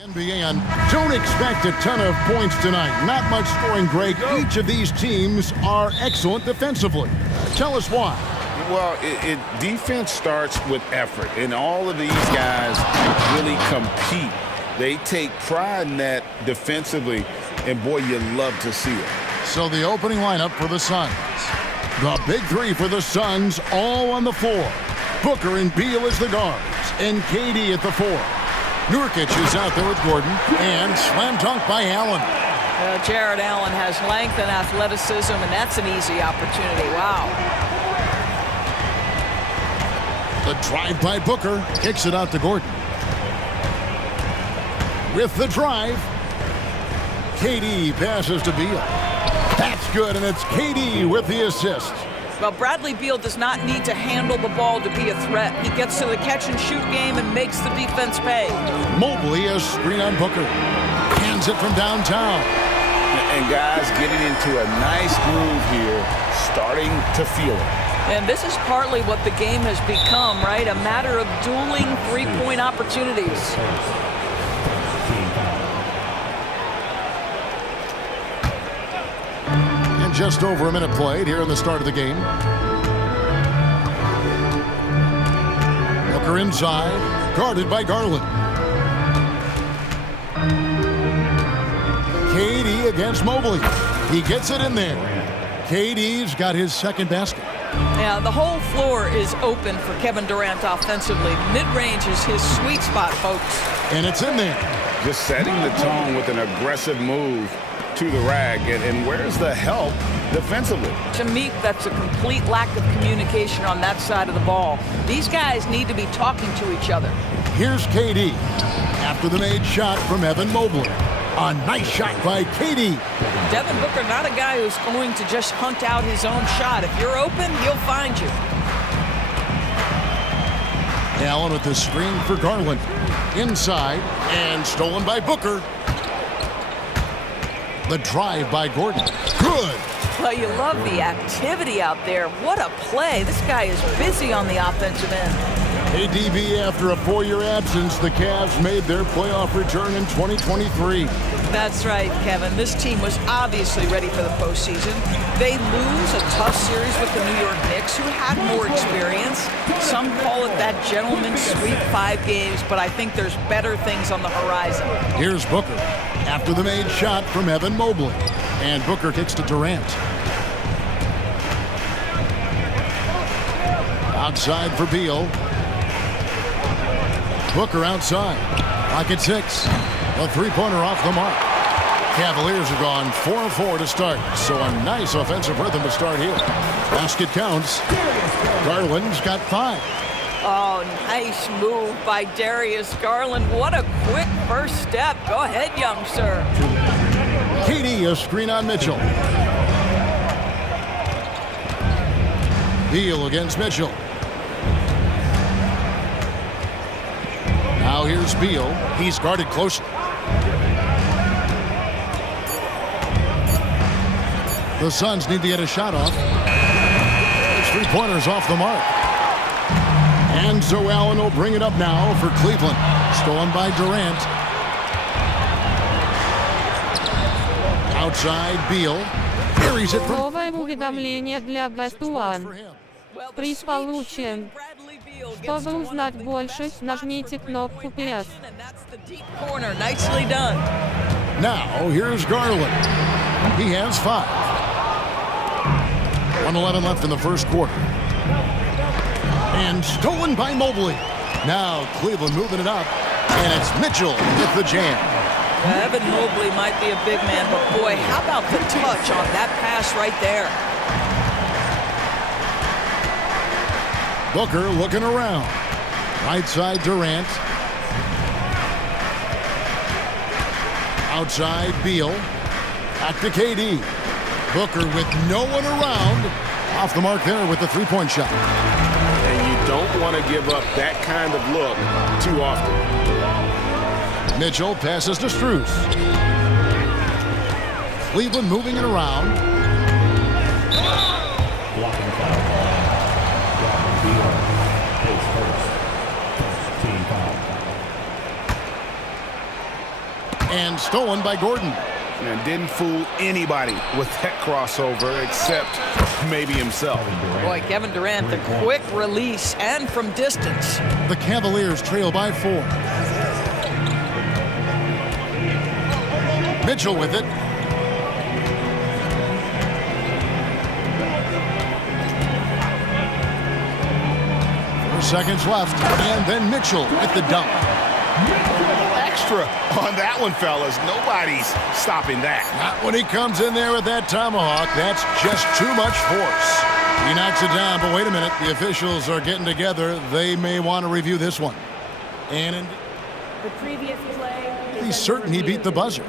NBA, and don't expect a ton of points tonight. Not much scoring, Greg. Each of these teams are excellent defensively. Tell us why. Well, defense starts with effort, and all of these guys really compete. They take pride in that defensively, and boy, you love to see it. So the opening lineup for the Suns. The big three for the Suns, all on the floor. Booker and Beal as the guards, and KD at the four. Nurkic is out there with Gordon, and slam dunk by Allen. Jared Allen has length and athleticism, and that's an easy opportunity. Wow. The drive by Booker, kicks it out to Gordon. With the drive, KD passes to Beal. That's good, and it's KD with the assist. Well, Bradley Beal does not need to handle the ball to be a threat. He gets to the catch-and-shoot game and makes the defense pay. Mobley a screen on Booker. Hands it from downtown. And guys getting into a nice groove here, starting to feel it. And this is partly what the game has become, right? A matter of dueling three-point opportunities. Just over a minute played here in the start of the game. Booker inside, guarded by Garland. KD against Mobley. He gets it in there. KD's got his second basket. Yeah, the whole floor is open for Kevin Durant offensively. Mid-range is his sweet spot, folks. And it's in there. Just setting the tone with an aggressive move to the rag, and where's the help defensively? To me, that's a complete lack of communication on that side of the ball. These guys need to be talking to each other. Here's KD after the made shot from Evan Mobley. A nice shot by KD. Devin Booker, not a guy who's going to just hunt out his own shot. If you're open, he'll find you. Allen with the screen for Garland. Inside, and stolen by Booker. The drive by Gordon. Good. Well, you love the activity out there. What a play. This guy is busy on the offensive end. ADB, after a 4-year absence, the Cavs made their playoff return in 2023. That's right, Kevin. This team was obviously ready for the postseason. They lose a tough series with the New York Knicks, who had more experience. Some call it that gentleman's sweep, 5 games, but I think there's better things on the horizon. Here's Booker after the made shot from Evan Mobley. And Booker kicks to Durant. Outside for Beal. Booker outside. Lock at 6. A three-pointer off the mark. Cavaliers have gone 4-4 to start, so a nice offensive rhythm to start here. Basket counts. Garland's got 5. Oh, nice move by Darius Garland. What a quick first step. Go ahead, young sir. KD a screen on Mitchell. Beal against Mitchell. Now here's Beal. He's guarded closely. The Suns need to get a shot off. His three-pointer's off the mark. And so Allen will bring it up now for Cleveland. Stolen by Durant. Outside Beal. Carries it from... Новое уведомление для Бастуан. Приз получен. Чтобы узнать больше, нажмите кнопку «Плюс». Now, here's Garland. He has 5. 1:11 left in the first quarter. And stolen by Mobley. Now, Cleveland moving it up. And it's Mitchell with the jam. Evan Mobley might be a big man, but boy, how about the touch on that pass right there? Booker looking around. Right side Durant. Outside Beal. Back to KD. Booker with no one around. Off the mark there with the three-point shot. And you don't want to give up that kind of look too often. Mitchell passes to Strus. Cleveland moving it around. Blocking foul. Team foul. And stolen by Gordon. And didn't fool anybody with that crossover except maybe himself. Boy, Kevin Durant, the quick release and from distance. The Cavaliers trail by 4. Mitchell with it. Seconds left, and then Mitchell at the dunk. Extra on that one, fellas. Nobody's stopping that. Not when he comes in there with that tomahawk. That's just too much force. He knocks it down, but wait a minute. The officials are getting together. They may want to review this one. And the previous play, he's certain he beat the buzzer.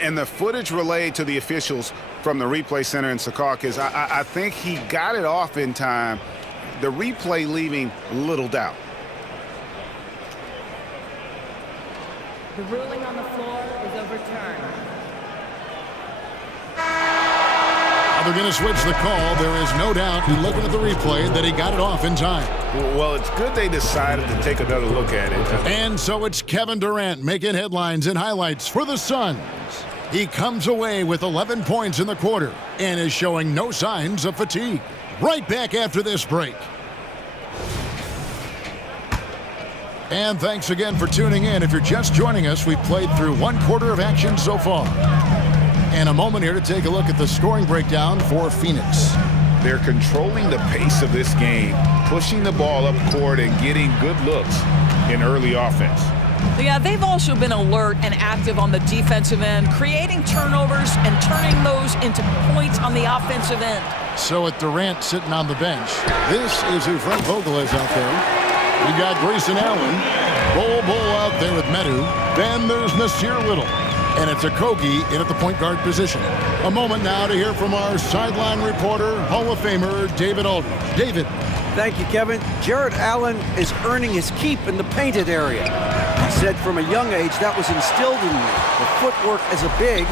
And the footage relayed to the officials from the replay center in Secaucus, I think he got it off in time. The replay leaving little doubt. The ruling on the floor is overturned. They're going to switch the call. There is no doubt in looking at the replay that he got it off in time. Well, it's good they decided to take another look at it. And so it's Kevin Durant making headlines and highlights for the Suns. He comes away with 11 points in the quarter and is showing no signs of fatigue. Right back after this break. And thanks again for tuning in. If you're just joining us, we've played through 1 quarter of action so far. And a moment here to take a look at the scoring breakdown for Phoenix. They're controlling the pace of this game, pushing the ball up court and getting good looks in early offense. Yeah, they've also been alert and active on the defensive end, creating turnovers and turning those into points on the offensive end. So with Durant sitting on the bench, this is who Frank Vogel is out there. We got Grayson Allen, Bull out there with Medu. Then there's Nasir Little. And it's a Kogi in at the point guard position. A moment now to hear from our sideline reporter, Hall of Famer David Aldridge. David. Thank you, Kevin. Jared Allen is earning his keep in the painted area. He said from a young age that was instilled in me. The footwork as a big,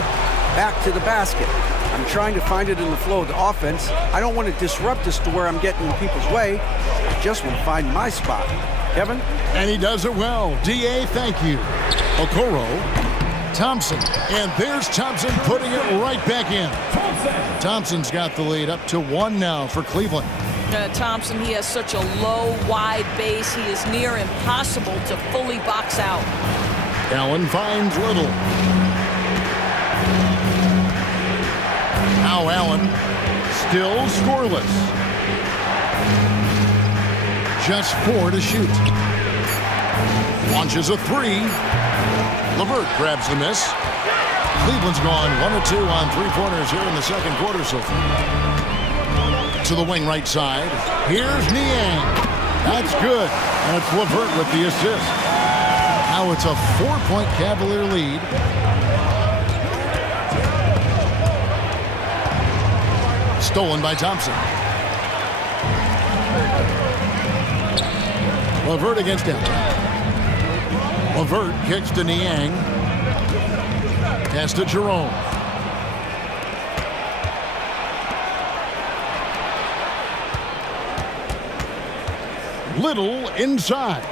back to the basket. I'm trying to find it in the flow of the offense. I don't want to disrupt this to where I'm getting in people's way. I just want to find my spot. Kevin? And he does it well. D.A., thank you. Okoro. Thompson. And there's Thompson putting it right back in. Thompson's got the lead up to 1 now for Cleveland. Thompson, he has such a low, wide base. He is near impossible to fully box out. Allen finds Little. Now Allen still scoreless. Just 4 to shoot. Launches a 3. LeVert grabs the miss. Cleveland's gone 1 of 2 on 3-pointers here in the second quarter so far. To the wing right side. Here's Niang. That's good. And it's LeVert with the assist. Now it's a 4-point Cavalier lead. Stolen by Thompson. LeVert against him. LeVert kicks to Niang. Pass to Jerome. Little inside.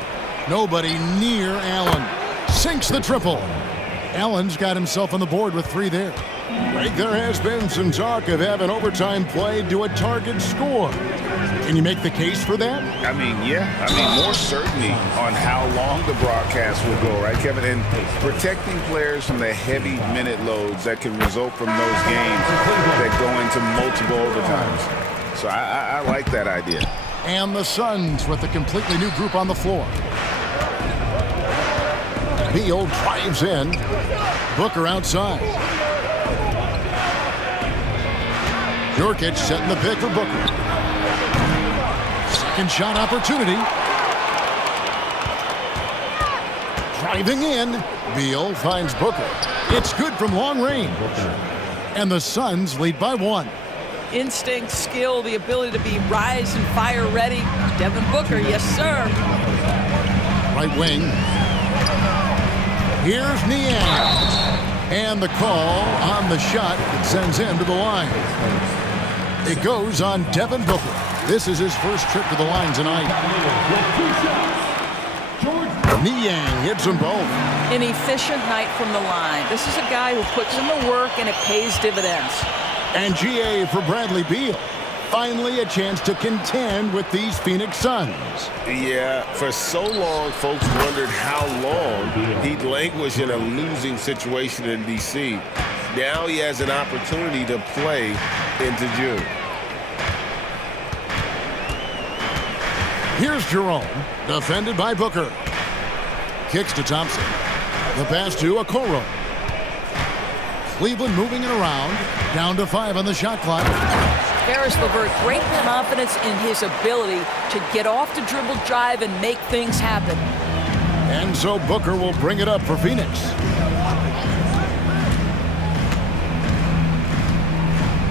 Nobody near Allen. Sinks the triple. Allen's got himself on the board with 3 there. Right, there has been some talk of having overtime played to a target score. Can you make the case for that? I mean, yeah. More certainty on how long the broadcast will go, right, Kevin? And protecting players from the heavy minute loads that can result from those games that go into multiple overtimes. So I like that idea. And the Suns with a completely new group on the floor. Beal drives in. Booker outside. Nurkic setting the pick for Booker. Second shot opportunity. Driving in. Beal finds Booker. It's good from long range. And the Suns lead by 1. Instinct, skill, the ability to be rise and fire ready. Devin Booker, yes, sir. Right wing. Here's Niang. And the call on the shot that sends him to the line. It goes on Devin Booker. This is his first trip to the line tonight. Niang hits them both. An efficient night from the line. This is a guy who puts in the work and it pays dividends. And GA for Bradley Beal. Finally a chance to contend with these Phoenix Suns. Yeah, for so long, folks wondered how long he'd languish in a losing situation in D.C. Now he has an opportunity to play into June. Here's Jerome, defended by Booker. Kicks to Thompson. The pass to Okoro. Cleveland moving it around. Down to 5 on the shot clock. Caris LeVert, great confidence in his ability to get off the dribble drive and make things happen. And so Booker will bring it up for Phoenix.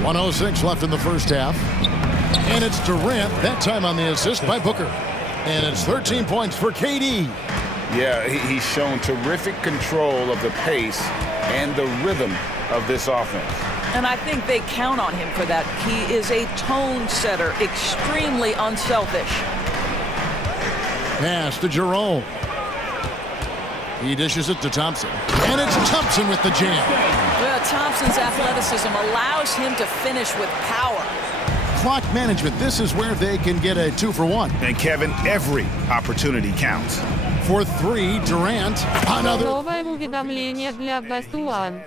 .106 left in the first half. And it's Durant, that time on the assist by Booker. And it's 13 points for KD. Yeah, he's shown terrific control of the pace and the rhythm of this offense. And I think they count on him for that. He is a tone setter, extremely unselfish. Pass to Jerome. He dishes it to Thompson. And it's Thompson with the jam. Well, Thompson's athleticism allows him to finish with power. Clock management, this is where they can get a 2-for-1. And Kevin, every opportunity counts. For 3, Durant. Another. Новое уведомление для Best One.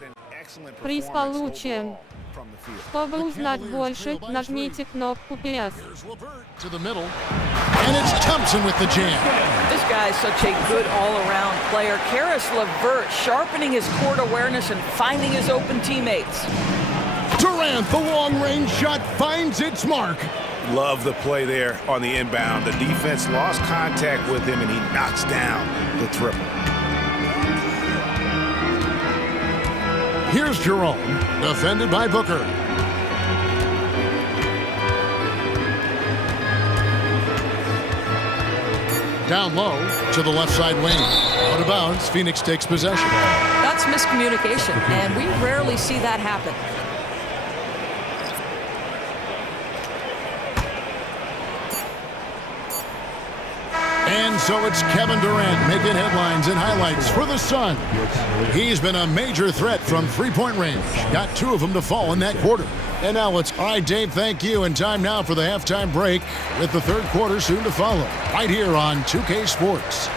Приз получен. Чтобы узнать больше, нажмите кнопку PS. To the middle. And it's Thompson with the jam. This guy is such a good all-around player. Caris LeVert sharpening his court awareness and finding his open teammates. Durant, the long-range shot finds its mark. Love the play there on the inbound. The defense lost contact with him, and he knocks down the triple. Here's Jerome, defended by Booker. Down low to the left side wing. Out of bounds, Phoenix takes possession. That's miscommunication, and we rarely see that happen. And so it's Kevin Durant making headlines and highlights for the Suns. He's been a major threat from three-point range. Got 2 of them to fall in that quarter. And now it's, all right, Dave, thank you. And time now for the halftime break with the third quarter soon to follow. Right here on 2K Sports.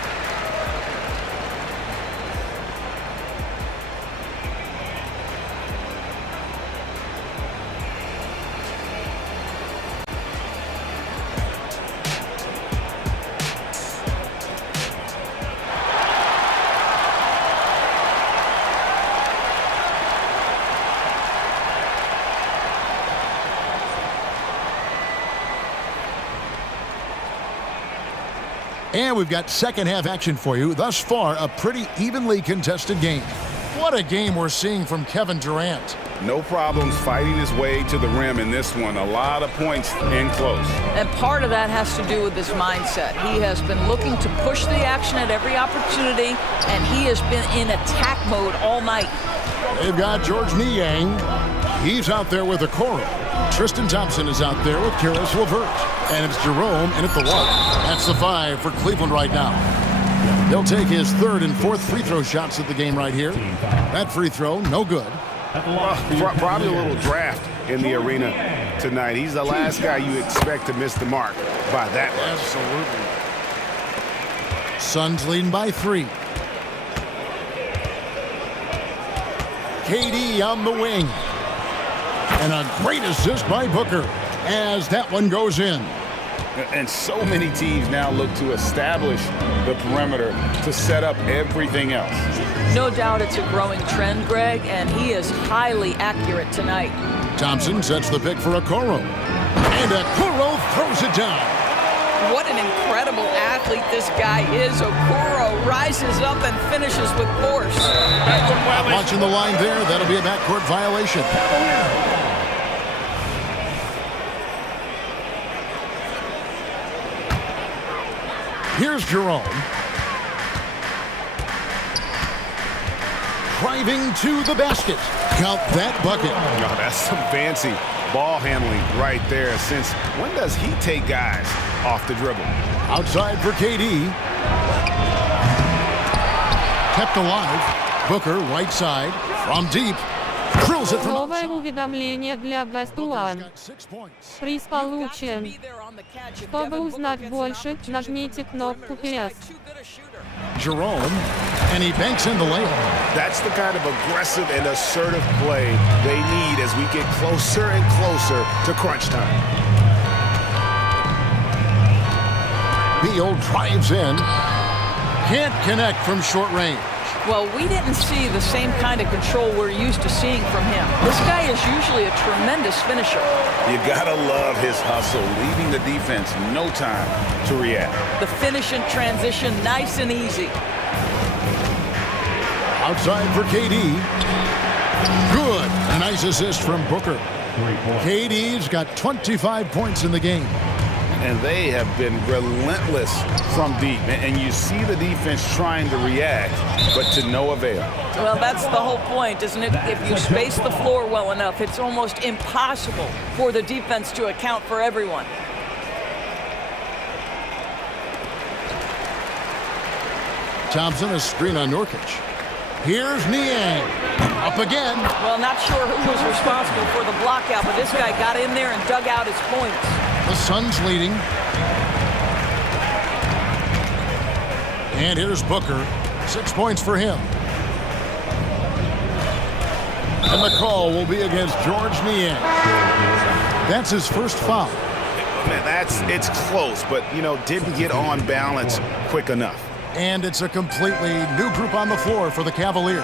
And we've got second half action for you. Thus far, a pretty evenly contested game. What a game we're seeing from Kevin Durant. No problems fighting his way to the rim in this one. A lot of points in close. And part of that has to do with his mindset. He has been looking to push the action at every opportunity, and he has been in attack mode all night. They've got George Niang. He's out there with Okoro. Tristan Thompson is out there with Caris LeVert. And it's Jerome in at the 1. That's the 5 for Cleveland right now. He'll take his 3rd and 4th free throw shots of the game right here. That free throw, no good. Probably a little draft in the arena tonight. He's the last guy you expect to miss the mark by that much. Absolutely. Suns leading by 3. KD on the wing. And a great assist by Booker as that one goes in. And so many teams now look to establish the perimeter to set up everything else. No doubt it's a growing trend, Greg, and he is highly accurate tonight. Thompson sets the pick for Okoro. And Okoro throws it down. What an incredible athlete this guy is. Okoro rises up and finishes with force. Watching the line there, that'll be a backcourt violation. Here's Jerome. Driving to the basket. Count that bucket. No, that's some fancy ball handling right there. Since when does he take guys off the dribble? Outside for KD. kept alive. Booker, right side, from deep. Drills it from Новое outside. уведомление для Best One. Got 6 points. Приз получен. Чтобы узнать больше, нажмите кнопку PS. Jerome, and he banks in the layup. That's the kind of aggressive and assertive play they need as we get closer and closer to crunch time. Beal drives in. Can't connect from short range. Well, we didn't see the same kind of control we're used to seeing from him. This guy is usually a tremendous finisher. You gotta love his hustle, leaving the defense no time to react. The finish and transition, nice and easy. Outside for KD. Good. A nice assist from Booker. KD's got 25 points in the game. And they have been relentless from deep. And you see the defense trying to react, but to no avail. Well, that's the whole point, isn't it? If you space the floor well enough, it's almost impossible for the defense to account for everyone. Thompson, a screen on Nurkic. Here's Niang. Up again. Well, not sure who was responsible for the blockout, but this guy got in there and dug out his points. The Suns leading. And here's Booker. 6 points for him. And the call will be against George Niang. That's his first foul. Man, it's close, but, didn't get on balance quick enough. And it's a completely new group on the floor for the Cavaliers.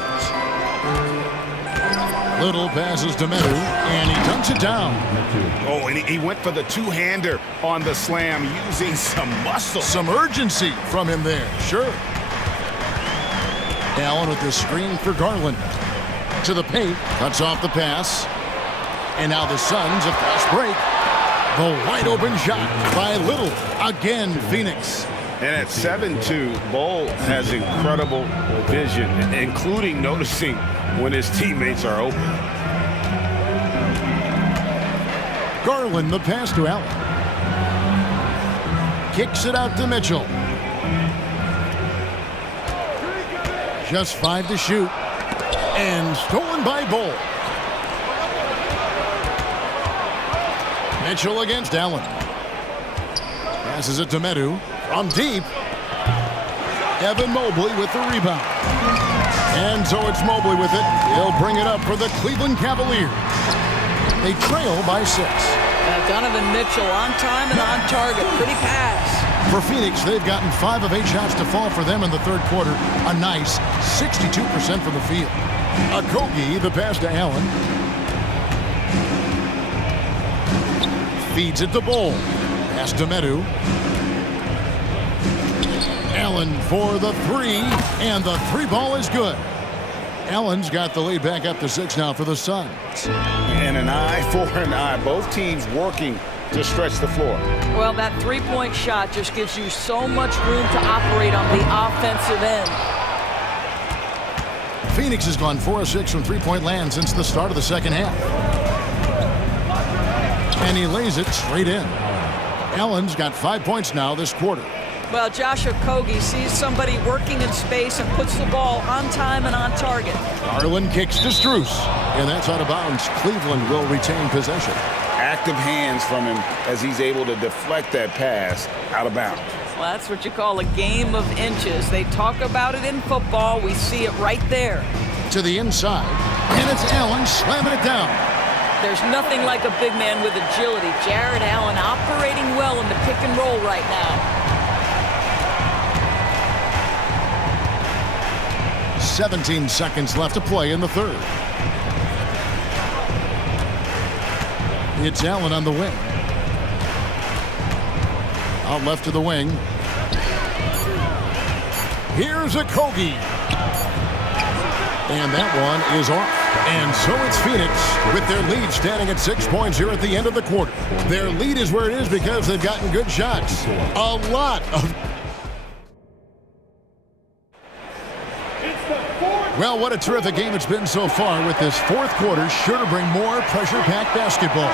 Little passes to Medu, and he dunks it down. Oh, and he went for the two-hander on the slam, using some muscle. Some urgency from him there, sure. Allen with the screen for Garland. To the paint, cuts off the pass. And now the Suns, a fast break. The wide open shot by Little. Again, Phoenix. And at 7-2, Bull has incredible vision, including noticing when his teammates are open. Garland, the pass to Allen. Kicks it out to Mitchell. Just 5 to shoot. And stolen by Bull. Mitchell against Allen. Passes it to Medu. From deep. Evan Mobley with the rebound. And so it's Mobley with it. He'll bring it up for the Cleveland Cavaliers. They trail by 6. Donovan Mitchell on time and on target. Pretty pass. For Phoenix, they've gotten 5 of 8 shots to fall for them in the third quarter. A nice 62% from the field. Okogie, the pass to Allen. Feeds it to Bull. Pass to Medu. Allen for the 3, and the 3 ball is good. Allen's got the lead back up to 6 now for the Suns. And an eye for an eye. Both teams working to stretch the floor. Well, that three-point shot just gives you so much room to operate on the offensive end. Phoenix has gone 4 of 6 from three-point land since the start of the second half. And he lays it straight in. Allen's got 5 points now this quarter. Well, Josh Okogie sees somebody working in space and puts the ball on time and on target. Garland kicks to Strus, and that's out of bounds. Cleveland will retain possession. Active hands from him as he's able to deflect that pass out of bounds. Well, that's what you call a game of inches. They talk about it in football. We see it right there. To the inside, and it's Allen slamming it down. There's nothing like a big man with agility. Jared Allen operating well in the pick and roll right now. 17 seconds left to play in the third. It's Allen on the wing. Out left to the wing. Here's Okogie. And that one is off. And so it's Phoenix with their lead standing at 6 points here at the end of the quarter. Their lead is where it is because they've gotten good shots. A lot of... Well, what a terrific game it's been so far with this fourth quarter, sure to bring more pressure-packed basketball.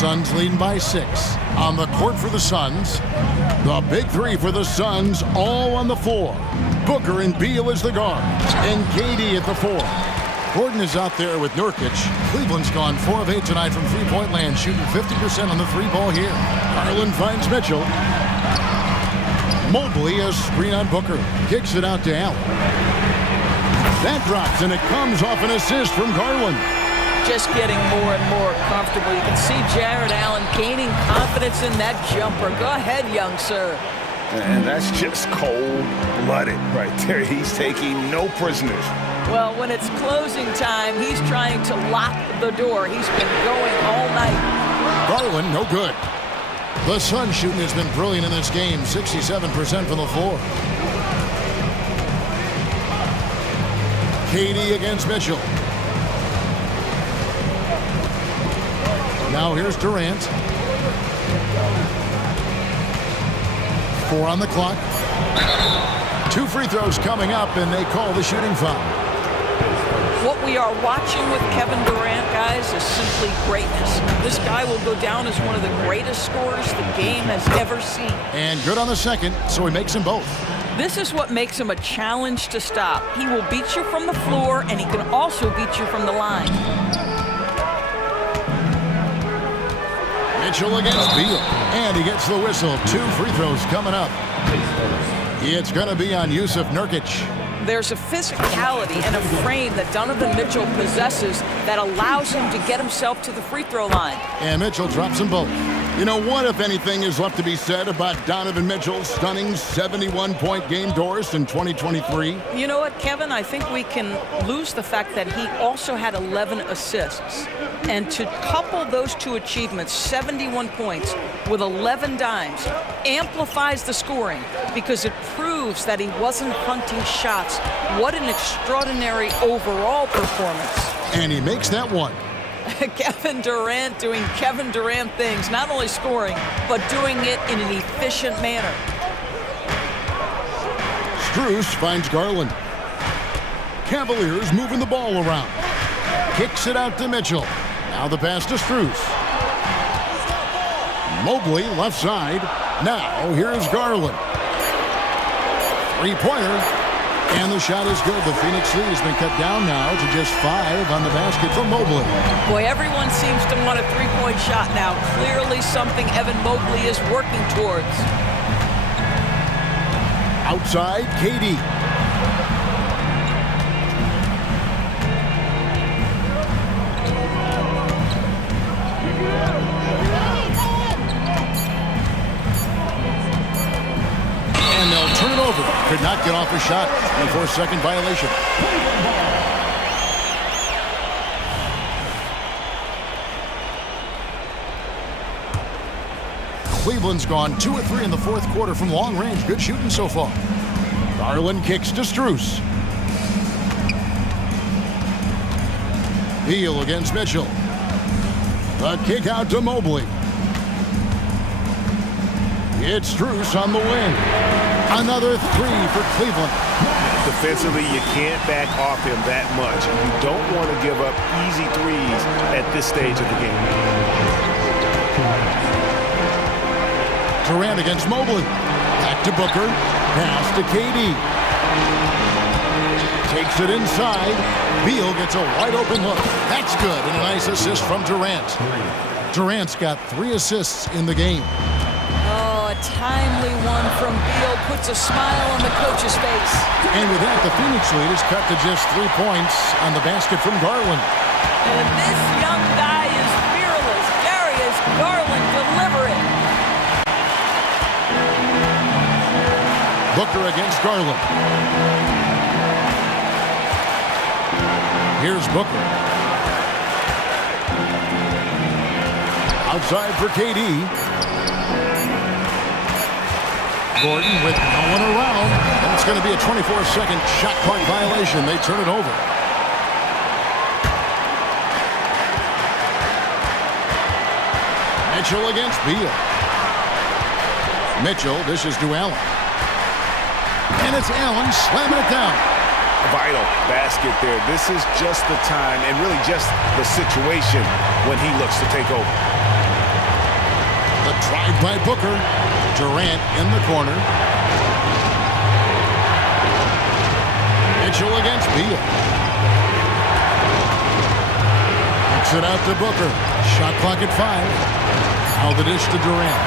Suns leading by 6. On the court for the Suns. The big three for the Suns, all on the floor. Booker and Beal as the guards, and KD at the 4. Gordon is out there with Nurkic. Cleveland's gone 4 of 8 tonight from three-point land, shooting 50% on the three ball here. Garland finds Mitchell. Mobley a screen on Booker. Kicks it out to Allen. That drops, and it comes off an assist from Garland. Just getting more and more comfortable. You can see Jared Allen gaining confidence in that jumper. Go ahead, young sir. And that's just cold-blooded right there. He's taking no prisoners. Well, when it's closing time, he's trying to lock the door. He's been going all night. Garland, no good. The Suns shooting has been brilliant in this game, 67% from the floor. KD against Mitchell. Now here's Durant. 4 on the clock. 2 free throws coming up, and they call the shooting foul. What we are watching with Kevin Durant, guys, is simply greatness. This guy will go down as one of the greatest scorers the game has ever seen. And good on the second, so he makes them both. This is what makes him a challenge to stop. He will beat you from the floor, and he can also beat you from the line. Mitchell against Beal, and he gets the whistle. 2 free throws coming up. It's going to be on Yusuf Nurkic. There's a physicality and a frame that Donovan Mitchell possesses that allows him to get himself to the free throw line. And Mitchell drops them both. You know what, if anything, is left to be said about Donovan Mitchell's stunning 71-point game Doris in 2023? You know what, Kevin? I think we can lose the fact that he also had 11 assists. And to couple those 2 achievements, 71 points with 11 dimes, amplifies the scoring because it proves that he wasn't hunting shots. What an extraordinary overall performance. And he makes that one. Kevin Durant doing Kevin Durant things, not only scoring, but doing it in an efficient manner. Strus finds Garland. Cavaliers moving the ball around. Kicks it out to Mitchell. Now the pass to Strus. Mobley left side. Now here's Garland. 3-pointer. And the shot is good. The Phoenix lead has been cut down now to just 5 on the basket from Mobley. Boy, everyone seems to want a 3-point shot now. Clearly something Evan Mobley is working towards. Outside, KD. And they'll turn it over. Could not get off a shot. And a 4-second violation. Cleveland's gone 2 of 3 in the 4th quarter from long range. Good shooting so far. Garland kicks to Strus. Beal against Mitchell. The kick out to Mobley. It's Strus on the wing. Another 3 for Cleveland. Defensively, you can't back off him that much. You don't want to give up easy threes at this stage of the game. Durant against Mobley. Back to Booker. Pass to KD. Takes it inside. Beal gets a wide open look. That's good, and a nice assist from Durant. Durant's got 3 assists in the game. Oh, a timely one from Beal puts a smile on the coach's face. And with that, the Phoenix lead is cut to just 3 points on the basket from Garland. And this young guy is fearless. Darius Garland delivering. Booker against Garland. Here's Booker. Outside for KD. Gordon with no one around. And it's going to be a 24-second shot clock violation. They turn it over. Mitchell against Beal. Mitchell dishes to Allen. And it's Allen slamming it down. Vital basket there. This is just the time and really just the situation when he looks to take over. The drive by Booker. Durant in the corner. Mitchell against Beal. Kicks it out to Booker. Shot clock at 5. Now the dish to Durant.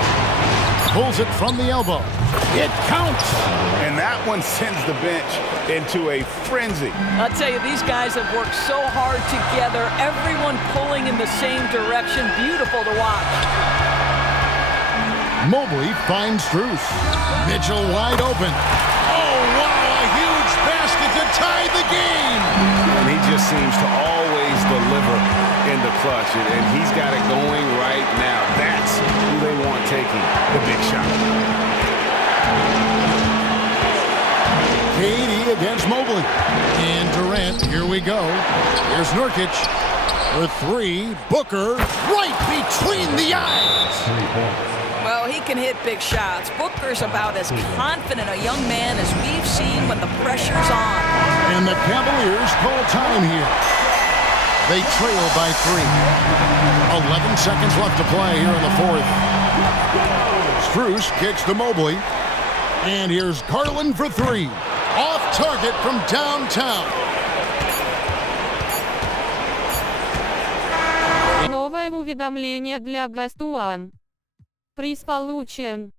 Pulls it from the elbow. It counts. And that one sends the bench into a frenzy. I'll tell you, these guys have worked so hard together. Everyone pulling in the same direction. Beautiful to watch. Mobley finds Strus. Mitchell wide open. Oh, wow, a huge basket to tie the game. And he just seems to always deliver in the clutch, and he's got it going right now. That's who they want taking the big shot. KD against Mobley. And Durant, here we go. Here's Nurkic. For 3, Booker right between the eyes. Well, he can hit big shots. Booker's about as confident a young man as we've seen when the pressure's on. And the Cavaliers call time here. They trail by 3. 11 seconds left to play here in the 4th. Strus kicks to Mobley. And here's Garland for 3. Off target from downtown. Новое уведомление для Best One. Приз получен.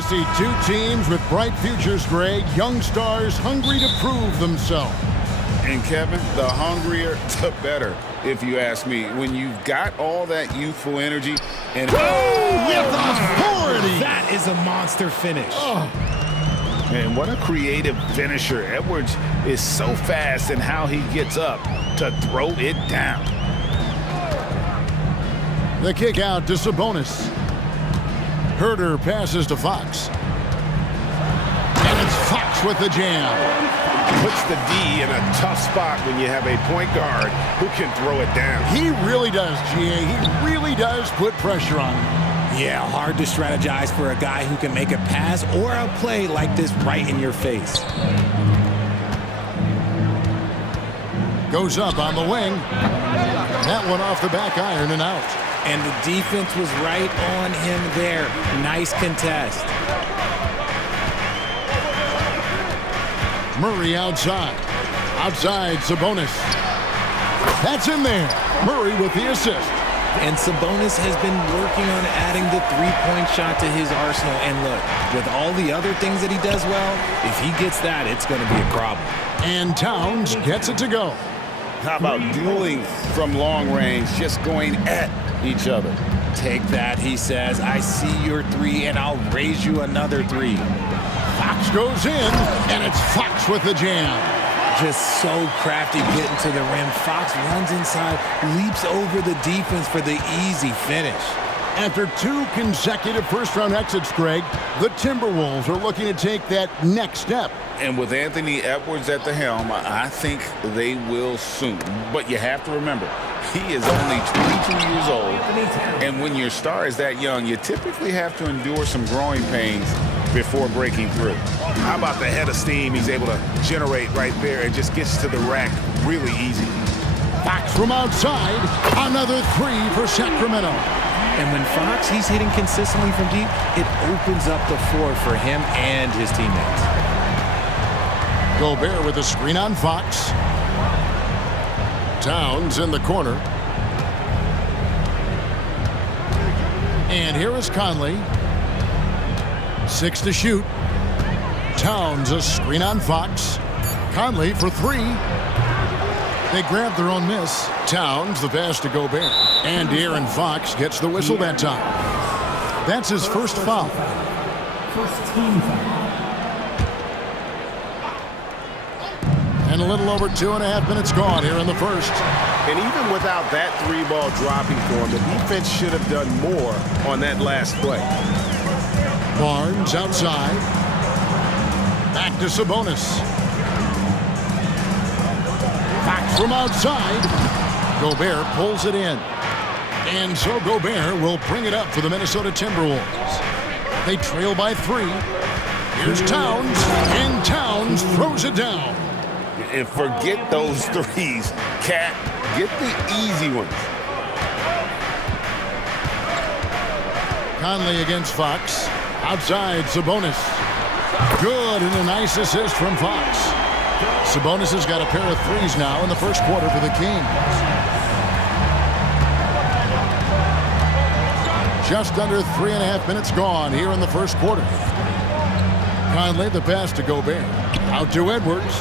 to see two teams with bright futures, Greg. Young stars hungry to prove themselves. And Kevin, the hungrier, the better, if you ask me. When you've got all that youthful energy and... With authority! That is a monster finish. Man, what a creative finisher. Edwards is so fast in how he gets up to throw it down. The kick out to Sabonis. Herder passes to Fox. And it's Fox with the jam. Puts the D in a tough spot when you have a point guard who can throw it down. He really does, GA. He really does put pressure on him. Yeah, hard to strategize for a guy who can make a pass or a play like this right in your face. Goes up on the wing. That one off the back iron and out. And the defense was right on him there. Nice contest. Murray outside. Outside, Sabonis. That's in there. Murray with the assist. And Sabonis has been working on adding the three-point shot to his arsenal. And look, with all the other things that he does well, if he gets that, it's going to be a problem. And Towns gets it to go. How about dueling from long range, just going at each other? Take that, he says. I see your three, and I'll raise you another three. Fox goes in, and it's Fox with the jam. Just so crafty getting to the rim. Fox runs inside, leaps over the defense for the easy finish. After two consecutive first-round exits, Greg, the Timberwolves are looking to take that next step. And with Anthony Edwards at the helm, I think they will soon. But you have to remember, he is only 22 years old. And when your star is that young, you typically have to endure some growing pains before breaking through. How about the head of steam he's able to generate right there and just gets to the rack really easy. Fox from outside, another three for Sacramento. And when Fox, he's hitting consistently from deep, it opens up the floor for him and his teammates. Gobert with a screen on Fox. Towns in the corner. And here is Conley. 6 to shoot. Towns a screen on Fox. Conley for three. They grab their own miss. Towns the pass to Gobert. And De'Aaron Fox gets the whistle that time. That's his first foul. First team foul. And a little over 2.5 minutes gone here in the first. And even without that three ball dropping for him, the defense should have done more on that last play. Barnes outside. Back to Sabonis. Back from outside. Gobert pulls it in. And so Gobert will bring it up for the Minnesota Timberwolves. They trail by 3. Here's Towns. And Towns throws it down. And forget those threes, Cat. Get the easy ones. Conley against Fox. Outside, Sabonis. Good, and a nice assist from Fox. Sabonis has got a pair of threes now in the first quarter for the Kings. Just under 3.5 minutes gone here in the first quarter. Conley the pass to Gobert. Out to Edwards.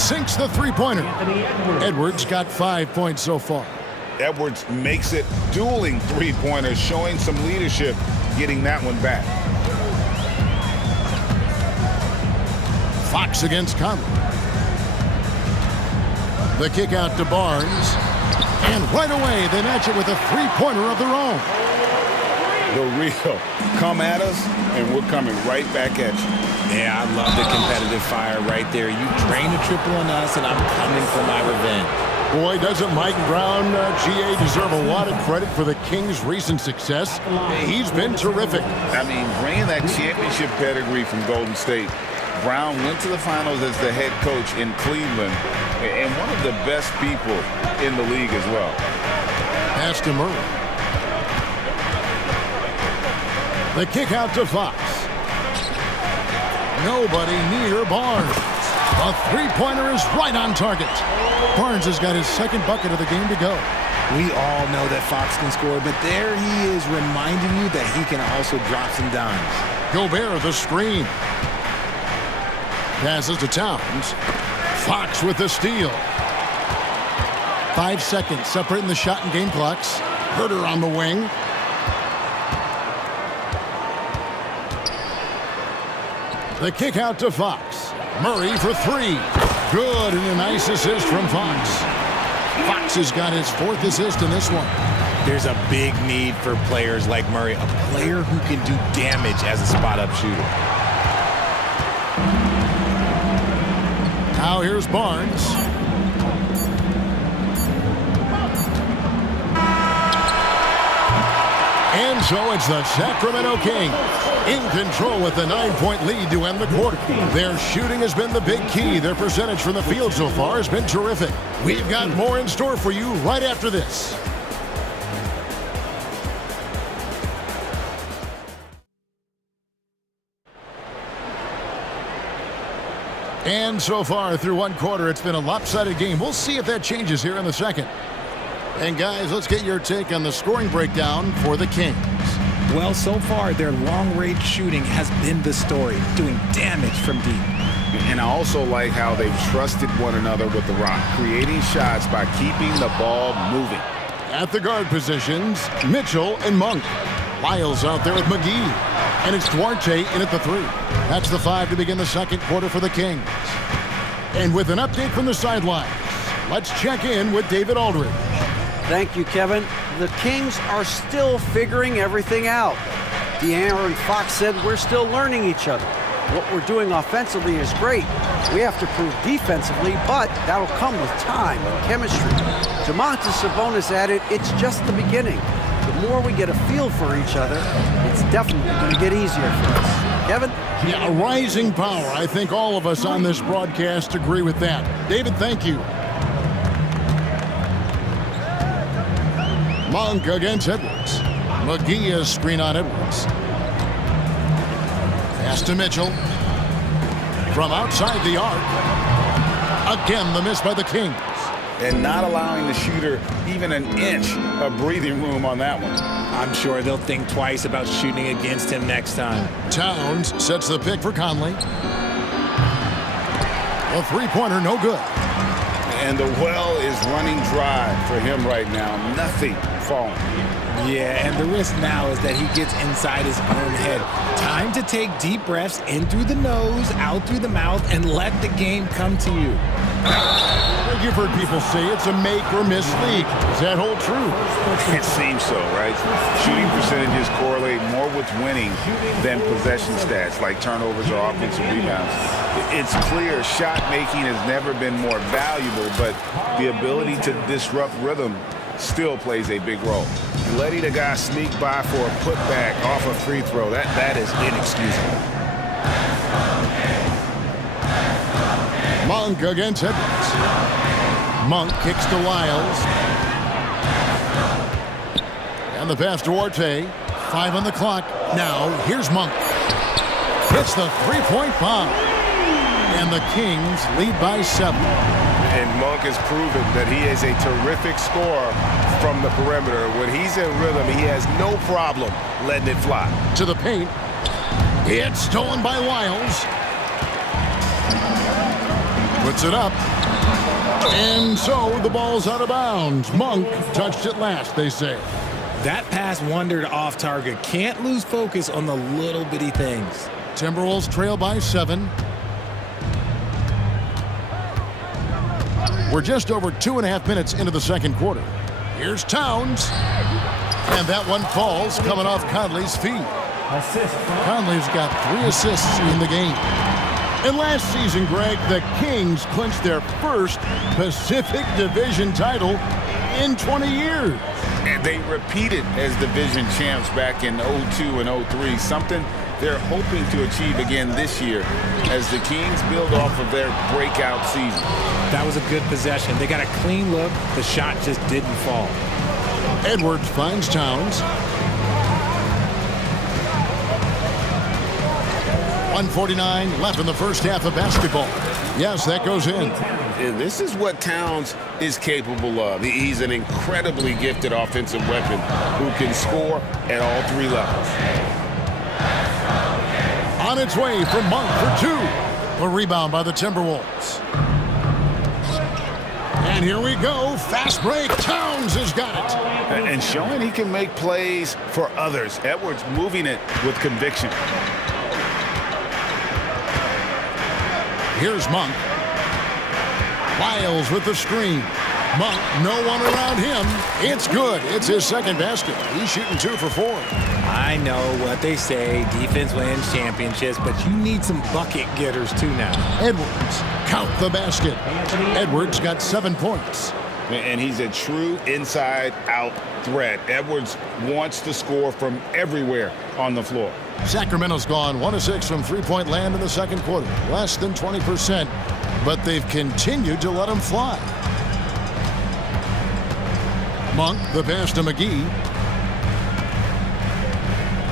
Sinks the three-pointer. Edwards got 5 points so far. Edwards makes it dueling three-pointers, showing some leadership, getting that one back. Fox against Conley. The kick out to Barnes. And right away, they match it with a three-pointer of their own. The real come at us, and we're coming right back at you. Yeah, I love the competitive fire right there. You drain a triple on us, and I'm coming for my revenge. Boy, doesn't Mike Brown, GA, deserve a lot of credit for the Kings' recent success? He's been terrific. I mean, bringing that championship pedigree from Golden State, Brown went to the finals as the head coach in Cleveland, and one of the best people in the league as well. Pass to Murray. The kick out to Fox. Nobody near Barnes. A three-pointer is right on target. Barnes has got his second bucket of the game to go. We all know that Fox can score, but there he is reminding you that he can also drop some dimes. Gobert the screen. Passes to Towns. Fox with the steal. 5 seconds separating the shot and game clocks. Herter on the wing. The kick out to Fox. Murray for three. Good, and a nice assist from Fox. Fox has got his 4th assist in this one. There's a big need for players like Murray, a player who can do damage as a spot-up shooter. Now here's Barnes. And so it's the Sacramento Kings in control with the 9-point lead to end the quarter. Their shooting has been the big key. Their percentage from the field so far has been terrific. We've got more in store for you right after this. And so far through one quarter, it's been a lopsided game. We'll see if that changes here in the second. And guys, let's get your take on the scoring breakdown for the Kings. Well, so far, their long-range shooting has been the story, doing damage from deep. And I also like how they've trusted one another with the rock, creating shots by keeping the ball moving. At the guard positions, Mitchell and Monk. Lyles out there with McGee. And it's Duarte in at the 3. That's the 5 to begin the second quarter for the Kings. And with an update from the sidelines, let's check in with David Aldridge. Thank you, Kevin. The Kings are still figuring everything out. De'Aaron Fox said we're still learning each other. What we're doing offensively is great. We have to prove defensively, but that'll come with time and chemistry. Domantas Sabonis added, it's just the beginning. The more we get a feel for each other, it's definitely going to get easier for us. Kevin? Yeah, a rising power. I think all of us on this broadcast agree with that. David, thank you. Monk against Edwards. McGee is screen on Edwards. Pass to Mitchell. From outside the arc. Again, the miss by the Kings. And not allowing the shooter even an inch of breathing room on that one. I'm sure they'll think twice about shooting against him next time. Towns sets the pick for Conley. A three-pointer, no good. And the well is running dry for him right now. Nothing falling. Yeah, and the risk now is that he gets inside his own head. Time to take deep breaths in through the nose, out through the mouth, and let the game come to you. You've heard people say it's a make or miss league. Does that hold true? It seems so, right? Shooting percentages correlate more with winning than possession stats like turnovers or offensive rebounds. It's clear shot making has never been more valuable, but the ability to disrupt rhythm still plays a big role. Letting a guy sneak by for a putback off a free throw, that is inexcusable. Monk against Edwards. Monk kicks to Lyles. And the pass to Duarte. 5 on the clock. Now, here's Monk. Hits the three-point bomb. And the Kings lead by 7. And Monk has proven that he is a terrific scorer from the perimeter. When he's in rhythm, he has no problem letting it fly. To the paint. It's stolen by Lyles. Puts it up. And so the ball's out of bounds. Monk touched it last, they say. That pass wandered off target. Can't lose focus on the little bitty things. Timberwolves trail by 7. We're just over 2.5 minutes into the second quarter. Here's Towns. And that one falls coming off Conley's feet. Conley's got 3 assists in the game. And last season, Greg, the Kings clinched their first Pacific Division title in 20 years. And they repeated as division champs back in 02 and 03, something they're hoping to achieve again this year as the Kings build off of their breakout season. That was a good possession. They got a clean look. The shot just didn't fall. Edwards finds Towns. 1:49 left in the first half of basketball. Yes, that goes in. And this is what Towns is capable of. He's an incredibly gifted offensive weapon who can score at all three levels. On its way from Monk for two. A rebound by the Timberwolves. And here we go. Fast break. Towns has got it. And showing he can make plays for others. Edwards moving it with conviction. Here's Monk. Lyles with the screen. Monk, no one around him. It's good. It's his second basket. He's shooting 2 for 4. I know what they say, defense wins championships, but you need some bucket getters too now. Edwards, count the basket. Edwards got 7 points. And he's a true inside-out threat. Edwards wants to score from everywhere on the floor. Sacramento's gone 1 of 6 from three-point land in the second quarter. Less than 20%, but they've continued to let him fly. Monk, the pass to McGee.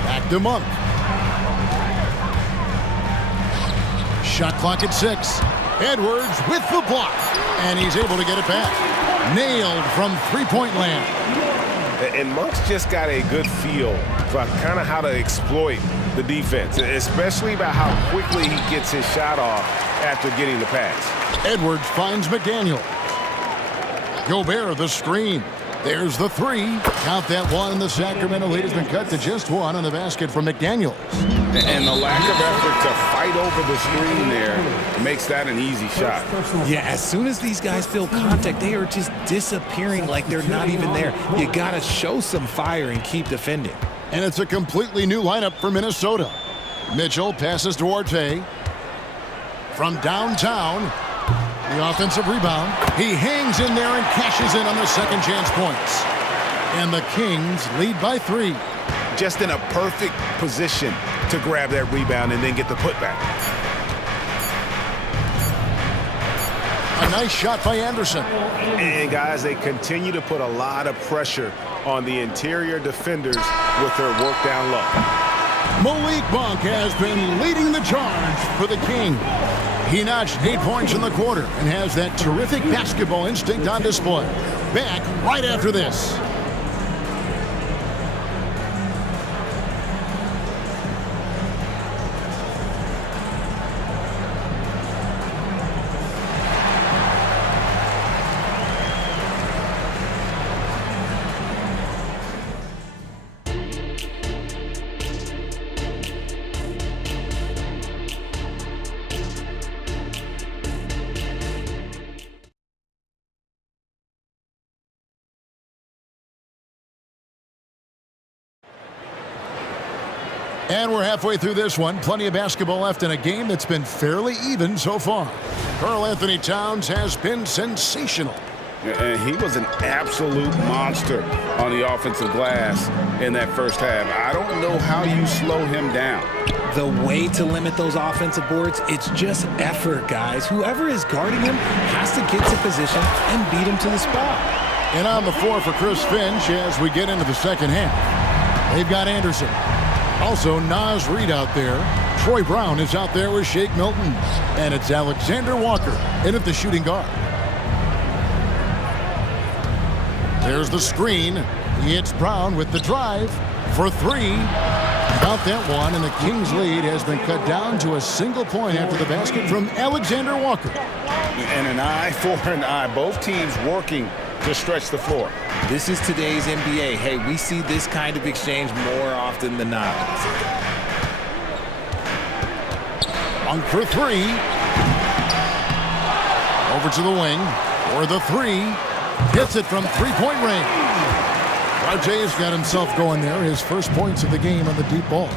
Back to Monk. Shot clock at 6. Edwards with the block, and he's able to get it back. Nailed from three-point land. And Monk's just got a good feel for kind of how to exploit the defense, especially about how quickly he gets his shot off after getting the pass. Edwards finds McDaniel. Gobert, the screen. There's the 3. Count that one. The Sacramento lead has been cut to just 1 on the basket from McDaniels. And the lack of effort to fight over the screen there makes that an easy shot. Yeah, as soon as these guys feel contact, they are just disappearing like they're not even there. You got to show some fire and keep defending. And it's a completely new lineup for Minnesota. Mitchell passes to Orte. From downtown, the offensive rebound. He hangs in there and cashes in on the second chance points. And the Kings lead by 3. Just in a perfect position to grab that rebound and then get the putback. A nice shot by Anderson. And guys, they continue to put a lot of pressure on the interior defenders with their work down low. Malik Monk has been leading the charge for the King. He notched 8 points in the quarter and has that terrific basketball instinct on display. Back right after this. And we're halfway through this one. Plenty of basketball left in a game that's been fairly even so far. Karl Anthony Towns has been sensational. And he was an absolute monster on the offensive glass in that first half. I don't know how you slow him down. The way to limit those offensive boards, it's just effort, guys. Whoever is guarding him has to get to position and beat him to the spot. And on the floor for Chris Finch as we get into the second half. They've got Anderson. Also, Naz Reid out there. Troy Brown is out there with Shake Milton. And it's Alexander Walker in at the shooting guard. There's the screen. It's Brown with the drive for 3. About that one, and the Kings' lead has been cut down to a single point after the basket from Alexander Walker. And an eye for an eye. Both teams working to stretch the floor. This is today's NBA. Hey, we see this kind of exchange more often than not. On for 3. Over to the wing for the 3. Hits it from three-point range. RJ's got himself going there. His first points of the game on the deep ball.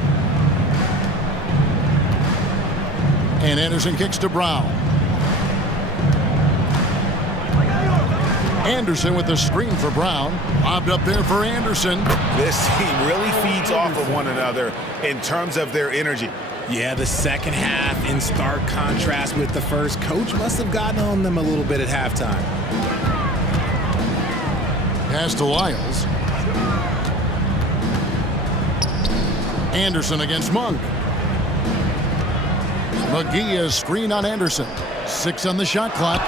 And Anderson kicks to Brown. Anderson with the screen for Brown. Lobbed up there for Anderson. This team really feeds off of one another in terms of their energy. Yeah, the second half in stark contrast with the first. Coach must have gotten on them a little bit at halftime. Pass to Lyles. Anderson against Monk. McGee has screen on Anderson. 6 on the shot clock.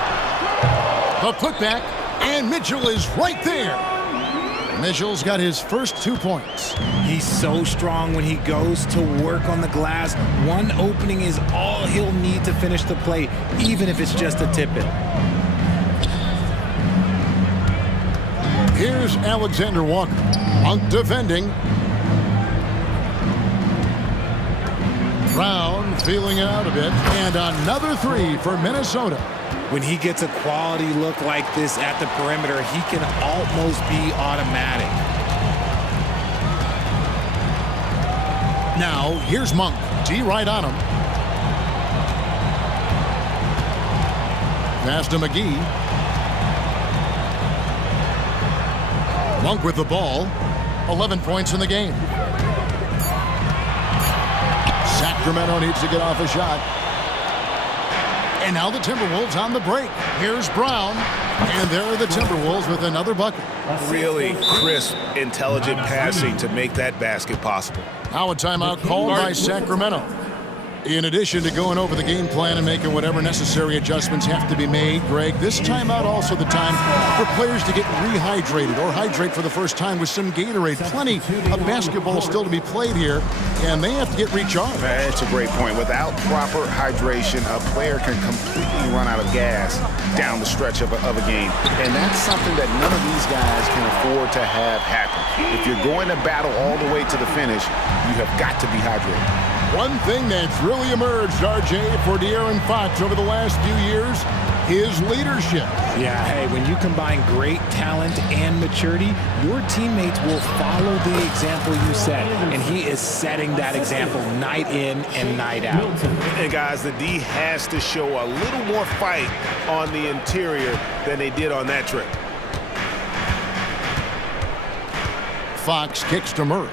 The putback, and Mitchell is right there. Mitchell's got his first 2 points. He's so strong when he goes to work on the glass. One opening is all he'll need to finish the play, even if it's just a tip-in. Here's Alexander Walker. Monk defending. Brown feeling it out a bit. And another three for Minnesota. When he gets a quality look like this at the perimeter, he can almost be automatic. Now, here's Monk. D right on him. Pass to McGee. Monk with the ball. 11 points in the game. Sacramento needs to get off a shot. And now the Timberwolves on the break. Here's Brown. And there are the Timberwolves with another bucket. Really crisp, intelligent passing to make that basket possible. Now a timeout called by Sacramento. In addition to going over the game plan and making whatever necessary adjustments have to be made, Greg, this timeout also the time for players to get rehydrated or hydrate for the first time with some Gatorade. Plenty of basketball still to be played here, and they have to get recharged. That's a great point. Without proper hydration, a player can completely run out of gas down the stretch of a game. And that's something that none of these guys can afford to have happen. If you're going to battle all the way to the finish, you have got to be hydrated. One thing that's really emerged, RJ, for De'Aaron Fox over the last few years, his leadership. Yeah, hey, when you combine great talent and maturity, your teammates will follow the example you set. And he is setting that example night in and night out. And guys, the D has to show a little more fight on the interior than they did on that trip. Fox kicks to Murray.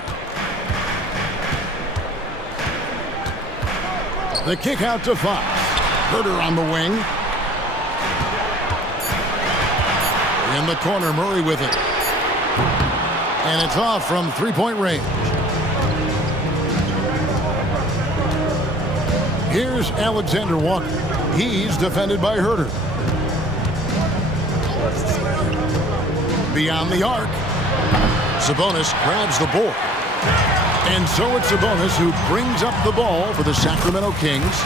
The kick out to Fox. Herter on the wing. In the corner, Murray with it. And it's off from three-point range. Here's Alexander Walker. He's defended by Herter. Beyond the arc. Sabonis grabs the board. And so it's Sabonis who brings up the ball for the Sacramento Kings.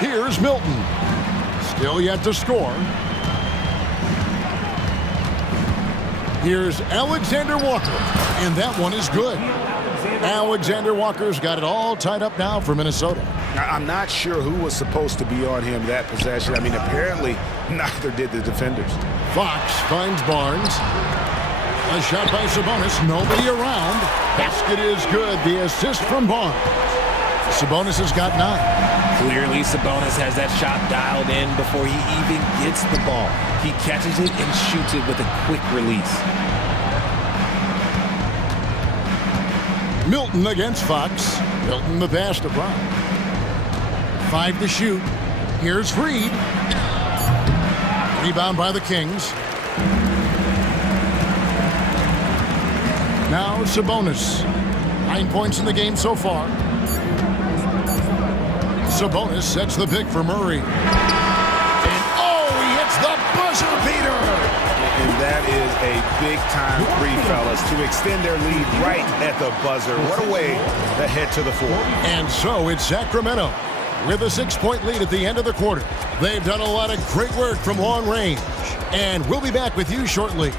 Here's Milton. Still yet to score. Here's Alexander Walker. And that one is good. Alexander Walker's got it all tied up now for Minnesota. I'm not sure who was supposed to be on him that possession. I mean, apparently neither did the defenders. Fox finds Barnes. A shot by Sabonis, nobody around. Basket is good, the assist from Barnes. Sabonis has got 9. Clearly, Sabonis has that shot dialed in before he even gets the ball. He catches it and shoots it with a quick release. Milton against Fox. Milton the pass to Brown. 5 to shoot. Here's Reed. Rebound by the Kings. Now Sabonis. 9 points in the game so far. Sabonis sets the pick for Murray. And oh, he hits the buzzer beater! And that is a big-time three, fellas, to extend their lead right at the buzzer. What a way to head to the floor. And so it's Sacramento with a 6-point lead at the end of the quarter. They've done a lot of great work from long range. And we'll be back with you shortly.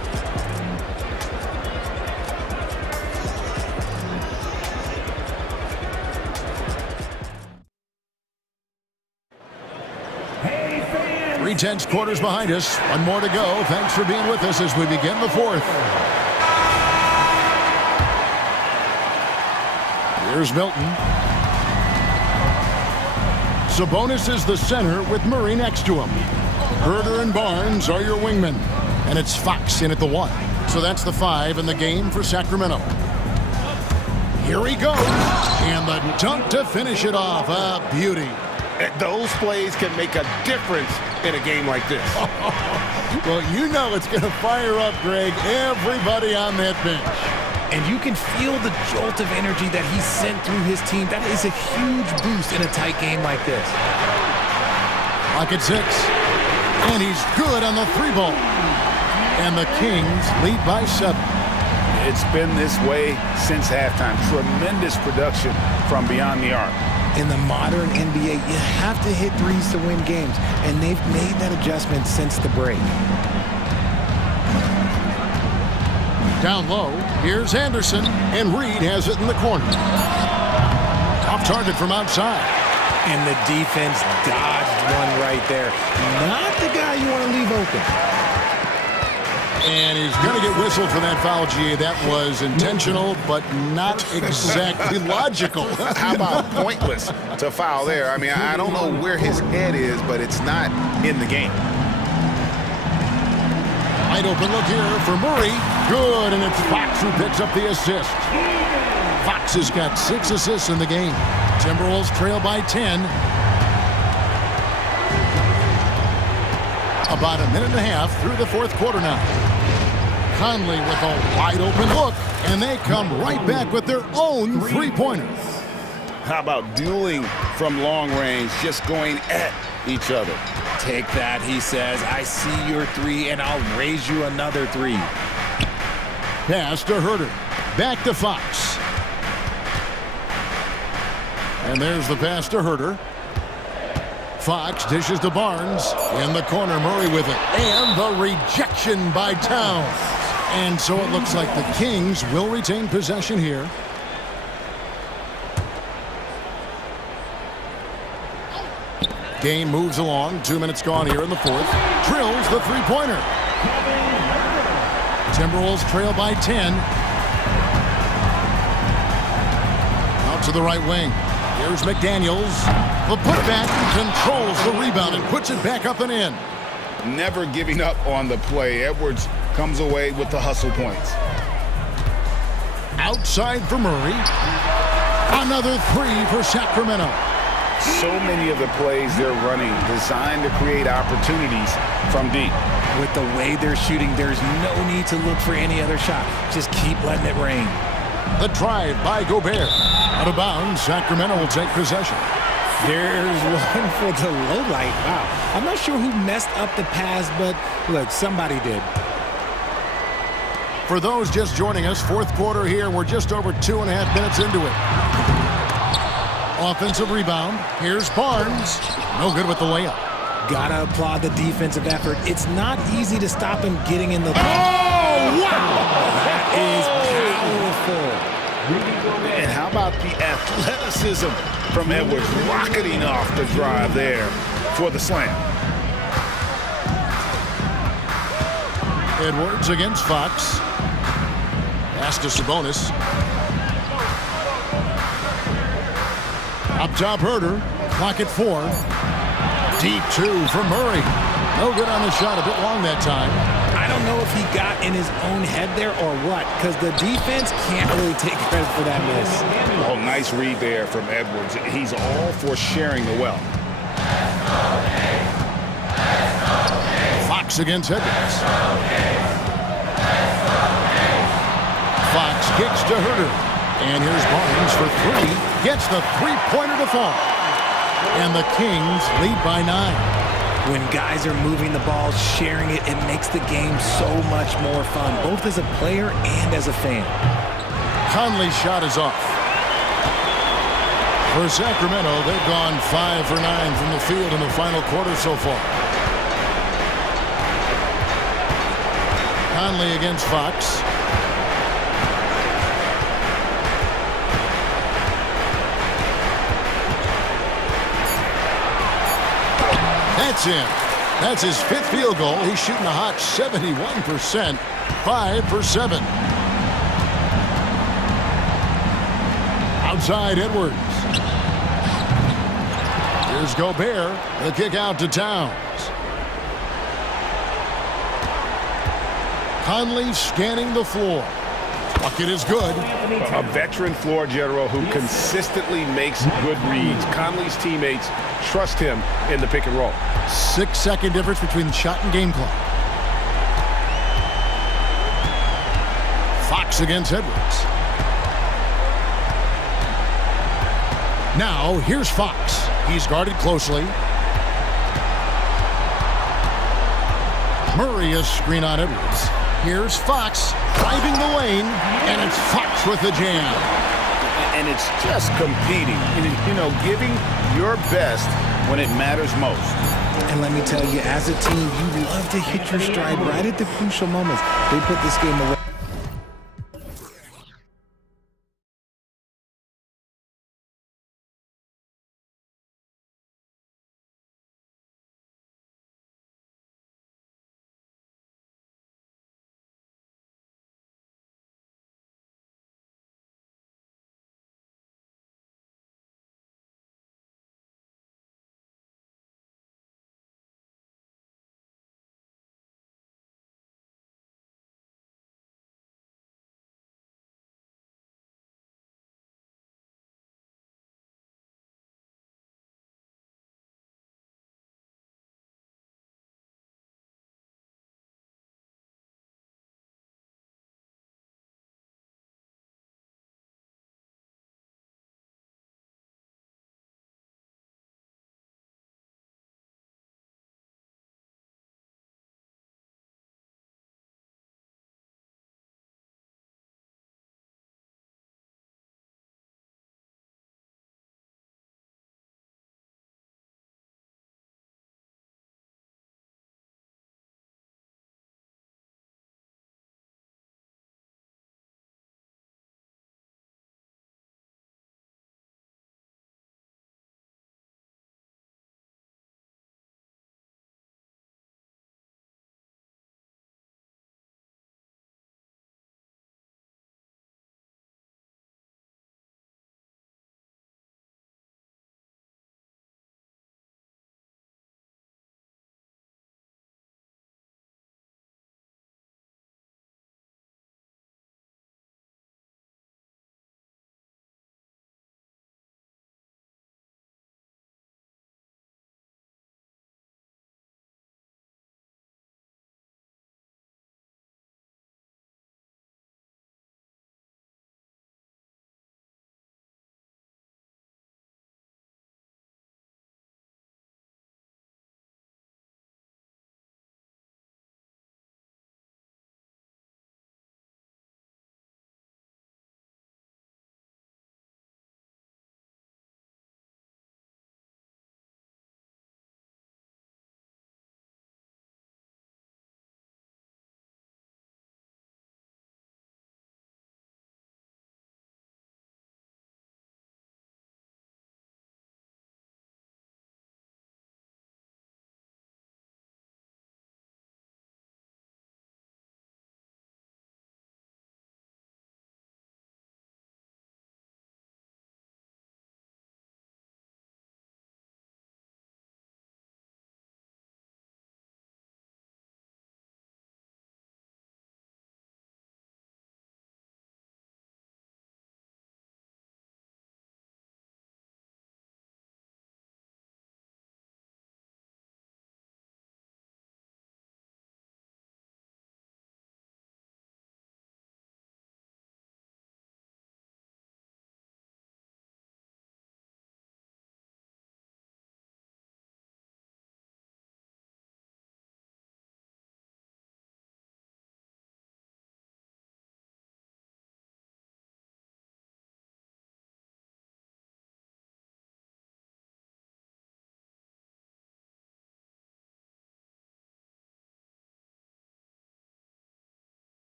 Tense quarters behind us. One more to go. Thanks for being with us as we begin the fourth. Here's Milton. Sabonis is the center with Murray next to him. Herter and Barnes are your wingmen. And it's Fox in at the 1. So that's the 5 in the game for Sacramento. Here he goes. And the dunk to finish it off. A beauty. Those plays can make a difference in a game like this. Well, you know it's going to fire up, Greg, everybody on that bench. And you can feel the jolt of energy that he sent through his team. That is a huge boost in a tight game like this. Clock at 6. And he's good on the 3-ball. And the Kings lead by 7. It's been this way since halftime. Tremendous production from beyond the arc. In the modern NBA, you have to hit threes to win games, and they've made that adjustment since the break. Down low, here's Anderson, and Reed has it in the corner. Off target from outside. And the defense dodged one right there. Not the guy you want to leave open. And he's going to get whistled for that foul, G. That was intentional, but not exactly logical. How about pointless to foul there? I mean, I don't know where his head is, but it's not in the game. Wide open look here for Murray. Good, and it's Fox who picks up the assist. Fox has got 6 assists in the game. Timberwolves trail by 10. About a minute and a half through the 4th quarter now. Conley with a wide open look, and they come right back with their own 3-pointer. How about dueling from long range, just going at each other? Take that, he says. I see your 3, and I'll raise you another 3. Pass to Herter. Back to Fox. And there's the pass to Herter. Fox dishes to Barnes. In the corner, Murray with it. And the rejection by Towns. And so it looks like the Kings will retain possession here. Game moves along. 2 minutes gone here in the 4th. Drills the 3-pointer. Timberwolves trail by 10. Out to the right wing. Here's McDaniels. The putback controls the rebound and puts it back up and in. Never giving up on the play. Edwards comes away with the hustle points. Outside for Murray. Another 3 for Sacramento. So many of the plays they're running designed to create opportunities from deep. With the way they're shooting, there's no need to look for any other shot. Just keep letting it rain. The drive by Gobert. Out of bounds, Sacramento will take possession. There's one for the low light. Wow. I'm not sure who messed up the pass, but look, somebody did. For those just joining us, 4th quarter here. We're just over 2.5 minutes into it. Offensive rebound. Here's Barnes. No good with the layup. Gotta applaud the defensive effort. It's not easy to stop him getting in the... Oh, wow! That is powerful. And how about the athleticism from Edwards rocketing off the drive there for the slam. Edwards against Fox. Pass to Sabonis. Up top, Herter. Clock at 4. Deep 2 for Murray. No good on the shot. A bit long that time. I don't know if he got in his own head there or what, because the defense can't really take credit for that miss. Oh, nice read there from Edwards. He's all for sharing the wealth. Fox against Edwards. Fox kicks to Herter. And here's Barnes for 3. Gets the 3-pointer to fall. And the Kings lead by 9. When guys are moving the ball, sharing it, it makes the game so much more fun, both as a player and as a fan. Conley's shot is off. For Sacramento, they've gone 5 for 9 from the field in the final quarter so far. Conley against Fox. That's in. That's his 5th field goal. He's shooting a hot 71%. 5 for 7. Outside Edwards. Here's Gobert. The kick out to Towns. Conley scanning the floor. Bucket is good. A veteran floor general who consistently makes good reads. Conley's teammates trust him in the pick and roll. 6-second difference between the shot and game clock. Fox against Edwards. Now, here's Fox. He's guarded closely. Murray is screen on Edwards. Here's Fox driving the lane, and it's Fox with the jam. And it's just competing, you know, giving your best when it matters most. And let me tell you, as a team, you love to hit your stride right at the crucial moments. They put this game away.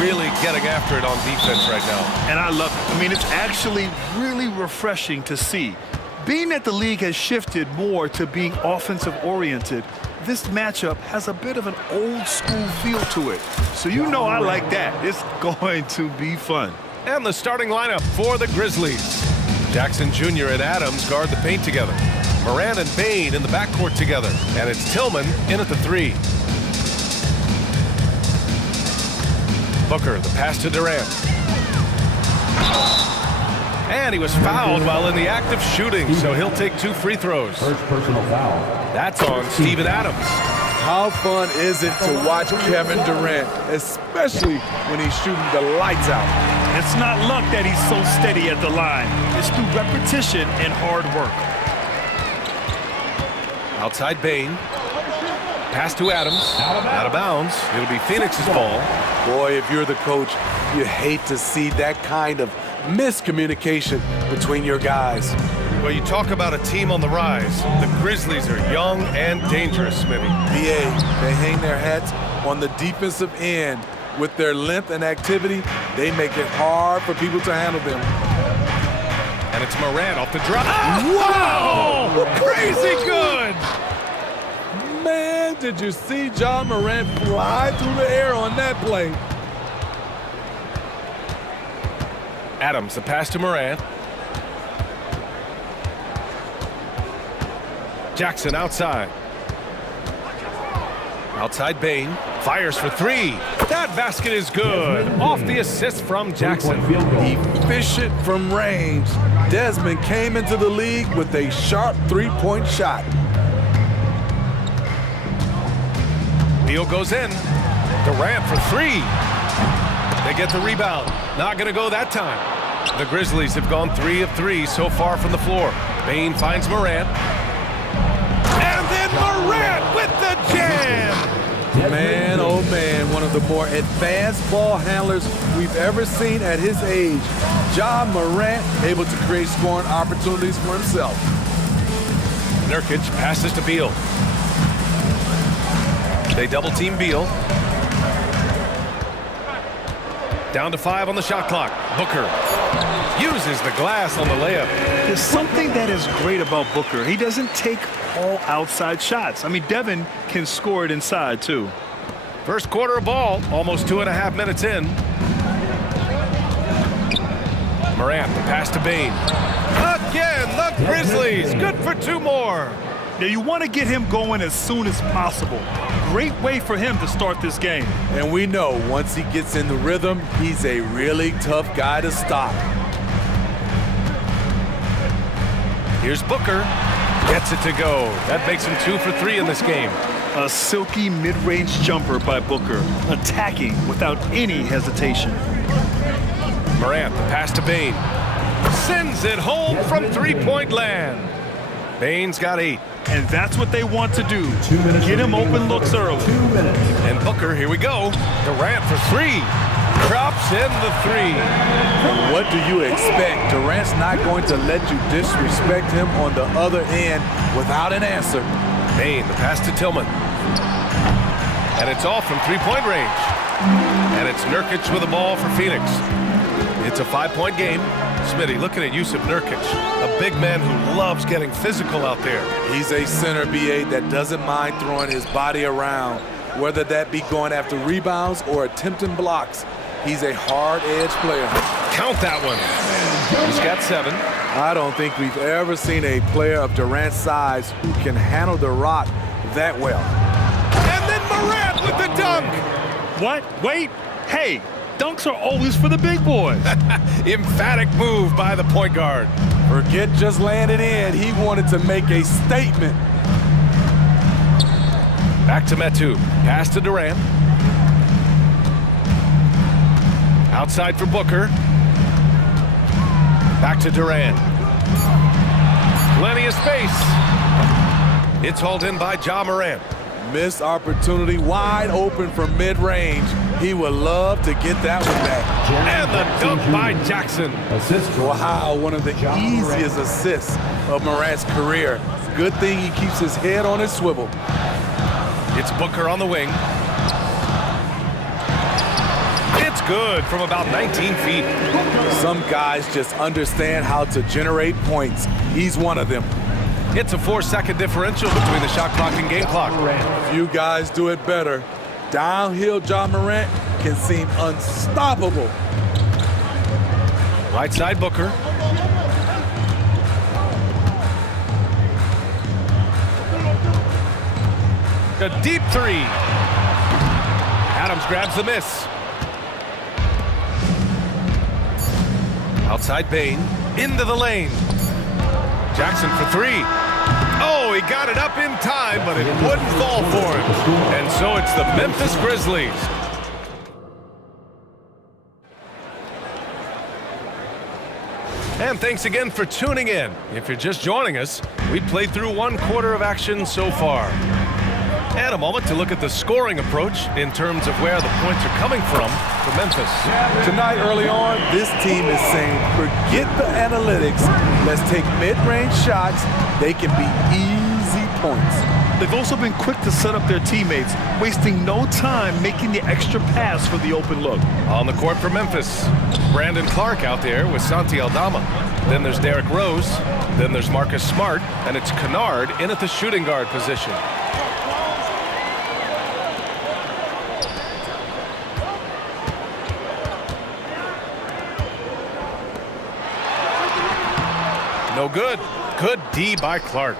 really getting after it on defense right now. And I love it. I mean, it's actually really refreshing to see. Being that the league has shifted more to being offensive-oriented, this matchup has a bit of an old-school feel to it. So you know I like that. It's going to be fun. And the starting lineup for the Grizzlies. Jackson Jr. and Adams guard the paint together. Morant and Bain in the backcourt together. And it's Tillman in at the 3. Booker, the pass to Durant. And he was fouled while in the act of shooting, so he'll take 2 free throws. First personal foul. That's on Steven Adams. How fun is it to watch Kevin Durant, especially when he's shooting the lights out? It's not luck that he's so steady at the line. It's through repetition and hard work. Outside Bain. Pass to Adams. Out of bounds. It'll be Phoenix's ball. Boy, if you're the coach, you hate to see that kind of miscommunication between your guys. Well, you talk about a team on the rise. The Grizzlies are young and dangerous, Smitty. BA, they hang their hats on the defensive end. With their length and activity, they make it hard for people to handle them. And it's Morant off the drop. Wow! Crazy good! Man, did you see John Morant fly through the air on that play? Adams, the pass to Morant. Jackson outside. Outside Bain. Fires for 3. That basket is good. Off the assist from Jackson. Efficient from range. Desmond came into the league with a sharp 3-point shot. Beal goes in. Durant for 3. They get the rebound. Not going to go that time. The Grizzlies have gone 3 of 3 so far from the floor. Bain finds Morant. And then Morant with the jam! Man, oh man, one of the more advanced ball handlers we've ever seen at his age. John Morant able to create scoring opportunities for himself. Nurkic passes to Beal. They double-team Beal. Down to 5 on the shot clock. Booker uses the glass on the layup. There's something that is great about Booker. He doesn't take all outside shots. I mean, Devin can score it inside, too. First quarter of ball, almost 2.5 minutes in. Morant, the pass to Bain. Again, the Grizzlies, good for 2 more. Now, you want to get him going as soon as possible. Great way for him to start this game. And we know once he gets in the rhythm, he's a really tough guy to stop. Here's Booker. Gets it to go. That makes him 2 for 3 in this game. A silky mid-range jumper by Booker, attacking without any hesitation. Morant, the pass to Bain. Sends it home from 3-point land. Bain's got 8. And that's what they want to do. Get him open looks early. And Booker, here we go. Durant for 3. Drops in the 3. What do you expect? Durant's not going to let you disrespect him on the other end without an answer. Bain, the pass to Tillman. And it's off from 3-point range. And it's Nurkic with the ball for Phoenix. It's a 5-point game. Smitty, looking at Yusuf Nurkic, a big man who loves getting physical out there. He's a center, BA, that doesn't mind throwing his body around, whether that be going after rebounds or attempting blocks. He's a hard-edge player. Count that one. He's got 7. I don't think we've ever seen a player of Durant's size who can handle the rock that well. And then Morant with the dunk. What? Wait. Hey, dunks are always for the big boys. Emphatic move by the point guard. Forget just laying it in. He wanted to make a statement. Back to Metu. Pass to Durant. Outside for Booker. Back to Durant. Plenty of space. It's hauled in by Ja Morant. Missed opportunity, wide open from mid-range. He would love to get that one back. And the dunk by Jackson. Wow, one of the easiest assists of Morant's career. Good thing he keeps his head on his swivel. It's Booker on the wing. It's good from about 19 feet. Some guys just understand how to generate points. He's one of them. It's a 4-second differential between the shot clock and game clock. Few guys do it better. Downhill John Morant can seem unstoppable. Right side Booker. A deep three. Adams grabs the miss. Outside Bain, into the lane. Jackson for three. Oh, he got it up in time, but it wouldn't fall for him. And so it's the Memphis Grizzlies. And thanks again for tuning in. If you're just joining us, we played through 1/4 of action so far. And a moment to look at the scoring approach in terms of where the points are coming from for Memphis. Tonight, early on, this team is saying, forget the analytics. Let's take mid-range shots. They can be easy points. They've also been quick to set up their teammates, wasting no time making the extra pass for the open look. On the court for Memphis, Brandon Clark out there with Santi Aldama. Then there's Derrick Rose. Then there's Marcus Smart. And it's Kennard in at the shooting guard position. No good. Good D by Clark.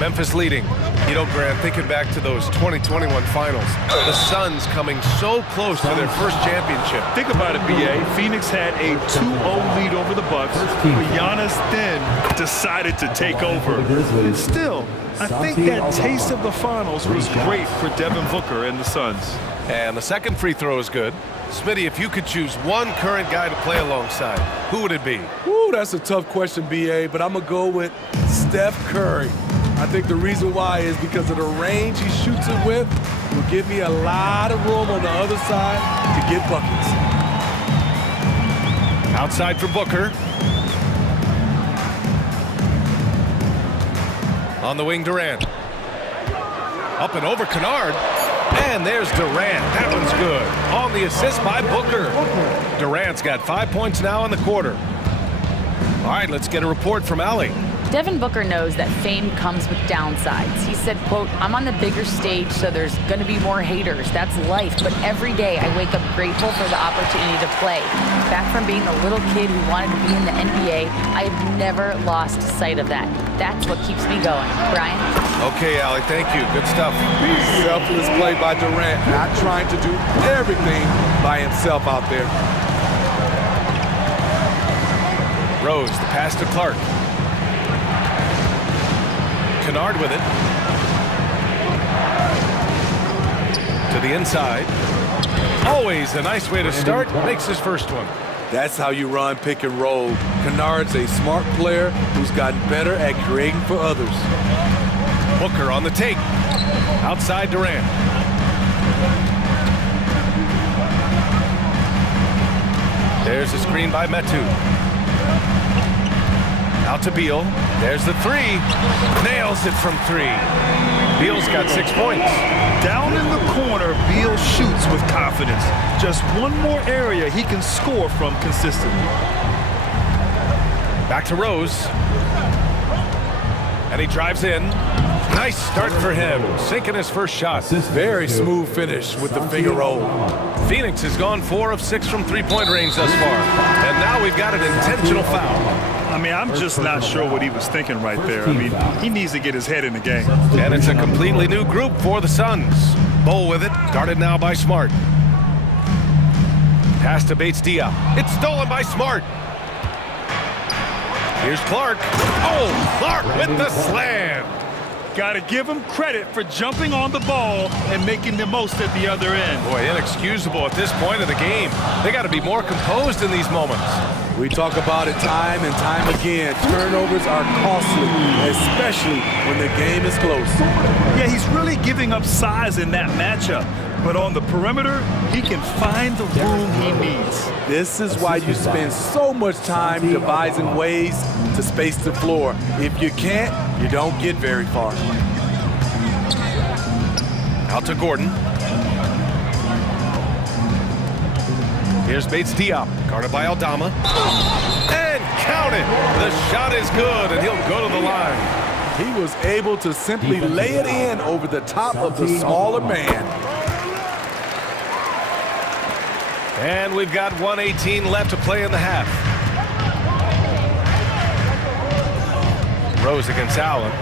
Memphis leading. You know, Grant, thinking back to those 2021 finals, the Suns coming so close to their first championship. Think about it, BA. Phoenix had a 2-0 lead over the Bucks, but Giannis then decided to take over. And still, I think that taste of the finals was great for Devin Booker and the Suns. And the second free throw is good. Smitty, if you could choose one current guy to play alongside, who would it be? Ooh, that's a tough question, BA, but I'm going to go with Steph Curry. I think the reason why is because of the range he shoots it with will give me a lot of room on the other side to get buckets. Outside for Booker. On the wing, Durant. Up and over Kennard. And there's Durant. That one's good. On the assist by Booker. Durant's got 5 points now in the quarter. All right, let's get a report from Allie. Devin Booker knows that fame comes with downsides. He said, quote, I'm on the bigger stage, so there's going to be more haters. That's life. But every day I wake up grateful for the opportunity to play. Back from being a little kid who wanted to be in the NBA, I have never lost sight of that. That's what keeps me going. Brian? Okay, Allie, thank you. Good stuff. Selfless play by Durant, not trying to do everything by himself out there. Rose, the pass to Clark. Kennard with it. To the inside. Always a nice way to start. Makes his first one. That's how you run pick and roll. Kennard's a smart player who's gotten better at creating for others. Booker on the take. Outside Durant. There's a screen by Metu. Out to Beal. There's the three. Nails it from three. Beal's got 6 points. Down in the corner, Beal shoots with confidence. Just one more area he can score from consistently. Back to Rose. And he drives in. Nice start for him. Sinking his first shot. Very smooth finish with the finger roll. Phoenix has gone 4 of 6 from three-point range thus far. And now we've got an intentional foul. I mean, I'm just not sure what he was thinking right there. I mean, he needs to get his head in the game. And it's a completely new group for the Suns. Bowl with it, guarded now by Smart. Pass to Bates-Diop. It's stolen by Smart. Here's Clark. Oh, Clark with the slam. Got to give him credit for jumping on the ball and making the most at the other end. Boy, inexcusable at this point of the game. They got to be more composed in these moments. We talk about it time and time again. Turnovers are costly, especially when the game is close. Yeah, he's really giving up size in that matchup. But on the perimeter, he can find the room he needs. This is why you spend so much time devising ways to space the floor. If you can't, you don't get very far. Out to Gordon. Here's Bates Diop, guarded by Aldama. And count it! The shot is good, and he'll go to the line. He was able to simply lay it in over the top of the smaller man. And we've got 1:18 left to play in the half. Rose against Allen.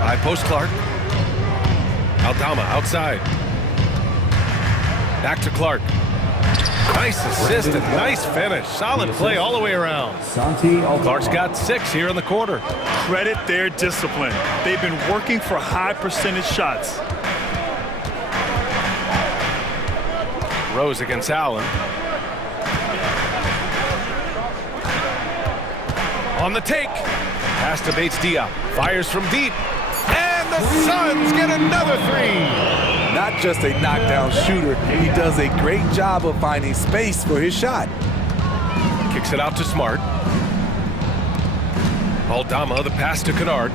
High post Clark. Aldama outside. Back to Clark. Nice assist and nice finish. Solid play all the way around. Clark's got 6 here in the quarter. Credit their discipline. They've been working for high percentage shots. Rose against Allen. On the take. Pass to Bates Diop. Fires from deep. And the Suns get another 3. Not just a knockdown shooter, he does a great job of finding space for his shot. Kicks it out to Smart. Aldama, the pass to Kennard.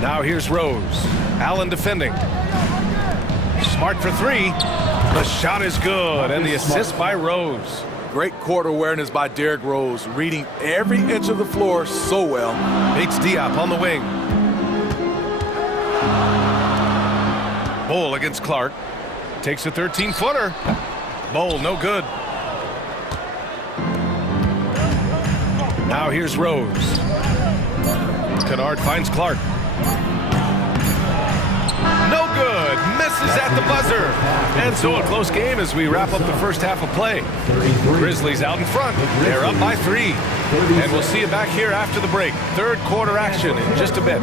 Now here's Rose. Allen defending. Smart for 3. The shot is good, and the assist by Rose. Great court awareness by Derrick Rose, reading every inch of the floor so well. Bates Diop on the wing. Bowl against Clark. Takes a 13-footer. Bowl, no good. Now here's Rose. Kennard finds Clark. No good. Misses at the buzzer. And so a close game as we wrap up the first half of play. Grizzlies out in front. They're up by 3. And we'll see you back here after the break. Third quarter action in just a bit.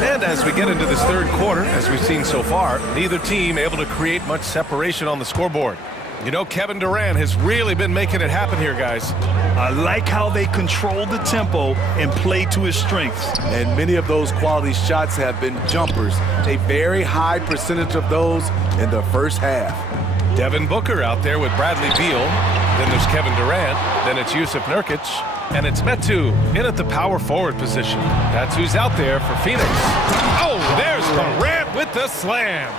And as we get into this third quarter, as we've seen so far, neither team able to create much separation on the scoreboard. You know, Kevin Durant has really been making it happen here, guys. I like how they control the tempo and play to his strengths. And many of those quality shots have been jumpers. A very high percentage of those in the first half. Devin Booker out there with Bradley Beal. Then there's Kevin Durant. Then it's Jusuf Nurkic. And it's Metu in at the power forward position. That's who's out there for Phoenix. Oh, there's Morant with the slam.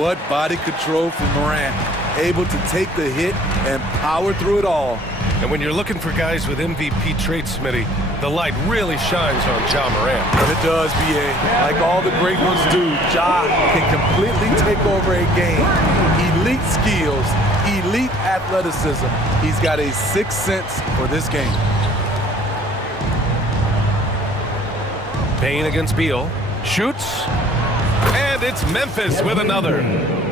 What body control from Morant. Able to take the hit and power through it all. And when you're looking for guys with MVP traits, Smitty, the light really shines on Ja Morant. It does, B.A. Like all the great ones do, Ja can completely take over a game. Elite skills, elite athleticism. He's got a sixth sense for this game. Payne against Beal. Shoots. And it's Memphis with another.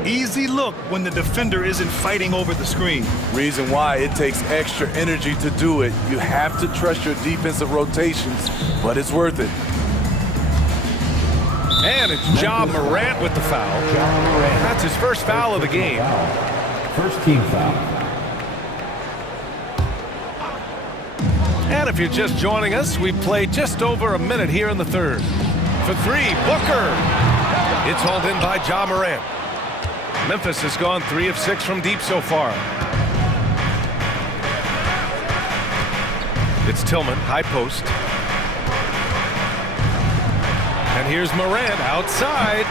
Easy look when the defender isn't fighting over the screen. Reason why it takes extra energy to do it. You have to trust your defensive rotations, but it's worth it. And it's Ja Morant with the foul. That's his first foul of the game. First team foul. And if you're just joining us, we've played just over a minute here in the third. For 3, Booker. It's hauled in by Ja Morant. Memphis has gone 3 of 6 from deep so far. It's Tillman, high post. And here's Morant outside.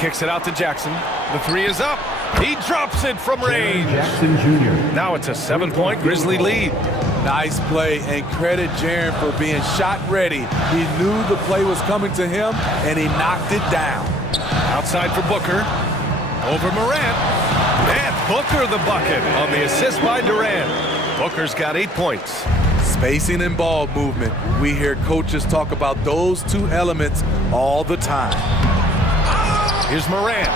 Kicks it out to Jackson. The 3 is up. He drops it from range. Jackson Jr. Now it's a 7-point Grizzly lead. Nice play, and credit Jaren for being shot ready. He knew the play was coming to him, and he knocked it down. Outside for Booker. Over Morant. And Booker the bucket on the assist by Durant. Booker's got 8 points. Spacing and ball movement. We hear coaches talk about those 2 elements all the time. Here's Morant.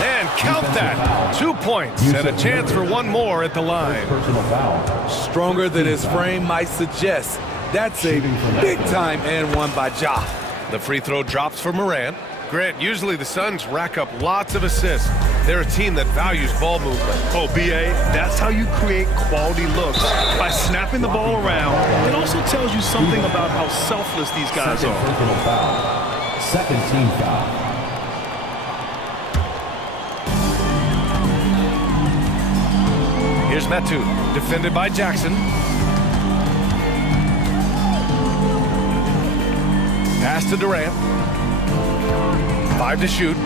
And count that. 2 points and a chance for 1 more at the line. Personal foul. Stronger than his frame might suggest. That's a big-time and 1 by Ja. The free throw drops for Morant. Grant, usually the Suns rack up lots of assists. They're a team that values ball movement. Oh, B.A., that's how you create quality looks. By snapping the ball around, it also tells you something about how selfless these guys are. Personal foul. Second team foul. Here's Metu, defended by Jackson. Pass to Durant. 5 to shoot.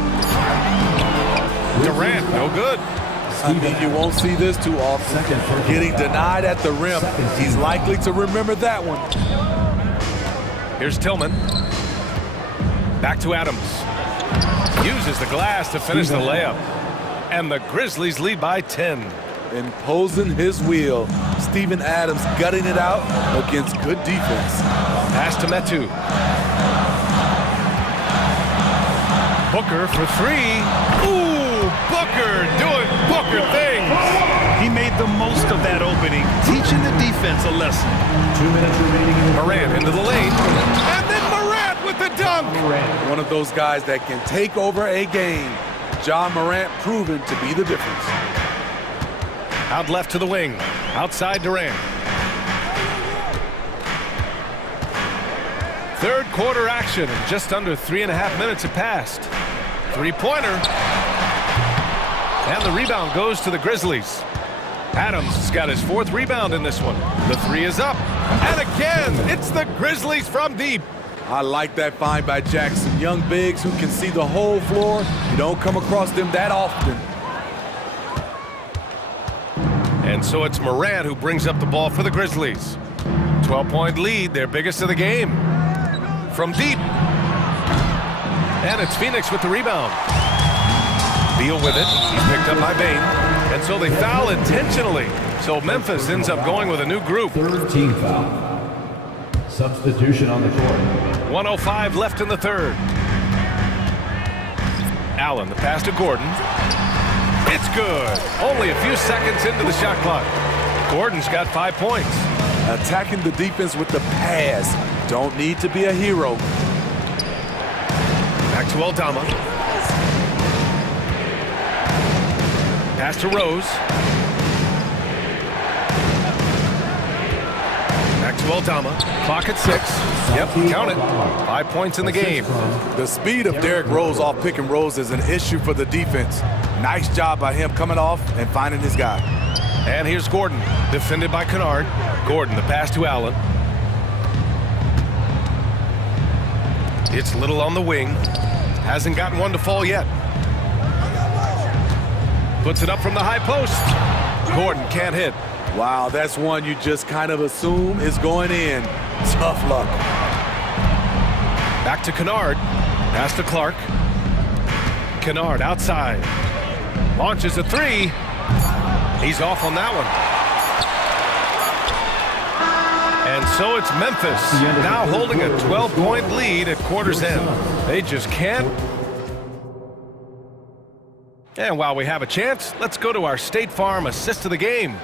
Durant, no good. I mean, you won't see this too often. Getting denied at the rim. He's likely to remember that one. Here's Tillman. Back to Adams. Uses the glass to finish the layup. And the Grizzlies lead by 10. Imposing his will. Steven Adams gutting it out against good defense. Pass to Metu. Booker for 3. Ooh, Booker doing Booker things. He made the most of that opening, teaching the defense a lesson. 2 minutes remaining in the Morant into the lane. And then Morant with the dunk. One of those guys that can take over a game. John Morant proven to be the difference. Out left to the wing. Outside Durant. Third quarter action. Just under 3.5 minutes have passed. Three-pointer. And the rebound goes to the Grizzlies. Adams has got his 4th rebound in this one. The 3 is up. And again, it's the Grizzlies from deep. I like that find by Jackson. Young bigs who can see the whole floor. You don't come across them that often. And so it's Morant who brings up the ball for the Grizzlies. 12-point lead, their biggest of the game. From deep. And it's Phoenix with the rebound. Beal with it. He's picked up by Bain. And so they foul intentionally. So Memphis ends up going with a new group. 3rd team foul. Substitution on the court. 1:05 left in the third. Allen, the pass to Gordon. It's good. Only a few seconds into the shot clock. Gordon's got 5 points. Attacking the defense with the pass. Don't need to be a hero. Back to Aldama. Pass to Rose. Back to Aldama. Clock at 6. Yep, count it. 5 points in the game. The speed of Derrick Rose off pick and rolls is an issue for the defense. Nice job by him coming off and finding his guy. And here's Gordon, defended by Kennard. Gordon, the pass to Allen. It's Little on the wing. Hasn't gotten one to fall yet. Puts it up from the high post. Gordon can't hit. Wow, that's one you just kind of assume is going in. Tough luck. Back to Kennard. Pass to Clark. Kennard outside. Launches a 3. He's off on that one. And so it's Memphis, now holding a 12-point lead at quarter's end. They just can't. And while we have a chance, let's go to our State Farm assist of the game.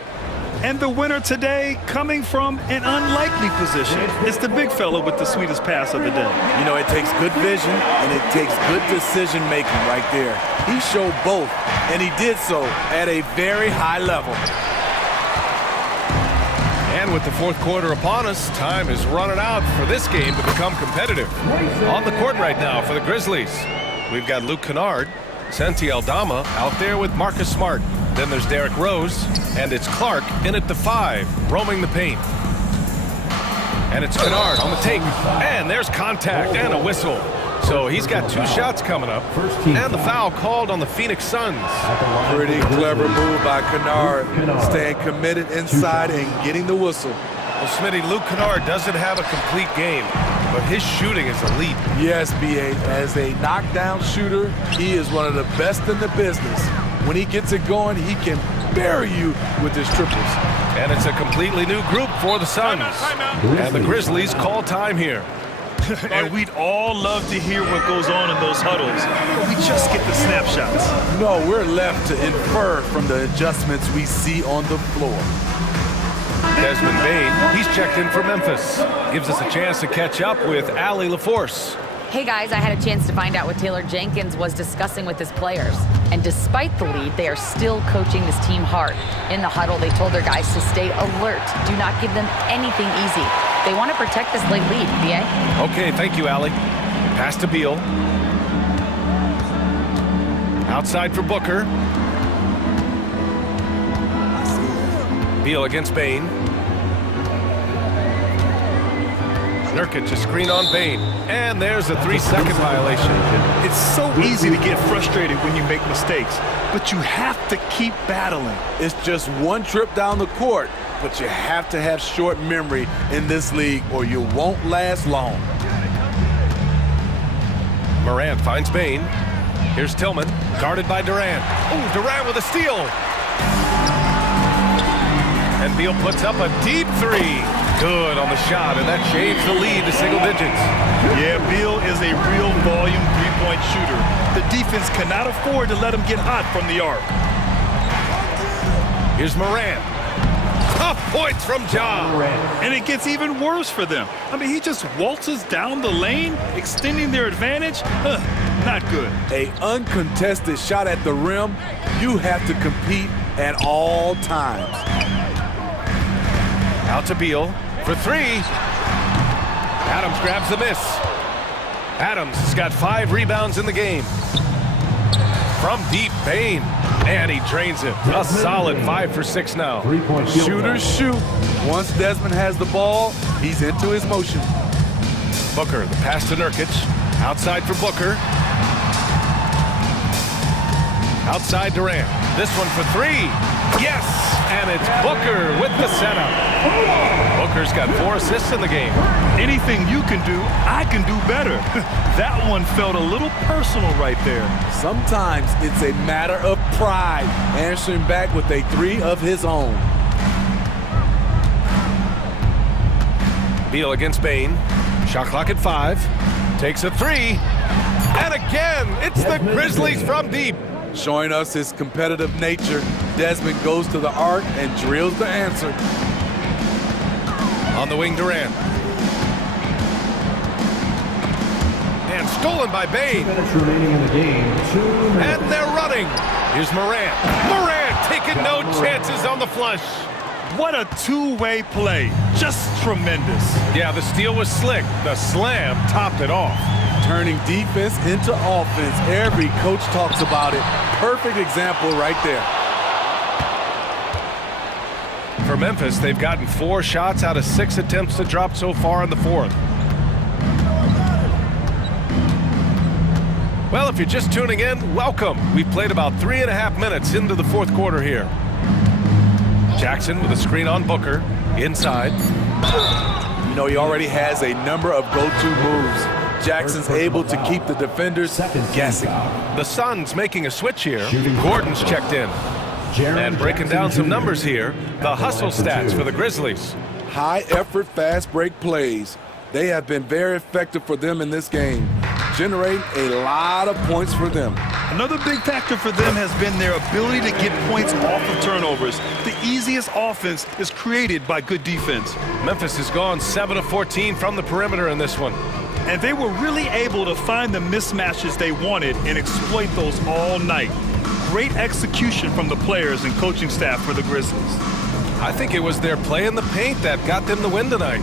And the winner today, coming from an unlikely position, is the big fella with the sweetest pass of the day. You know, it takes good vision and it takes good decision-making right there. He showed both, and he did so at a very high level. And with the fourth quarter upon us, time is running out for this game to become competitive. On the court right now for the Grizzlies, we've got Luke Kennard, Santi Aldama out there with Marcus Smart. Then there's Derrick Rose, and it's Clark in at the 5, roaming the paint. And it's Kennard on the take, and there's contact and a whistle. So he's got 2 shots coming up, and the foul called on the Phoenix Suns. Pretty clever move by Kennard, staying committed inside and getting the whistle. Well, Smitty, Luke Kennard doesn't have a complete game, but his shooting is elite. Yes, B.A. As a knockdown shooter, he is one of the best in the business. When he gets it going, he can bury you with his triples. And it's a completely new group for the Suns. And the Grizzlies call time here. And we'd all love to hear what goes on in those huddles, but we just get the snapshots. No, we're left to infer from the adjustments we see on the floor. Desmond Bain, he's checked in for Memphis. Gives us a chance to catch up with Allie LaForce. Hey guys, I had a chance to find out what Taylor Jenkins was discussing with his players. And despite the lead, they are still coaching this team hard. In the huddle, they told their guys to stay alert. Do not give them anything easy. They want to protect this late lead, B.A. Okay, thank you, Allie. Pass to Beal. Outside for Booker. Beal against Bain. Nurkic, a screen on Bain. And there's a 3-second violation. It's so easy to get frustrated when you make mistakes, but you have to keep battling. It's just one trip down the court, but you have to have short memory in this league or you won't last long. Morant finds Bain. Here's Tillman, guarded by Durant. Oh, Durant with a steal. And Beal puts up a deep three. Good on the shot, and that changed the lead to single digits. Yeah, Beal is a real volume three-point shooter. The defense cannot afford to let him get hot from the arc. Here's Morant. Tough points from Ja. And it gets even worse for them. I mean, he just waltzes down the lane, extending their advantage. Not good. An uncontested shot at the rim, you have to compete at all times. Out to Beal for three. Adams grabs the miss. Adams has got 5 rebounds in the game. From deep, Bain. And he drains it. A solid 5 for 6 now. Shooters shoot. Once Desmond has the ball, he's into his motion. Booker, the pass to Nurkic. Outside for Booker. Outside Durant. This one for 3. Yes! And it's Booker with the setup. Booker's got 4 assists in the game. Anything you can do, I can do better. That one felt a little personal right there. Sometimes it's a matter of pride, answering back with a 3 of his own. Beal against Bain. Shot clock at 5. Takes a 3. And again, it's the Grizzlies from deep. Showing us his competitive nature, Desmond goes to the arc and drills the answer. On the wing, Durant. And stolen by Bain. 2 minutes remaining in the game. 2 minutes. And they're running. Here's Morant. Morant taking no chances on the flush. What a two-way play. Just tremendous. Yeah, the steal was slick. The slam topped it off. Turning defense into offense. Every coach talks about it. Perfect example right there. For Memphis, they've gotten 4 shots out of 6 attempts to drop so far in the 4th. Well, if you're just tuning in, welcome. We've played about 3.5 minutes into the 4th quarter here. Jackson with a screen on Booker. Inside. You know, he already has a number of go-to moves. Jackson's able to keep the defenders guessing. The Suns making a switch here. Gordon's checked in. And breaking down some numbers here, the hustle stats for the Grizzlies. High effort, fast break plays. They have been very effective for them in this game, generating a lot of points for them. Another big factor for them has been their ability to get points off of turnovers. The easiest offense is created by good defense. Memphis has gone 7 of 14 from the perimeter in this one. And they were really able to find the mismatches they wanted and exploit those all night. Great execution from the players and coaching staff for the Grizzlies. I think it was their play in the paint that got them the win tonight.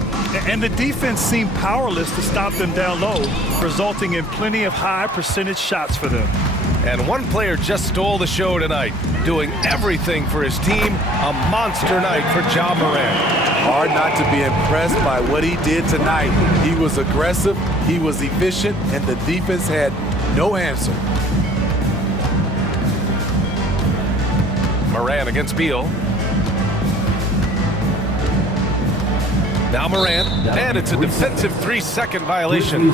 And the defense seemed powerless to stop them down low, resulting in plenty of high percentage shots for them. And one player just stole the show tonight, doing everything for his team. A monster night for Ja Morant. Hard not to be impressed by what he did tonight. He was aggressive, he was efficient, and the defense had no answer. Morant against Beal. Now Morant, and it's a defensive 3-second violation.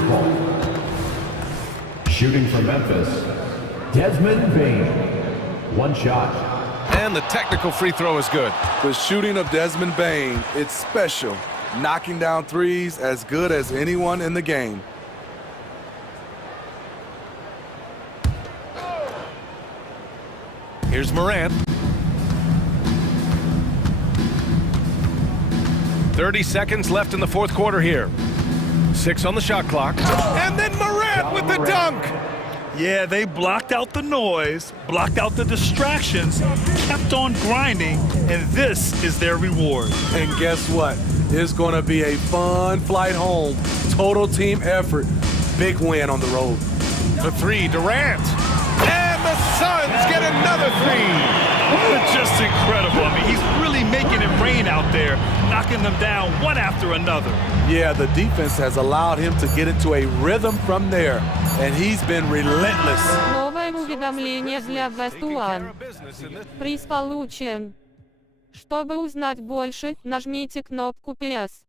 Shooting for Memphis, Desmond Bain. 1 shot. And the technical free throw is good. The shooting of Desmond Bain, it's special. Knocking down threes as good as anyone in the game. Here's Morant. 30 seconds left in the 4th quarter here. 6 on the shot clock. And then Morant with the dunk. Yeah, they blocked out the noise, blocked out the distractions, kept on grinding, and this is their reward. And guess what? It's going to be a fun flight home. Total team effort. Big win on the road. For 3, Durant. And the Suns get another 3. Just incredible. I mean, he's really making it rain out there, knocking them down one after another. Yeah, the defense has allowed him to get into a rhythm from there, and he's been relentless. Новое уведомление для Best One. Приз получен. Чтобы узнать больше, нажмите кнопку PS.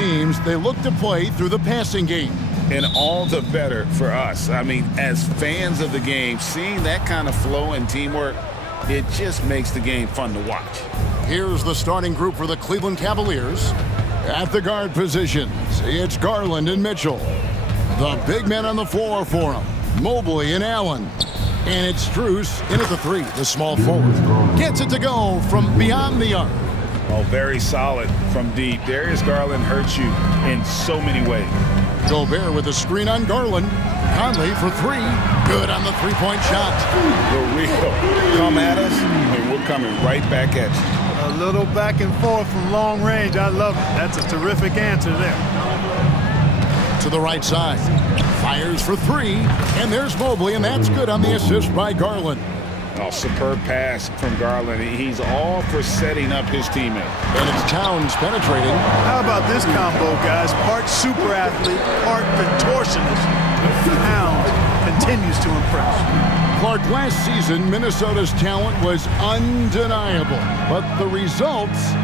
teams, they look to play through the passing game. And all the better for us. I mean, as fans of the game, seeing that kind of flow and teamwork, it just makes the game fun to watch. Here's the starting group for the Cleveland Cavaliers. At the guard positions, it's Garland and Mitchell. The big men on the floor for them, Mobley and Allen. And it's Strus in at the three, the small forward. Gets it to go from beyond the arc. Oh, very solid from deep. Darius Garland hurts you in so many ways. Gobert with a screen on Garland. Conley for three. Good on the three-point shot. The real come at us, and we're coming right back at you. A little back and forth from long range. I love it. That's a terrific answer there. To the right side. Fires for three. And there's Mobley, and that's good on the assist by Garland. Oh, superb pass from Garland. He's all for setting up his teammate. And it's Towns penetrating. How about this combo, guys? Part super athlete, part contortionist. Towns continues to impress. Clark, last season, Minnesota's talent was undeniable, but the results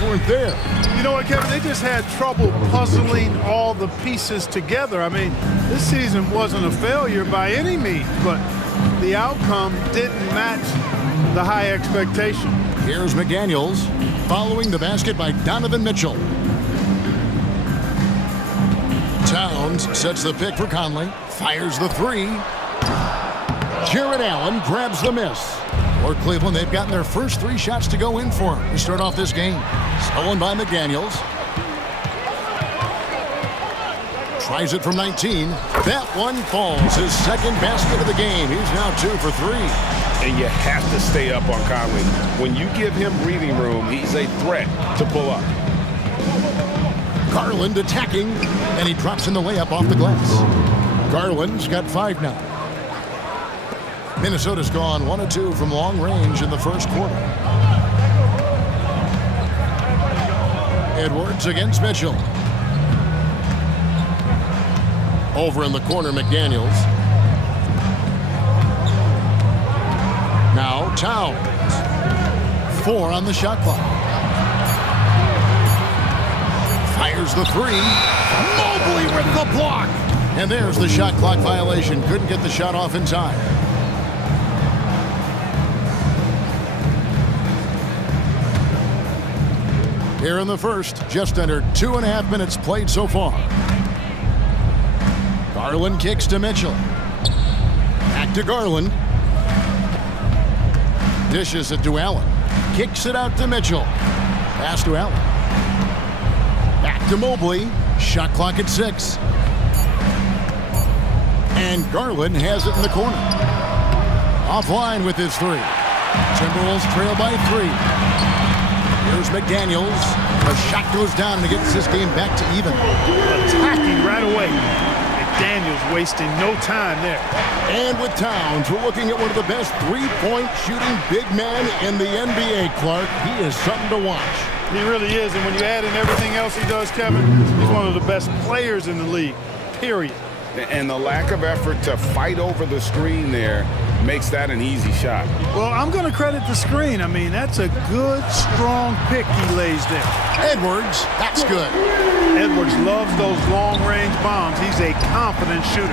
weren't there. You know what, Kevin? They just had trouble puzzling all the pieces together. I mean, this season wasn't a failure by any means, but the outcome didn't match the high expectation. Here's McDaniels following the basket by Donovan Mitchell. Towns sets the pick for Conley, fires the three. Jared Allen grabs the miss. For Cleveland, they've gotten their first three shots to go in for him to start off this game. Stolen by McDaniels. Tries it from 19. That one falls. His second basket of the game. He's now 2 for 3. And you have to stay up on Conley. When you give him breathing room, he's a threat to pull up. Garland attacking, and he drops in the layup off the glass. Garland's got 5 now. Minnesota's gone 1 of 2 from long range in the first quarter. Edwards against Mitchell. Over in the corner, McDaniels. Now Towns. 4 on the shot clock. Fires the three. Mobley with the block. And there's the shot clock violation. Couldn't get the shot off in time. Here in the first, just under 2.5 minutes played so far. Garland kicks to Mitchell. Back to Garland. Dishes it to Allen. Kicks it out to Mitchell. Pass to Allen. Back to Mobley. Shot clock at 6. And Garland has it in the corner. Offline with his 3. Timberwolves trail by 3. Here's McDaniels. The shot goes down and it gets this game back to even. Attacking right away. McDaniels wasting no time there. And with Towns, we're looking at one of the best three-point shooting big men in the NBA, Clark. He is something to watch. He really is, and when you add in everything else he does, Kevin, he's one of the best players in the league, period. And the lack of effort to fight over the screen there makes that an easy shot. Well, I'm going to credit the screen. I mean, that's a good, strong pick he lays there. Edwards, that's good. Edwards loves those long-range bombs. He's a confident shooter.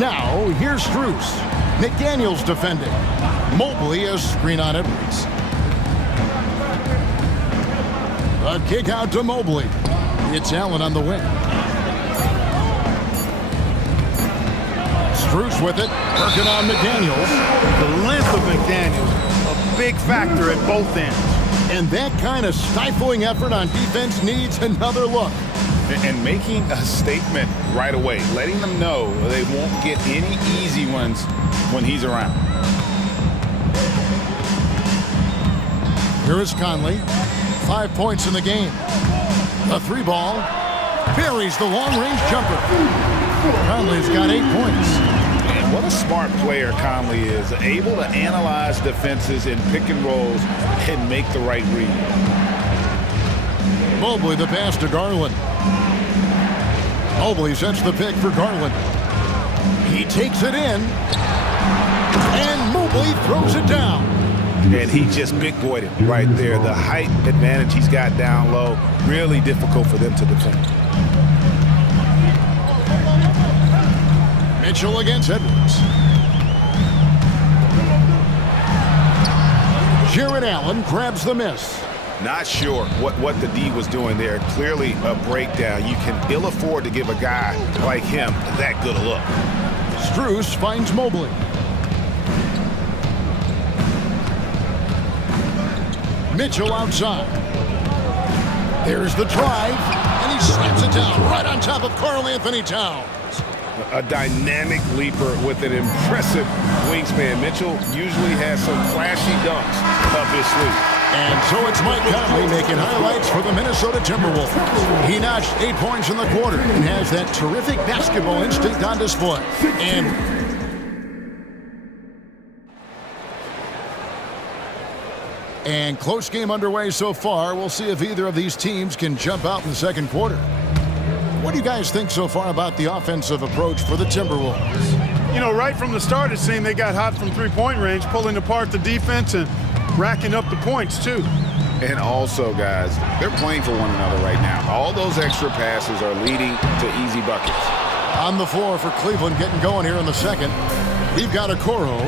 Now, here's Strus. McDaniels defending. Mobley a screen on Edwards. A kick out to Mobley. It's Allen on the wing. Strus with it, working on McDaniels. The length of McDaniels, a big factor at both ends. And that kind of stifling effort on defense needs another look. And making a statement right away, letting them know they won't get any easy ones when he's around. Here is Conley, 5 points in the game. A 3-ball, buries the long-range jumper. Conley's got 8 points. And what a smart player Conley is, able to analyze defenses in pick and rolls and make the right read. Mobley the pass to Garland. Mobley sets the pick for Garland. He takes it in, and Mobley throws it down. and he just big boyed him right there. The height advantage he's got down low, really difficult for them to defend. Mitchell against Edwards. Jared Allen grabs the miss. Not sure what the D was doing there. Clearly a breakdown. You can ill afford to give a guy like him that good a look. Strus finds Mobley. Mitchell outside. There's the drive, and he slams it down right on top of Karl Anthony Towns. A dynamic leaper with an impressive wingspan. Mitchell usually has some flashy dunks up his sleeve. And so it's Mike Conley making highlights for the Minnesota Timberwolves. He notched 8 points in the quarter and has that terrific basketball instinct on display. And close game underway so far. We'll see if either of these teams can jump out in the second quarter. What do you guys think so far about the offensive approach for the Timberwolves? You know, right from the start, it seemed they got hot from three-point range, pulling apart the defense and racking up the points, too. And also, guys, they're playing for one another right now. All those extra passes are leading to easy buckets. On the floor for Cleveland getting going here in the second. We've got Okoro.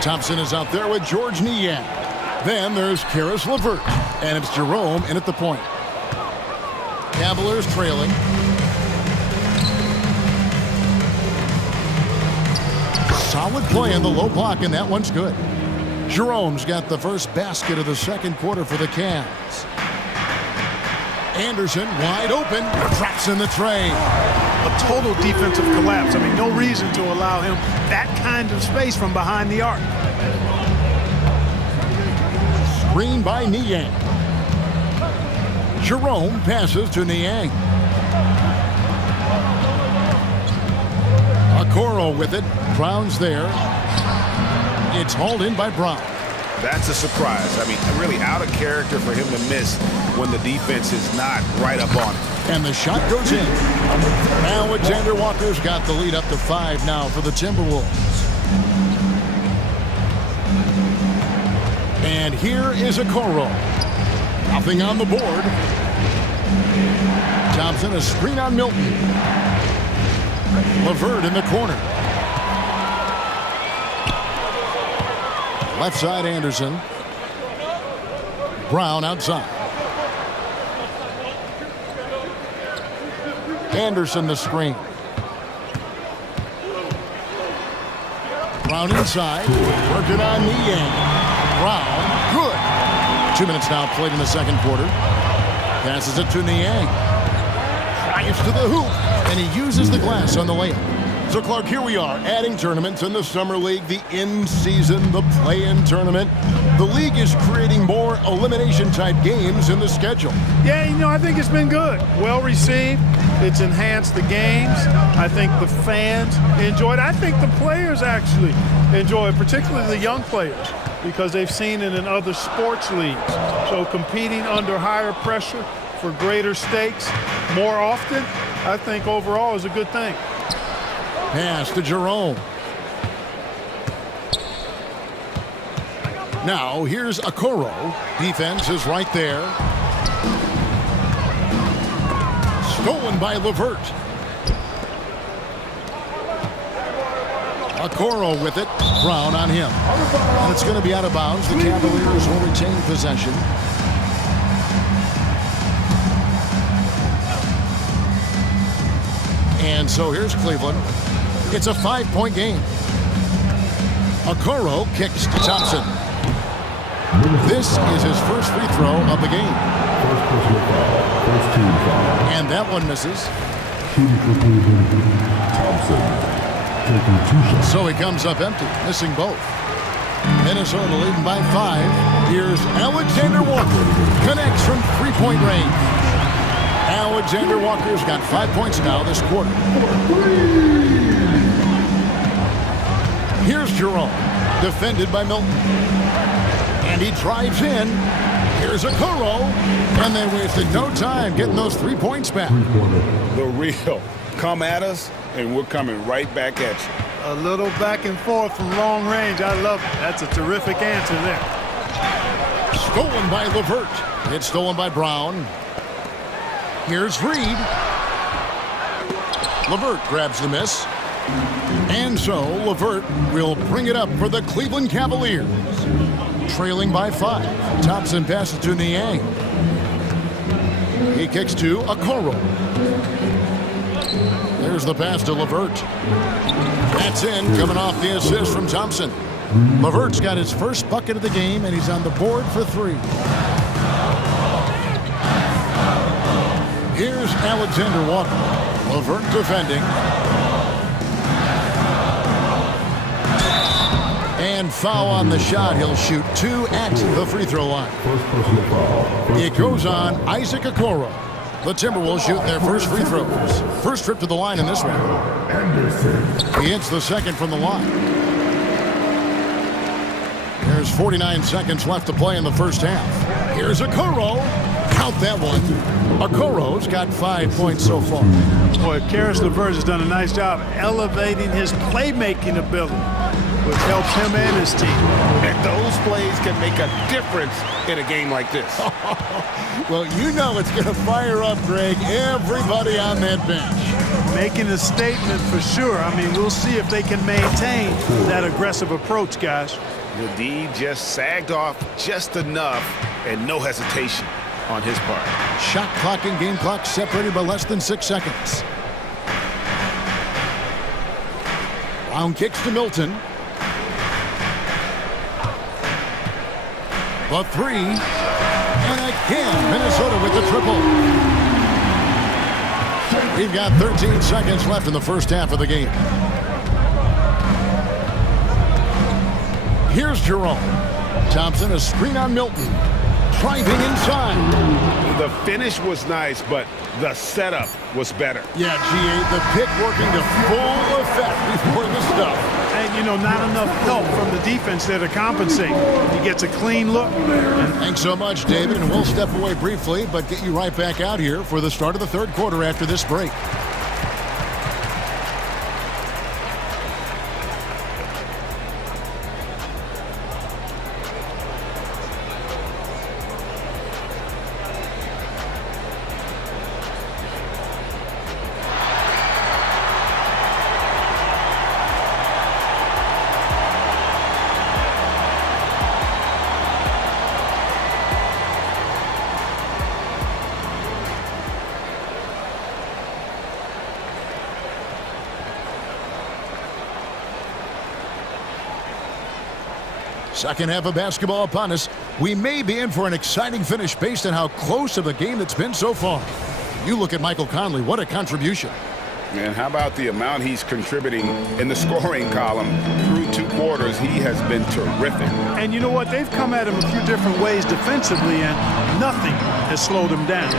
Thompson is out there with George Niang. Then there's Karis LeVert, and it's Jerome in at the point. Cavaliers trailing. Solid play in the low block, and that one's good. Jerome's got the first basket of the second quarter for the Cavs. Anderson wide open, drops in the tray. A total defensive collapse. I mean, no reason to allow him that kind of space from behind the arc. Screen by Niang. Jerome passes to Niang. Okoro with it. Brown's there. It's hauled in by Brown. That's a surprise. I mean, really out of character for him to miss when the defense is not right up on it. And the shot goes in. Alexander Walker's got the lead up to 5 now for the Timberwolves. And here is Okoro. Nothing on the board. Thompson, a screen on Milton. LeVert in the corner. Left side, Anderson. Brown outside. Anderson the screen. Brown inside. Working on Niang. Brown, good. 2 minutes now played in the second quarter. Passes it to Niang. Drives to the hoop, and he uses the glass on the layup. So, Clark, here we are, adding tournaments in the Summer League, the in-season, the play-in tournament. The league is creating more elimination-type games in the schedule. Yeah, you know, I think it's been good. Well received. It's enhanced the games. I think the fans enjoy it. I think the players actually enjoy it, particularly the young players, because they've seen it in other sports leagues. So competing under higher pressure for greater stakes more often, I think overall is a good thing. Pass to Jerome. Now here's Okoro. Defense is right there. Stolen by LeVert. Okoro with it. Brown on him. And it's going to be out of bounds. The Cavaliers will retain possession. And so here's Cleveland. It's a 5-point game. Okoro kicks to Thompson. This is his first free throw of the game. And that one misses. So he comes up empty, missing both. Minnesota leading by 5. Here's Alexander Walker. Connects from three-point range. Alexander Walker's got 5 points now this quarter. Here's Jerome, defended by Milton. And he drives in. Here's Okoro. And they wasted no time getting those 3 points back. The real come at us, and we're coming right back at you. A little back and forth from long range. I love it. That's a terrific answer there. Stolen by Levert. It's stolen by Brown. Here's Reed. Levert grabs the miss. And so Levert will bring it up for the Cleveland Cavaliers. Trailing by 5. Thompson passes to Niang. He kicks to Okoro. There's the pass to Levert. That's in, coming off the assist from Thompson. Levert's got his first bucket of the game, and he's on the board for 3. Here's Alexander Walker. Levert defending. And foul on the shot. He'll shoot 2 at the free throw line. It goes on Isaac Okoro. The Timberwolves shoot their first free throws. First trip to the line in this one. He hits the second from the line. There's 49 seconds left to play in the first half. Here's Okoro. Count that one. Okoro's got 5 points so far. Boy, Karis LeVert has done a nice job elevating his playmaking ability, which helps him and his team. And those plays can make a difference in a game like this. Well, you know it's going to fire up, Greg, everybody on that bench. Making a statement for sure. I mean, we'll see if they can maintain that aggressive approach, guys. The D just sagged off just enough and no hesitation on his part. Shot clock and game clock separated by less than 6 seconds. Brown kicks to Milton. The 3. And again, Minnesota with the triple. We've got 13 seconds left in the first half of the game. Here's Jerome. Thompson, a screen on Milton. Driving inside. The finish was nice, but the setup was better. Yeah, G.A., the pick working to full effect before the stuff. And, you know, not enough help from the defense there to compensate. He gets a clean look. Thanks so much, David, and we'll step away briefly, but get you right back out here for the start of the third quarter after this break. Second half of basketball upon us. We may be in for an exciting finish based on how close of a game it's been so far. You look at Michael Conley, what a contribution. And how about the amount he's contributing in the scoring column through 2 quarters? He has been terrific. And you know what? They've come at him a few different ways defensively, and nothing has slowed him down.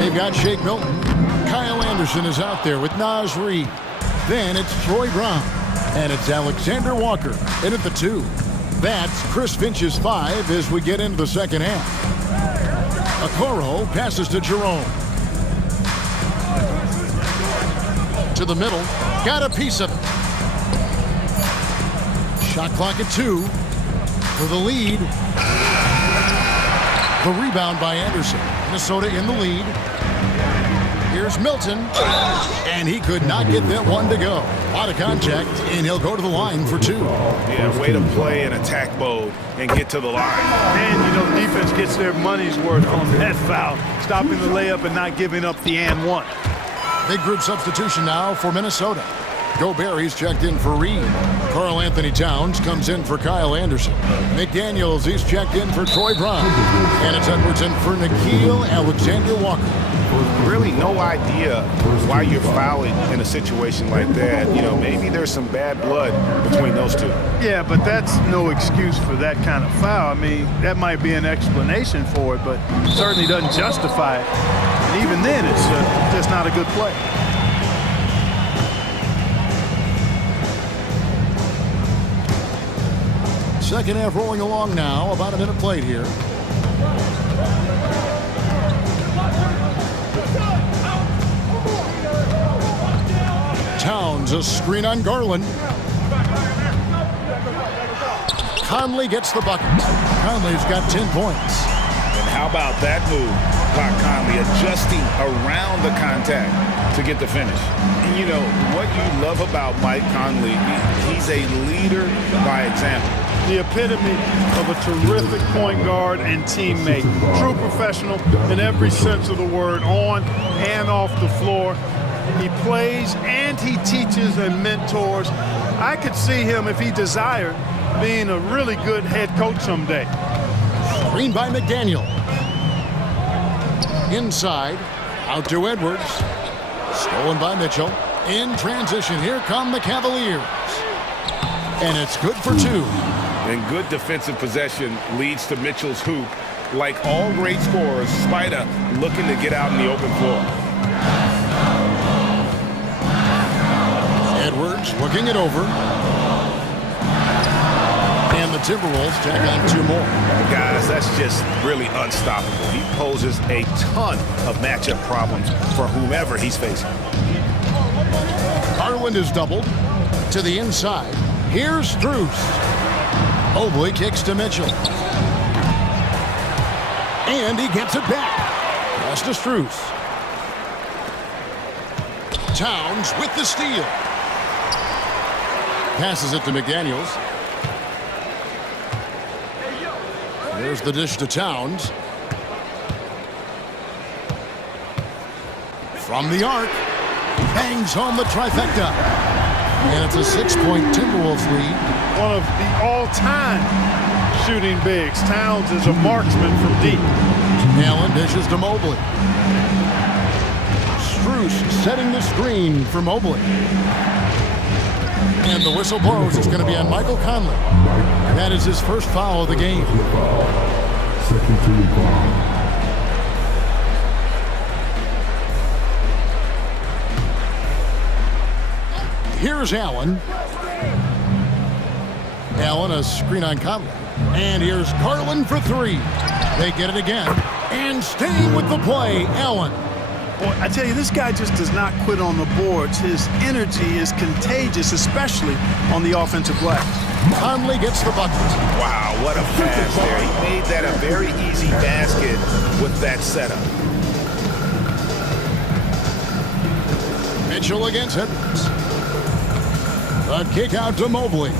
They've got Shake Milton. Kyle Anderson is out there with Naz Reid. Then it's Troy Brown. And it's Alexander Walker in at the 2. That's Chris Finch's 5 as we get into the second half. Okoro passes to Jerome. To the middle. Got a piece of it. Shot clock at 2. For the lead. The rebound by Anderson. Minnesota in the lead. Here's Milton. And he could not get that one to go. Out of contact, and he'll go to the line for 2. Yeah, way to play in attack mode and get to the line. And, you know, the defense gets their money's worth on that foul. Stopping the layup and not giving up the and 1. Big group substitution now for Minnesota. Gobert, he's checked in for Reed. Karl Anthony Towns comes in for Kyle Anderson. McDaniels, he's checked in for Troy Brown. And it's Edwards in for Nickeil Alexander Walker. Really no idea why you're fouling in a situation like that. You know, maybe there's some bad blood between those two. Yeah, but that's no excuse for that kind of foul. I mean, that might be an explanation for it, but certainly doesn't justify it. And even then, it's just not a good play. Second half rolling along now. About a minute played here. Towns, a screen on Garland. Conley gets the bucket. Conley's got 10 points. And how about that move by Conley, adjusting around the contact to get the finish. And you know, what you love about Mike Conley, he's a leader by example. The epitome of a terrific point guard and teammate. True professional in every sense of the word, on and off the floor. He plays and he teaches and mentors. I could see him, if he desired, being a really good head coach someday. Screen by McDaniel. Inside, out to Edwards. Stolen by Mitchell. In transition, here come the Cavaliers. And it's good for two. And good defensive possession leads to Mitchell's hoop. Like all great scorers, Spida looking to get out in the open floor. Edwards looking it over. And the Timberwolves tack on two more. Guys, that's just really unstoppable. He poses a ton of matchup problems for whomever he's facing. Garland is doubled to the inside. Here's Strus. Mobley kicks to Mitchell. And he gets it back. Pass to Strus. Towns with the steal. Passes it to McDaniels. There's the dish to Towns. From the arc. Bangs home the trifecta. And it's a 6-point Timberwolves lead. One of the all-time shooting bigs. Towns is a marksman from deep. Allen dishes to Mobley. Strus setting the screen for Mobley. And the whistle blows. It's going to be on Michael Conley. That is his first foul of the game. Second team foul. Here's Allen. Allen, a screen on Conley. And here's Garland for three. They get it again. And staying with the play, Allen. Boy, I tell you, this guy just does not quit on the boards. His energy is contagious, especially on the offensive glass. Conley gets the bucket. Wow, what a pass there. He made that a very easy basket with that setup. Mitchell against Edwards. A kick out to Mobley.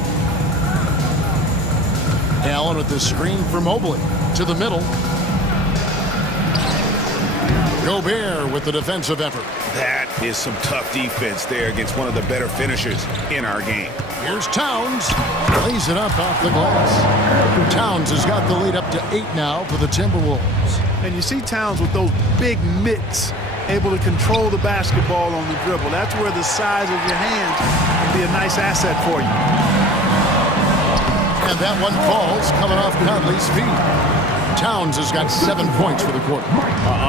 Allen with the screen for Mobley. To the middle. Gobert with the defensive effort. That is some tough defense there against one of the better finishers in our game. Here's Towns. Lays it up off the glass. Towns has got the lead up to 8 now for the Timberwolves. And you see Towns with those big mitts, able to control the basketball on the dribble. That's where the size of your hands can be a nice asset for you. And that one falls coming off Conley's feet. Towns has got 7 points for the quarter.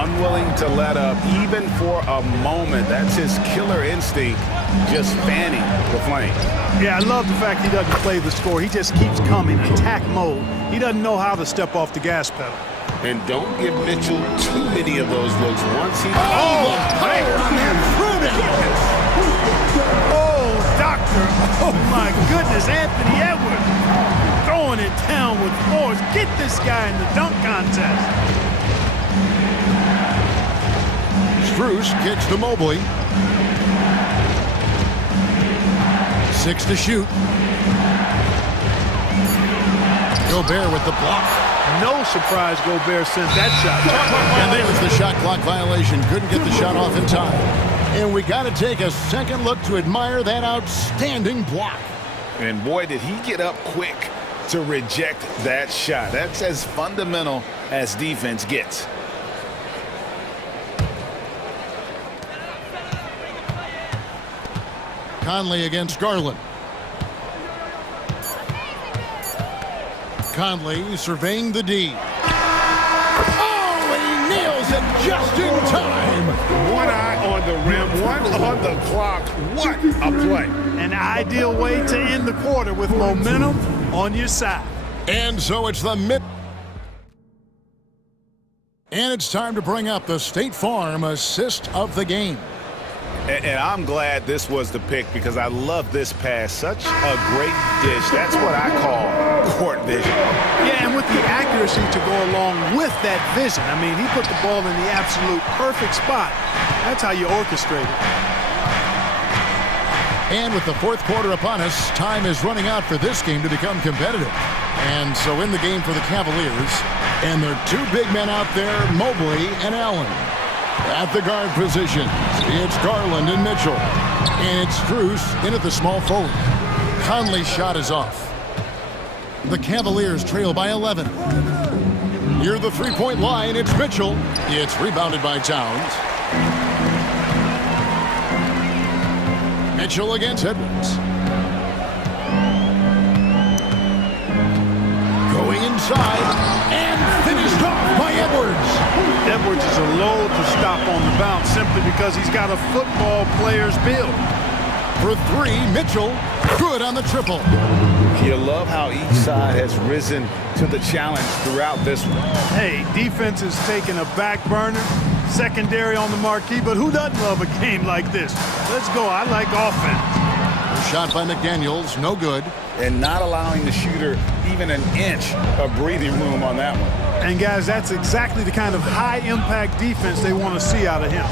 Unwilling to let up even for a moment. That's his killer instinct, just fanning the flame. Yeah, I love the fact he doesn't play the score. He just keeps coming, attack mode. He doesn't know how to step off the gas pedal. And don't give Mitchell too many of those looks. Once he... Oh, power on that prudence! Oh, doctor! Oh, my goodness, Anthony Edwards! Throwing it down with force. Get this guy in the dunk contest. Strus kicks to Mobley. 6 to shoot. Gobert with the block. No surprise Gobert sent that shot. And there's the shot clock violation. Couldn't get the shot off in time. And we got to take a second look to admire that outstanding block. And boy, did he get up quick to reject that shot. That's as fundamental as defense gets. Conley against Garland. Conley surveying the D. Oh, he nails it just in time. One eye on the rim, one on the clock. What a play. An ideal way to end the quarter with momentum on your side. And so it's the mid. And it's time to bring up the State Farm assist of the game. And I'm glad this was the pick because I love this pass. Such a great dish. That's what I call court vision. accuracy to go along with that vision. I mean, he put the ball in the absolute perfect spot. That's how you orchestrate it. And with the fourth quarter upon us, time is running out for this game to become competitive. And so in the game for the Cavaliers, and their two big men out there, Mobley and Allen. At the guard position, it's Garland and Mitchell. And it's Strus in at the small forward. Conley's shot is off. The Cavaliers trail by 11. Near the three-point line, it's Mitchell. It's rebounded by Towns. Mitchell against Edwards. Going inside and finished off by Edwards. Edwards is a load to stop on the bounce simply because he's got a football player's build. For three, Mitchell, good on the triple. You love how each side has risen to the challenge throughout this one. Hey, defense is taking a back burner, secondary on the marquee, but who doesn't love a game like this? Let's go. I like offense. Shot by McDaniels, no good. And not allowing the shooter even an inch of breathing room on that one. And guys, that's exactly the kind of high-impact defense they want to see out of him.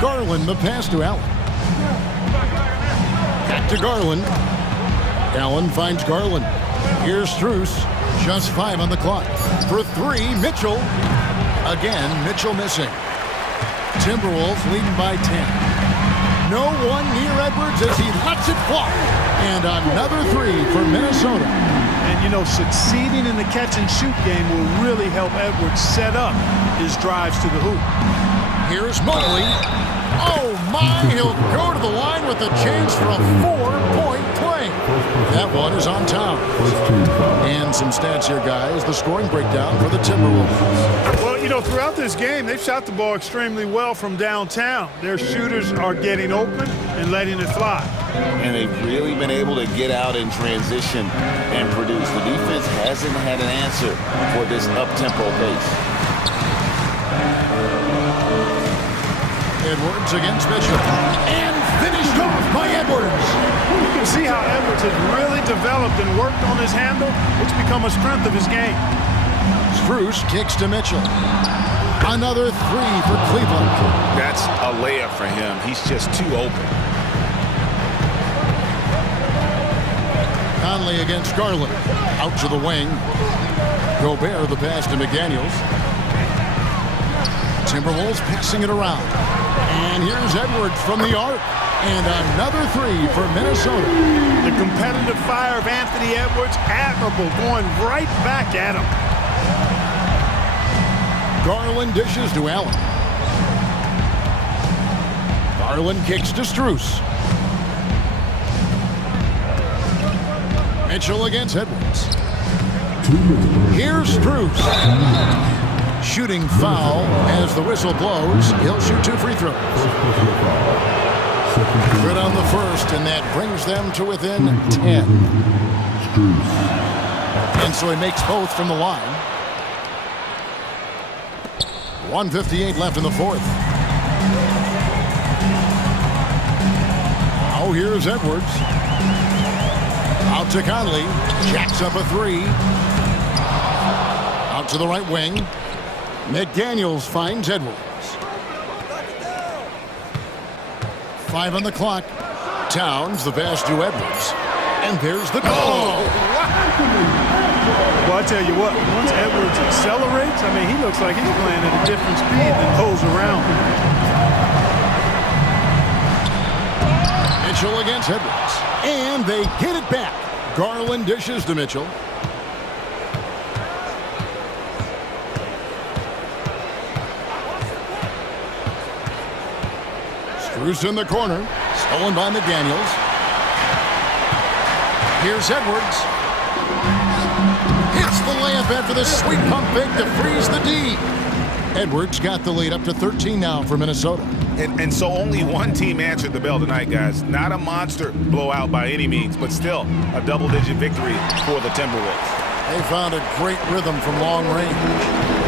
Garland, the pass to Allen. Back to Garland. Allen finds Garland. Here's Strus. Just 5 on the clock. For three, Mitchell. Again, Mitchell missing. Timberwolves leading by 10. No one near Edwards as he lets it fly. And another three for Minnesota. And, you know, succeeding in the catch-and-shoot game will really help Edwards set up his drives to the hoop. Here's Mobley. Oh, my, he'll go to the line with a chance for a 4-point play. That one is on Towns. And some stats here, guys. The scoring breakdown for the Timberwolves. Well, you know, throughout this game, they've shot the ball extremely well from downtown. Their shooters are getting open and letting it fly. And they've really been able to get out in transition and produce. The defense hasn't had an answer for this up-tempo pace. Edwards against Mitchell. And finished off by Edwards. You can see how Edwards has really developed and worked on his handle. It's become a strength of his game. Strus kicks to Mitchell. Another three for Cleveland. That's a layup for him. He's just too open. Conley against Garland. Out to the wing. Gobert the pass to McDaniels. Timberwolves passing it around. And here's Edwards from the arc. And another three for Minnesota. The competitive fire of Anthony Edwards, admirable, going right back at him. Garland dishes to Allen. Garland kicks to Strus. Mitchell against Edwards. Here's Strus. Shooting foul as the whistle blows. He'll shoot 2 free throws. Good on the first, and that brings them to within 10. And so he makes both from the line. 1:58 left in the fourth. Now here's Edwards. Out to Conley. Jacks up a three. Out to the right wing. McDaniels finds Edwards. 5 on the clock. Towns, the pass to Edwards. And there's the goal. Well, I tell you what, once Edwards accelerates, I mean, he looks like he's playing at a different speed than goes around. Mitchell against Edwards. And they get it back. Garland dishes to Mitchell. Strus in the corner. Stolen by McDaniels. Here's Edwards. Hits the layup after the sweet pump fake to freeze the D. Edwards got the lead up to 13 now for Minnesota. And so only one team answered the bell tonight, guys. Not a monster blowout by any means, but still a double-digit victory for the Timberwolves. They found a great rhythm from long range.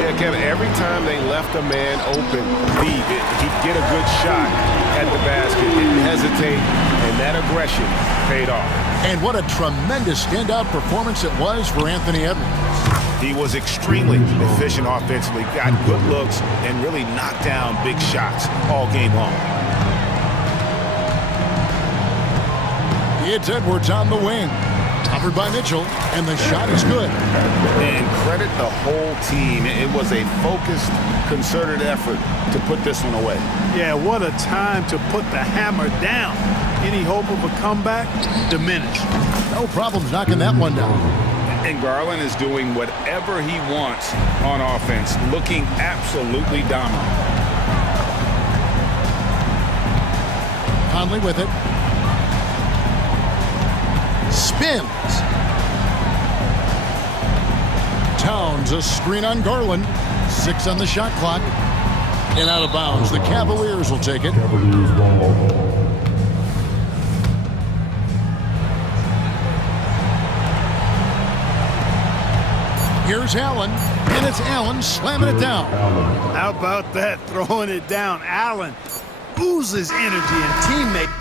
Yeah, Kevin, every time they left a man open deep, he'd get a good shot at the basket, didn't hesitate, and that aggression paid off. And what a tremendous standout performance it was for Anthony Edwards. He was extremely efficient offensively, got good looks, and really knocked down big shots all game long. It's Edwards on the wing. Covered by Mitchell, and the shot is good. And credit the whole team. It was a focused, concerted effort to put this one away. Yeah, what a time to put the hammer down. Any hope of a comeback diminished. No problems knocking that one down. And Garland is doing whatever he wants on offense, looking absolutely dominant. Conley with it. Spins. Towns a screen on Garland. 6 on the shot clock. And out of bounds. The Cavaliers will take it. Here's Allen, and it's Allen slamming it down. How about that, throwing it down? Allen oozes energy and teammate.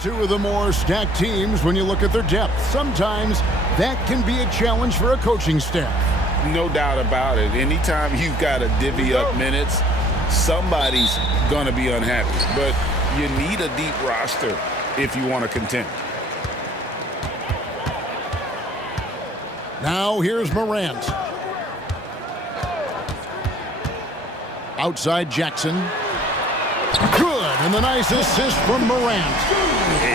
Two of the more stacked teams when you look at their depth. Sometimes that can be a challenge for a coaching staff. No doubt about it. Anytime you've got to divvy up minutes, somebody's going to be unhappy. But you need a deep roster if you want to contend. Now here's Morant. Outside Jackson. Good, and the nice assist from Morant.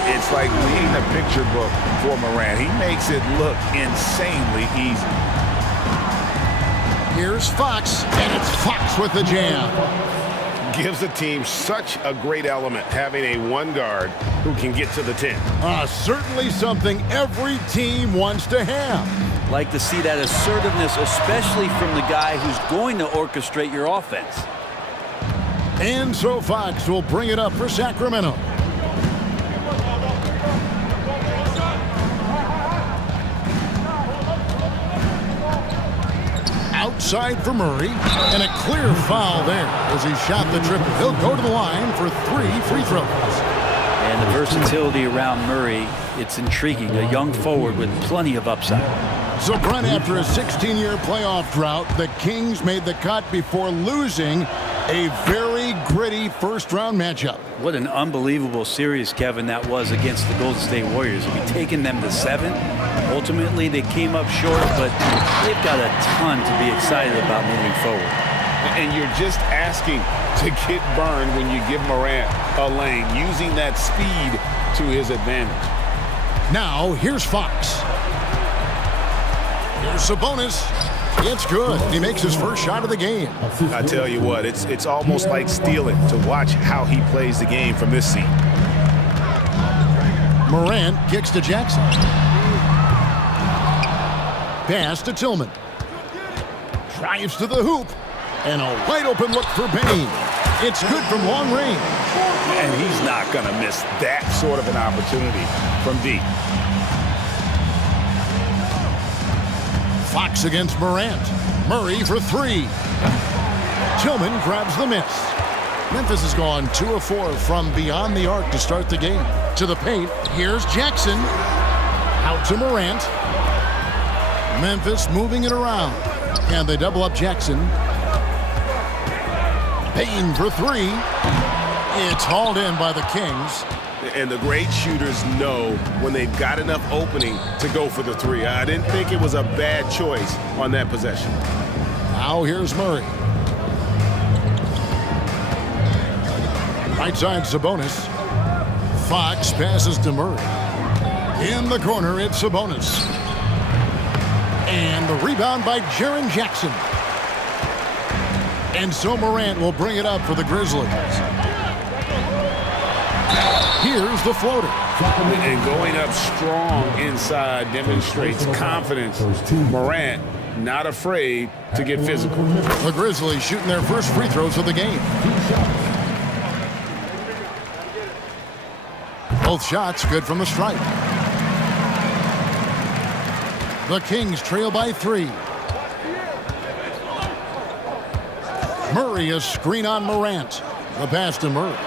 It's like reading a picture book for Morant. He makes it look insanely easy. Here's Fox, and it's Fox with the jam. Gives the team such a great element, having a one guard who can get to the 10. Certainly something every team wants to have. Like to see that assertiveness, especially from the guy who's going to orchestrate your offense. And so Fox will bring it up for Sacramento. Outside for Murray, and a clear foul there as he shot the triple. He'll go to the line for 3 free throws. And the versatility around Murray, it's intriguing. A young forward with plenty of upside. So, Brent, after a 16-year playoff drought, the Kings made the cut before losing a very gritty first-round matchup. What an unbelievable series, Kevin, that was against the Golden State Warriors. We've taken them to 7. Ultimately, they came up short, but they've got a ton to be excited about moving forward. And you're just asking to get burned when you give Morant a lane, using that speed to his advantage. Now, here's Fox. Here's Sabonis. It's good. He makes his first shot of the game. I tell you what, it's almost like stealing to watch how he plays the game from this seat. Morant kicks to Jackson. Pass to Tillman. Drives to the hoop. And a wide open look for Bain. It's good from long range. And he's not going to miss that sort of an opportunity from deep. Fox against Morant. Murray for 3. Tillman grabs the miss. Memphis has gone 2 of 4 from beyond the arc to start the game. To the paint, here's Jackson. Out to Morant. Memphis moving it around. And they double up Jackson. Payne for 3. It's hauled in by the Kings. And the great shooters know when they've got enough opening to go for the 3. I didn't think it was a bad choice on that possession. Now here's Murray. Right side Sabonis. Fox passes to Murray. In the corner, it's Sabonis. And the rebound by Jaren Jackson. And so Morant will bring it up for the Grizzlies. Here's the floater. And going up strong inside demonstrates confidence. Morant not afraid to get physical. The Grizzlies shooting their first free throws of the game. Both shots good from the stripe. The Kings trail by 3. Murray, a screen on Morant. The pass to Murray.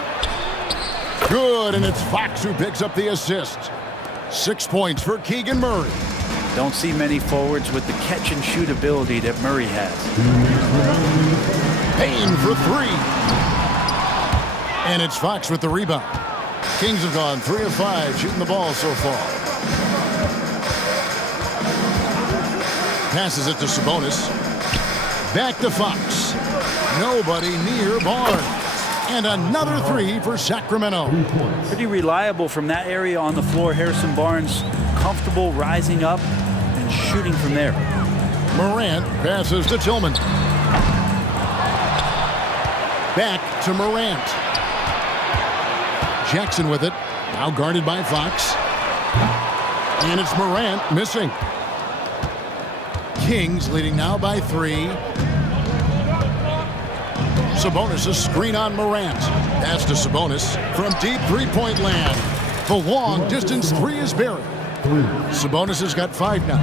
Good, and it's Fox who picks up the assist. 6 points for Keegan Murray. Don't see many forwards with the catch and shoot ability that Murray has. Payne for 3. And it's Fox with the rebound. Kings have gone 3 of 5 shooting the ball so far. Passes it to Sabonis. Back to Fox. Nobody near Barnes. And another 3 for Sacramento. Pretty reliable from that area on the floor. Harrison Barnes comfortable rising up and shooting from there. Morant passes to Tillman. Back to Morant. Jackson with it. Now guarded by Fox. And it's Morant missing. Kings leading now by 3. Sabonis, a screen on Morant. Pass to Sabonis from deep three-point land. The long-distance 3 is buried. Sabonis has got 5 now.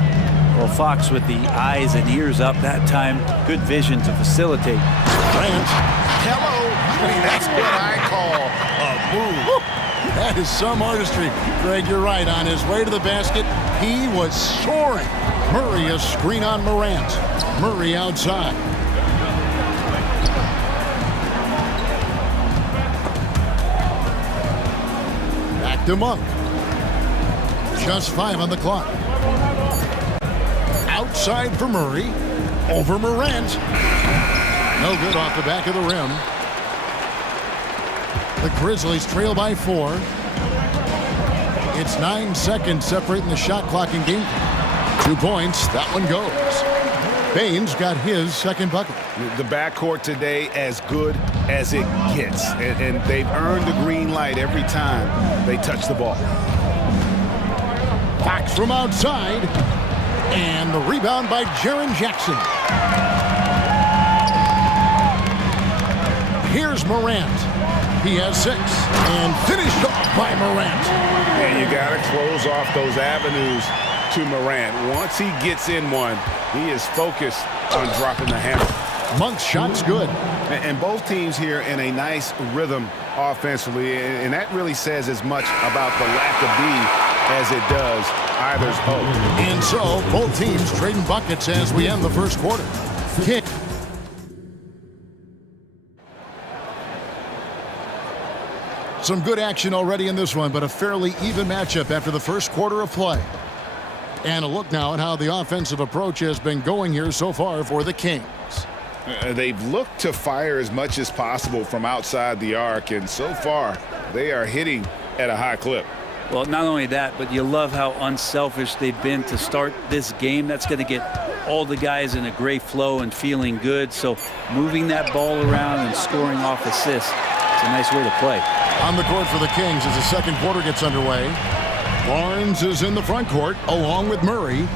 Well, Fox with the eyes and ears up that time. Good vision to facilitate. Morant. Hello. I mean, that's what I call a move. That is some artistry. Greg, you're right. On his way to the basket, he was soaring. Murray a screen on Morant. Murray outside. Back to Monk. Just 5 on the clock. Outside for Murray. Over Morant. No good off the back of the rim. The Grizzlies trail by 4. It's 9 seconds separating the shot clock and game clock. 2 points. That one goes. Baines got his second bucket. The backcourt today as good as it gets. And they've earned the green light every time they touch the ball. Fox from outside. And the rebound by Jaren Jackson. Here's Morant. He has 6. And finished off by Morant. And you got to close off those avenues to Morant. Once he gets in one, he is focused on dropping the hammer. Monk's shot's good. And both teams here in a nice rhythm offensively. And that really says as much about the lack of D as it does either's O. And so, both teams trading buckets as we end the first quarter. Kick. Some good action already in this one, but a fairly even matchup after the first quarter of play. And a look now at how the offensive approach has been going here so far for the Kings. They've looked to fire as much as possible from outside the arc, and so far they are hitting at a high clip. Well, not only that, but you love how unselfish they've been to start this game. That's going to get all the guys in a great flow and feeling good. So moving that ball around and scoring off assists, it's a nice way to play. On the court for the Kings as the second quarter gets underway. Barnes is in the front court along with Murray.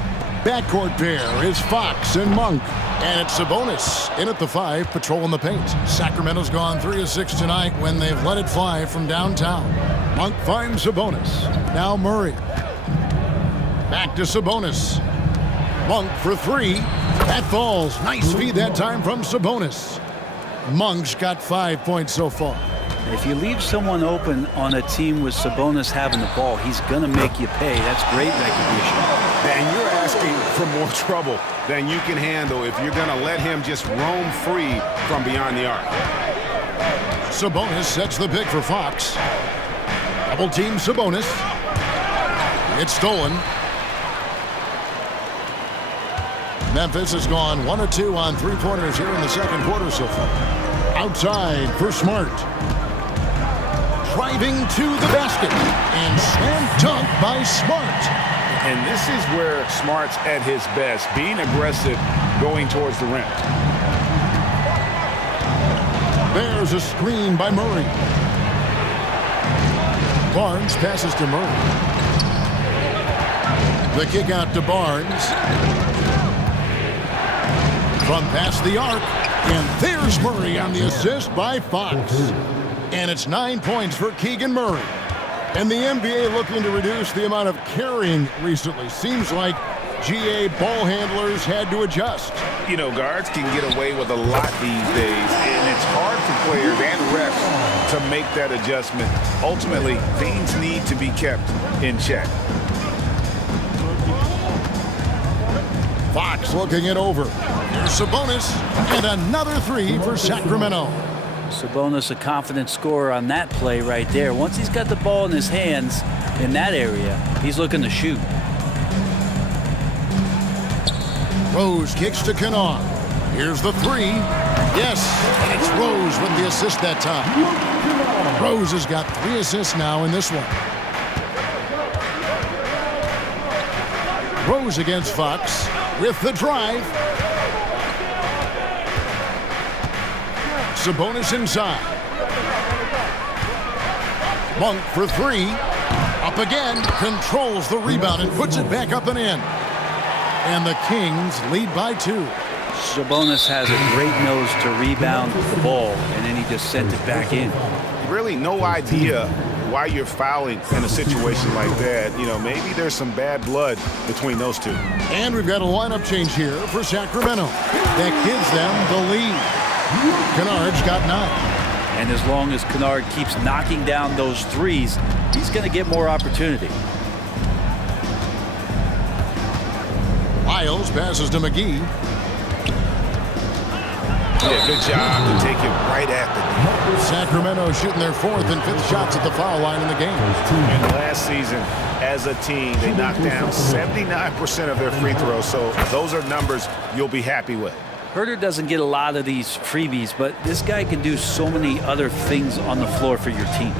Backcourt pair is Fox and Monk. And it's Sabonis in at the 5, patrolling the paint. Sacramento's gone 3 of 6 tonight when they've let it fly from downtown. Monk finds Sabonis. Now Murray. Back to Sabonis. Monk for 3. That falls. Nice feed that time from Sabonis. Monk's got 5 points so far. If you leave someone open on a team with Sabonis having the ball, he's going to make you pay. That's great recognition. And you're asking for more trouble than you can handle if you're going to let him just roam free from beyond the arc. Sabonis sets the pick for Fox. Double team Sabonis. It's stolen. Memphis has gone 1 of 2 on 3-pointers here in the second quarter so far. Outside for Smart. Driving to the basket. And slam dunk by Smart. And this is where Smart's at his best, being aggressive, going towards the rim. There's a screen by Murray. Barnes passes to Murray. The kick out to Barnes. From past the arc. And there's Murray on the assist by Fox. And it's 9 points for Keegan Murray. And the NBA looking to reduce the amount of carrying recently. Seems like GA ball handlers had to adjust. You know, guards can get away with a lot these days, and it's hard for players and refs to make that adjustment. Ultimately, things need to be kept in check. Fox looking it over. Here's Sabonis, and another 3 for Sacramento. Sabonis, a confident scorer on that play right there. Once he's got the ball in his hands in that area, he's looking to shoot. Rose kicks to Kanawha. Here's the 3. Yes, and it's Rose with the assist that time. Rose has got 3 assists now in this one. Rose against Fox with the drive. Sabonis inside. Monk for 3. Up again. Controls the rebound and puts it back up and in. And the Kings lead by 2. Sabonis has a great nose to rebound the ball, and then he just sent it back in. Really no idea why you're fouling in a situation like that. You know, maybe there's some bad blood between those two. And we've got a lineup change here for Sacramento. That gives them the lead. Kennard's got 9. And as long as Kennard keeps knocking down those threes, he's going to get more opportunity. Miles passes to McGee. Yeah, good job to take it right at the net. Sacramento shooting their 4th and 5th shots at the foul line in the game. And last season, as a team, they knocked down 79% of their free throws, so those are numbers you'll be happy with. Herder doesn't get a lot of these freebies, but this guy can do so many other things on the floor for your team.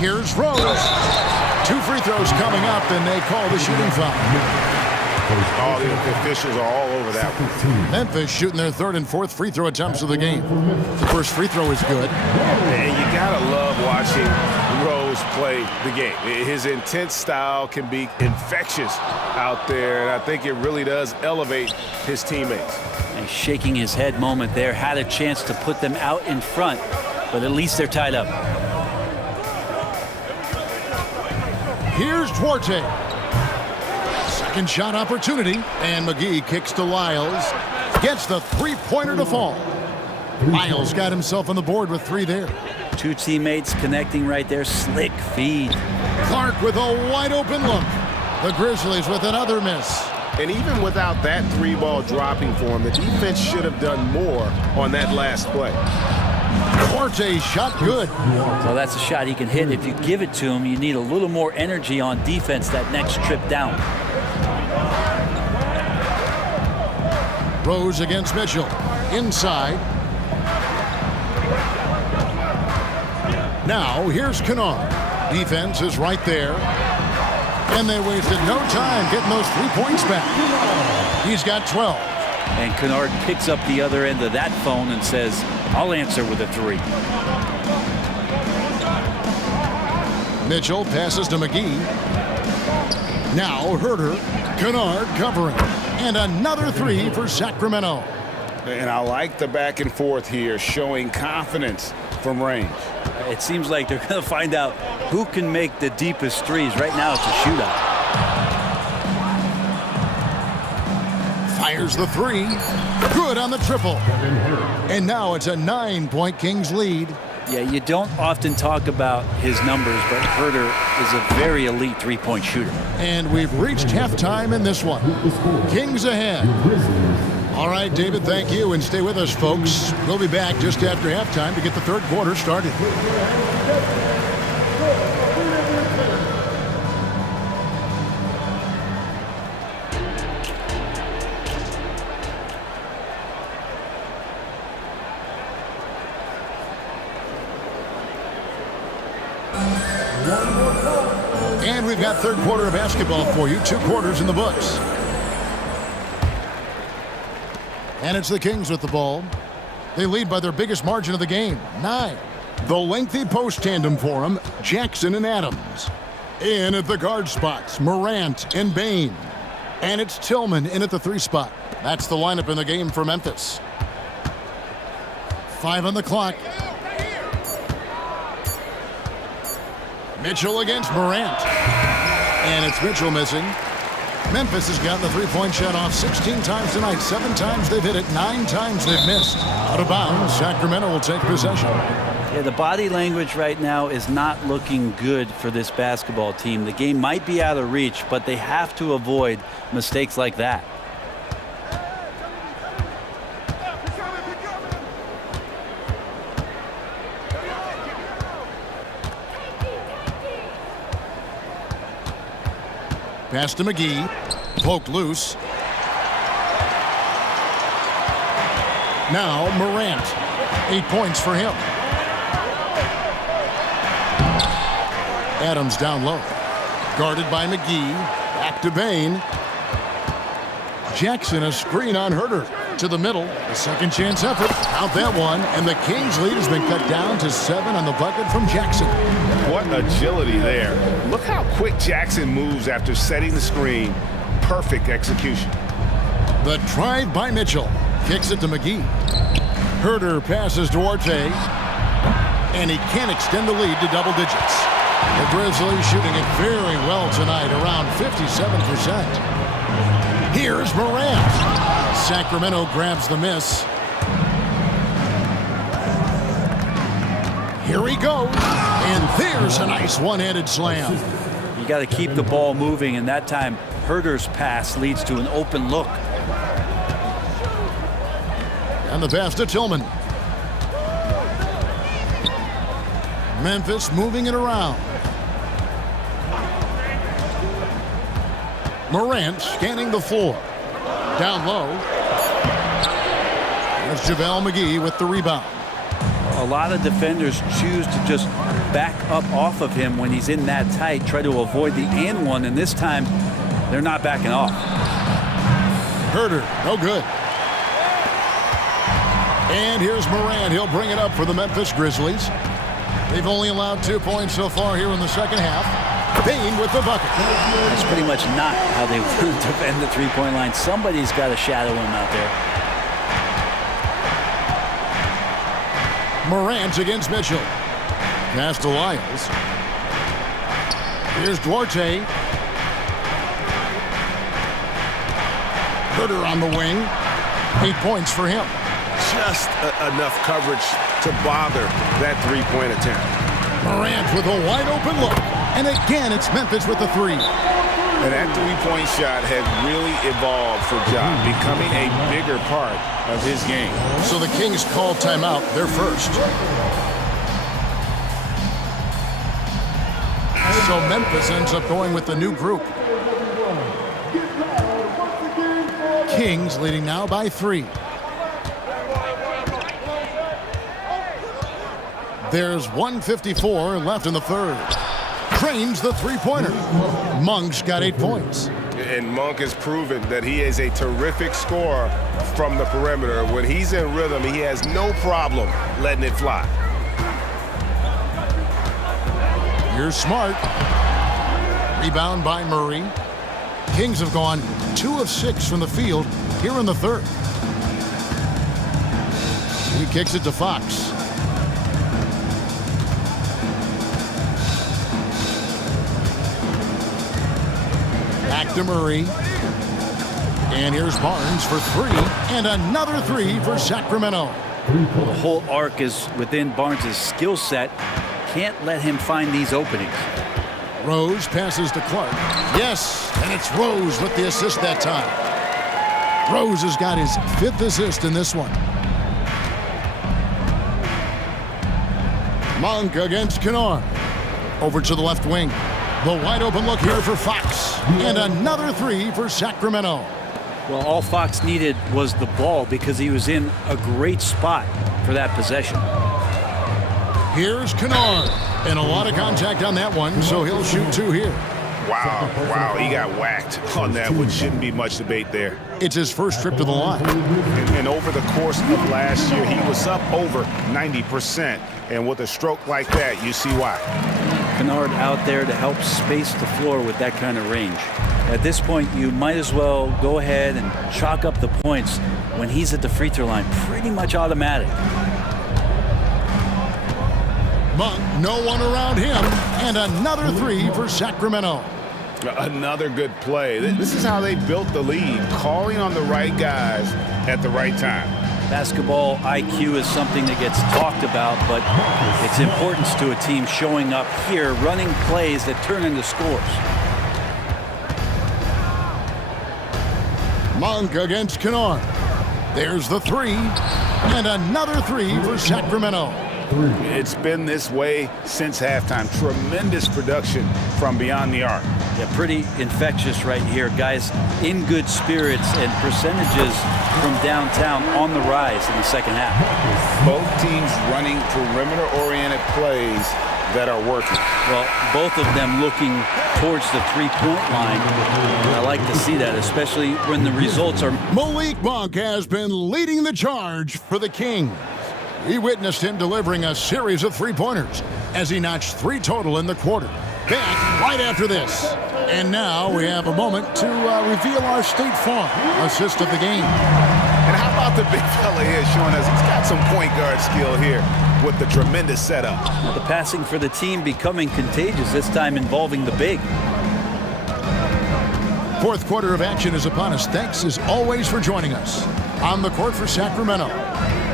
Here's Rose. 2 free throws coming up, and they call the shooting foul. All the officials are all over that one. Memphis shooting their 3rd and 4th free throw attempts of the game. The first free throw is good. And you gotta love watching Rose play the game. His intense style can be infectious out there, and I think it really does elevate his teammates. And shaking his head moment there, had a chance to put them out in front, but at least they're tied up. Here's Duarte. Second shot opportunity, and McGee kicks to Lyles. Gets the three-pointer to fall. Lyles got himself on the board with 3 there. 2 teammates connecting right there. Slick feed. Clark with a wide-open look. The Grizzlies with another miss. And even without that 3-ball dropping for him, the defense should have done more on that last play. Duarte shot good. So that's a shot he can hit. If you give it to him, you need a little more energy on defense that next trip down. Rose against Mitchell. Inside. Now, here's Kennard. Defense is right there. And they wasted no time getting those 3 points back. He's got 12. And Kennard picks up the other end of that phone and says, I'll answer with a 3. Mitchell passes to McGee. Now Herder. Kennard covering. And another 3 for Sacramento. And I like the back and forth here, showing confidence from range. It seems like they're going to find out who can make the deepest threes. Right now it's a shootout. Fires the 3. Good on the triple. And now it's a 9-point Kings lead. Yeah, you don't often talk about his numbers, but Herder is a very elite 3-point shooter. And we've reached halftime in this one. Kings ahead. All right, David, thank you, and stay with us, folks. We'll be back just after halftime to get the 3rd quarter started. And we've got 3rd quarter of basketball for you. 2 quarters in the books. And it's the Kings with the ball. They lead by their biggest margin of the game, 9. The lengthy post tandem for them, Jackson and Adams. In at the guard spots, Morant and Bain. And it's Tillman in at the 3 spot. That's the lineup in the game for Memphis. 5 on the clock. Mitchell against Morant. And it's Mitchell missing. Memphis has gotten the 3-point shot off 16 times tonight. 7 times they've hit it, 9 times they've missed. Out of bounds, Sacramento will take possession. Yeah, the body language right now is not looking good for this basketball team. The game might be out of reach, but they have to avoid mistakes like that. Pass to McGee. Poked loose. Now Morant. 8 points for him. Adams down low. Guarded by McGee. Back to Bain. Jackson a screen on Herder. To the middle. A second chance effort. Out that one. And the Kings lead has been cut down to 7 on the bucket from Jackson. What agility there. Look how quick Jackson moves after setting the screen. Perfect execution. The drive by Mitchell. Kicks it to McGee. Herder passes Duarte. And he can't extend the lead to double digits. The Grizzlies shooting it very well tonight, around 57%. Here's Morant. Sacramento grabs the miss. Here he goes. And there's a nice one-handed slam. You got to keep the ball moving, and that time Herder's pass leads to an open look. And the pass to Tillman. Memphis moving it around. Morant scanning the floor. Down low. There's JaVale McGee with the rebound. A lot of defenders choose to just back up off of him when he's in that tight, try to avoid the and one, and this time they're not backing off. Herder, no good. And here's Morant. He'll bring it up for the Memphis Grizzlies. They've only allowed 2 points so far here in the second half. Bain with the bucket. That's pretty much not how they want to defend the three-point line. Somebody's got to shadow him out there. Morant against Mitchell. Pass to Lyles. Here's Duarte. Herder on the wing. 8 points for him. Just enough coverage to bother that three-point attempt. Morant with a wide-open look. And again, it's Memphis with the three. And that three-point shot has really evolved for Ja, becoming a bigger part of his game. So the Kings call timeout. They're first. So Memphis ends up going with the new group. Kings leading now by 3. There's 1:54 left in the third. Crane's the three-pointer. Monk's got 8 points. And Monk has proven that he is a terrific scorer from the perimeter. When he's in rhythm, he has no problem letting it fly. Here's Smart. Rebound by Murray. Kings have gone 2 of 6 from the field here in the third. He kicks it to Fox. Back to Murray. And here's Barnes for 3. And another 3 for Sacramento. The whole arc is within Barnes' skill set. Can't let him find these openings. Rose passes to Clark. Yes, and it's Rose with the assist that time. Rose has got his 5th assist in this one. Monk against Kennard. Over to the left wing. The wide open look here for Fox. And another 3 for Sacramento. Well, all Fox needed was the ball because he was in a great spot for that possession. Here's Kennard. And a lot of contact on that one, so he'll shoot 2 here. Wow, he got whacked on that one. Shouldn't be much debate there. It's his first trip to the line. And over the course of last year, he was up over 90%. And with a stroke like that, you see why. Kennard out there to help space the floor with that kind of range. At this point, you might as well go ahead and chalk up the points when he's at the free throw line. Pretty much automatic. Monk, no one around him. And another 3 for Sacramento. Another good play. This is how they built the lead, calling on the right guys at the right time. Basketball IQ is something that gets talked about, but its importance to a team showing up here, running plays that turn into scores. Monk against Kennard. There's the 3. And another 3 for Sacramento. It's been this way since halftime. Tremendous production from beyond the arc. Yeah, pretty infectious right here. Guys in good spirits and percentages from downtown on the rise in the second half. Both teams running perimeter-oriented plays that are working. Well, both of them looking towards the three-point line. I like to see that, especially when the results are... Malik Monk has been leading the charge for the Kings. We witnessed him delivering a series of three-pointers as he notched 3 total in the quarter. Back right after this. And now we have a moment to reveal our State Farm assist of the game. And how about the big fella here showing us he's got some point guard skill here with the tremendous setup. Now the passing for the team becoming contagious, this time involving the big. Fourth quarter of action is upon us. Thanks as always for joining us. On the court for Sacramento.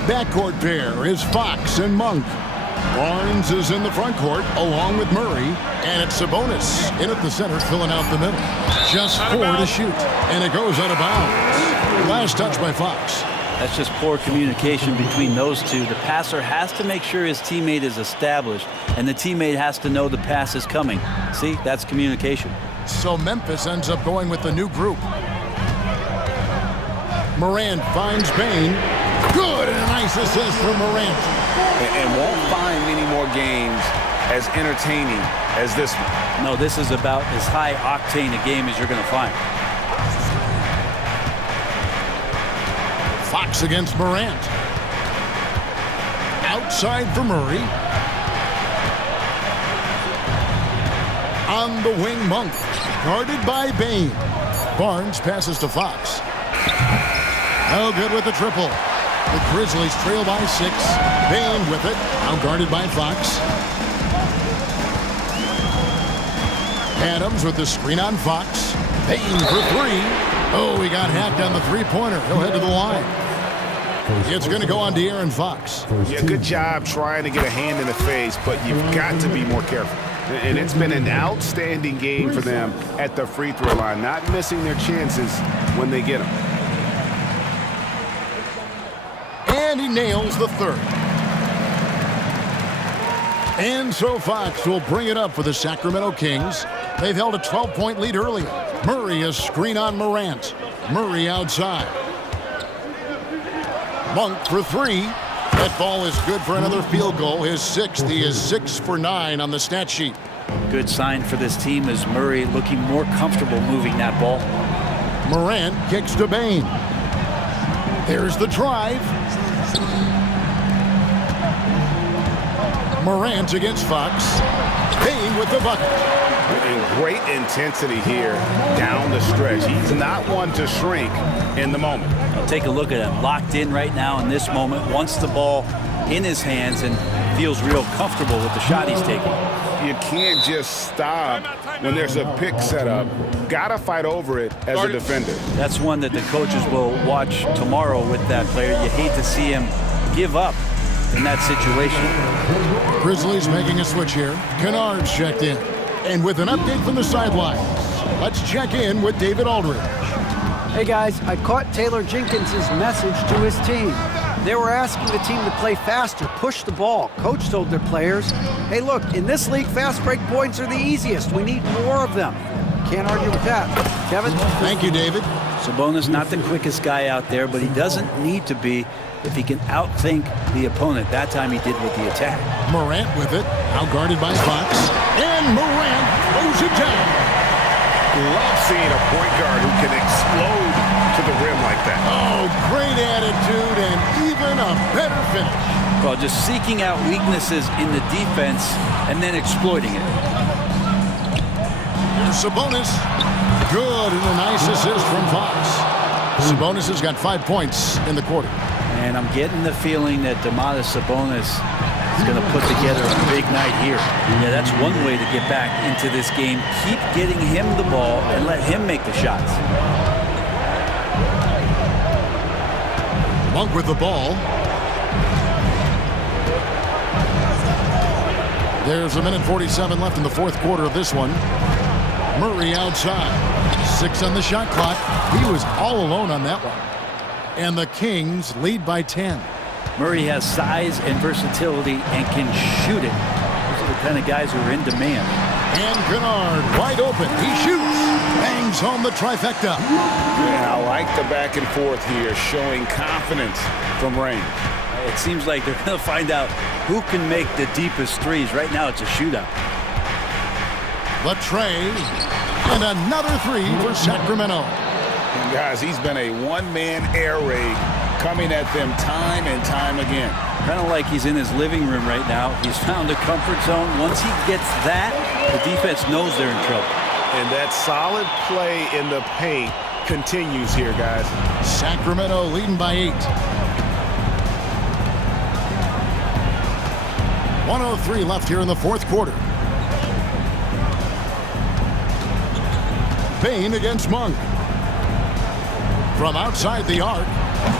Backcourt pair is Fox and Monk. Barnes is in the front court along with Murray, and it's Sabonis in at the center filling out the middle. Just 4 to shoot, and it goes out of bounds. Last touch by Fox. That's just poor communication between those two. The passer has to make sure his teammate is established, and the teammate has to know the pass is coming. See, that's communication. So Memphis ends up going with the new group. Morant finds Bain. Good, and a nice assist from Morant. And won't find many more games as entertaining as this one. No, this is about as high octane a game as you're going to find. Fox against Morant. Outside for Murray. On the wing, Monk. Guarded by Bain. Barnes passes to Fox. No good with the triple. The Grizzlies trail by 6. Bain with it. Now guarded by Fox. Adams with the screen on Fox. Bain for 3. Oh, he got hacked on the three-pointer. He'll head to the line. It's going to go on De'Aaron Fox. Yeah, good job trying to get a hand in the face, but you've got to be more careful. And it's been an outstanding game for them at the free throw line, not missing their chances when they get them. And he nails the third. And so Fox will bring it up for the Sacramento Kings. They've held a 12-point lead earlier. Murray a screen on Morant. Murray outside. Monk for 3. That ball is good for another field goal. His 6th. He is 6 for 9 on the stat sheet. Good sign for this team is Murray looking more comfortable moving that ball. Morant kicks to Bain. There's the drive. Morant against Fox. Bain with the bucket. And great intensity here down the stretch. He's not one to shrink in the moment. Take a look at him, locked in right now in this moment, wants the ball in his hands and feels real comfortable with the shot he's taking. You can't just stop when there's a pick set up. Gotta fight over it as a defender. That's one that the coaches will watch tomorrow with that player. You hate to see him give up in that situation. Grizzlies making a switch here. Kennard's checked in. And with an update from the sidelines, let's check in with David Aldridge. Hey guys, I caught Taylor Jenkins' message to his team. They were asking the team to play faster, push the ball. Coach told their players, hey look, in this league, fast break points are the easiest. We need more of them. Can't argue with that. Kevin? Thank you, David. Sabonis not the quickest guy out there, but he doesn't need to be if he can outthink the opponent. That time he did with the attack. Morant with it, now guarded by Fox. And Morant throws it down. Love seeing a point guard who can explode to the rim like that. Oh, great attitude and even a better finish. Well, just seeking out weaknesses in the defense and then exploiting it. Here's Sabonis. Good, and a nice assist from Fox. Sabonis has got 5 points in the quarter. And I'm getting the feeling that Domantas Sabonis is going to put together a big night here. Yeah, that's one way to get back into this game. Keep getting him the ball and let him make the shots. Monk with the ball. There's 1:47 left in the fourth quarter of this one. Murray outside. 6 on the shot clock. He was all alone on that one. And the Kings lead by 10. Murray has size and versatility and can shoot it. Those are the kind of guys who are in demand. And Kennard wide open. He shoots. Bangs home the trifecta. Yeah, I like the back and forth here, showing confidence from range. It seems like they're going to find out who can make the deepest threes. Right now it's a shootout. Latrey. And another 3 for Sacramento. And guys, he's been a one-man air raid coming at them time and time again. Kind of like he's in his living room right now. He's found a comfort zone. Once he gets that, the defense knows they're in trouble. And that solid play in the paint continues here, guys. Sacramento leading by 8. 1:03 left here in the fourth quarter. Bain against Monk. From outside the arc.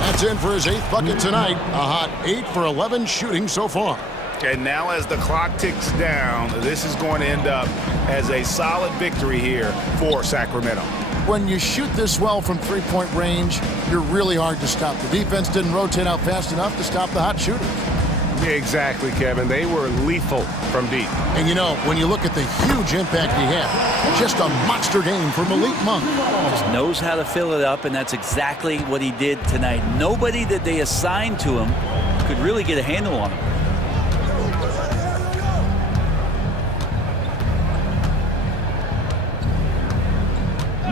That's in for his 8th bucket tonight. A hot 8 for 11 shooting so far. And now as the clock ticks down, this is going to end up as a solid victory here for Sacramento. When you shoot this well from three-point range, you're really hard to stop. The defense didn't rotate out fast enough to stop the hot shooters. Exactly, Kevin. They were lethal from deep. And you know, when you look at the huge impact he had, just a monster game for Malik Monk. Just knows how to fill it up, and that's exactly what he did tonight. Nobody that they assigned to him could really get a handle on him.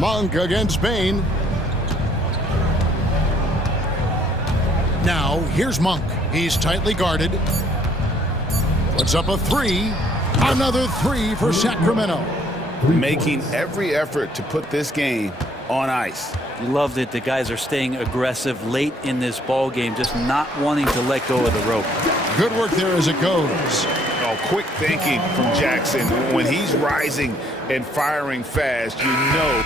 Monk against Bain. Now, here's Monk. He's tightly guarded. Puts up a three. Another three for Sacramento. Making every effort to put this game on ice. Love that the guys are staying aggressive late in this ball game, just not wanting to let go of the rope. Good work there as it goes. Oh, quick thinking from Jackson. When he's rising and firing fast, you know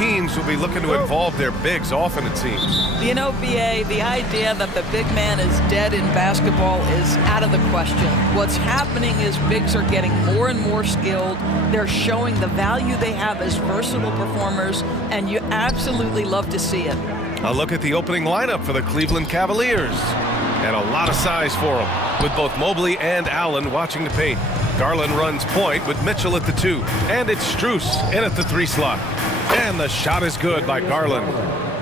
teams will be looking to involve their bigs often, it seems. You know, BA, the idea that the big man is dead in basketball is out of the question. What's happening is bigs are getting more and more skilled. They're showing the value they have as versatile performers, and you absolutely love to see it. A look at the opening lineup for the Cleveland Cavaliers. And a lot of size for them, with both Mobley and Allen watching the paint. Garland runs point with Mitchell at the 2, and it's Strus in at the 3 slot. And the shot is good by Garland.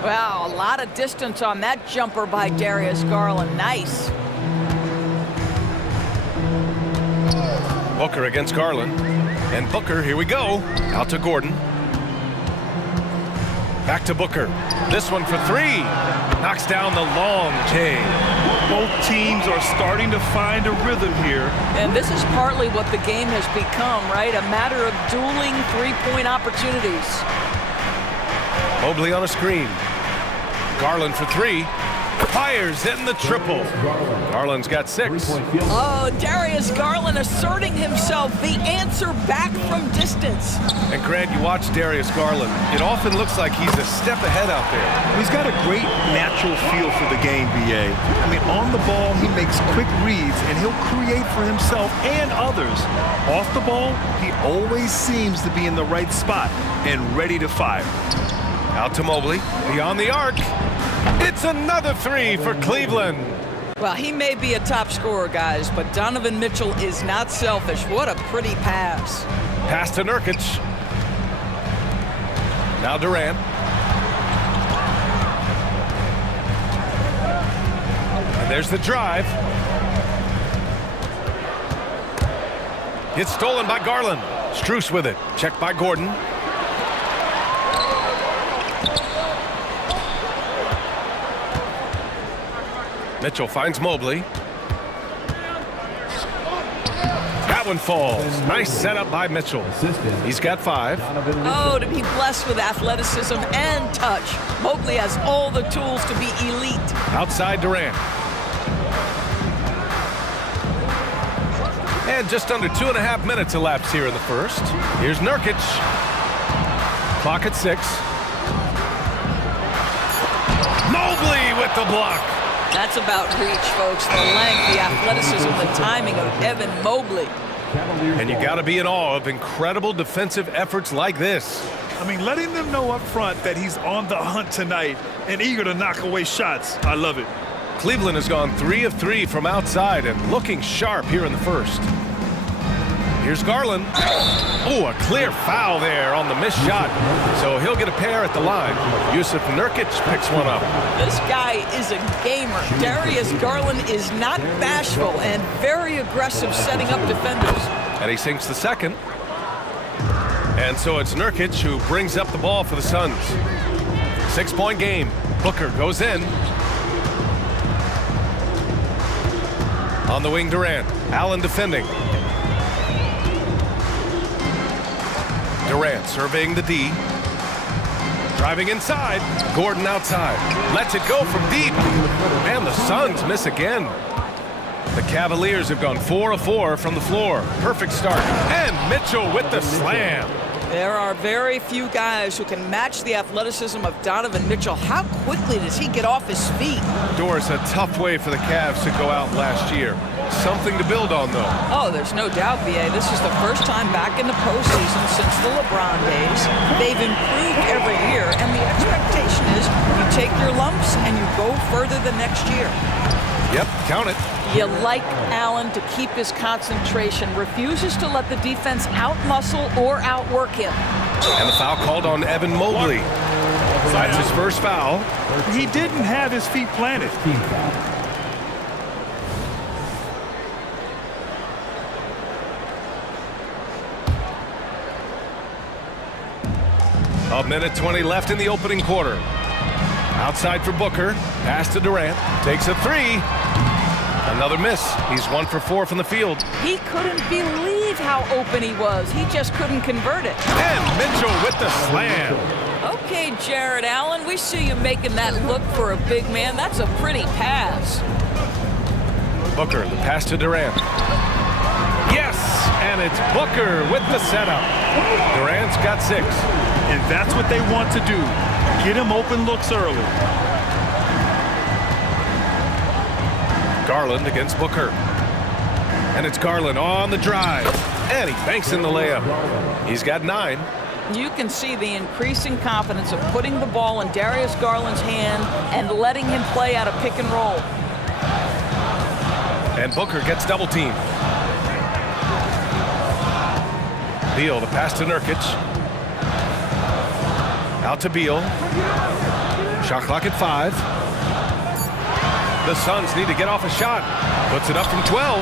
Wow, a lot of distance on that jumper by Darius Garland. Nice. Booker against Garland. And Booker, here we go. Out to Gordon. Back to Booker. This one for 3. Knocks down the long J. Both teams are starting to find a rhythm here. And this is partly what the game has become, right? A matter of dueling three-point opportunities. Mobley on a screen. Garland for 3. Fires in the triple. Garland's got 6. Oh, Darius Garland asserting himself, the answer back from distance. And Grant, you watch Darius Garland. It often looks like he's a step ahead out there. He's got a great natural feel for the game, BA. I mean, on the ball, he makes quick reads, and he'll create for himself and others. Off the ball, he always seems to be in the right spot and ready to fire. Out to Mobley, beyond the arc. It's another 3 for Cleveland. Well, he may be a top scorer, guys, but Donovan Mitchell is not selfish. What a pretty pass. Pass to Nurkic. Now Durant. And there's the drive. It's stolen by Garland. Strus with it. Checked by Gordon. Mitchell finds Mobley. That one falls. Nice setup by Mitchell. He's got 5. Oh, to be blessed with athleticism and touch. Mobley has all the tools to be elite. Outside Durant. And just under 2.5 minutes elapsed here in the first. Here's Nurkic. Clock at 6. Mobley with the block. That's about reach, folks. The length, the athleticism, the timing of Evan Mobley. And you got to be in awe of incredible defensive efforts like this. I mean, letting them know up front that he's on the hunt tonight and eager to knock away shots. I love it. Cleveland has gone 3 of 3 from outside and looking sharp here in the first. Here's Garland. Oh, a clear foul there on the missed shot. So he'll get a pair at the line. Yusuf Nurkic picks one up. This guy is a gamer. Darius Garland is not bashful and very aggressive setting up defenders. And he sinks the second. And so it's Nurkic who brings up the ball for the Suns. 6-point game. Booker goes in. On the wing, Durant. Allen defending. Durant surveying the D. Driving inside. Gordon outside. Lets it go from deep. And the Suns miss again. The Cavaliers have gone 4 of 4 from the floor. Perfect start. And Mitchell with the slam. There are very few guys who can match the athleticism of Donovan Mitchell. How quickly does he get off his feet? Doris, a tough way for the Cavs to go out last year. Something to build on, though. Oh, there's no doubt, BA. This is the first time back in the postseason since the LeBron days. They've improved every year, and the expectation is you take your lumps and you go further the next year. Yep, count it. You like Allen to keep his concentration, refuses to let the defense outmuscle or outwork him. And the foul called on Evan Mobley. That's his first foul. He didn't have his feet planted. A minute 20 left in the opening quarter. Outside for Booker. Pass to Durant. Takes a 3. Another miss. He's 1 for 4 from the field. He couldn't believe how open he was. He just couldn't convert it. And Mitchell with the slam. Okay, Jared Allen, we see you making that look for a big man. That's a pretty pass. Booker, the pass to Durant. Yes, and it's Booker with the setup. Durant's got 6. and that's what they want to do. Get him open looks early. Garland against Booker. And it's Garland on the drive. And he banks in the layup. He's got 9. You can see the increasing confidence of putting the ball in Darius Garland's hand and letting him play out of pick and roll. And Booker gets double teamed. Beal, the pass to Nurkic. Out to Beal. Shot clock at 5. The Suns need to get off a shot. Puts it up from 12.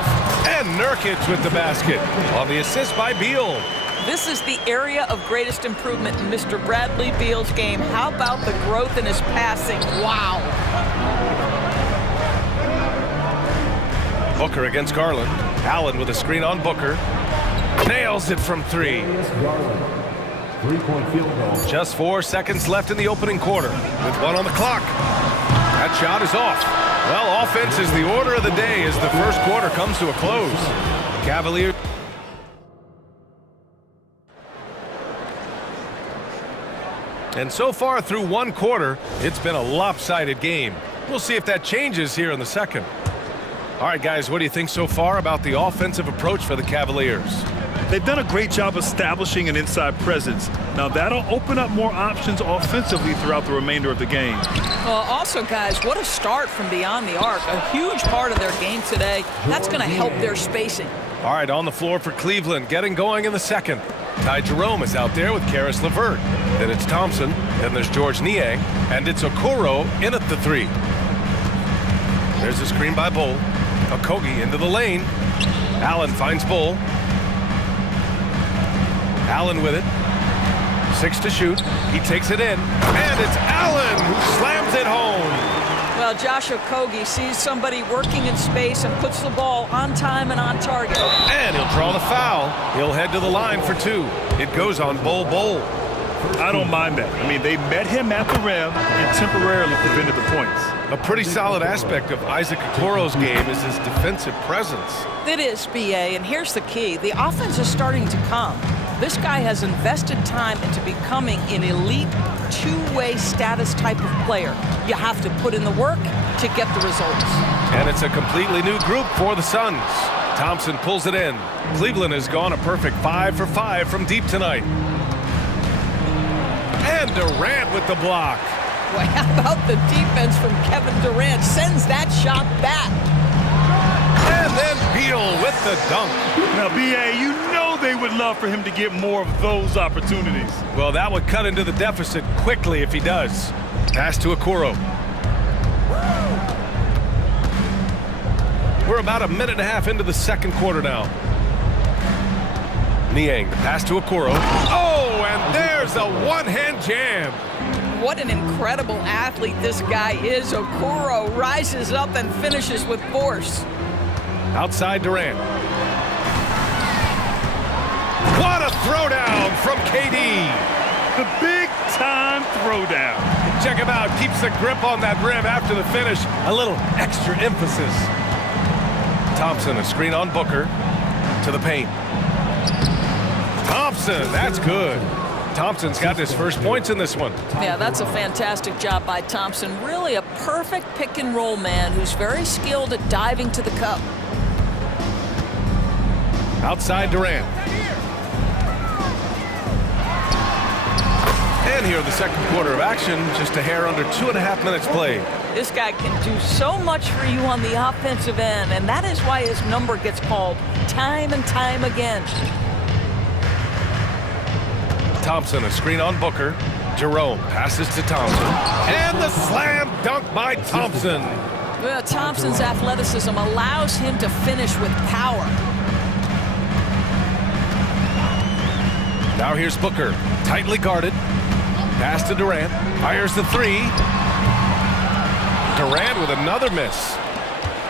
And Nurkic with the basket on the assist by Beal. This is the area of greatest improvement in Mr. Bradley Beal's game. How about the growth in his passing? Wow. Booker against Garland. Allen with a screen on Booker. Nails it from 3. Three-point field goal. Just 4 seconds left in the opening quarter with 1 on the clock. That shot is off. Well, offense is the order of the day as the first quarter comes to a close. Cavaliers. And so far through 1 quarter, it's been a lopsided game. We'll see if that changes here in the second. All right, guys, what do you think so far about the offensive approach for the Cavaliers? They've done a great job establishing an inside presence. Now that'll open up more options offensively throughout the remainder of the game. Well, also, guys, what a start from beyond the arc. A huge part of their game today. That's going to help their spacing. All right, on the floor for Cleveland, getting going in the second. Ty Jerome is out there with Karis LeVert. Then it's Thompson, then there's George Niang, and it's Okoro in at the 3. There's a screen by Bull. Okogie into the lane. Allen finds Bull. Allen with it. 6 to shoot. He takes it in. And it's Allen who slams it home. Well, Josh Okogie sees somebody working in space and puts the ball on time and on target. And he'll draw the foul. He'll head to the line for 2. It goes on Bull. I don't mind that. I mean, they met him at the rim and temporarily prevented the points. A pretty solid aspect of Isaac Okoro's game is his defensive presence. It is, BA, and here's the key. The offense is starting to come. This guy has invested time into becoming an elite two-way status type of player. You have to put in the work to get the results. And it's a completely new group for the Suns. Thompson pulls it in. Cleveland has gone a perfect 5 for 5 from deep tonight. And Durant with the block. Well, how about the defense from Kevin Durant? Sends that shot back. And then Beal with the dunk. Now, BA, you know they would love for him to get more of those opportunities. Well, that would cut into the deficit quickly if he does. Pass to Okoro. We're about a minute and a half into the second quarter now. Niang, the pass to Okoro. Oh, and there's a one-hand jam. What an incredible athlete this guy is. Okoro rises up and finishes with force. Outside Durant. What a throwdown from KD. The big-time throwdown. Check him out. Keeps the grip on that rim after the finish. A little extra emphasis. Thompson, a screen on Booker. To the paint. Thompson, that's good. Thompson's got his first points in this one. Yeah, that's a fantastic job by Thompson. Really a perfect pick-and-roll man who's very skilled at diving to the cup. Outside Durant. And here in the second quarter of action, just a hair under 2.5 minutes played. This guy can do so much for you on the offensive end, and that is why his number gets called time and time again. Thompson, a screen on Booker. Jerome passes to Thompson. And the slam dunk by Thompson. Well, Thompson's athleticism allows him to finish with power. Now here's Booker, tightly guarded. Pass to Durant. Fires the 3. Durant with another miss.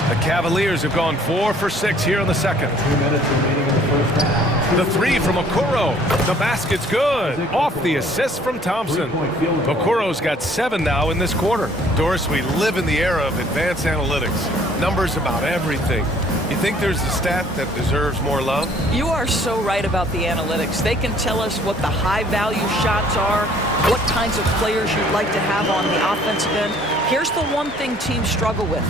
The Cavaliers have gone 4 for 6 here in the second. 2 minutes remaining in the first half. The three from Okoro. The basket's good. Off the assist from Thompson. Okoro's got 7 now in this quarter. Doris, we live in the era of advanced analytics. Numbers about everything. You think there's a stat that deserves more love? You are so right about the analytics. They can tell us what the high-value shots are, what kinds of players you'd like to have on the offensive end. Here's the one thing teams struggle with: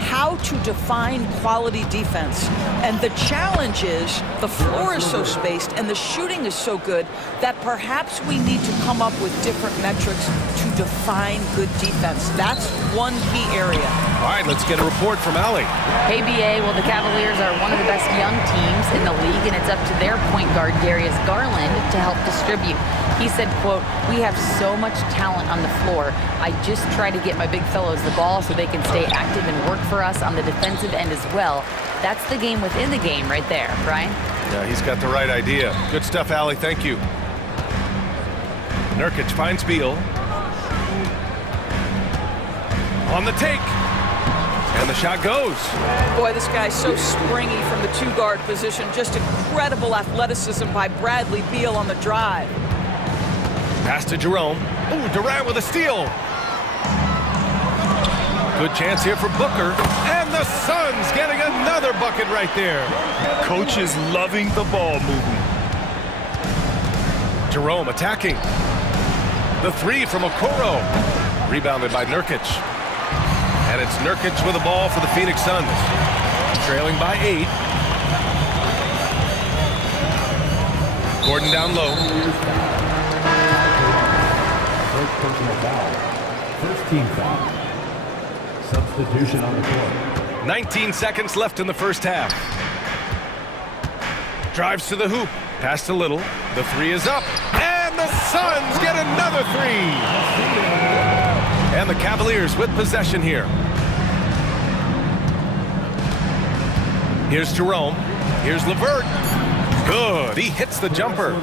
how to define quality defense. And the challenge is the floor is so spaced and the shooting is so good that perhaps we need to come up with different metrics to define good defense. That's one key area. All right, let's get a report from Allie. Hey, BA, well, the Cavaliers are one of the best young teams in the league, and it's up to their point guard, Darius Garland, to help distribute. He said, quote, "We have so much talent on the floor. I just try to get my big fellows the ball so they can stay active and work for us on the defensive end as well." That's the game within the game right there, Brian. Yeah, he's got the right idea. Good stuff, Allie. Thank you. Nurkic finds Beal. On the take. And the shot goes. Boy, this guy's so springy from the two-guard position. Just incredible athleticism by Bradley Beal on the drive. Pass to Jerome. Ooh, Durant with a steal. Good chance here for Booker. And the Suns getting another bucket right there. Coach is loving the ball movement. Jerome attacking. The three from Okoro. Rebounded by Nurkic. And it's Nurkic with the ball for the Phoenix Suns. Trailing by 8. Gordon down low. First personal foul. First team foul. Substitution on the court. 19 seconds left in the first half. Drives to the hoop. Pass to Little. The three is up. And the Suns get another three. And the Cavaliers with possession here. Here's Jerome. Here's LeVert. Good. He hits the jumper.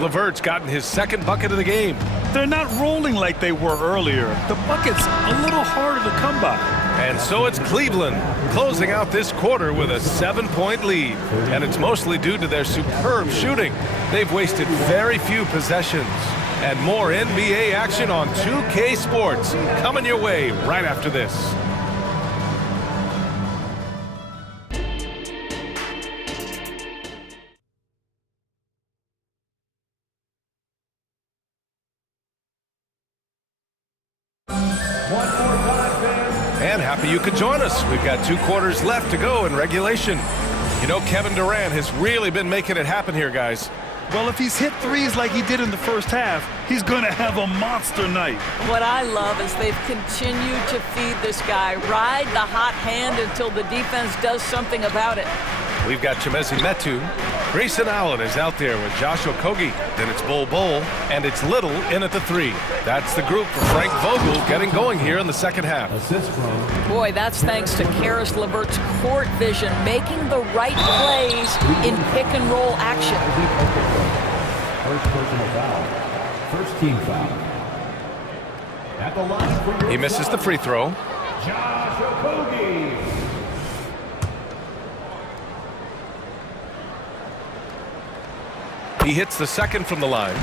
LeVert's gotten his second bucket of the game. They're not rolling like they were earlier. The bucket's a little harder to come by. And so it's Cleveland closing out this quarter with a 7-point lead. And it's mostly due to their superb shooting. They've wasted very few possessions. And more NBA action on 2K Sports coming your way right after this. And happy you could join us. We've got 2 quarters left to go in regulation. You know, Kevin Durant has really been making it happen here, guys. Well, if he's hit threes like he did in the first half, he's going to have a monster night. What I love is they've continued to feed this guy. Ride the hot hand until the defense does something about it. We've got Chemezi Metu. Grayson Allen is out there with Josh Okogie. Then it's Bol Bol, and it's Little in at the 3. That's the group for Frank Vogel getting going here in the second half. Assist from... Boy, that's thanks to Karis LeVert's court vision, making the right plays in pick-and-roll action. First personal foul. First team foul. At the line for your... He misses the free throw. Josh Okogie. He hits the second from the line.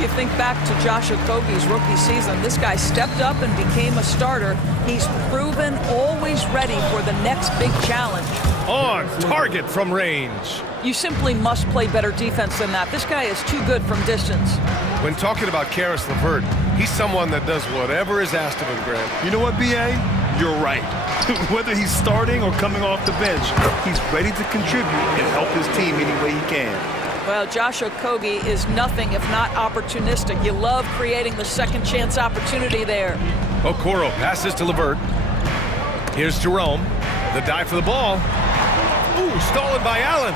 You think back to Josh Okogie's rookie season. This guy stepped up and became a starter. He's proven always ready for the next big challenge. On target from range. You simply must play better defense than that. This guy is too good from distance. When talking about Karis LeVert, he's someone that does whatever is asked of him, Grant. You know what, B.A.? You're right. Whether he's starting or coming off the bench, he's ready to contribute and help his team any way he can. Well, Josh Okogie is nothing if not opportunistic. You love creating the second chance opportunity there. Okoro passes to LeVert. Here's Jerome. The dive for the ball. Ooh, stolen by Allen.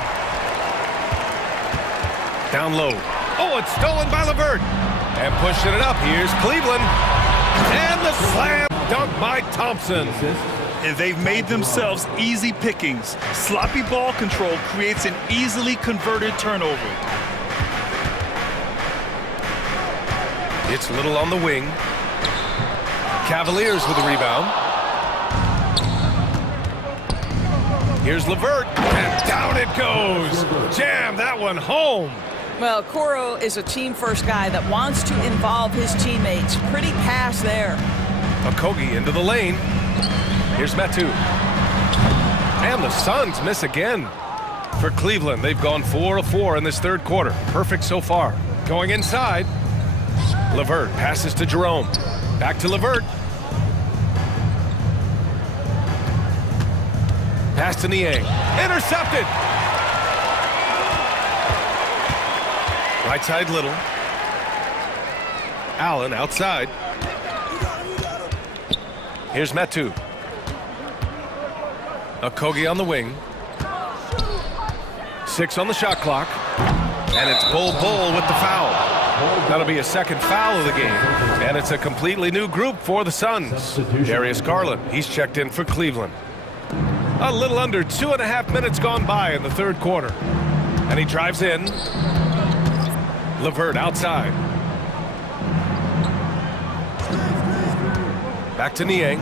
Down low. Oh, it's stolen by LeVert. And pushing it up. Here's Cleveland. And the slam dunk by Thompson. And they've made themselves easy pickings. Sloppy ball control creates an easily converted turnover. It's Little on the wing. Cavaliers with the rebound. Here's Levert, and down it goes. Jam that one home. Well, Coro is a team-first guy that wants to involve his teammates. Pretty pass there. Okogie into the lane. Here's Metu. And the Suns miss again. For Cleveland, they've gone 4 of 4 in this third quarter. Perfect so far. Going inside. Levert passes to Jerome. Back to Levert. Pass to Niang. Intercepted! Right side Little. Allen outside. Here's Metu. Okogie on the wing. 6 on the shot clock. And it's Bull with the foul. That'll be a second foul of the game. And it's a completely new group for the Suns. Darius Garland, he's checked in for Cleveland. A little under 2.5 minutes gone by in the third quarter. And he drives in. Levert outside. Back to Niang.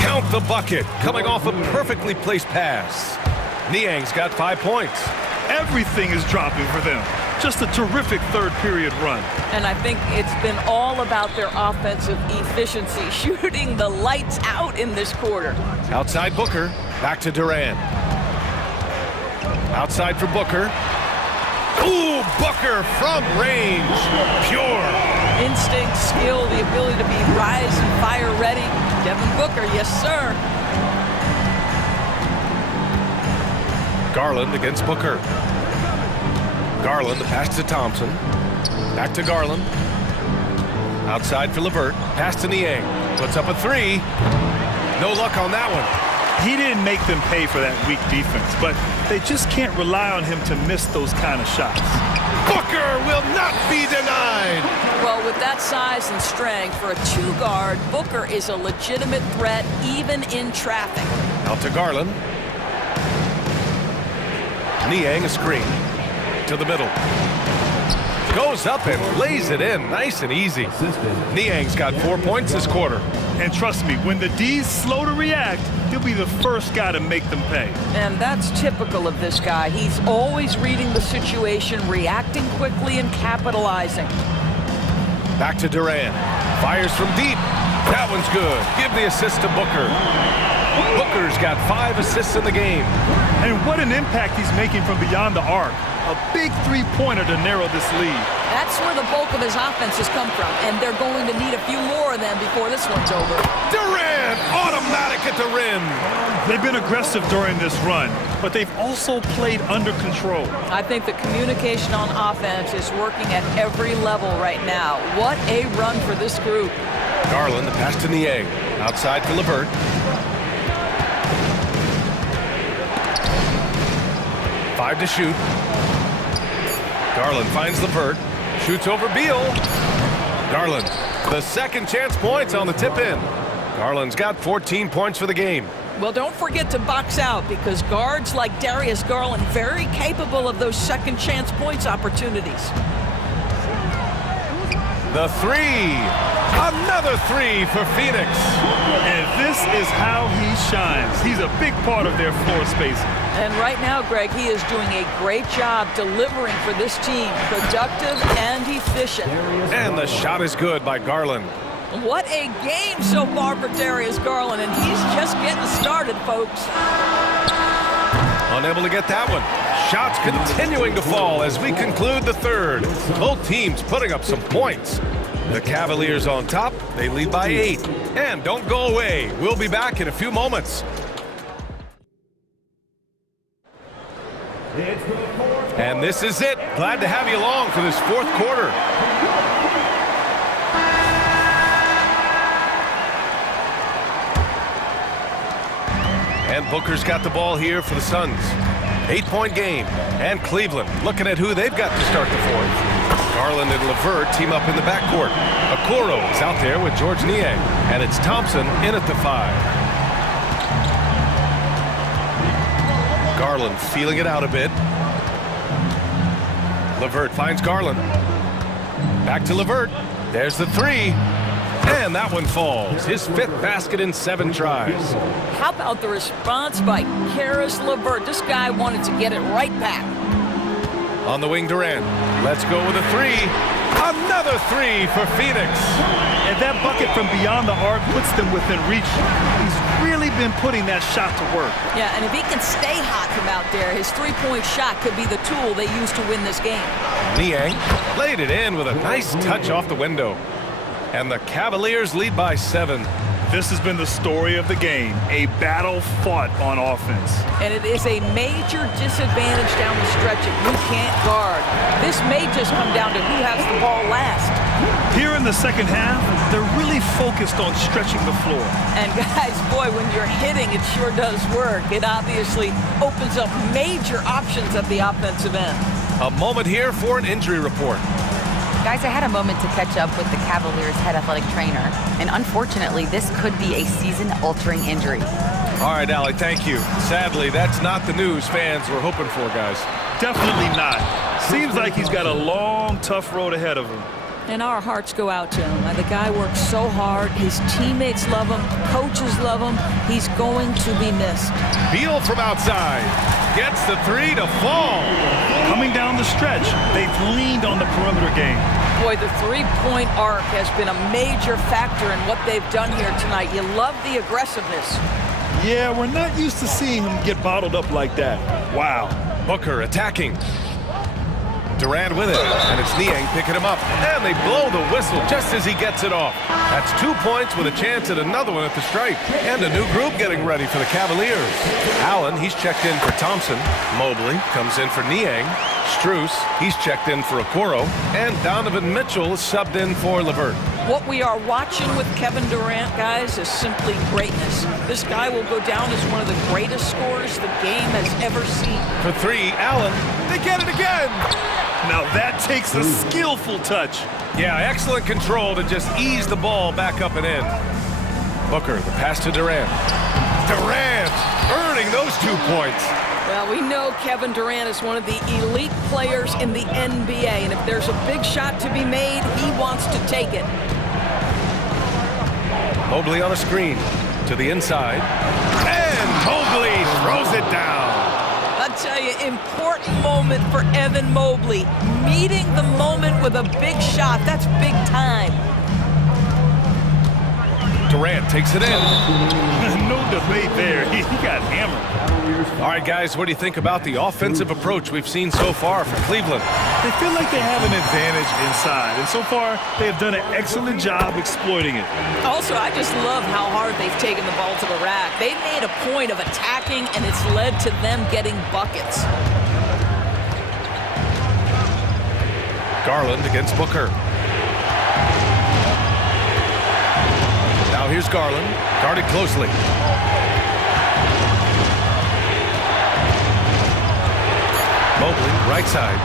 Count the bucket, coming off a perfectly placed pass. Niang's got 5 points. Everything is dropping for them. Just a terrific third period run. And I think it's been all about their offensive efficiency, shooting the lights out in this quarter. Outside Booker, back to Durant. Outside for Booker. Ooh, Booker from range. Pure. Instinct, skill, the ability to be rise and fire ready. Devin Booker, yes sir. Garland against Booker. Garland, the pass to Thompson. Back to Garland. Outside for Levert. Pass to Niang. Puts up a 3. No luck on that one. He didn't make them pay for that weak defense, but they just can't rely on him to miss those kind of shots. Booker will not be denied. Well, with that size and strength for a 2-guard, Booker is a legitimate threat even in traffic. Out to Garland. Niang a screen. To the middle. Goes up and lays it in nice and easy. Niang's got 4 points this quarter. And trust me, when the D's slow to react, he'll be the first guy to make them pay. And that's typical of this guy. He's always reading the situation, reacting quickly and capitalizing. Back to Durant. Fires from deep. That one's good. Give the assist to Booker. Booker's got 5 assists in the game. And what an impact he's making from beyond the arc. A big three-pointer to narrow this lead. That's where the bulk of his offense has come from, and they're going to need a few more of them before this one's over. Durant, automatic at the rim. They've been aggressive during this run, but they've also played under control. I think the communication on offense is working at every level right now. What a run for this group. Garland, the pass to Niang. Outside for Levert. Five to shoot. Garland finds Levert. Shoots over Beal. Garland, the second chance points on the tip-in. Garland's got 14 points for the game. Well, don't forget to box out, because guards like Darius Garland very capable of those second chance points opportunities. The 3. Another 3 for Phoenix. And this is how he shines. He's a big part of their floor spacing. And right now, Greg, he is doing a great job delivering for this team. Productive and efficient. And the shot is good by Garland. What a game so far for Darius Garland, and he's just getting started, folks. Unable to get that one. Shots continuing to fall as we conclude the third. Both teams putting up some points. The Cavaliers on top. They lead by 8. And don't go away. We'll be back in a few moments. And this is it. Glad to have you along for this fourth quarter. And Booker's got the ball here for the Suns. 8-point game. And Cleveland looking at who they've got to start the fourth. Garland and Levert team up in the backcourt. Okoro is out there with George Niang. And it's Thompson in at the 5. Garland feeling it out a bit. Levert finds Garland. Back to Levert. There's the 3. And that one falls. His 5th basket in 7 tries. How about the response by Karis LeVert? This guy wanted to get it right back. On the wing, Durant. Let's go with a 3. Another 3 for Phoenix. And that bucket from beyond the arc puts them within reach. He's really been putting that shot to work. Yeah, and if he can stay hot from out there, his three-point shot could be the tool they use to win this game. Niang laid it in with a nice touch off the window. And the Cavaliers lead by 7. This has been the story of the game, a battle fought on offense. And it is a major disadvantage down the stretch if you can't guard. This may just come down to who has the ball last. Here in the second half, they're really focused on stretching the floor. And guys, boy, when you're hitting, it sure does work. It obviously opens up major options at the offensive end. A moment here for an injury report. Guys, I had a moment to catch up with the Cavaliers' head athletic trainer, and unfortunately, this could be a season-altering injury. All right, Allie, thank you. Sadly, that's not the news fans were hoping for, guys. Definitely not. Seems like he's got a long, tough road ahead of him. And our hearts go out to him. The guy works so hard. His teammates love him. Coaches love him. He's going to be missed. Beal from outside gets the 3 to fall. Coming down the stretch, they've leaned on the perimeter game. Boy, the three-point arc has been a major factor in what they've done here tonight. You love the aggressiveness. Yeah, we're not used to seeing him get bottled up like that. Wow. Booker attacking. Durant with it, and it's Niang picking him up. And they blow the whistle just as he gets it off. That's 2 points with a chance at another one at the stripe. And a new group getting ready for the Cavaliers. Allen, he's checked in for Thompson. Mobley comes in for Niang. Strus, he's checked in for Okoro. And Donovan Mitchell is subbed in for LeVert. What we are watching with Kevin Durant, guys, is simply greatness. This guy will go down as one of the greatest scorers the game has ever seen. For 3, Allen, they get it again. Now that takes a skillful touch. Yeah, excellent control to just ease the ball back up and in. Booker, the pass to Durant. Durant earning those 2 points. Well, we know Kevin Durant is one of the elite players in the NBA, and if there's a big shot to be made, he wants to take it. Mobley on a screen to the inside. And Mobley throws it down. I'll tell you, important moment for Evan Mobley. Meeting the moment with a big shot, that's big time. Durant takes it in. No debate there. He got hammered. All right, guys, what do you think about the offensive approach we've seen so far from Cleveland? They feel like they have an advantage inside, and so far they have done an excellent job exploiting it. Also, I just love how hard they've taken the ball to the rack. They made a point of attacking, and it's led to them getting buckets. Garland against Booker. Now here's Garland, guarded closely. Mobley, right side,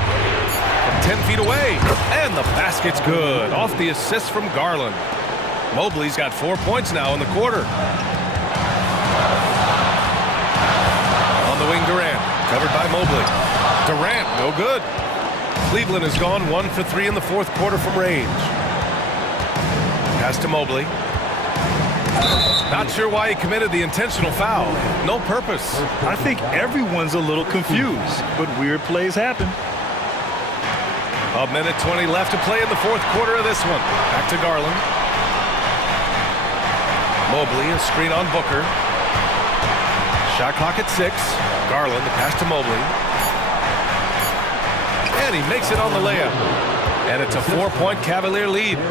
from 10 feet away, and the basket's good. Off the assist from Garland. Mobley's got 4 points now in the quarter. On the wing, Durant, covered by Mobley. Durant, no good. Cleveland has gone 1 for 3 in the fourth quarter from range. Pass to Mobley. Not sure why he committed the intentional foul. No purpose. I think everyone's a little confused, but weird plays happen. A minute 20 left to play in the fourth quarter of this one. Back to Garland. Mobley, a screen on Booker. Shot clock at 6. Garland, the pass to Mobley. And he makes it on the layup. And it's a 4-point Cavalier lead.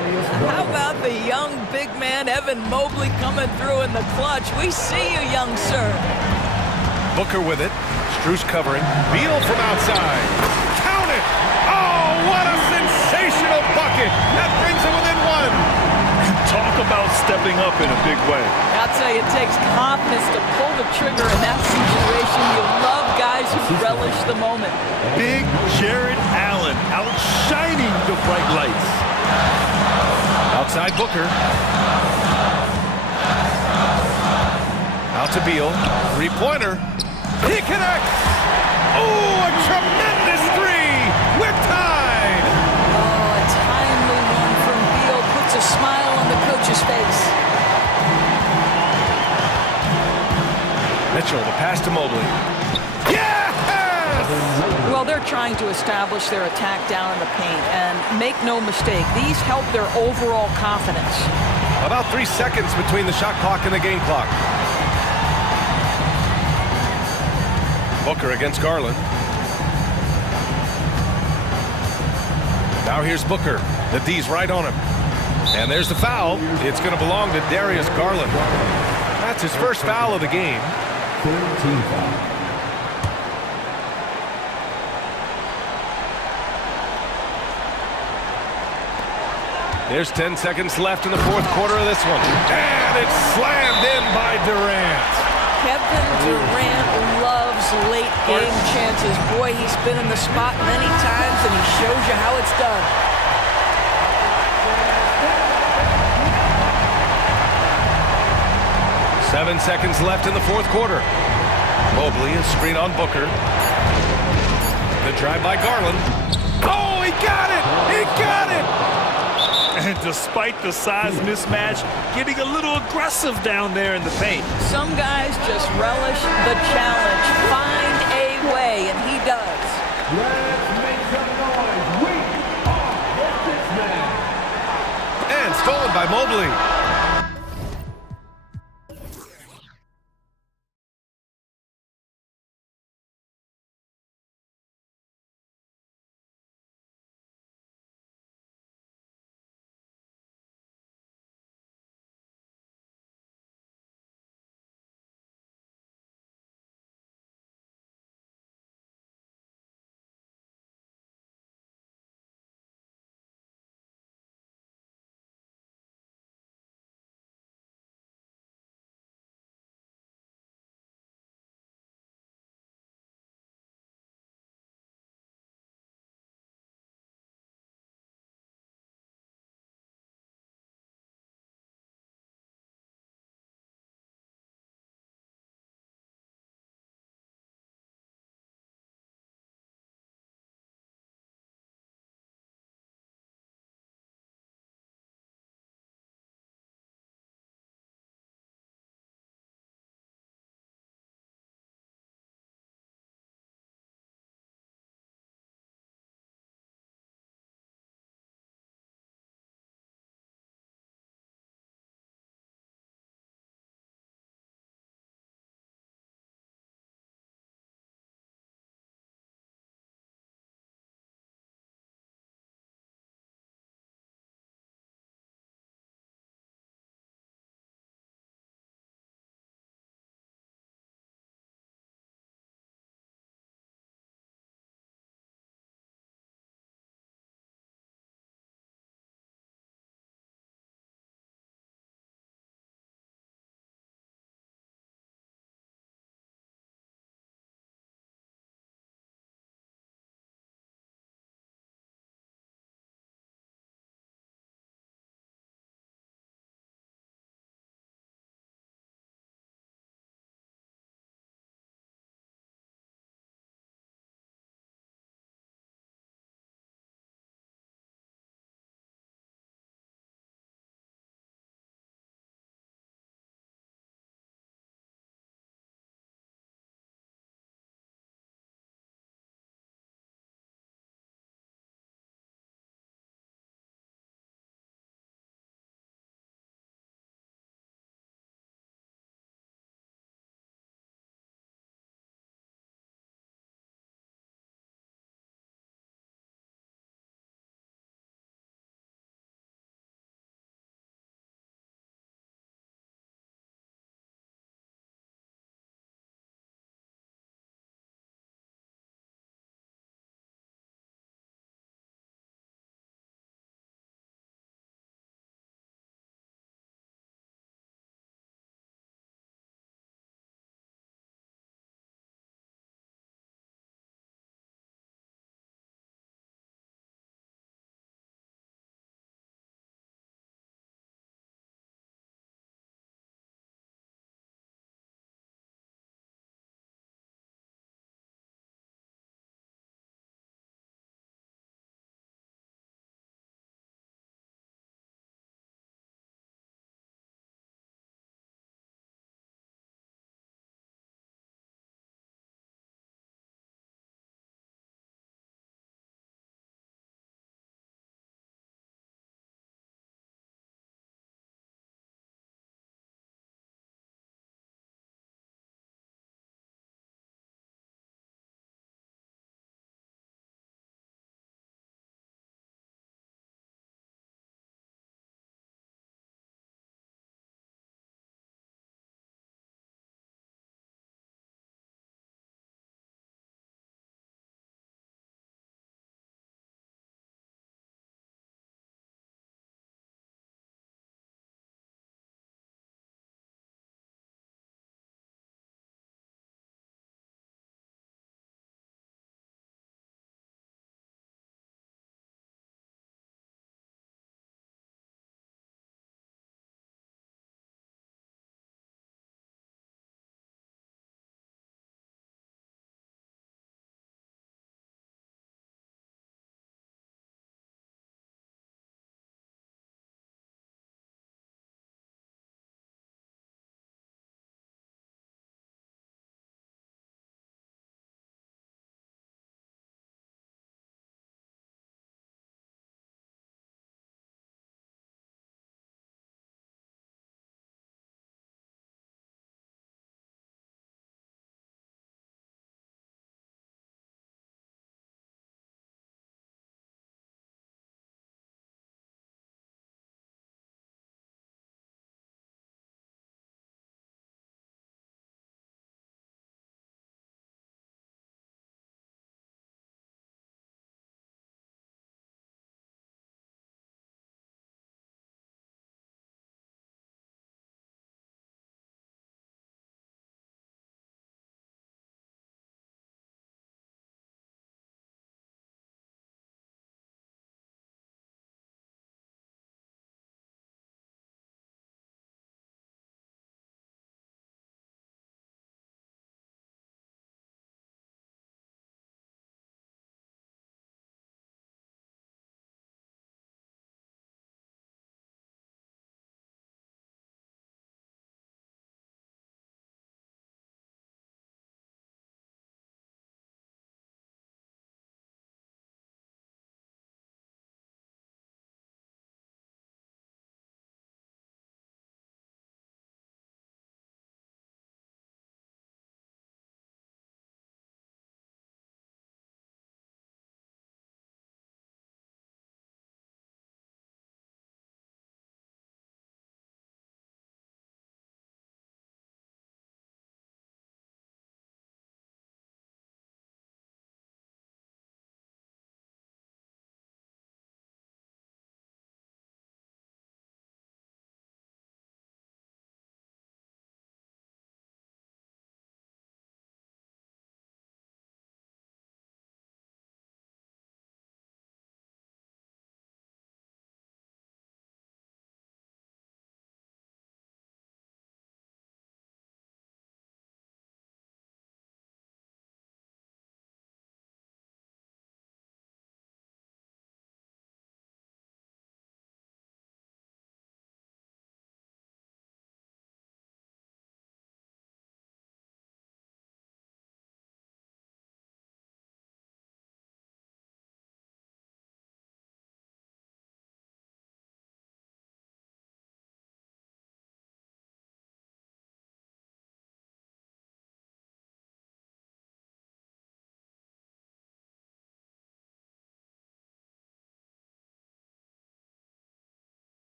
How about the young big man, Evan Mobley, coming through in the clutch? We see you, young sir. Booker with it. Strus covering. Beal from outside. Count it! Oh, what a sensational bucket! That brings him within 1. Talk about stepping up in a big way. I'll tell you, it takes confidence to pull the trigger in that situation. You love guys who relish the moment. Big Jared Allen outshining the bright lights. Outside Booker. Out to Beal. Three-pointer. He connects! Oh, a tremendous 3! We're tied! Oh, a timely one from Beal puts a smile on the coach's coach's face. Mitchell, the pass to Mobley. Well, they're trying to establish their attack down in the paint, and make no mistake, these help their overall confidence. About 3 seconds between the shot clock and the game clock. Booker against Garland. Now here's Booker. The D's right on him. And there's the foul. It's going to belong to Darius Garland. That's his first foul of the game. 13 foul. There's 10 seconds left in the fourth quarter of this one. And it's slammed in by Durant. Kevin Durant loves late game chances. Boy, he's been in the spot many times, and he shows you how it's done. Seven seconds left in the fourth quarter. Mobley is screen on Booker. The drive by Garland. Oh, he got it! He got it! And despite the size mismatch, getting a little aggressive down there in the paint. Some guys just relish the challenge. Find a way, and he does. Let's make some noise. We are the six man. And stolen by Mobley.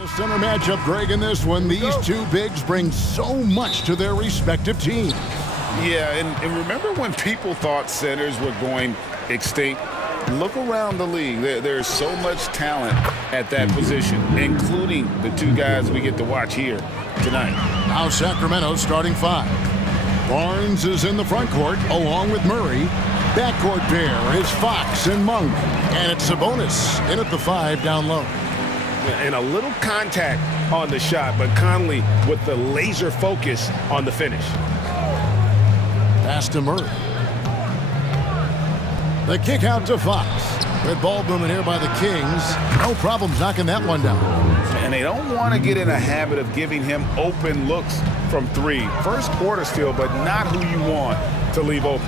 The center matchup, Greg, in this one, these two bigs bring so much to their respective teams. Yeah, and remember when people thought centers were going extinct? Look around the league. There's so much talent at that position, including the two guys we get to watch here tonight. Now Sacramento starting five. Barnes is in the front court along with Murray. Backcourt pair is Fox and Monk. And it's Sabonis in at the five down low. And a little contact on the shot, but Conley with the laser focus on the finish. Pass to Murray. The kick out to Fox. Red ball movement here by the Kings. No problems knocking that one down. And they don't want to get in a habit of giving him open looks from three. First quarter still, but not who you want to leave open.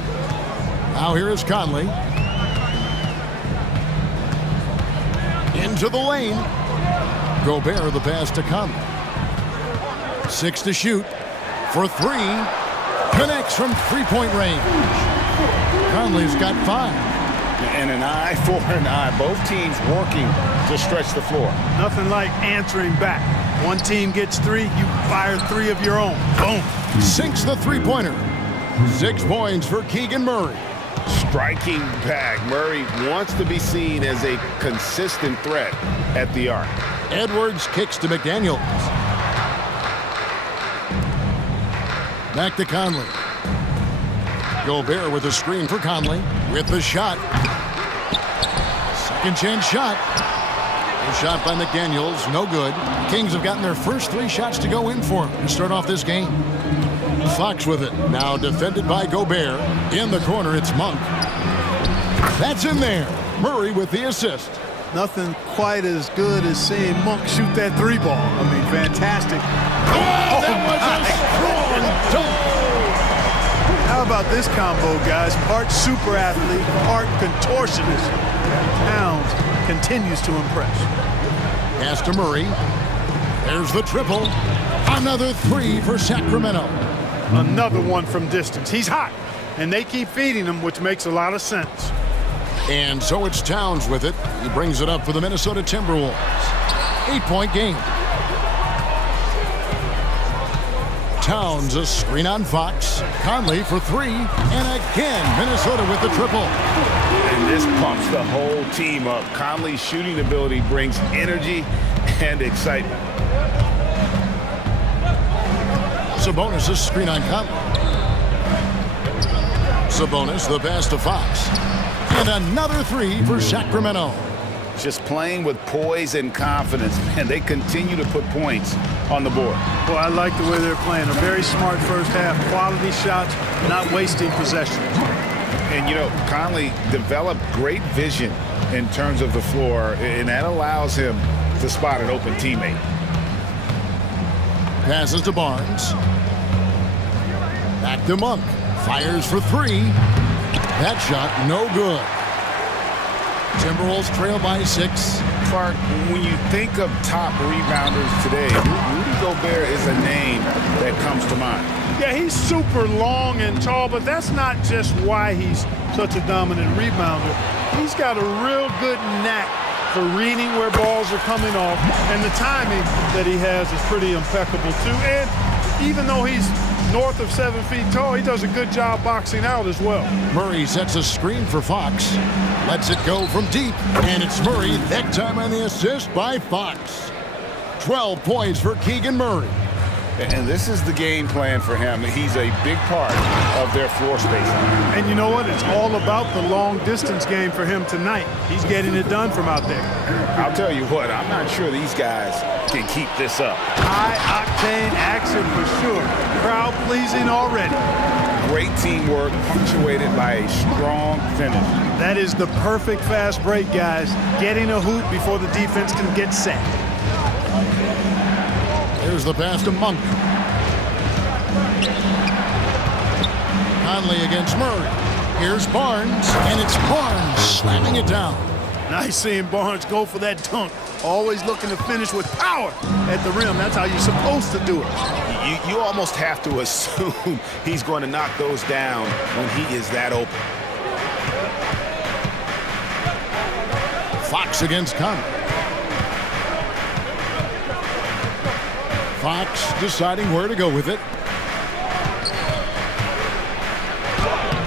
Now here is Conley. Into the lane. Gobert the pass to Conley. 6 to shoot. For 3. Connects from three-point range. Conley's got 5. And an eye for an eye. Both teams working to stretch the floor. Nothing like answering back. One team gets 3, you fire 3 of your own. Boom. Sinks the three-pointer. 6 points for Keegan Murray. Striking back. Murray wants to be seen as a consistent threat at the arc. Edwards kicks to McDaniels. Back to Conley. Gobert with a screen for Conley. With the shot. Second chance shot. A shot by McDaniels. No good. Kings have gotten their first 3 shots to go in for him to start off this game. Fox with it. Now defended by Gobert. In the corner, it's Monk. That's in there. Murray with the assist. Nothing quite as good as seeing Monk shoot that 3 ball. I mean, fantastic. Oh, that was a strong dunk. How about this combo, guys? Part super athlete, part contortionist. Towns continues to impress. Pass to Murray. There's the triple. Another 3 for Sacramento. Another one from distance. He's hot, and they keep feeding him, which makes a lot of sense. And so it's Towns with it. He brings it up for the Minnesota Timberwolves. 8-point game. Towns a screen on Fox. Conley for 3. And again, Minnesota with the triple. And this pumps the whole team up. Conley's shooting ability brings energy and excitement. Sabonis a screen on Conley. Sabonis the pass to Fox. And another 3 for Sacramento. Just playing with poise and confidence, and they continue to put points on the board. Well, I like the way they're playing. A very smart first half. Quality shots, not wasting possessions. And, you know, Conley developed great vision in terms of the floor, and that allows him to spot an open teammate. Passes to Barnes. Back to Monk. Fires for 3. That shot, no good. Timberwolves trail by 6. Clark, when you think of top rebounders today, Rudy Gobert is a name that comes to mind. Yeah, he's super long and tall, but that's not just why he's such a dominant rebounder. He's got a real good knack for reading where balls are coming off, and the timing that he has is pretty impeccable too. And even though he's north of 7 feet tall, he does a good job boxing out as well. Murray sets a screen for Fox. Lets it go from deep, and it's Murray, that time on the assist by Fox. 12 points for Keegan Murray. And this is the game plan for him. He's a big part of their floor space. And you know what? It's all about the long distance game for him tonight. He's getting it done from out there. I'll tell you what, I'm not sure these guys can keep this up. High-octane action for sure. Crowd pleasing already. Great teamwork punctuated by a strong finish. That is the perfect fast break, guys. Getting a hoop before the defense can get set. Here's the pass to Monk. Conley against Murray. Here's Barnes, and it's Barnes slamming it down. Nice seeing Barnes go for that dunk. Always looking to finish with power at the rim. That's how you're supposed to do it. You almost have to assume he's going to knock those down when he is that open. Fox against Conley. Fox deciding where to go with it.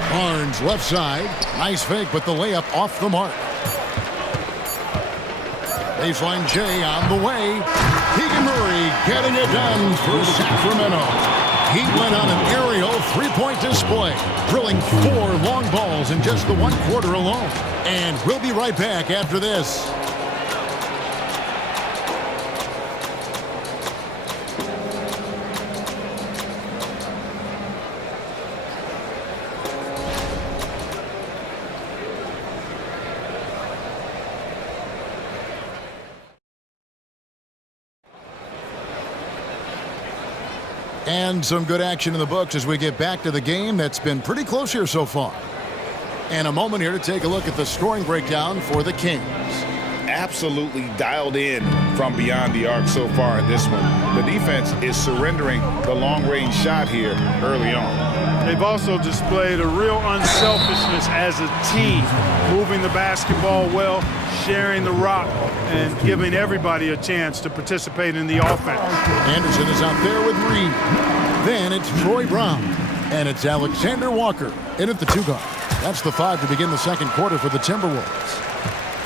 Barnes left side. Nice fake, but the layup off the mark. Baseline J on the way. Keegan Murray getting it done for Sacramento. He went on an aerial three-point display, drilling 4 long balls in just the 1 quarter alone. And we'll be right back after this. And some good action in the books as we get back to the game that's been pretty close here so far. And a moment here to take a look at the scoring breakdown for the Kings. Absolutely dialed in from beyond the arc so far in this one. The defense is surrendering the long-range shot here early on. They've also displayed a real unselfishness as a team, moving the basketball well, sharing the rock, and giving everybody a chance to participate in the offense. Anderson is out there with Reed. Then it's Troy Brown. And it's Alexander Walker in at the 2 guard. That's the 5 to begin the second quarter for the Timberwolves.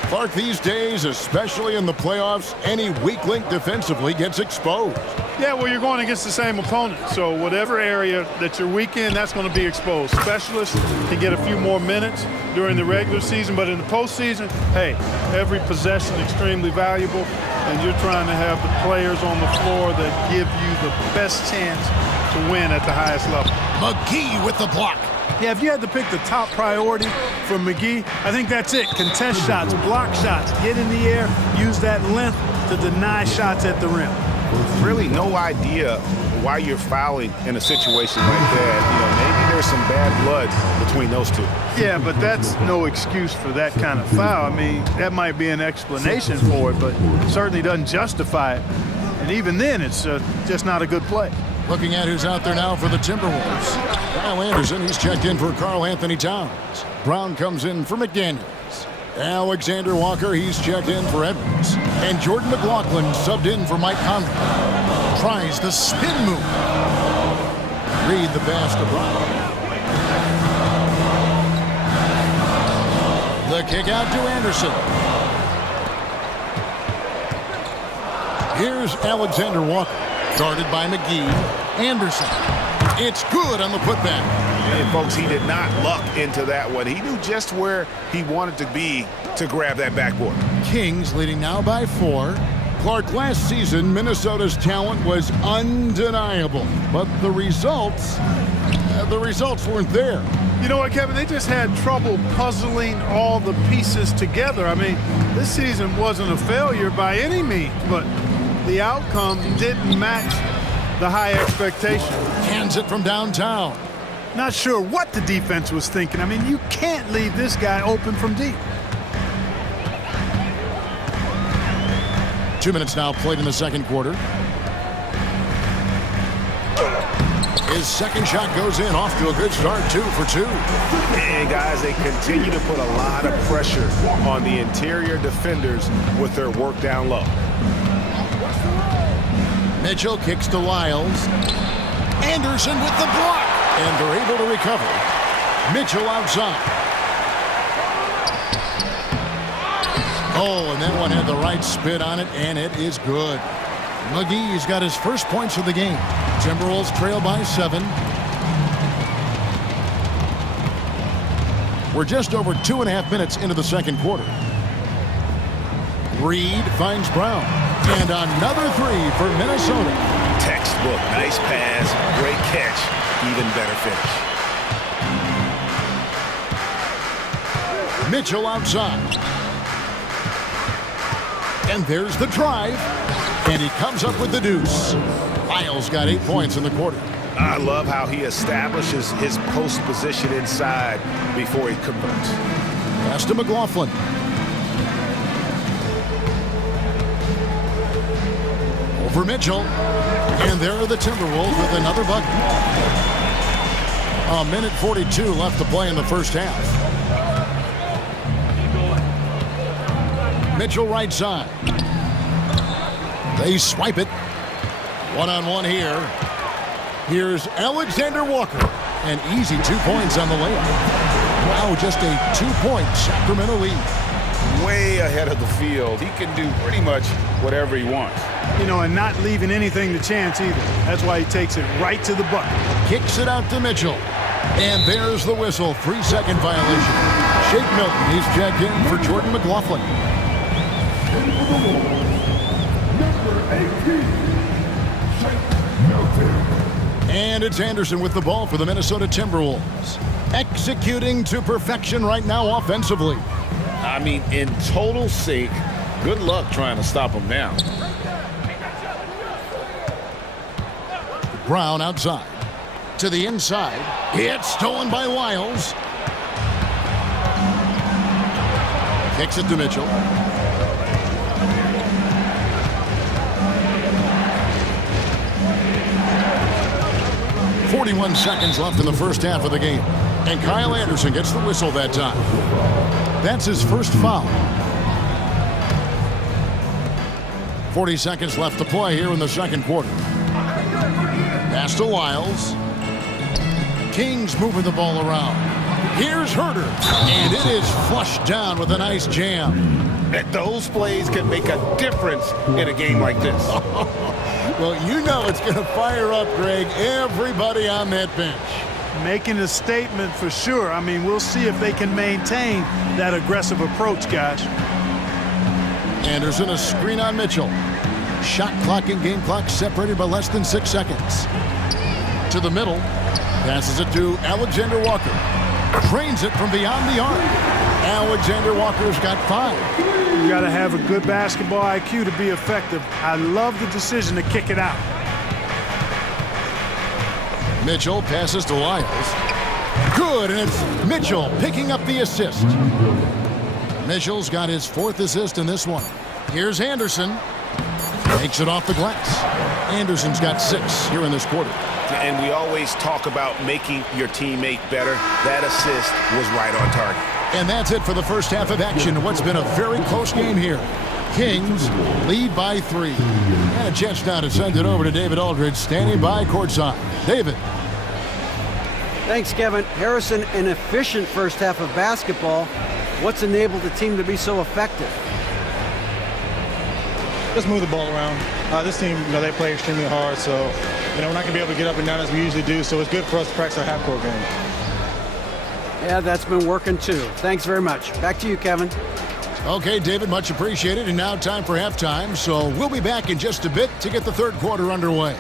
Clark, these days, especially in the playoffs, any weak link defensively gets exposed. Yeah, well, you're going against the same opponent. So whatever area that you're weak in, that's going to be exposed. Specialists can get a few more minutes during the regular season, but in the postseason, hey, every possession is extremely valuable, and you're trying to have the players on the floor that give you the best chance to win at the highest level. McGee with the block. Yeah, if you had to pick the top priority for McGee, I think that's it. Contest shots, block shots, get in the air, use that length to deny shots at the rim. Really no idea why you're fouling in a situation like that. You know, maybe there's some bad blood between those two. Yeah, but that's no excuse for that kind of foul. I mean, that might be an explanation for it, but certainly doesn't justify it. And even then, it's just not a good play. Looking at who's out there now for the Timberwolves. Kyle Anderson, he's checked in for Karl Anthony Towns. Brown comes in for McDaniels. Alexander Walker, he's checked in for Edwards. And Jordan McLaughlin subbed in for Mike Conley. Tries the spin move. Reed the pass to Brown. The kick out to Anderson. Here's Alexander Walker. Guarded by McGee. Anderson. It's good on the putback. And folks, he did not luck into that one. He knew just where he wanted to be to grab that backboard. Kings leading now by 4. Clark, last season, Minnesota's talent was undeniable, but the results weren't there. You know what, Kevin? They just had trouble puzzling all the pieces together. I mean, this season wasn't a failure by any means, but the outcome didn't match the high expectation. Hands it from downtown. Not sure what the defense was thinking. I mean, you can't leave this guy open from deep. 2 minutes now played in the second quarter. His second shot goes in, off to a good start, 2 for 2. And guys, they continue to put a lot of pressure on the interior defenders with their work down low. Mitchell kicks to Lyles. Anderson with the block. And they're able to recover. Mitchell outside. Oh, and that one had the right spin on it, and it is good. McGee's got his first points of the game. Timberwolves trail by 7. We're just over 2.5 minutes into the second quarter. Reed finds Brown. And another 3 for Minnesota. Textbook, nice pass, great catch, even better finish. Mitchell outside. And there's the drive. And he comes up with the deuce. Lyles got 8 points in the quarter. I love how he establishes his post position inside before he converts. Pass to McLaughlin. Over Mitchell. And there are the Timberwolves with another bucket. 1:42 left to play in the first half. Mitchell right side. They swipe it. One-on-one here. Here's Alexander Walker. An easy 2 points on the layup. Wow, just a 2-point Sacramento lead. Way ahead of the field. He can do pretty much whatever he wants. You know, and not leaving anything to chance either. That's why he takes it right to the bucket. Kicks it out to Mitchell. And there's the whistle. 3-second violation. Shake Milton, he's checked in for Jordan McLaughlin. And it's Anderson with the ball for the Minnesota Timberwolves. Executing to perfection right now offensively. I mean, in total sync. Good luck trying to stop him now. Brown outside. To the inside. It's stolen by Wiles. Kicks it to Mitchell. .41 seconds left in the first half of the game. And Kyle Anderson gets the whistle that time. That's his first foul. 40 seconds left to play here in the second quarter. Pass to Wiles. Kings moving the ball around. Here's Herter. And it is flushed down with a nice jam. Those plays can make a difference in a game like this. Well, you know it's going to fire up, Greg, everybody on that bench. Making a statement for sure. I mean, we'll see if they can maintain that aggressive approach, guys. Anderson, a screen on Mitchell. Shot clock and game clock separated by less than 6 seconds. To the middle. Passes it to Alexander Walker. Trains it from beyond the arc. Alexander Walker's got 5. You got to have a good basketball IQ to be effective. I love the decision to kick it out. Mitchell passes to Wiles. Good, and it's Mitchell picking up the assist. Mitchell's got his 4th assist in this one. Here's Anderson. Takes it off the glass. Anderson's got 6 here in this quarter. And we always talk about making your teammate better. That assist was right on target. And that's it for the first half of action. What's been a very close game here. Kings lead by 3. And a chance now to send it over to David Aldridge, standing by courtside. David. Thanks, Kevin. Harrison, an efficient first half of basketball. What's enabled the team to be so effective? Just move the ball around. This team, they play extremely hard, so, we're not going to be able to get up and down as we usually do, so it's good for us to practice our half-court game. Yeah, that's been working too. Thanks very much. Back to you, Kevin. Okay, David, much appreciated. And now time for halftime, so we'll be back in just a bit to get the third quarter underway.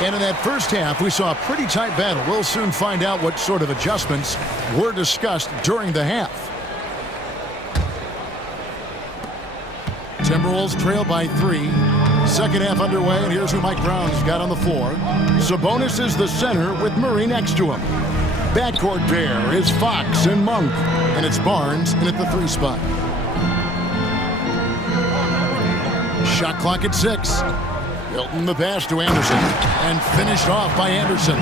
And in that first half, we saw a pretty tight battle. We'll soon find out what sort of adjustments were discussed during the half. Timberwolves trail by 3. Second half underway, and here's who Mike Brown's got on the floor. Sabonis is the center with Murray next to him. Backcourt pair is Fox and Monk, and it's Barnes in at the 3 spot. Shot clock at 6. Milton the pass to Anderson, and finished off by Anderson.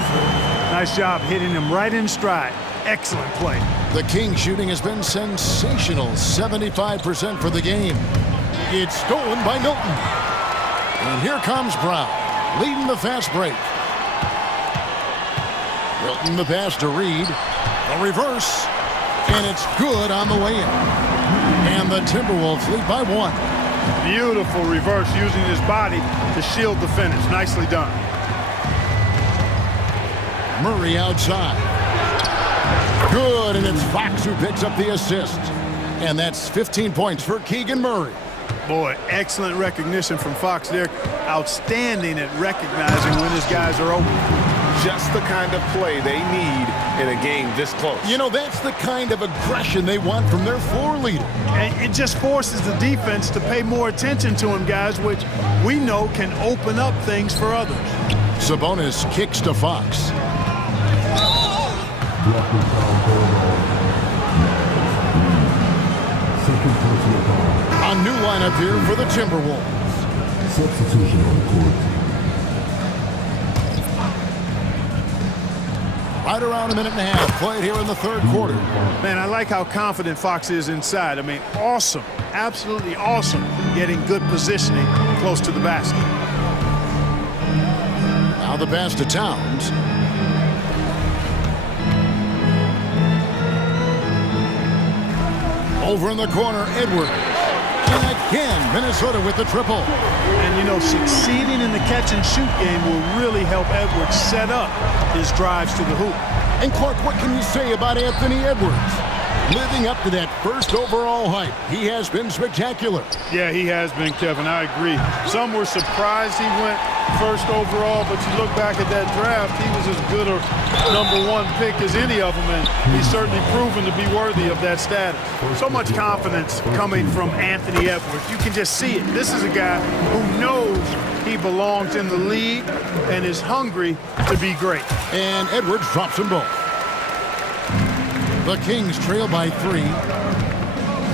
Nice job hitting him right in stride. Excellent play. The Kings shooting has been sensational. 75% for the game. It's stolen by Milton. And here comes Brown, leading the fast break. Milton the pass to Reed. A reverse. And it's good on the way in. And the Timberwolves lead by 1. Beautiful reverse, using his body to shield the finish. Nicely done. Murray outside. Good, and it's Fox who picks up the assist. And that's 15 points for Keegan Murray. Boy, excellent recognition from Fox there. Outstanding at recognizing when his guys are open. Just the kind of play they need in a game this close. That's the kind of aggression they want from their floor leader. And it just forces the defense to pay more attention to him, guys, which we know can open up things for others. Sabonis kicks to Fox. Blocking foul called on. Second personal foul. A new lineup here for the Timberwolves. Substitution on the court. Right around a minute and a half played here in the third quarter. Man, I like how confident Fox is inside. I mean, awesome, absolutely awesome, getting good positioning close to the basket. Now the pass to Towns. Over in the corner, Edwards. And again, Minnesota with the triple. And, you know, succeeding in the catch-and-shoot game will really help Edwards set up his drives to the hoop. And, Clark, what can you say about Anthony Edwards? Living up to that first overall hype, he has been spectacular. Yeah, he has been, Kevin. I agree. Some were surprised he went first overall, but you look back at that draft, he was as good a #1 pick as any of them, and he's certainly proven to be worthy of that status. So much confidence coming from Anthony Edwards. You can just see it. This is a guy who knows he belongs in the league and is hungry to be great. And Edwards drops them both. The Kings trail by 3.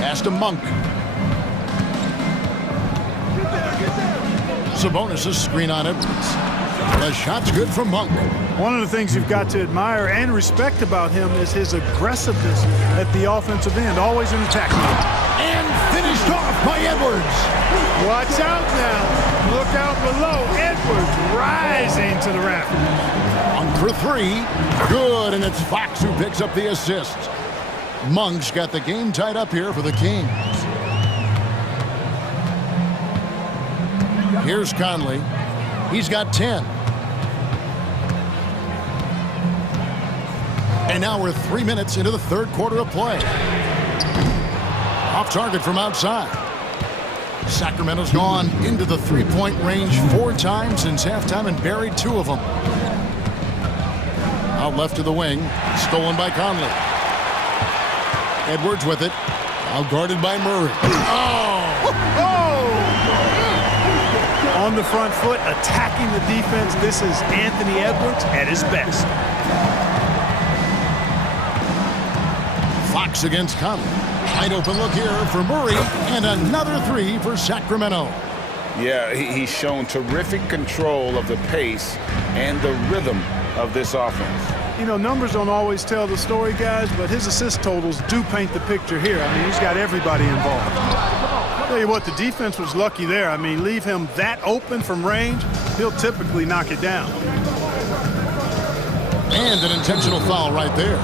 Pass to Monk. Sabonis' screen on Edwards. The shot's good from Monk. One of the things you've got to admire and respect about him is his aggressiveness at the offensive end, always in attack mode. And finished off by Edwards. Watch out now. Look out below. Edwards rising to the rafters. On for 3. Good, and it's Fox who picks up the assist. Monk's got the game tied up here for the Kings. Here's Conley. He's got 10. And now we're 3 minutes into the third quarter of play. Off target from outside. Sacramento's gone into the three-point range 4 times since halftime and buried 2 of them. Out left to the wing. Stolen by Conley. Edwards with it. Out guarded by Murray. On the front foot, attacking the defense. This is Anthony Edwards at his best. Fox against Conley. Wide open look here for Murray. And another 3 for Sacramento. Yeah, he's shown terrific control of the pace and the rhythm of this offense. You know, numbers don't always tell the story, guys, but his assist totals do paint the picture here. I mean, he's got everybody involved. Tell you what, the defense was lucky there. I mean, leave him that open from range, he'll typically knock it down. And an intentional foul right there.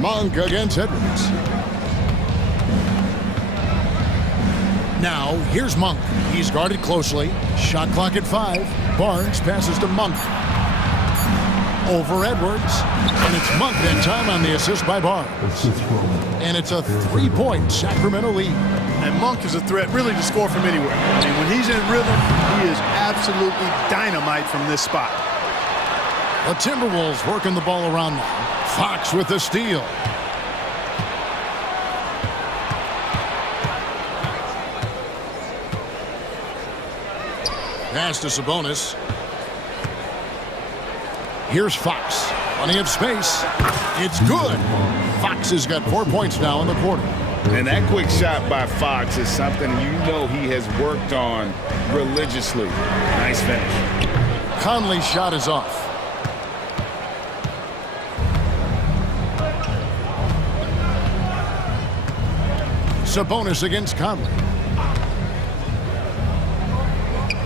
Monk against Edwards. Now, here's Monk. He's guarded closely. Shot clock at 5. Barnes passes to Monk. Over Edwards. And it's Monk that time on the assist by Barnes. And it's a 3-point Sacramento lead. And Monk is a threat really to score from anywhere. I mean, when he's in rhythm, he is absolutely dynamite from this spot. The Timberwolves working the ball around now. Fox with the steal. Pass to Sabonis. Here's Fox. Plenty of space. It's good. Fox has got 4 points now in the quarter. And that quick shot by Fox is something you know he has worked on religiously. Nice finish. Conley's shot is off. Sabonis against Conley.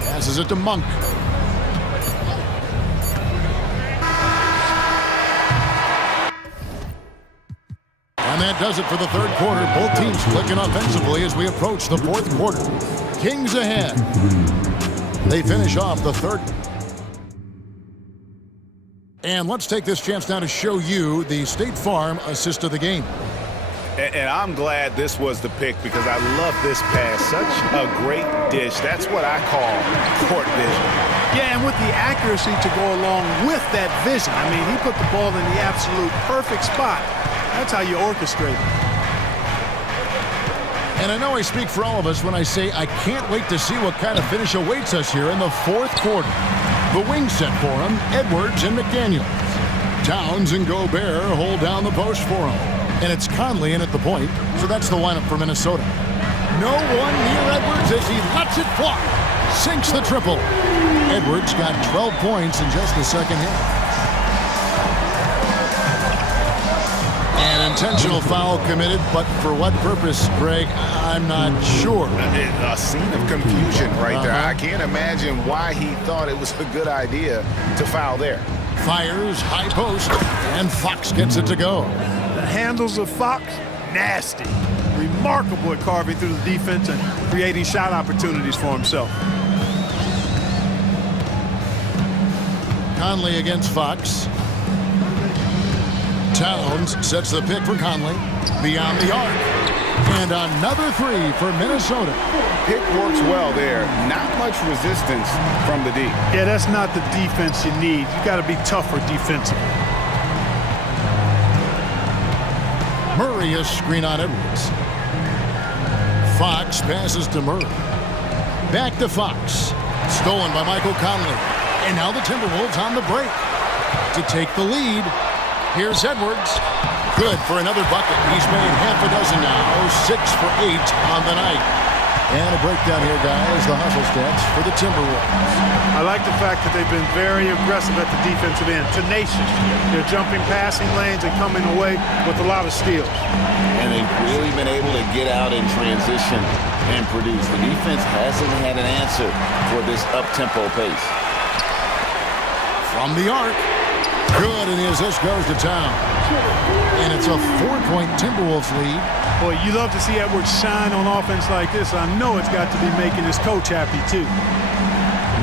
Passes it to Monk. And that does it for the third quarter. Both teams clicking offensively as we approach the fourth quarter. Kings ahead. They finish off the third. And let's take this chance now to show you the State Farm assist of the game. And I'm glad this was the pick because I love this pass. Such a great dish. That's what I call court vision. Yeah, and with the accuracy to go along with that vision. I mean, he put the ball in the absolute perfect spot. That's how you orchestrate it. And I know I speak for all of us when I say I can't wait to see what kind of finish awaits us here in the fourth quarter. The wing set for him, Edwards and McDaniels. Towns and Gobert hold down the post for him. And it's Conley in at the point, so that's the lineup for Minnesota. No one near Edwards as he lets it fly. Sinks the triple. Edwards got 12 points in just the second half. An intentional foul committed, but for what purpose, Greg, I'm not sure. A scene of confusion right there. I can't imagine why he thought it was a good idea to foul there. Fires, high post, and Fox gets it to go. The handles of Fox, nasty. Remarkable at carving through the defense and creating shot opportunities for himself. Conley against Fox. Towns sets the pick for Conley. Beyond the arc. And another three for Minnesota. Pick works well there. Not much resistance from the D. Yeah, that's not the defense you need. You got to be tougher defensively. Murray is screen on Edwards. Fox passes to Murray. Back to Fox. Stolen by Michael Conley. And now the Timberwolves on the break. To take the lead, here's Edwards. Good for another bucket. He's made half a dozen now. 6 for 8 on the night. And a breakdown here, guys. The hustle stats for the Timberwolves. I like the fact that they've been very aggressive at the defensive end. Tenacious. They're jumping passing lanes and coming away with a lot of steals. And they've really been able to get out in transition and produce. The defense hasn't had an answer for this up-tempo pace. From the arc. Good, and the assist goes to Town. And it's a 4-point Timberwolves lead. Boy, you love to see Edwards shine on offense like this. I know it's got to be making his coach happy, too.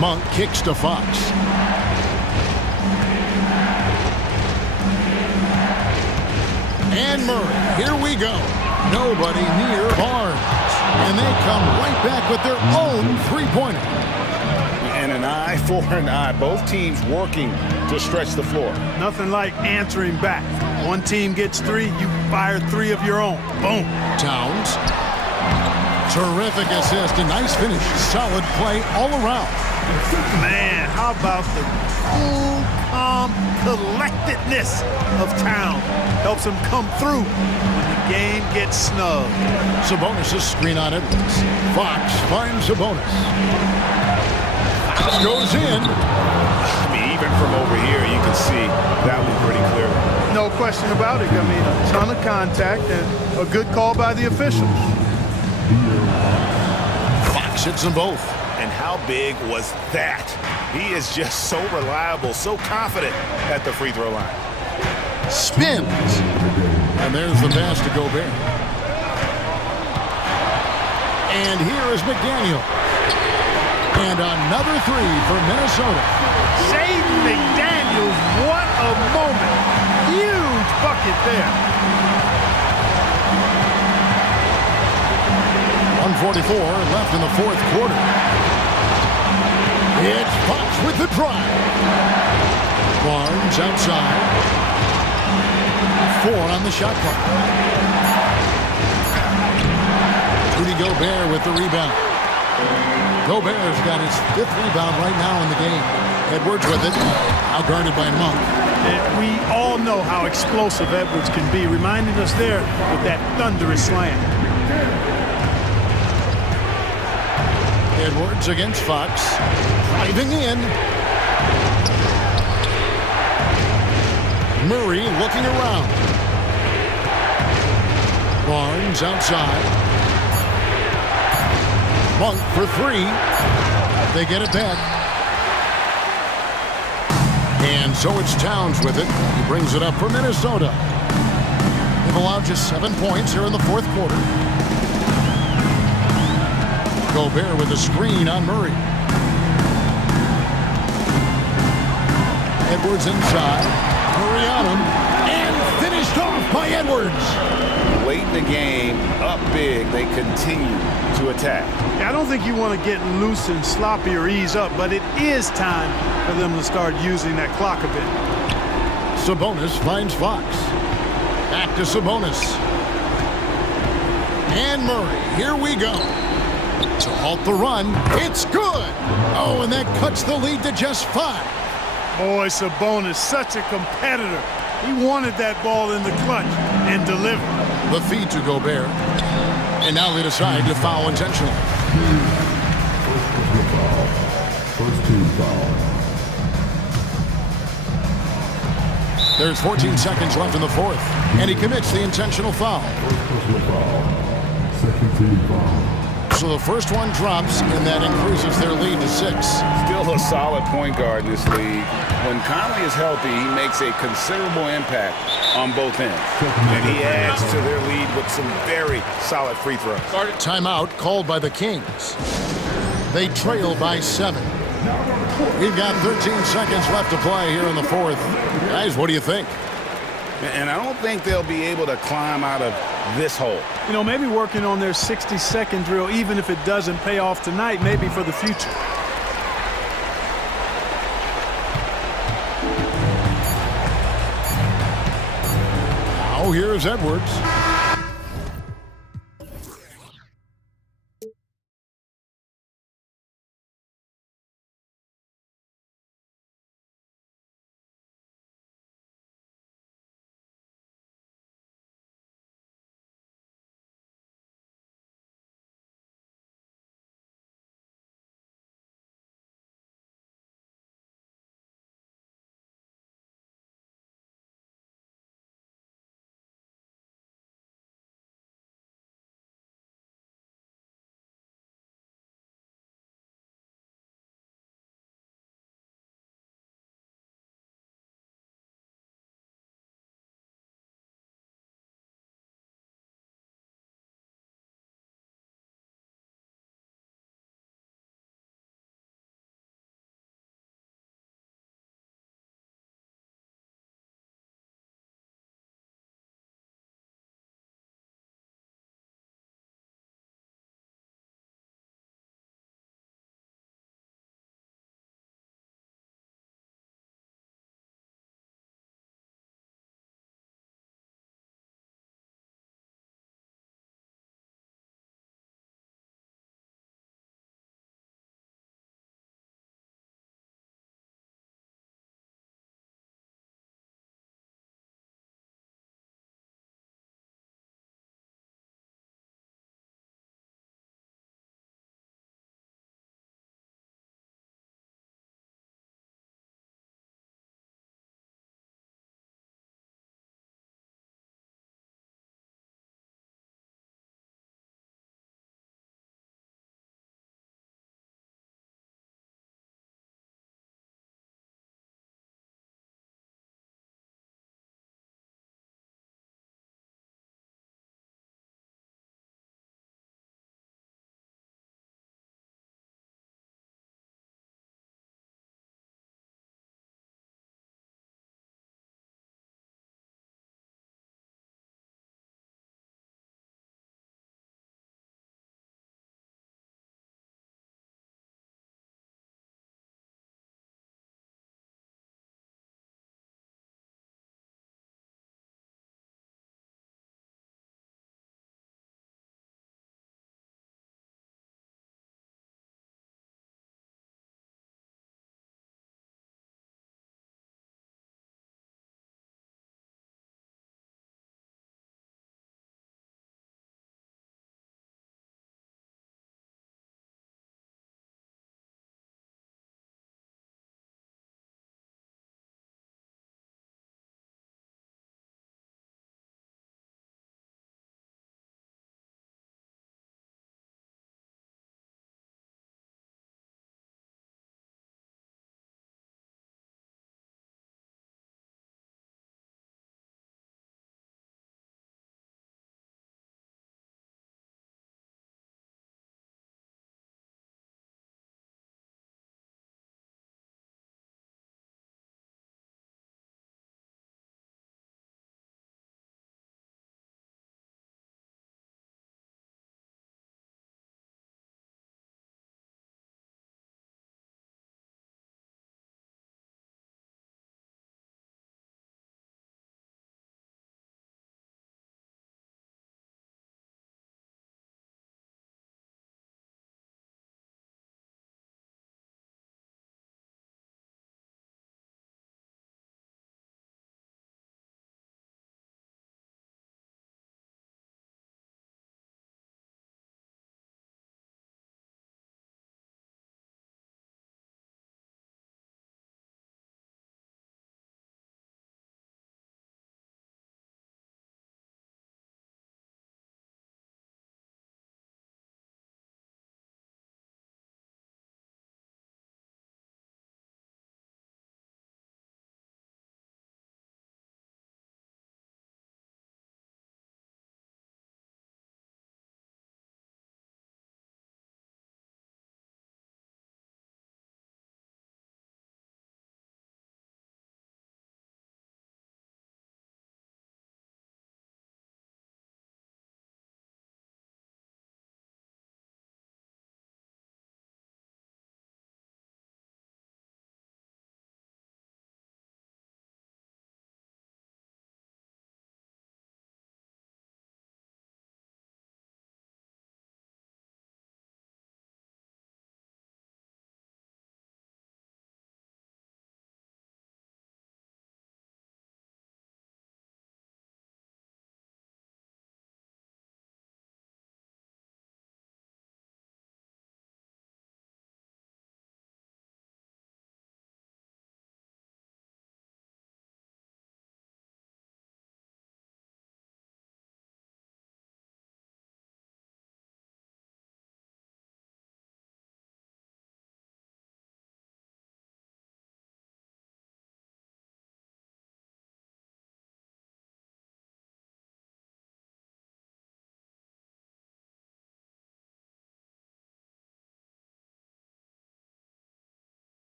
Monk kicks to Fox. And Murray, here we go. Nobody near Barnes. And they come right back with their own three-pointer. And an eye for an eye. Both teams working to stretch the floor. Nothing like answering back. One team gets three, you fire three of your own. Boom. Towns. Terrific assist. A nice finish. Solid play all around. Man, how about the cool, calm collectedness of Town? Helps him come through when the game gets snug. Sabonis' screen on Edwards. Fox finds Sabonis. Fox goes in. I mean, even from over here, you can see that one pretty clearly. No question about it. I mean, a ton of contact and a good call by the officials. Fox hits them both. And how big was that? He is just so reliable, so confident at the free throw line. Spins. And there's the pass to Gobert. And here is McDaniel. And another three for Minnesota. Shaden McDaniels, what a moment. Huge bucket there. 1:44 left in the fourth quarter. It's Fox with the drive. Barnes outside. 4 on the shot clock. Rudy Gobert with the rebound. Gobert's got his 5th rebound right now in the game. Edwards with it. Outguarded by Monk. And we all know how explosive Edwards can be, reminding us there with that thunderous slam. Edwards against Fox. Driving in. Murray looking around. Barnes outside. Monk for 3. They get it back. And so it's Towns with it. He brings it up for Minnesota. They've allowed just 7 points here in the fourth quarter. Gobert with a screen on Murray. Edwards inside. Murray on him. And finished off by Edwards. Late in the game, up big, they continue to attack. I don't think you want to get loose and sloppy or ease up, but it is time for them to start using that clock a bit. Sabonis finds Fox. Back to Sabonis. And Murray, here we go. To halt the run, it's good. Oh, and that cuts the lead to just 5. Boy, Sabonis, such a competitor. He wanted that ball in the clutch and delivered. The feed to Gobert. And now they decide to foul intentionally. First team foul. There's 14 seconds left in the fourth, and he commits the intentional foul. Second team foul. So the first one drops, and that increases their lead to 6. Still a solid point guard in this league. When Conley is healthy, he makes a considerable impact on both ends. And he adds to their lead with some very solid free throws. Timeout called by the Kings. They trail by 7. We've got 13 seconds left to play here in the fourth. Guys, what do you think? And I don't think they'll be able to climb out of this hole. You know, maybe working on their 60-second drill, even if it doesn't pay off tonight, maybe for the future. Now here's Edwards.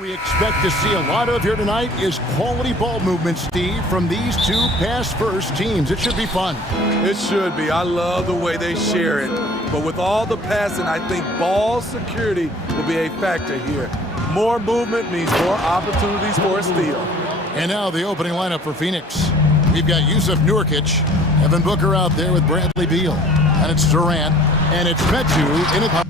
We expect to see a lot of here tonight is quality ball movement, Steve, from these two pass-first teams. It should be fun. It should be. I love the way they share it. But with all the passing, I think ball security will be a factor here. More movement means more opportunities for a steal. And now the opening lineup for Phoenix. We've got Jusuf Nurkic, Evan Booker out there with Bradley Beal. And it's Durant, and it's Metu in a...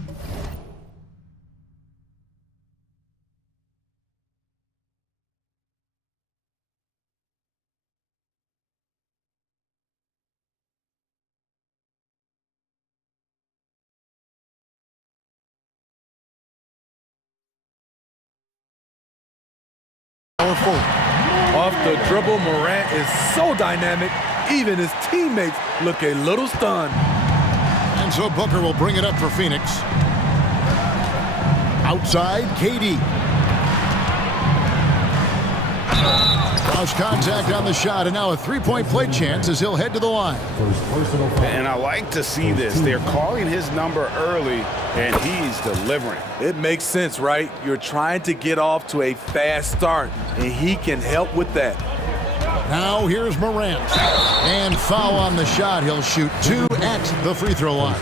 Off the dribble, Morant is so dynamic, even his teammates look a little stunned. And so Booker will bring it up for Phoenix. Outside, KD. Lost contact on the shot, and now a three-point play chance as he'll head to the line. And I like to see this. They're calling his number early, and he's delivering. It makes sense, right? You're trying to get off to a fast start, and he can help with that. Now here's Morant. And foul on the shot. He'll shoot two at the free throw line.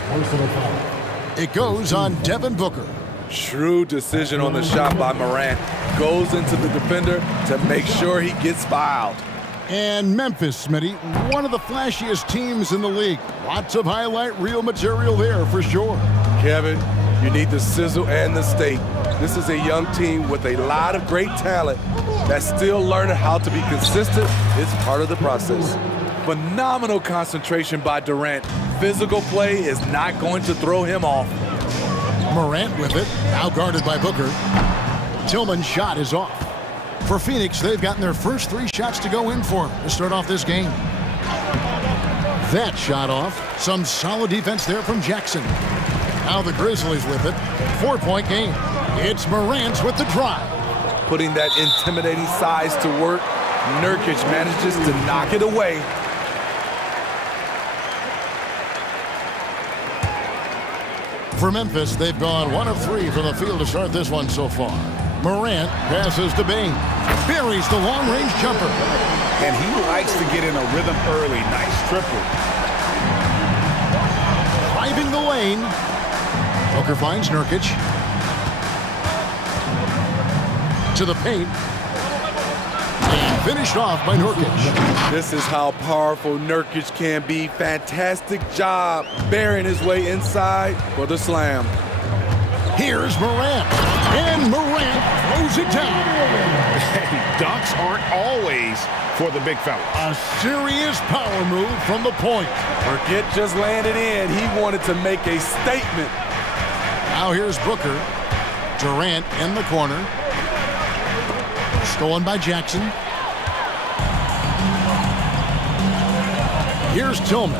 It goes on Devin Booker. Shrewd decision on the shot by Morant. Goes into the defender to make sure he gets fouled. And Memphis, Smitty, one of the flashiest teams in the league. Lots of highlight reel material there for sure. Kevin, you need the sizzle and the steak. This is a young team with a lot of great talent that's still learning how to be consistent. It's part of the process. Phenomenal concentration by Durant. Physical play is not going to throw him off. Morant with it, now guarded by Booker. Tillman's shot is off. For Phoenix, they've gotten their first three shots to go in for to start off this game. That shot off. Some solid defense there from Jackson. Now the Grizzlies with it. 4-point game. It's Morant with the drive. Putting that intimidating size to work, Nurkic manages to knock it away. For Memphis, they've gone 1 of 3 from the field to start this one so far. Morant passes to Bain. Buries the long-range jumper. And he likes to get in a rhythm early. Nice triple. Driving the lane. Booker finds Nurkic. To the paint. And finished off by Nurkic. This is how powerful Nurkic can be. Fantastic job bearing his way inside for the slam. Here's Morant. And Morant throws it down. Dunks aren't always for the big fella. A serious power move from the point. Forget just landed in. He wanted to make a statement. Now here's Booker. Durant in the corner. Stolen by Jackson. Here's Tillman.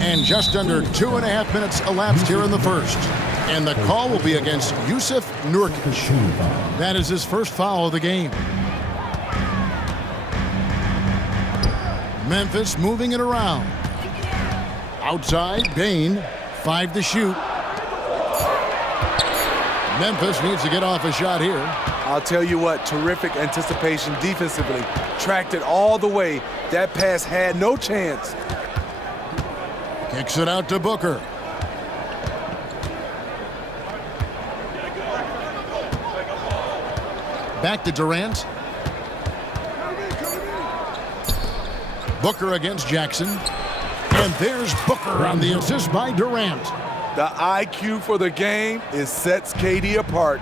And just under 2.5 minutes elapsed here in the first. And the call will be against Jusuf Nurkic. That is his first foul of the game. Memphis moving it around. Outside, Bain, 5 to shoot. Memphis needs to get off a shot here. I'll tell you what, terrific anticipation defensively. Tracked it all the way. That pass had no chance. Kicks it out to Booker. Back to Durant. Booker against Jackson. And there's Booker on the assist by Durant. The IQ for the game is sets KD apart.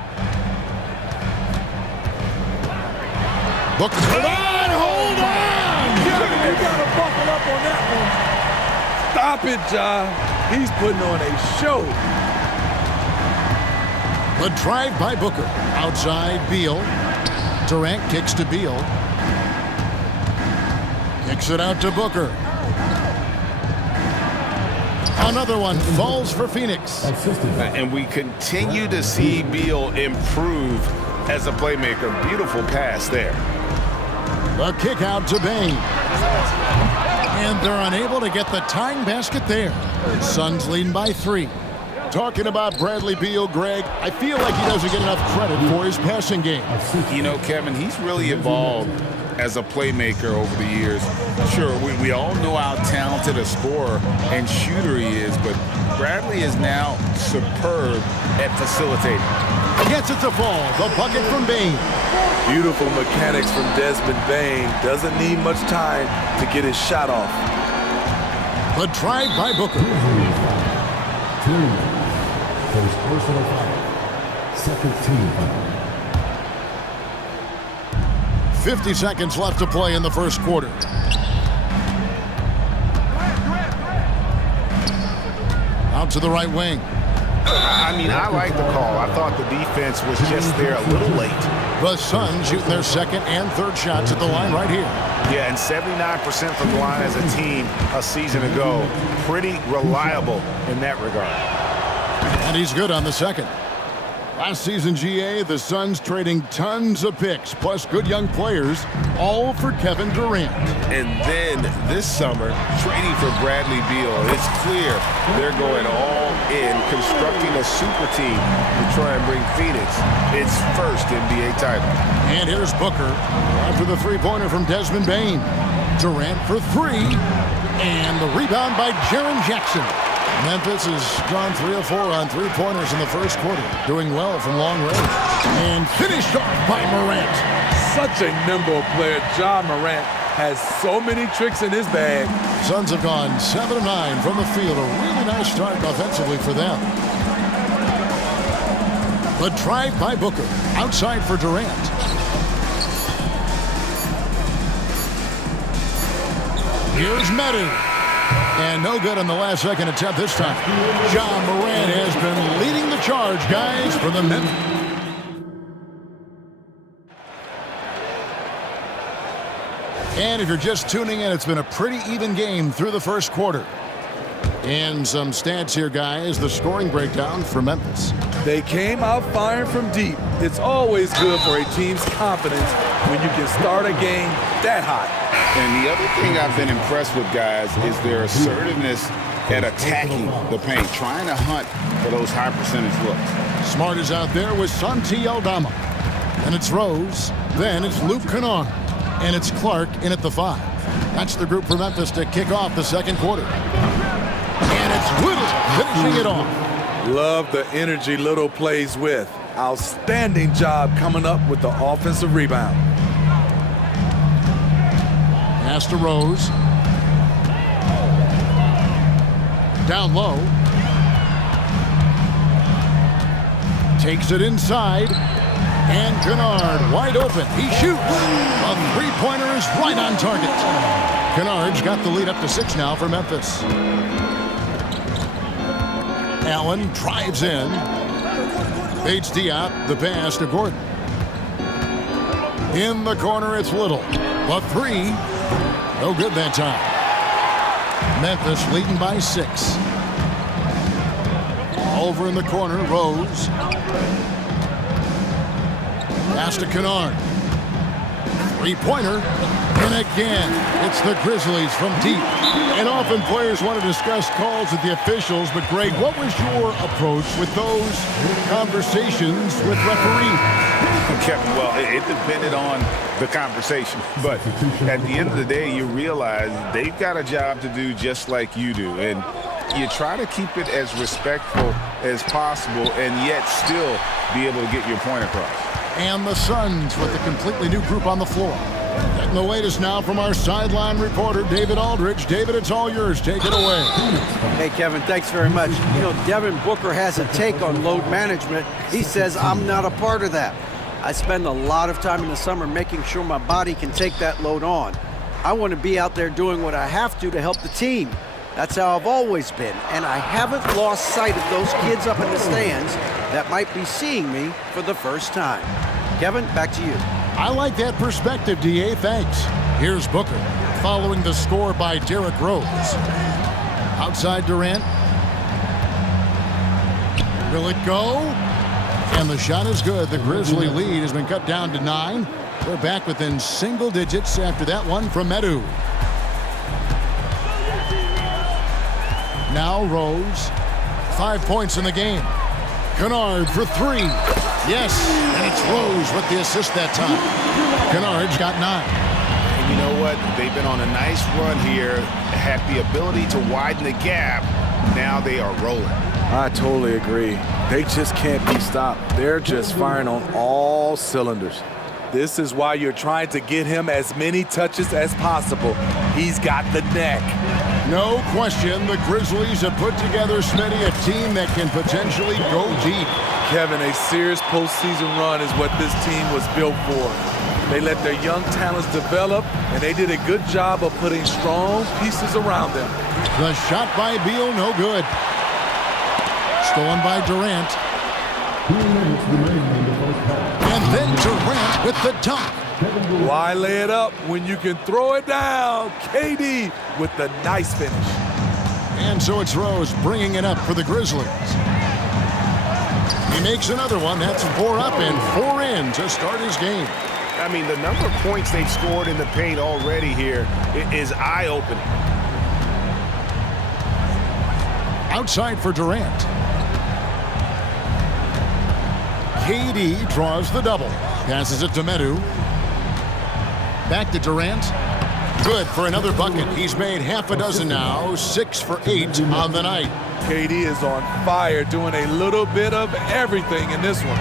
Booker. Hold on! You gotta buckle up on that one. Stop it, Ja. He's putting on a show. The drive by Booker. Outside, Beal. Durant kicks to Beal. Kicks it out to Booker. Another one falls for Phoenix. And we continue to see Beal improve as a playmaker. Beautiful pass there. The kick out to Bain. And they're unable to get the tying basket there. Suns leading by 3. Talking about Bradley Beal, Greg, I feel like he doesn't get enough credit for his passing game. You know, Kevin, he's really evolved as a playmaker over the years. Sure, we all know how talented a scorer and shooter he is, but Bradley is now superb at facilitating. Gets it to fall. The bucket from Bain. Beautiful mechanics from Desmond Bain. Doesn't need much time to get his shot off. The drive by Booker. 2. First personal foul. Second team foul. 50 seconds left to play in the first quarter. Out to the right wing. I mean, I like the call. I thought the defense was just there a little late. The Suns shooting their second and third shots at the line right here. Yeah, and 79% from the line as a team a season ago. Pretty reliable in that regard. And he's good on the second. Last season, GA, the Suns trading tons of picks, plus good young players, all for Kevin Durant. And then this summer, trading for Bradley Beal. It's clear they're going all in, constructing a super team to try and bring Phoenix its first NBA title. And here's Booker after the three-pointer from Desmond Bain. Durant for three, and the rebound by Jaren Jackson. Memphis has gone 3 of 4 on three-pointers in the first quarter, doing well from long range. And finished off by Morant. Such a nimble player. John Morant has so many tricks in his bag. Suns have gone 7 of 9 from the field. A really nice start offensively for them. The drive by Booker. Outside for Durant. Here's Medu. And no good on the last second attempt this time. John Morant has been leading the charge, guys, for the Memphis. And if you're just tuning in, it's been a pretty even game through the first quarter. And some stats here, guys. The scoring breakdown for Memphis. They came out firing from deep. It's always good for a team's confidence when you can start a game that hot. And the other thing I've been impressed with, guys, is their assertiveness at attacking the paint, trying to hunt for those high percentage looks. Smart is out there with Santi Aldama. Then it's Rose. Then it's Luke Kennard. And it's Clark in at the 5. That's the group for Memphis to kick off the second quarter. And it's Little finishing it off. Love the energy Little plays with. Outstanding job coming up with the offensive rebound. Pass to Rose. Down low. Takes it inside. And Kennard wide open. He shoots. A three-pointer is right on target. Kennard's got the lead up to 6 now for Memphis. Allen drives in. Bates Diop, the pass to Gordon. In the corner, it's Little. A three. No good that time. Memphis leading by 6. Over in the corner, Rose. Pass to Kennard. Three-pointer. And again, it's the Grizzlies from deep. And often players want to discuss calls with the officials, but Greg, what was your approach with those conversations with referees? Kevin, well, it depended on the conversation. But at the end of the day, you realize they've got a job to do just like you do. And you try to keep it as respectful as possible and yet still be able to get your point across. And the Suns with a completely new group on the floor. Getting the latest now from our sideline reporter, David Aldridge. David, it's all yours. Take it away. Hey, Kevin, thanks very much. You know, Devin Booker has a take on load management. He says, I'm not a part of that. I spend a lot of time in the summer making sure my body can take that load on. I want to be out there doing what I have to help the team. That's how I've always been, and I haven't lost sight of those kids up in the stands that might be seeing me for the first time. Kevin, back to you. I like that perspective, D.A. Thanks. Here's Booker, following the score by Derrick Rose. Outside Durant. Will it go? And the shot is good. The Grizzly lead has been cut down to 9. They're back within single digits after that one from Medu. Now Rose 5 points in the game. Kennard for 3. Yes, and it's Rose with the assist that time. Kennard's got 9. And you know what? They've been on a nice run here, had the ability to widen the gap. Now they are rolling. I totally agree. They just can't be stopped. They're just firing on all cylinders. This is why you're trying to get him as many touches as possible. He's got the neck. No question, the Grizzlies have put together, Smitty, a team that can potentially go deep. Kevin, a serious postseason run is what this team was built for. They let their young talents develop, and they did a good job of putting strong pieces around them. The shot by Beal, no good. Stolen by Durant. 2 minutes remaining in the first half. And then Durant with the dunk. Why lay it up when you can throw it down? KD with the nice finish. And so it's Rose bringing it up for the Grizzlies. He makes another one. That's 4 up and 4 in to start his game. I mean, the number of points they've scored in the paint already here is eye-opening. Outside for Durant. KD draws the double. Passes it to Medu. Back to Durant. Good for another bucket. He's made half a dozen now. 6 for 8 on the night. KD is on fire, doing a little bit of everything in this one.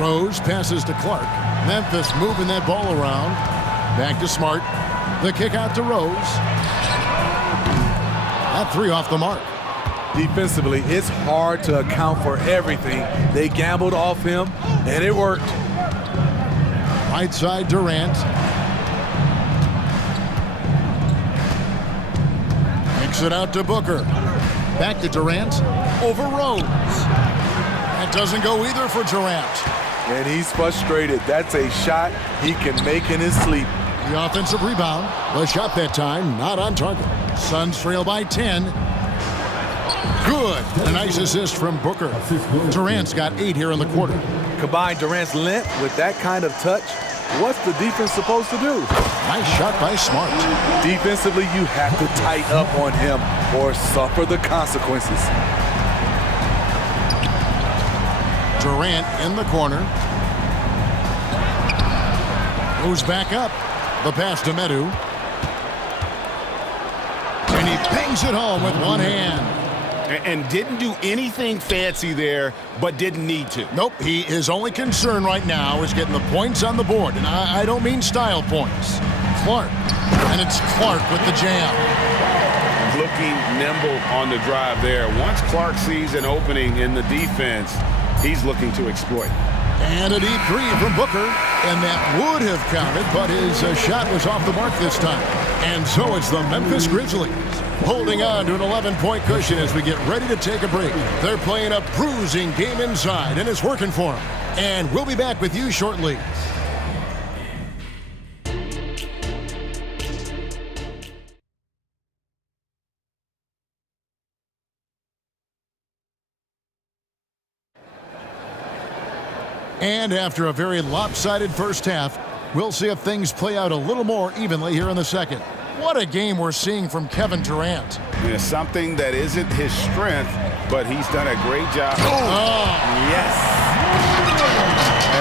Rose passes to Clark. Memphis moving that ball around. Back to Smart. The kick out to Rose. That 3 off the mark. Defensively, it's hard to account for everything. They gambled off him, and it worked. Right side, Durant. Kicks it out to Booker. Back to Durant. Over Rose. That doesn't go either for Durant. And he's frustrated. That's a shot he can make in his sleep. The offensive rebound. The shot that time, not on target. Suns trail by 10. Good. And a nice assist from Booker. Durant's got 8 here in the quarter. Combine Durant's length with that kind of touch. What's the defense supposed to do? Nice shot by Smart. Defensively, you have to tighten up on him or suffer the consequences. Durant in the corner. Goes back up. The pass to Medu. And he bangs it home with one hand. And didn't do anything fancy there, but didn't need to. Nope, his only concern right now is getting the points on the board. And I don't mean style points. Clark. And it's Clark with the jam. Looking nimble on the drive there. Once Clark sees an opening in the defense, he's looking to exploit. And a deep 3 from Booker. And that would have counted, but his shot was off the mark this time. And so it's the Memphis Grizzlies holding on to an 11-point cushion as we get ready to take a break. They're playing a bruising game inside, and it's working for them. And we'll be back with you shortly. And after a very lopsided first half, we'll see if things play out a little more evenly here in the second. What a game we're seeing from Kevin Durant. Yeah, something that isn't his strength, but he's done a great job. Oh. Yes.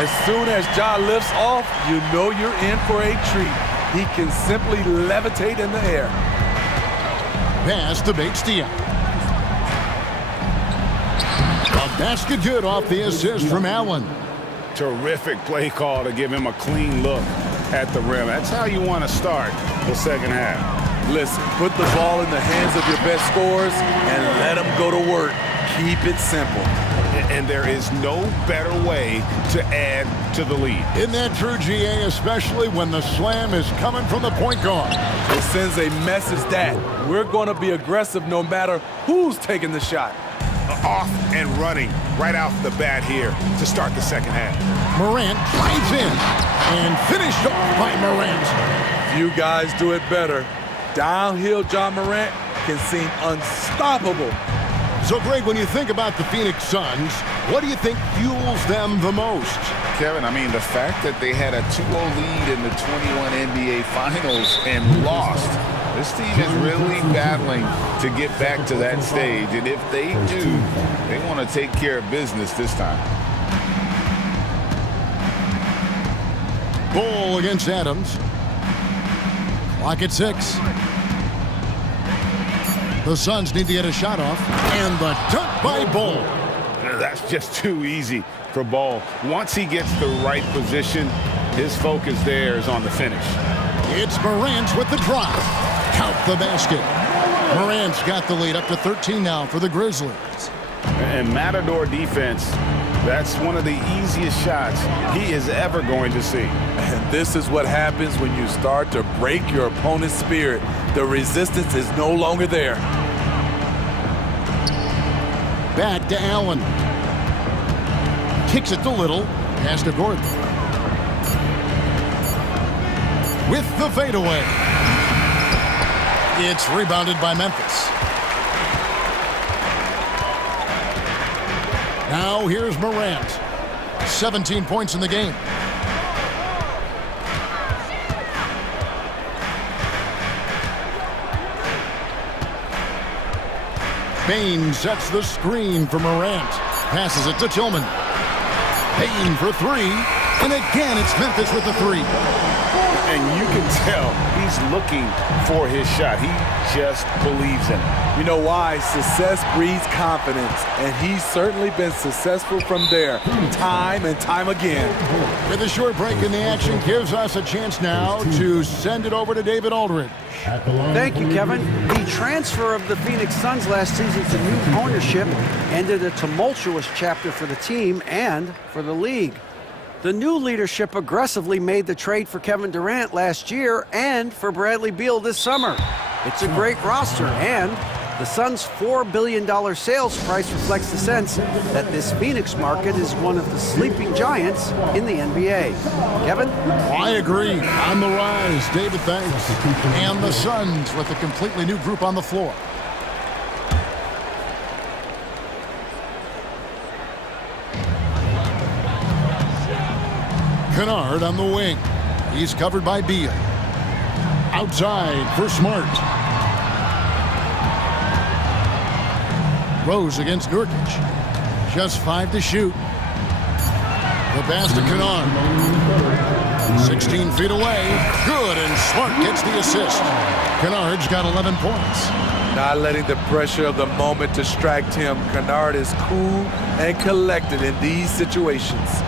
As soon as Ja lifts off, you know you're in for a treat. He can simply levitate in the air. Pass to Bates-Diop. A basket good off the assist from Allen. Terrific play call to give him a clean look at the rim. That's how you want to start the second half. Listen, put the ball in the hands of your best scorers and let them go to work. Keep it simple. And there is no better way to add to the lead. Isn't that true, GA, especially when the slam is coming from the point guard? It sends a message that we're going to be aggressive no matter who's taking the shot. Off and running right off the bat here to start the second half. Morant drives in and finished off by Morant. You guys do it better. Downhill John Morant can seem unstoppable. So, Greg, when you think about the Phoenix Suns, what do you think fuels them the most? Kevin, I mean, the fact that they had a 2-0 lead in the 21 NBA Finals and lost. This team is really battling to get back to that stage, and if they do, they want to take care of business this time. Bull against Adams. Clock at 6. The Suns need to get a shot off, and the dunk by Bull. That's just too easy for Ball. Once he gets the right position, his focus there is on the finish. It's Morant with the drive. Count the basket. Morant's got the lead up to 13 now for the Grizzlies. And Matador defense, that's one of the easiest shots he is ever going to see. And this is what happens when you start to break your opponent's spirit. The resistance is no longer there. Back to Allen. Kicks it to Little. Pass to Gordon. With the fadeaway. It's rebounded by Memphis. Now here's Morant. 17 points in the game. Bain sets the screen for Morant. Passes it to Tillman. Bain for 3. And again, it's Memphis with the 3. And you can tell he's looking for his shot. He just believes in it. You know why? Success breeds confidence, and he's certainly been successful from there, time and time again. With a short break in the action, gives us a chance now to send it over to David Aldridge. Thank you, Kevin. The transfer of the Phoenix Suns last season to new ownership ended a tumultuous chapter for the team and for the league. The new leadership aggressively made the trade for Kevin Durant last year and for Bradley Beal this summer. It's a great roster, and the Suns' $4 billion sales price reflects the sense that this Phoenix market is one of the sleeping giants in the NBA. Kevin? I agree. On the rise, David, thanks. And the Suns with a completely new group on the floor. Kennard on the wing. He's covered by Beal. Outside for Smart. Rose against Nurkic. Just 5 to shoot. The pass to Kennard. 16 feet away. Good, and Smart gets the assist. Kennard's got 11 points. Not letting the pressure of the moment distract him. Kennard is cool and collected in these situations.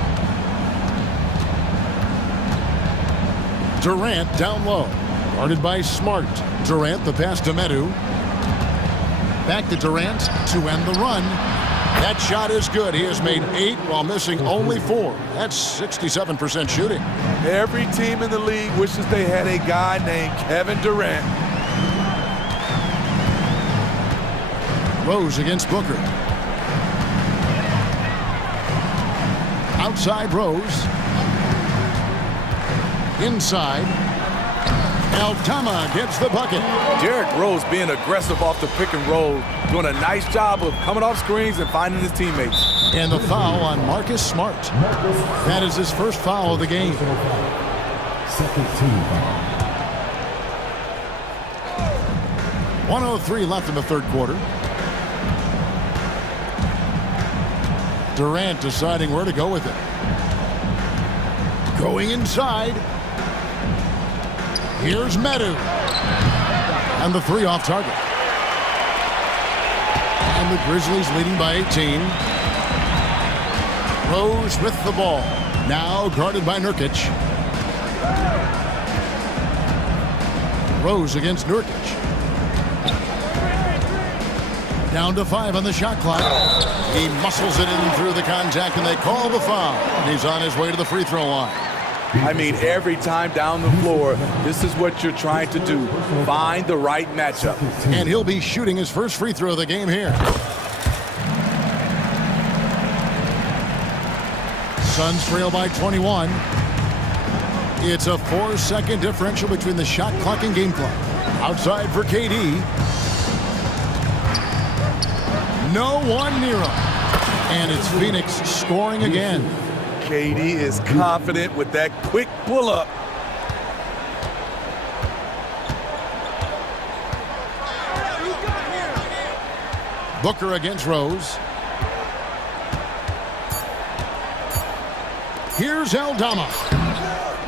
Durant down low. Guarded by Smart. Durant, the pass to Medu. Back to Durant to end the run. That shot is good. He has made 8 while missing only 4. That's 67% shooting. Every team in the league wishes they had a guy named Kevin Durant. Rose against Booker. Outside Rose. Inside. Altama gets the bucket. Derrick Rose being aggressive off the pick and roll, doing a nice job of coming off screens and finding his teammates. And the foul on Marcus Smart. That is his first foul of the game. Second team foul. 1:03 left in the third quarter. Durant deciding where to go with it. Going inside. Here's Medu. And the 3 off target. And the Grizzlies leading by 18. Rose with the ball. Now guarded by Nurkic. Rose against Nurkic. Down to 5 on the shot clock. He muscles it in through the contact, and they call the foul. And he's on his way to the free throw line. I mean, every time down the floor, this is what you're trying to do. Find the right matchup. And he'll be shooting his first free throw of the game here. Suns trail by 21. It's a 4-second differential between the shot clock and game clock. Outside for KD. No one near him. And it's Phoenix scoring again. KD is confident with that quick pull-up. Booker against Rose. Here's Aldama.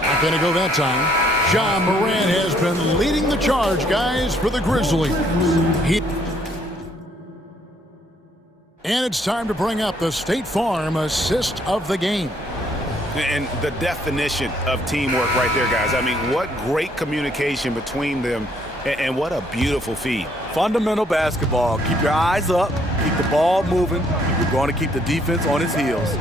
Not going to go that time. Ja Morant has been leading the charge, guys, for the Grizzlies. And it's time to bring up the State Farm assist of the game. And the definition of teamwork right there, guys. I mean, what great communication between them, and what a beautiful feed. Fundamental basketball. Keep your eyes up, keep the ball moving. You're going to keep the defense on its heels.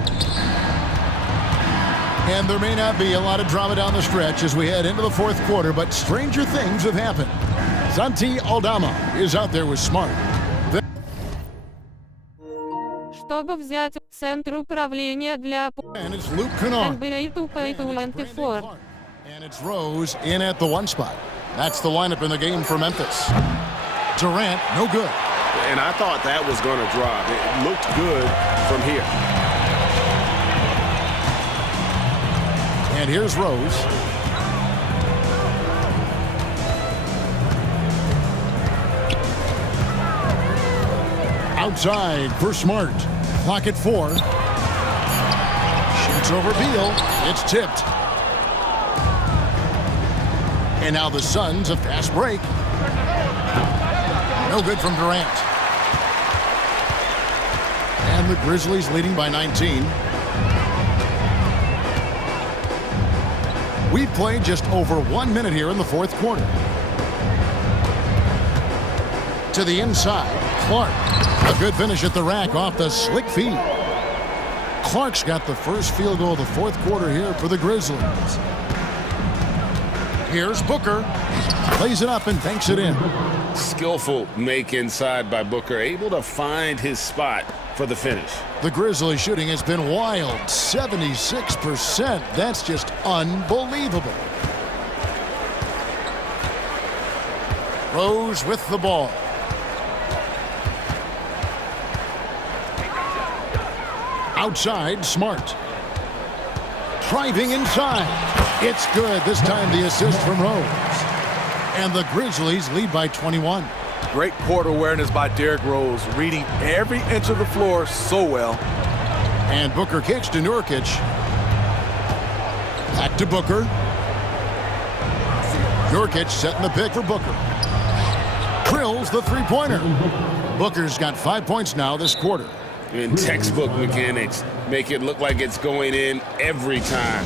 And there may not be a lot of drama down the stretch as we head into the fourth quarter, but stranger things have happened. Santi Aldama is out there with Smart. Чтобы взять центр управления для And it's Luke Kennard. NBA 2K24. And it's Rose in at the one spot. That's the lineup in the game for Memphis. Durant, no good. And I thought that was going to drop. It looked good from here. And here's Rose. Outside for Smart. Clock at 4. Shoots over Beal. It's tipped. And now the Suns, a fast break. No good from Durant. And the Grizzlies leading by 19. We've played just over 1 minute here in the fourth quarter. To the inside, Clark. A good finish at the rack off the slick feed. Clark's got the first field goal of the fourth quarter here for the Grizzlies. Here's Booker. Plays it up and banks it in. Skillful make inside by Booker, able to find his spot for the finish. The Grizzlies shooting has been wild, 76%. That's just unbelievable. Rose with the ball. Outside, Smart. Driving inside. It's good. This time the assist from Rose. And the Grizzlies lead by 21. Great court awareness by Derrick Rose, reading every inch of the floor so well. And Booker kicks to Nurkic. Back to Booker. Nurkic setting the pick for Booker. Drills the three-pointer. Booker's got 5 points now this quarter. In textbook mechanics, make it look like it's going in every time.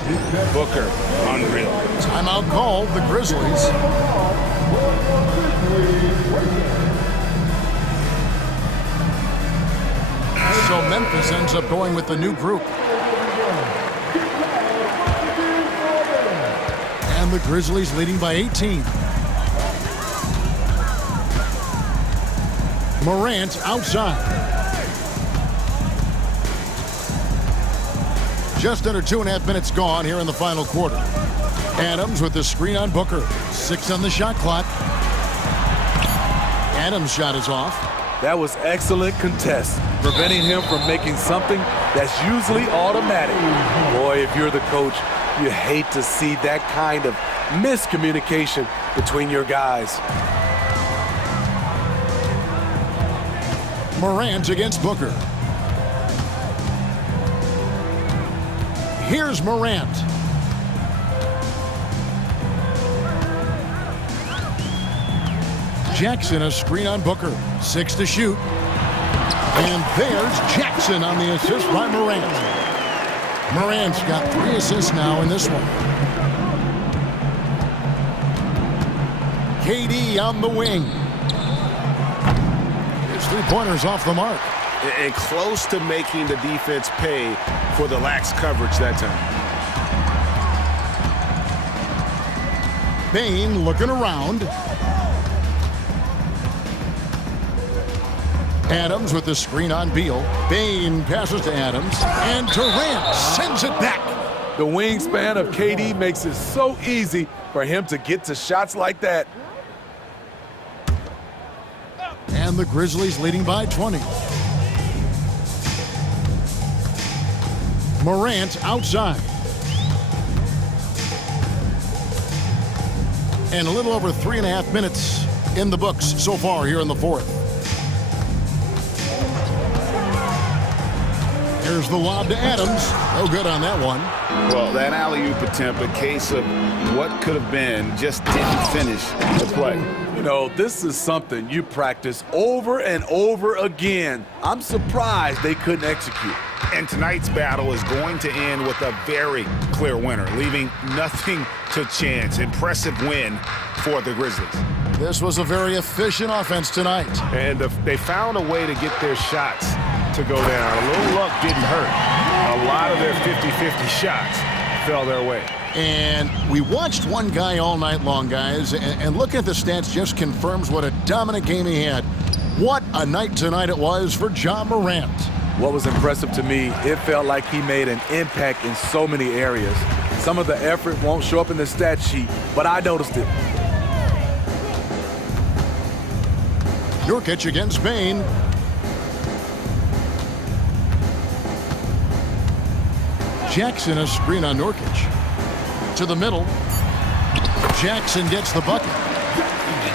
Booker, unreal. Timeout called, the Grizzlies. So Memphis ends up going with the new group. And the Grizzlies leading by 18. Morant outside. Just under 2.5 minutes gone here in the final quarter. Adams with the screen on Booker. 6 on the shot clock. Adams' shot is off. That was excellent contest, preventing him from making something that's usually automatic. Boy, if you're the coach, you hate to see that kind of miscommunication between your guys. Morant against Booker. Here's Morant. Jackson, a screen on Booker. 6 to shoot. And there's Jackson on the assist by Morant. Morant's got 3 assists now in this one. KD on the wing. His three-pointer's off the mark. And close to making the defense pay for the lax coverage that time. Bain looking around. Adams with the screen on Beal. Bain passes to Adams. And Durant sends it back. The wingspan of KD makes it so easy for him to get to shots like that. And the Grizzlies leading by 20. Morant outside. And a little over 3.5 minutes in the books so far here in the fourth. Here's the lob to Adams. No good on that one. Well, that alley-oop attempt, a case of what could have been, just didn't finish the play. You know, this is something you practice over and over again. I'm surprised they couldn't execute. And tonight's battle is going to end with a very clear winner, leaving nothing to chance. Impressive win for the Grizzlies. This was a very efficient offense tonight. And they found a way to get their shots to go down. A little luck didn't hurt. A lot of their 50-50 shots fell their way. And we watched one guy all night long, guys, and looking at the stats just confirms what a dominant game he had. What a night tonight it was for Ja Morant. What was impressive to me, it felt like he made an impact in so many areas. Some of the effort won't show up in the stat sheet, but I noticed it. Nurkic against Spain. Jackson a screen on Nurkic. To the middle. Jackson gets the bucket.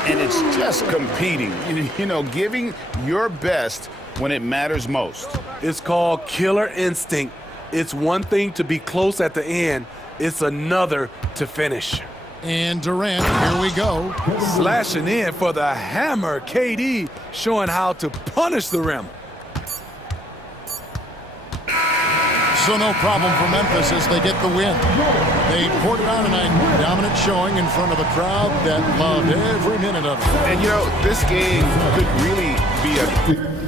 And it's just competing, you know, giving your best when it matters most. It's called killer instinct. It's one thing to be close at the end. It's another to finish. And Durant, here we go. Slashing in for the hammer. KD showing how to punish the rim. So no problem for Memphis as they get the win. They poured it on tonight. Dominant showing in front of a crowd that loved every minute of it. And, you know, this game could really be a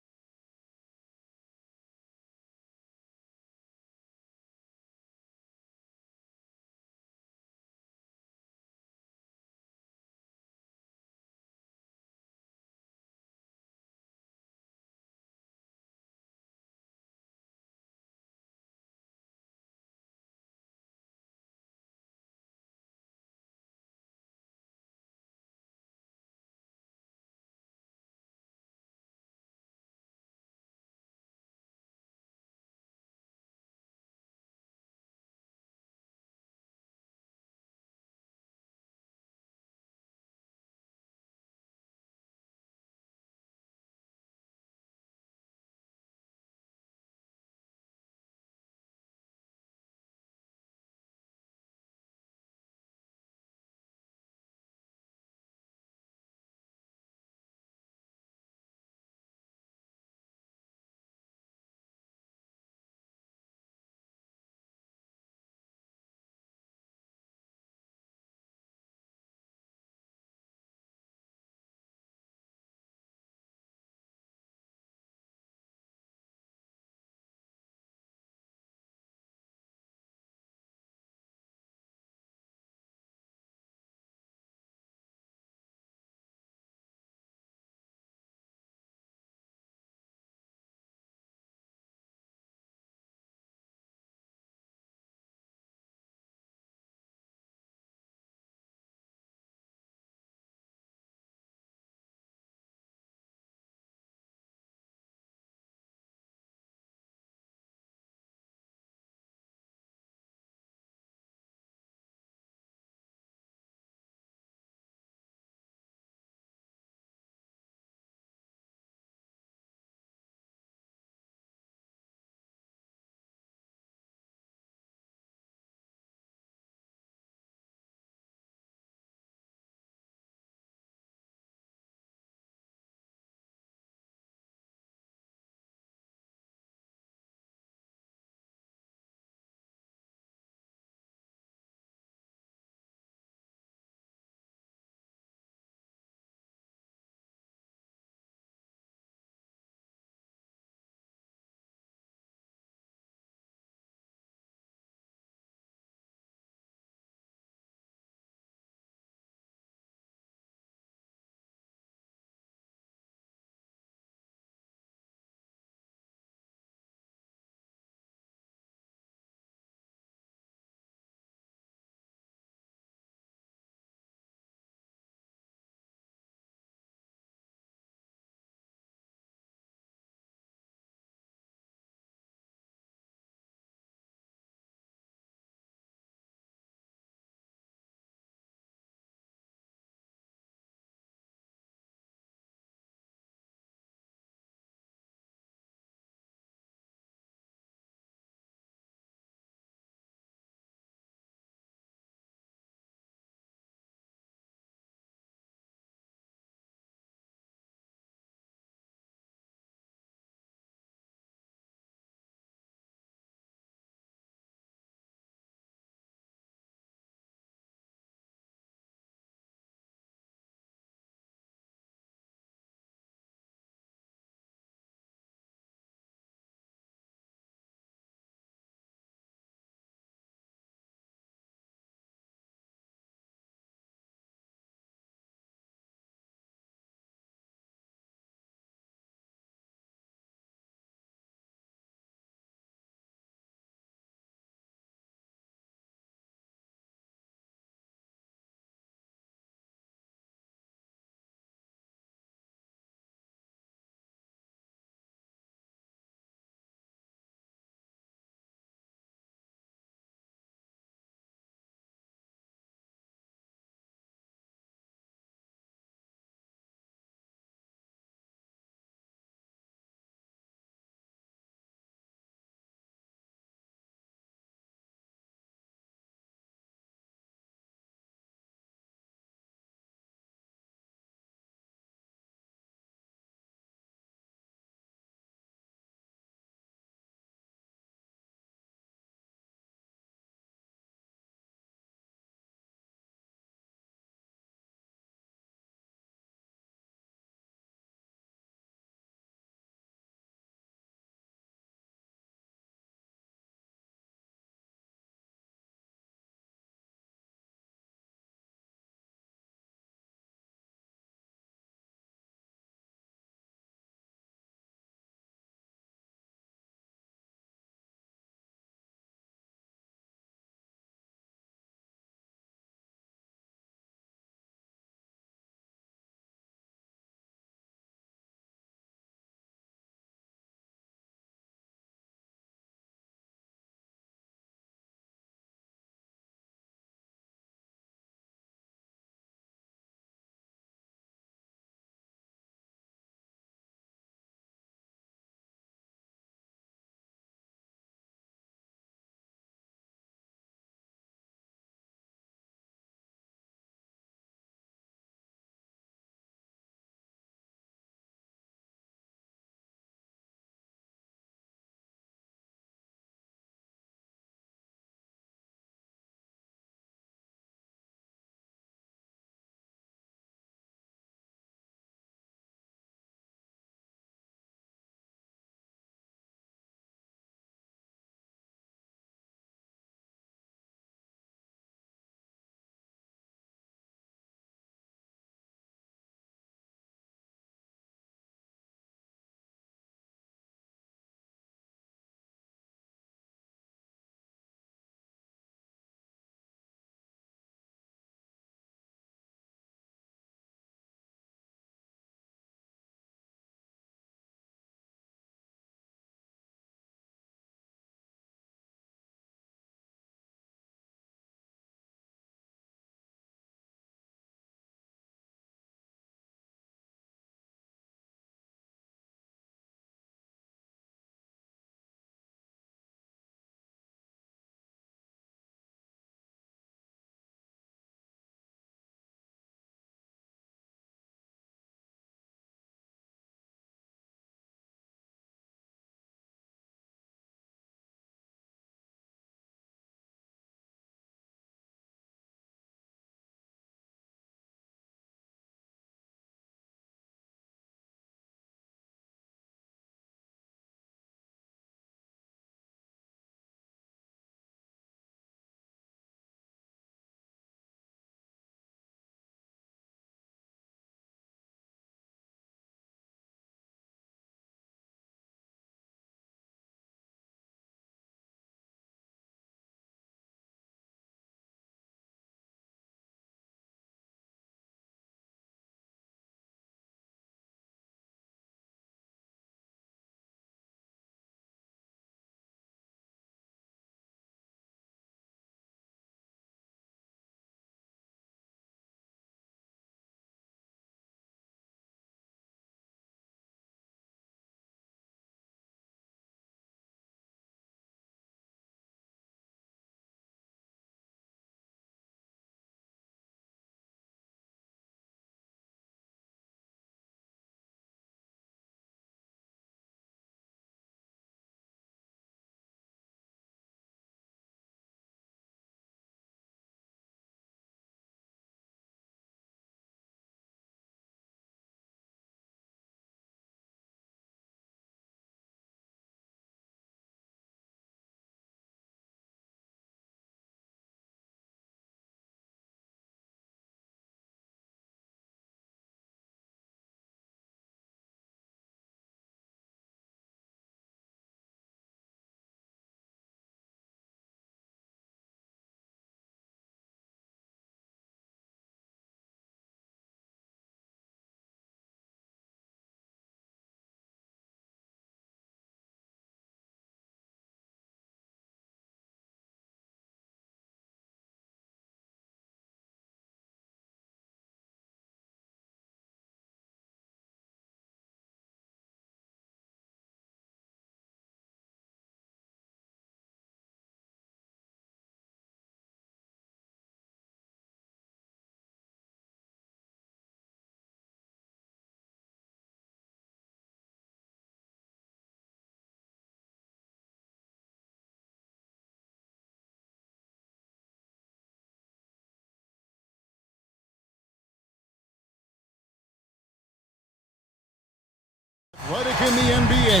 athletic in the NBA.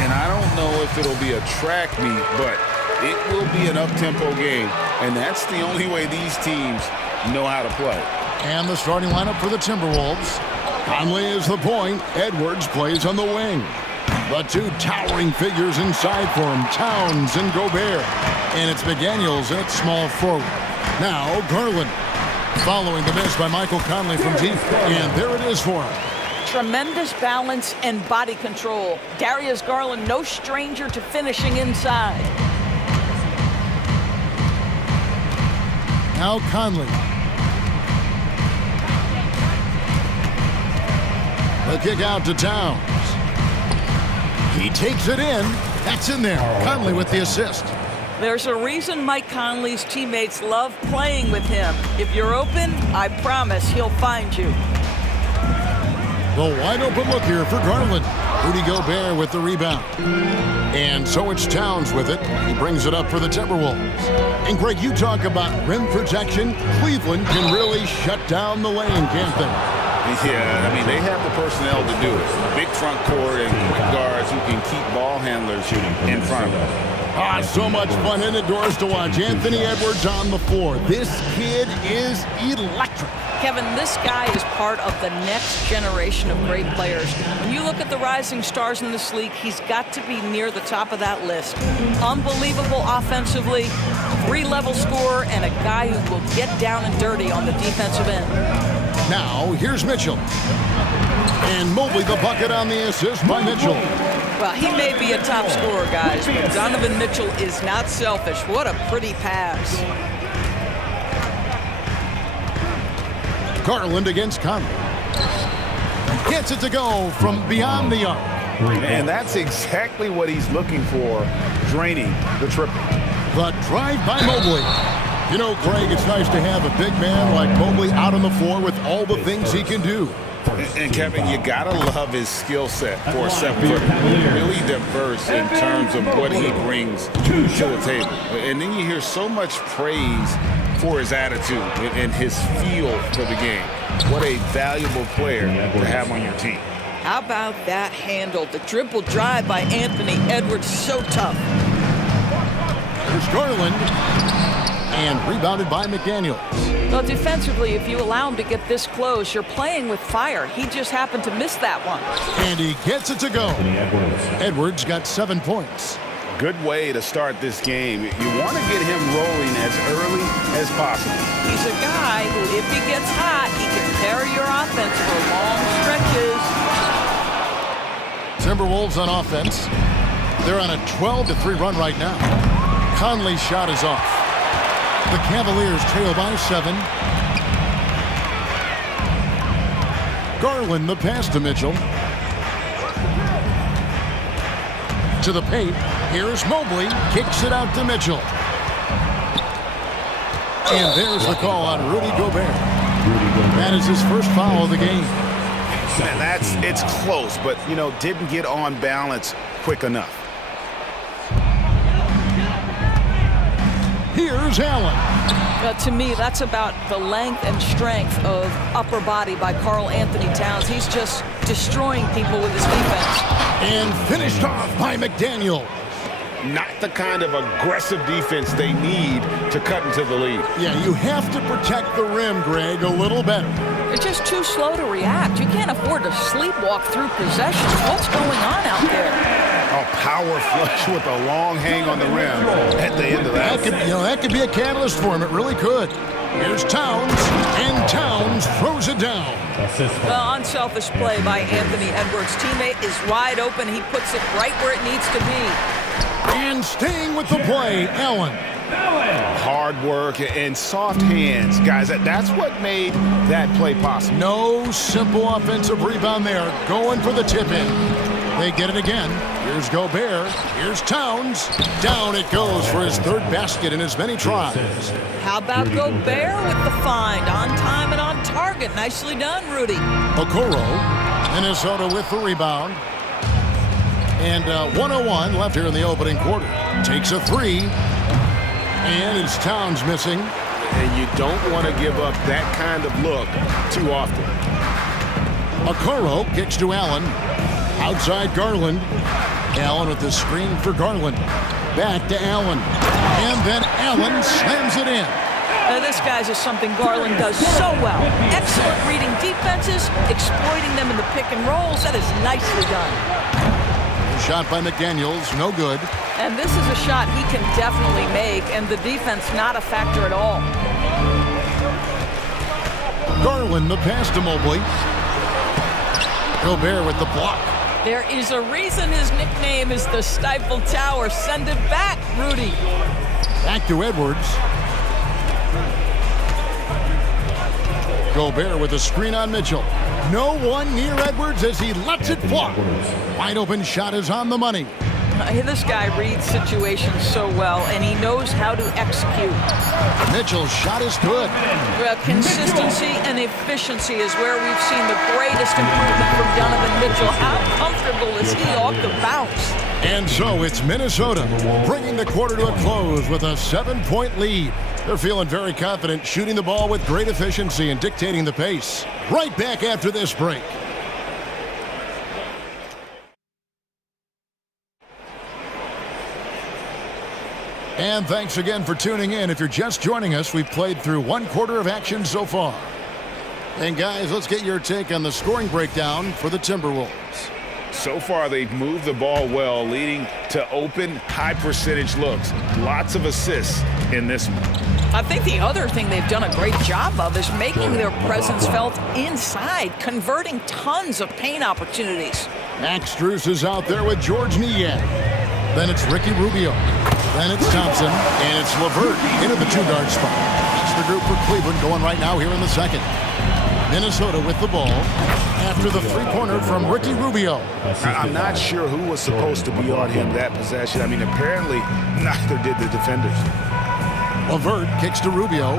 And I don't know if it'll be a track meet, but it will be an up-tempo game. And that's the only way these teams know how to play. And the starting lineup for the Timberwolves. Conley is the point. Edwards plays on the wing. The two towering figures inside for him, Towns and Gobert. And it's McDaniels at small forward. Now Garland, following the miss by Michael Conley from deep. And there it is for him. Tremendous balance and body control. Darius Garland, no stranger to finishing inside. Now Conley. The kick out to Towns. He takes it in. That's in there. Conley with the assist. There's a reason Mike Conley's teammates love playing with him. If you're open, I promise he'll find you. The wide open look here for Garland. Rudy Gobert with the rebound. And so it's Towns with it. He brings it up for the Timberwolves. And Greg, you talk about rim protection. Cleveland can really shut down the lane, can't they? Yeah, I mean, they have the personnel to do it. Big front court and quick guards who can keep ball handlers in front of them. So much fun indoors to watch. Anthony Edwards on the floor. This kid is electric. Kevin, this guy is part of the next generation of great players. When you look at the rising stars in this league, he's got to be near the top of that list. Unbelievable offensively, three-level scorer, and a guy who will get down and dirty on the defensive end. Now, here's Mitchell. And Mobley the bucket on the assist by Mitchell. Well, he may be a top scorer, guys, but Donovan Mitchell is not selfish. What a pretty pass. Garland against Conley. Gets it to go from beyond the arc. And that's exactly what he's looking for, draining the triple. The drive by Mobley. You know, Greg, it's nice to have a big man like Mobley out on the floor with all the things he can do. And Kevin, you gotta love his skill set for a 7-footer. Really diverse in terms of what he brings to the table. And then you hear so much praise for his attitude and his feel for the game. What a valuable player to have on your team. How about that handle? The dribble drive by Anthony Edwards, so tough. There's Garland. And rebounded by McDaniels. Well, defensively, if you allow him to get this close, you're playing with fire. He just happened to miss that one. And he gets it to go. Edwards got 7 points. Good way to start this game. You want to get him rolling as early as possible. He's a guy who, if he gets hot, he can carry your offense for long stretches. Timberwolves on offense. They're on a 12-3 run right now. Conley's shot is off. The Cavaliers trail by 7. Garland the pass to Mitchell. To the paint. Here's Mobley. Kicks it out to Mitchell. And there's the call on Rudy Gobert. That is his first foul of the game. And it's close, but, you know, didn't get on balance quick enough. Here's Allen. To me, that's about the length and strength of upper body by Karl Anthony Towns. He's just destroying people with his defense. And finished off by McDaniel. Not the kind of aggressive defense they need to cut into the lead. Yeah, you have to protect the rim, Greg, a little better. They're just too slow to react. You can't afford to sleepwalk through possessions. What's going on out there? A power flush with a long hang on the rim at the end of that. That could be a catalyst for him. It really could. Here's Towns, and Towns throws it down. Well, unselfish play by Anthony Edwards. Teammate is wide open. He puts it right where it needs to be. And staying with the play, Allen. Hard work and soft hands. Guys, that's what made that play possible. No simple offensive rebound there. Going for the tip-in. They get it again. Here's Gobert. Here's Towns. Down it goes for his third basket in as many tries. How about Gobert with the find? On time and on target. Nicely done, Rudy. Okoro. Minnesota with the rebound. And 1:01 left here in the opening quarter. Takes a three. And it's Towns missing. And you don't want to give up that kind of look too often. Okoro kicks to Allen. Outside Garland. Allen with the screen for Garland. Back to Allen. And then Allen slams it in. This, guys, is something Garland does so well. Excellent reading defenses, exploiting them in the pick and rolls. That is nicely done. Shot by McDaniels, no good. And this is a shot he can definitely make, and the defense not a factor at all. Garland, the pass to Mobley. Gobert with the block. There is a reason his nickname is the Stifle Tower. Send it back, Rudy. Back to Edwards. Gobert with a screen on Mitchell. No one near Edwards as he lets it fly. Wide open shot is on the money. This guy reads situations so well, and he knows how to execute. Mitchell's shot is good. Well, consistency and efficiency is where we've seen the greatest improvement from Donovan Mitchell. How comfortable is he off the bounce? And so it's Minnesota bringing the quarter to a close with a 7-point lead. They're feeling very confident, shooting the ball with great efficiency and dictating the pace. Right back after this break. And thanks again for tuning in. If you're just joining us, we've played through one quarter of action so far. And guys, let's get your take on the scoring breakdown for the Timberwolves. So far, they've moved the ball well, leading to open, high-percentage looks. Lots of assists in this one. I think the other thing they've done a great job of is making their presence felt inside, converting tons of paint opportunities. Max Strus is out there with George Niang. Then it's Ricky Rubio. Then it's Thompson. And it's LeVert into the two-guard spot. That's the group for Cleveland going right now here in the second. Minnesota with the ball after the three-pointer from Ricky Rubio. I'm not sure who was supposed to be on him that possession. I mean, apparently neither did the defenders. LeVert kicks to Rubio.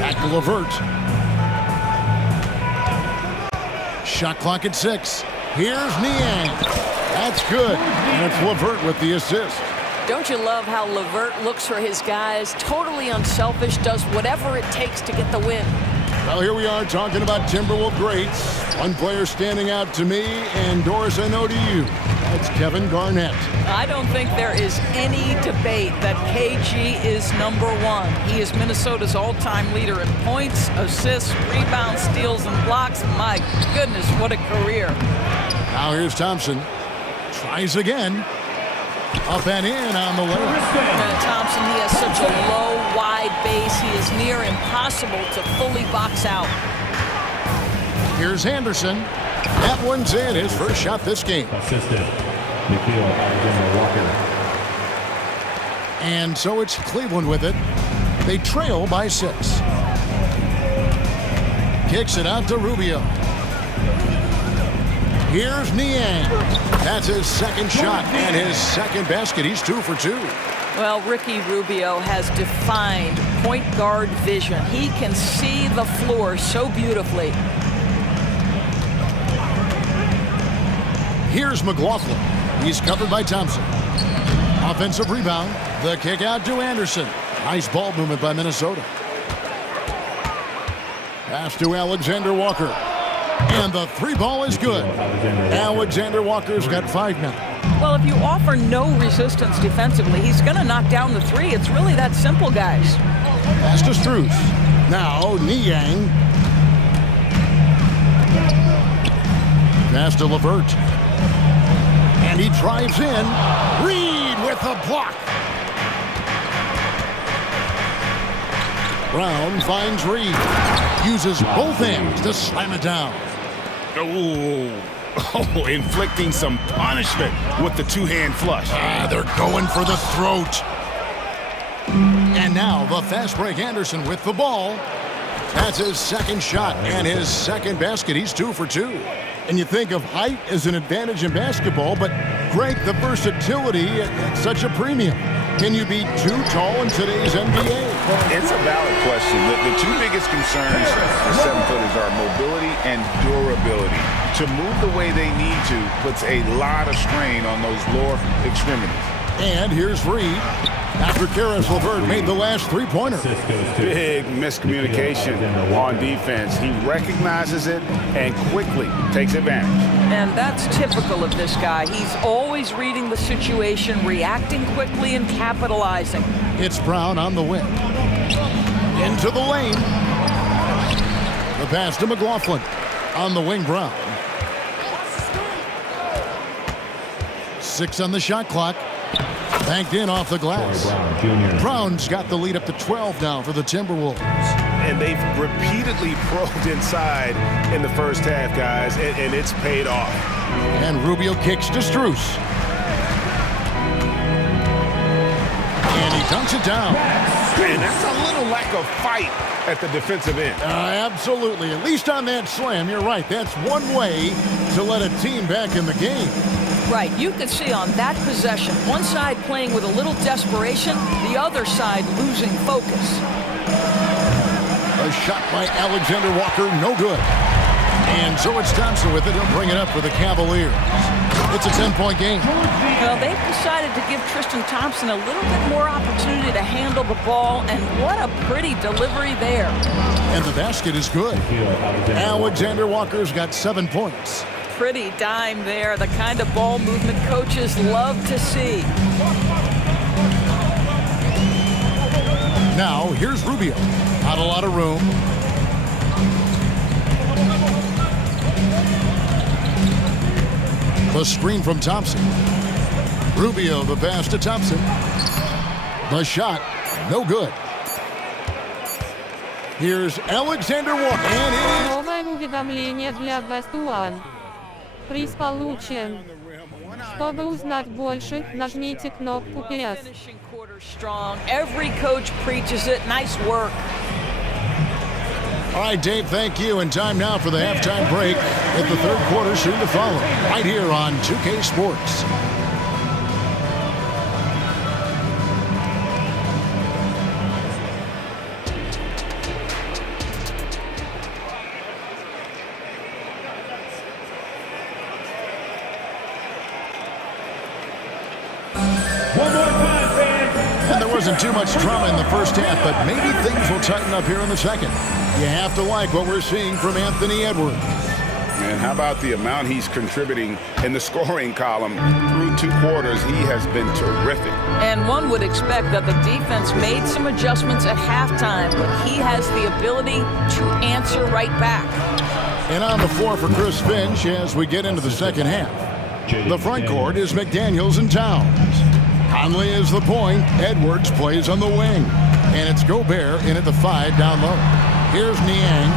Back to LeVert. Shot clock at 6. Here's Niang. That's good. And it's LeVert with the assist. Don't you love how LeVert looks for his guys? Totally unselfish, does whatever it takes to get the win. Well, here we are talking about Timberwolves greats. One player standing out to me, and Doris, I know to you. That's Kevin Garnett. I don't think there is any debate that KG is #1. He is Minnesota's all-time leader in points, assists, rebounds, steals, and blocks. My goodness, what a career. Now here's Thompson. Tries again. Up and in on the layup. Thompson, he has such a low, wide base. He is near impossible to fully box out. Here's Anderson. That one's in. His first shot this game. Assistant, Walker. And so it's Cleveland with it. They trail by 6. Kicks it out to Rubio. Here's Niang. That's his second shot and his second basket. He's 2 for 2. Well, Ricky Rubio has defined point guard vision. He can see the floor so beautifully. Here's McLaughlin. He's covered by Thompson. Offensive rebound. The kick out to Anderson. Nice ball movement by Minnesota. Pass to Alexander Walker. And the 3 ball is good. Alexander Walker's got 5 now. Well, if you offer no resistance defensively, he's going to knock down the 3. It's really that simple, guys. Pass to Strus. Now Niang. Pass to LeVert. And he drives in. Reed with a block. Brown finds Reed. Uses both hands to slam it down. Oh, inflicting some punishment with the two-hand flush. They're going for the throat. And now the fast break Anderson with the ball. That's his second shot and his second basket. He's 2 for 2. And you think of height as an advantage in basketball, but Greg, the versatility at such a premium. Can you be too tall in today's NBA? It's a valid question. The 2 biggest concerns for 7-footers are mobility and durability. To move the way they need to puts a lot of strain on those lower extremities. And here's Reed. After Karis LeVert made the last three-pointer. Big miscommunication on defense. He recognizes it and quickly takes advantage. And that's typical of this guy. He's always reading the situation, reacting quickly, and capitalizing. It's Brown on the wing. Into the lane. The pass to McLaughlin. On the wing, Brown. 6 on the shot clock. Banked in off the glass. Brown's got the lead up to 12 now for the Timberwolves. And they've repeatedly probed inside in the first half, guys, and it's paid off. And Rubio kicks to Strus. And he dunks it down. And that's a little lack of fight at the defensive end. Absolutely. At least on that slam, you're right. That's one way to let a team back in the game. Right, you can see on that possession, one side playing with a little desperation, the other side losing focus. A shot by Alexander Walker, no good. And so it's Thompson with it. He'll bring it up for the Cavaliers. It's a 10-point game. Well, they've decided to give Tristan Thompson a little bit more opportunity to handle the ball, and what a pretty delivery there. And the basket is good. Alexander Walker's got 7 points. Pretty dime there, the kind of ball movement coaches love to see. Now, here's Rubio. Not a lot of room. The screen from Thompson. Rubio, the pass to Thompson. The shot, no good. Here's Alexander Walker. And it is... Новое уведомление для Best One. Приз получен. Чтобы узнать больше, нажмите кнопку PS. Strong. Every coach preaches it. Nice work. All right, Dave, thank you. And time now for the halftime break. With the third quarter soon to follow. Right here on 2K Sports. Wasn't too much drama in the first half, but maybe things will tighten up here in the second. You have to like what we're seeing from Anthony Edwards. And how about the amount he's contributing in the scoring column through 2 quarters? He has been terrific. And one would expect that the defense made some adjustments at halftime, but he has the ability to answer right back. And on the floor for Chris Finch as we get into the second half. The front court is McDaniels and Towns. Conley is the point. Edwards plays on the wing. And it's Gobert in at the 5 down low. Here's Niang.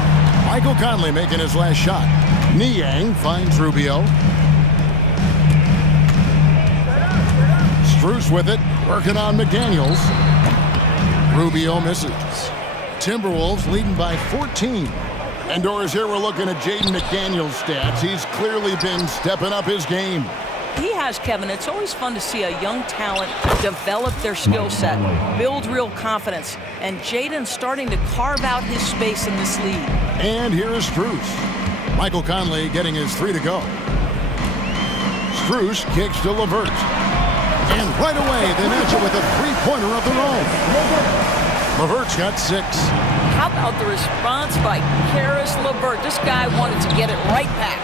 Michael Conley making his last shot. Niang finds Rubio. Strus with it. Working on McDaniels. Rubio misses. Timberwolves leading by 14. And Doris, here we're looking at Jaden McDaniels' stats. He's clearly been stepping up his game. He has, Kevin. It's always fun to see a young talent develop their skill set, build real confidence, and Jaden's starting to carve out his space in this league. And here is Strus. Michael Conley getting his 3 to go. Strus kicks to LeVert. And right away, they match it with a 3-pointer of their own. LeVert's got 6. How about the response by Karis LeVert? This guy wanted to get it right back.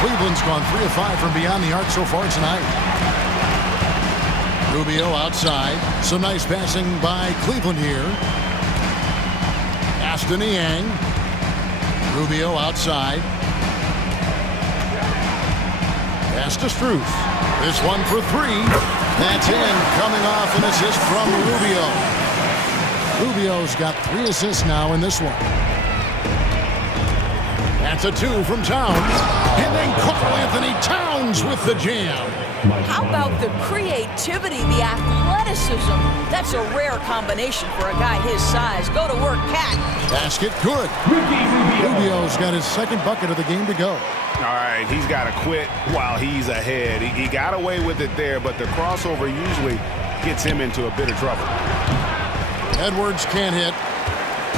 Cleveland's gone 3 of 5 from beyond the arc so far tonight. Rubio outside. Some nice passing by Cleveland here. Aston Niang. Rubio outside. Pass to Strus. This one for 3. That's in. Coming off an assist from Rubio. Rubio's got 3 assists now in this one. That's a 2 from Towns. And then Carl Anthony Towns with the jam. How about the creativity, the athleticism? That's a rare combination for a guy his size. Go to work, Cat. Basket good. Rubio's got his 2nd bucket of the game to go. All right, he's got to quit while he's ahead. He got away with it there, but the crossover usually gets him into a bit of trouble. Edwards can't hit.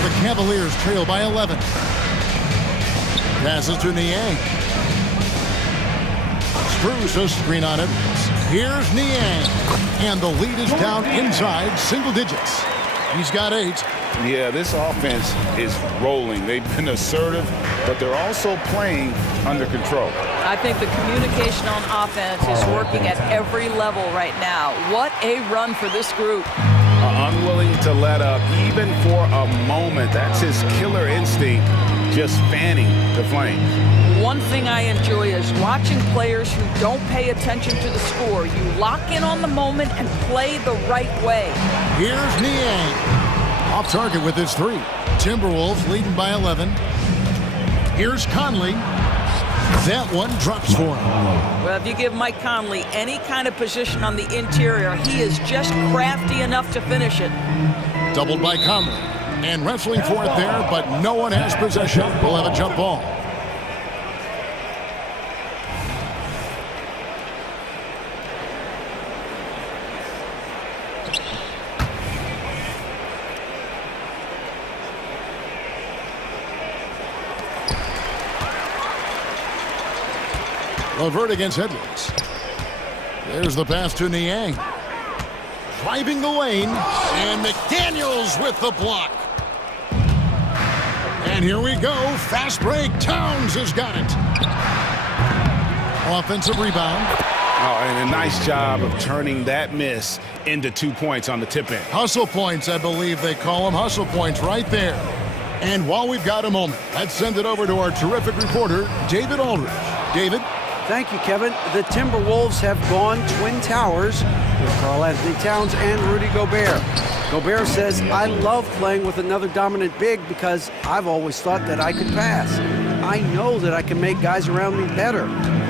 The Cavaliers trail by 11. Passes to Niang. Strus a screen on Edwards. Here's Niang, and the lead is down inside single digits. He's got 8. Yeah, this offense is rolling. They've been assertive, but they're also playing under control. I think the communication on offense is working at every level right now. What a run for this group. Unwilling to let up even for a moment. That's his killer instinct, just fanning the flames. One thing I enjoy is watching players who don't pay attention to the score. You lock in on the moment and play the right way. Here's Niang. Off target with his 3. Timberwolves leading by 11. Here's Conley. That one drops for him. Well, if you give Mike Conley any kind of position on the interior, he is just crafty enough to finish it. Doubled by Conley. And wrestling for it there, but no one has possession. We'll have a jump ball. Levert against Edwards. There's the pass to Niang. Driving the lane, and McDaniels with the block. And here we go, fast break. Towns has got it. Offensive rebound. Oh, and a nice job of turning that miss into 2 points on the tip in. Hustle points, I believe they call them. Hustle points right there. And while we've got a moment, let's send it over to our terrific reporter, David Aldridge. David? Thank you, Kevin. The Timberwolves have gone Twin Towers with Karl-Anthony Towns and Rudy Gobert. Gobert says, I love playing with another dominant big because I've always thought that I could pass. I know that I can make guys around me better.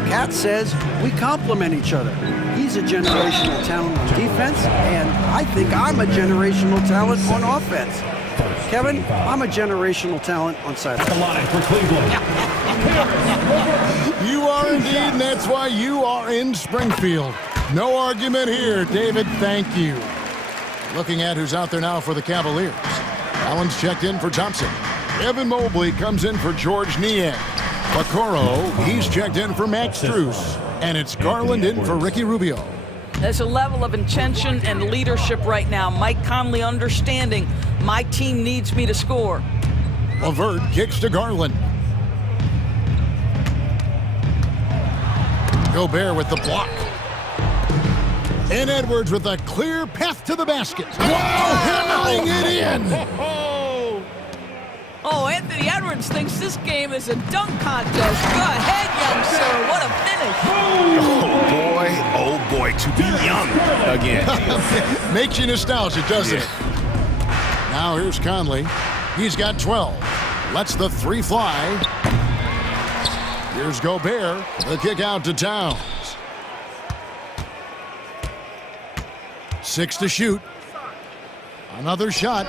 Cat says, we complement each other. He's a generational talent on defense, and I think I'm a generational talent on offense. Kevin, I'm a generational talent on sideline. The line for Cleveland. You are indeed, and that's why you are in Springfield. No argument here, David. Thank you. Looking at who's out there now for the Cavaliers. Allen's checked in for Thompson. Evan Mobley comes in for George Niang. Okoro, he's checked in for Max Strus. And it's Garland in for Ricky Rubio. There's a level of intention and leadership right now. Mike Conley understanding my team needs me to score. Levert kicks to Garland. Gobert with the block. And Edwards with a clear path to the basket. Wow, hammering it in. Oh, Anthony Edwards thinks this game is a dunk contest. Go ahead, young sir. What a finish. Oh boy, to be young again. Makes you nostalgic, doesn't it? Now here's Conley. He's got 12. Lets the 3 fly. Here's Gobert. The kick out to Towns. 6 to shoot. Another shot.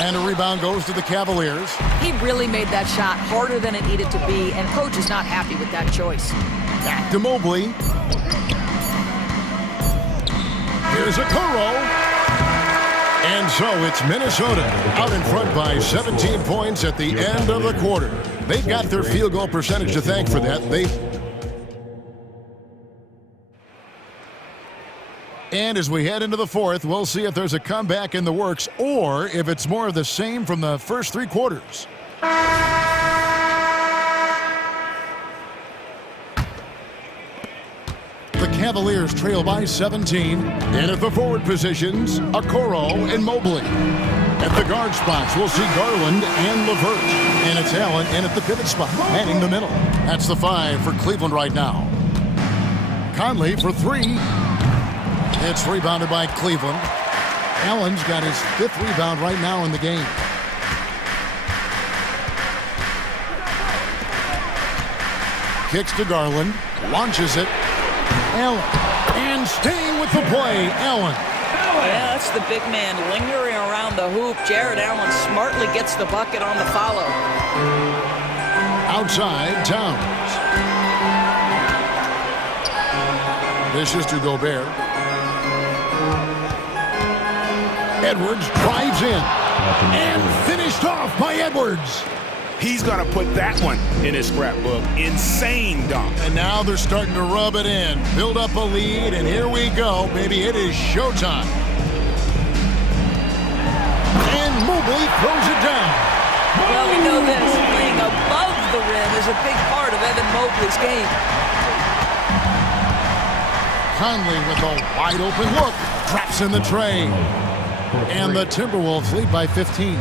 And a rebound goes to the Cavaliers. He really made that shot harder than it needed to be, and coach is not happy with that choice. Back to Mobley. Here's Okoro. And so it's Minnesota out in front by 17 points at the end of the quarter. They've got their field goal percentage to thank for that. And as we head into the fourth, we'll see if there's a comeback in the works or if it's more of the same from the first 3 quarters. The Cavaliers trail by 17. And at the forward positions, Okoro and Mobley. At the guard spots, we'll see Garland and Levert. And it's Allen in at the pivot spot, manning the middle. That's the 5 for Cleveland right now. Conley for 3. It's rebounded by Cleveland. Allen's got his 5th rebound right now in the game. Kicks to Garland. Launches it. Allen. And staying with the play, Allen. Yeah, that's the big man lingering around the hoop. Jared Allen smartly gets the bucket on the follow. Outside, Towns. Dishes to Gobert. Edwards drives in. And finished off by Edwards. He's going to put that one in his scrapbook. Insane dunk. And now they're starting to rub it in, build up a lead, and here we go. Maybe it is showtime. And Mobley throws it down. Well, we know this. Playing above the rim is a big part of Evan Mobley's game. Conley with a wide open look. Drops in the tray. And the Timberwolves lead by 15.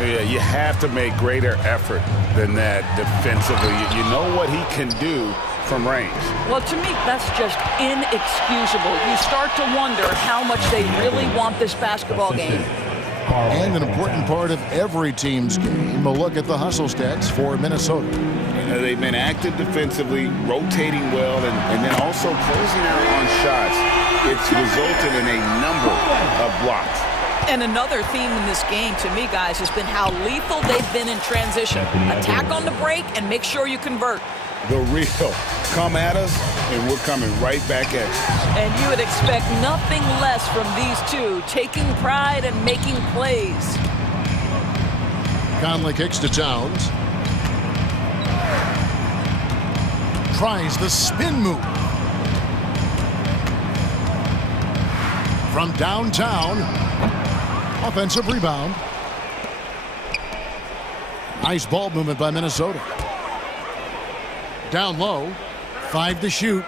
Yeah, you have to make greater effort than that defensively. You know what he can do from range. Well, to me, that's just inexcusable. You start to wonder how much they really want this basketball game. And an important part of every team's game, a look at the hustle stats for Minnesota. They've been active defensively, rotating well, and then also closing out on shots. It's resulted in a number of blocks. And another theme in this game, to me, guys, has been how lethal they've been in transition. Attack on the break and make sure you convert. The real come at us, and we're coming right back at you. And you would expect nothing less from these two, taking pride and making plays. Conley kicks to Towns. Tries the spin move. From downtown, offensive rebound. Nice ball movement by Minnesota. Down low, 5 to shoot.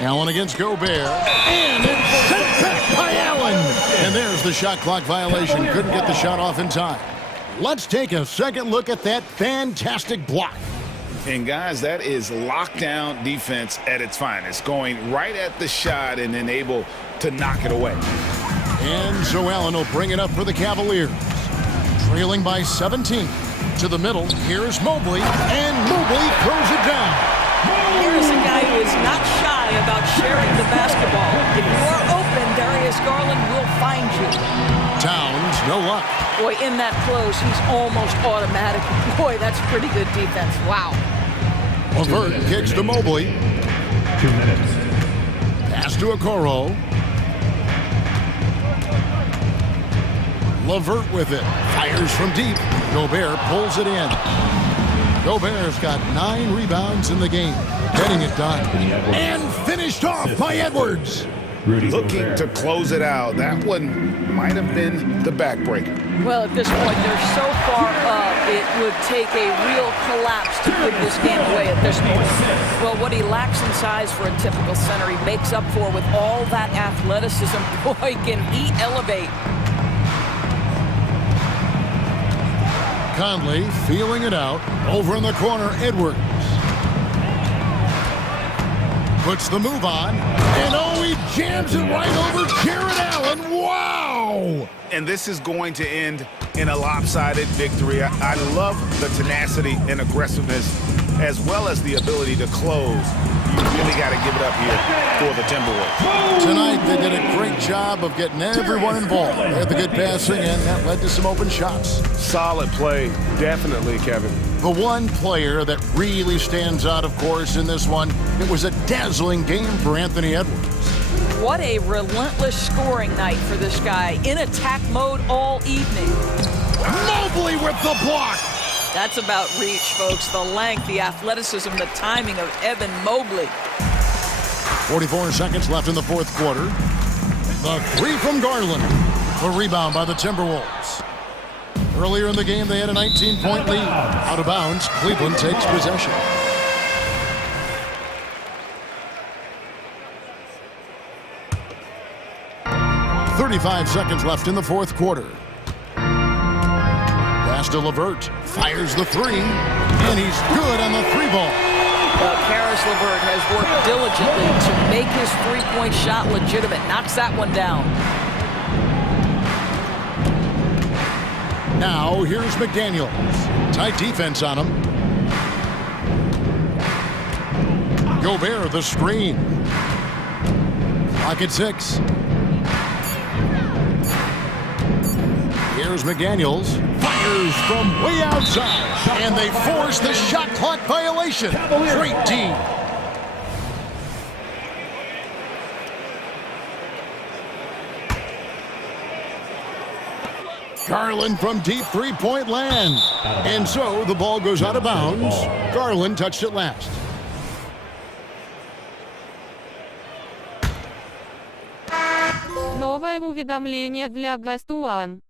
Allen against Gobert. And it's sent back by Allen. And there's the shot clock violation. Couldn't get the shot off in time. Let's take a second look at that fantastic block. And guys, that is lockdown defense at its finest. Going right at the shot and then able to knock it away. And so Allen will bring it up for the Cavaliers. Trailing by 17. To the middle, here's Mobley, and Mobley throws it down. Here's a guy who is not shy about sharing the basketball. If you are open, Darius Garland will find you. Towns, no luck. Boy, in that close, he's almost automatic. Boy, that's pretty good defense. Wow. LeVert kicks to Mobley. 2 minutes. Pass to Okoro. LeVert with it. Fires from deep. Gobert pulls it in. Gobert's got 9 rebounds in the game. Getting it done. And finished off by Edwards. Looking to close it out. That one might have been the backbreaker. Well, at this point, they're so far up, it would take a real collapse to put this game away at this point. Well, what he lacks in size for a typical center, he makes up for with all that athleticism. Boy, can he elevate. Conley feeling it out. Over in the corner, Edwards. Puts the move on. And oh, he jams it right over Jared Allen. Wow! And this is going to end in a lopsided victory. I love the tenacity and aggressiveness as well as the ability to close. You really got to give it up here for the Timberwolves. Tonight, they did a great job of getting everyone involved. They had the good passing, and that led to some open shots. Solid play, definitely, Kevin. The one player that really stands out, of course, in this one, it was a dazzling game for Anthony Edwards. What a relentless scoring night for this guy. In attack mode all evening. Mobley with the block. That's about reach, folks. The length, the athleticism, the timing of Evan Mobley. 44 seconds left in the fourth quarter. The three from Garland. The rebound by the Timberwolves. Earlier in the game, they had a 19-point lead. Out of bounds, Cleveland takes possession. .35 seconds left in the fourth quarter. Pass to LeVert. Fires the three. And he's good on the three ball. Well, Karis LeVert has worked diligently to make his three-point shot legitimate. Knocks that one down. Now, here's McDaniels. Tight defense on him. Gobert, the screen. Clock at 6. Here's McDaniels. Fires from way outside. And they force the shot clock violation. Great team. Garland from deep three-point land. And so the ball goes out of bounds. Garland touched it last. Новое уведомление для Best One.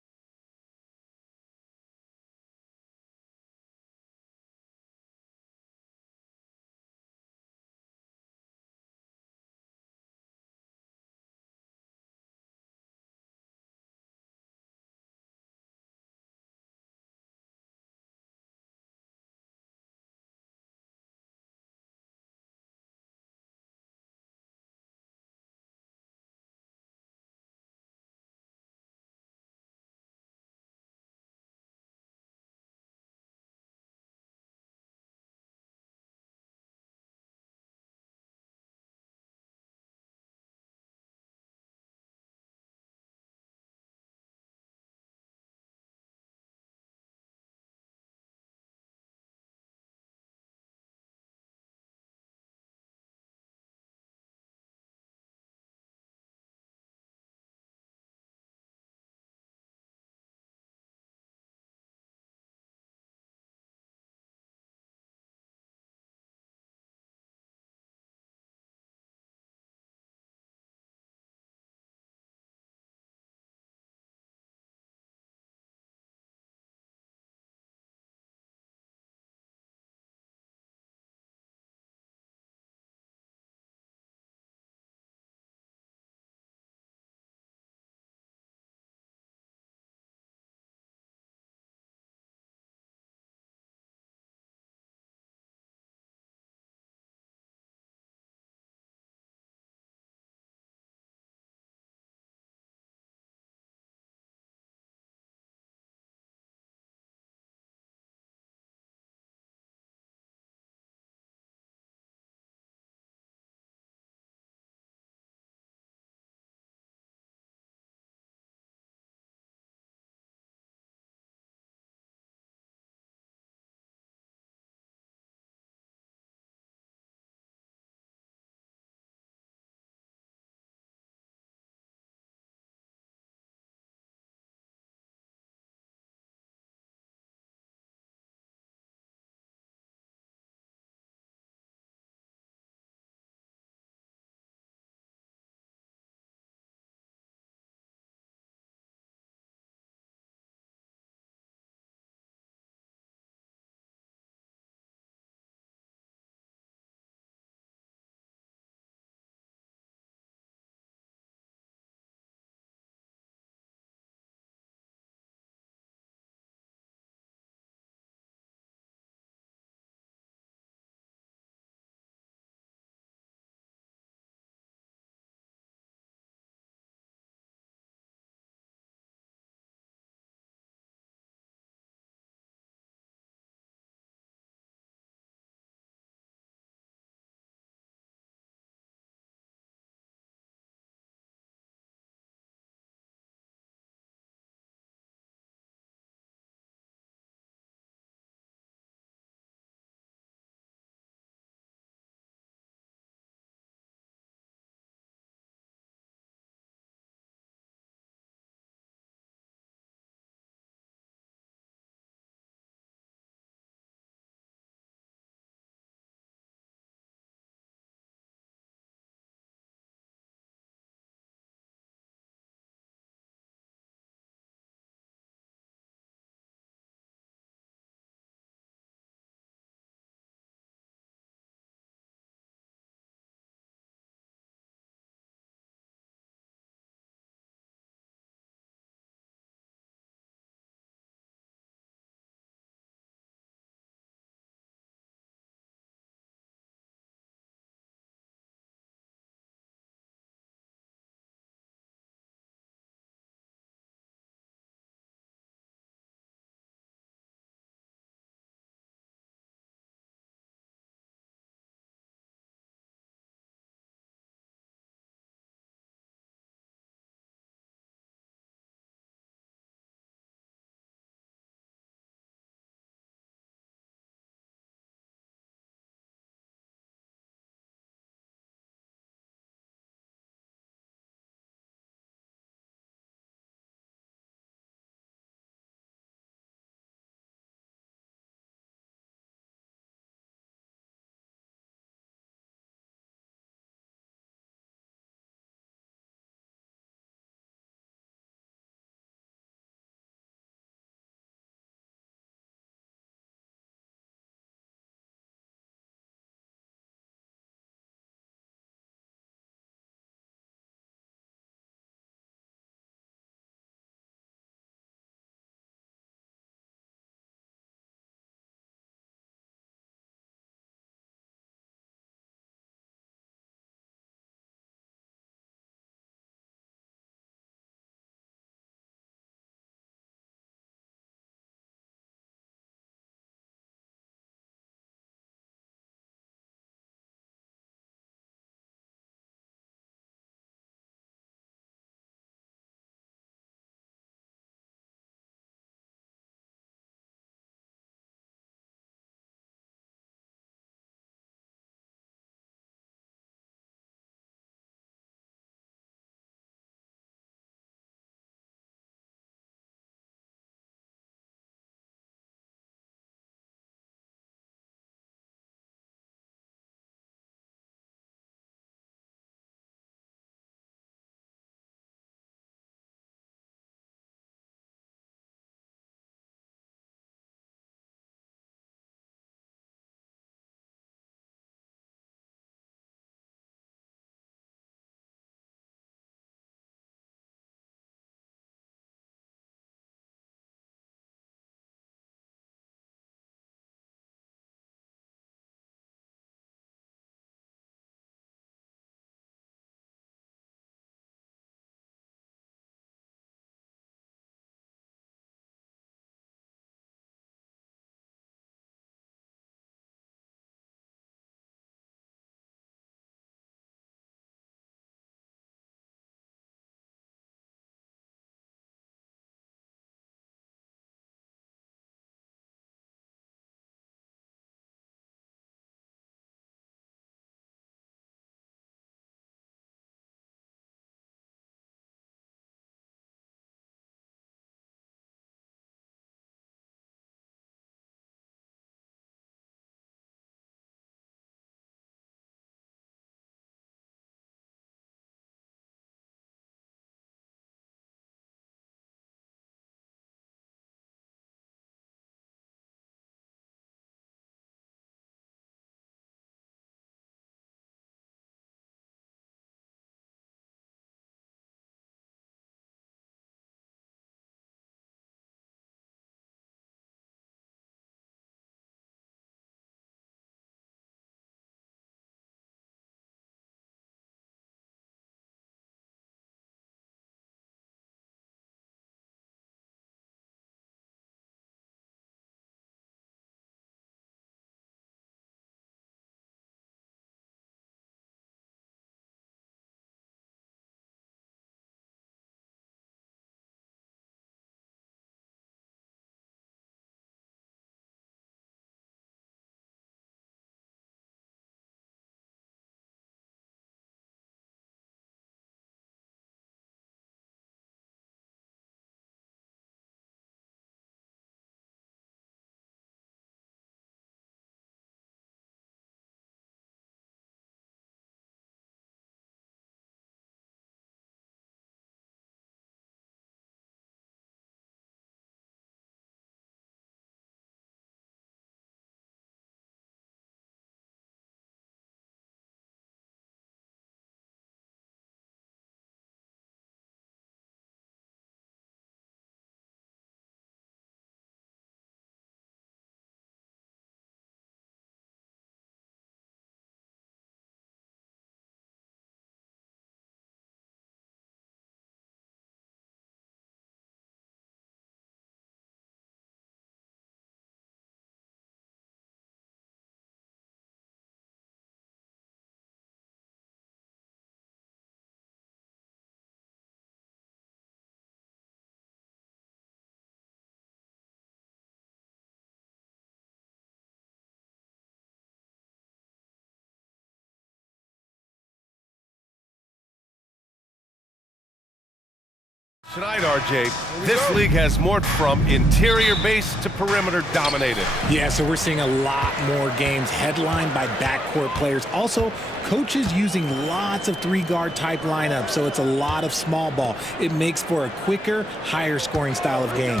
Tonight, RJ, this league has morphed from interior base to perimeter dominated. Yeah, so we're seeing a lot more games headlined by backcourt players. Also, coaches using lots of three-guard type lineups, so it's a lot of small ball. It makes for a quicker, higher scoring style of game.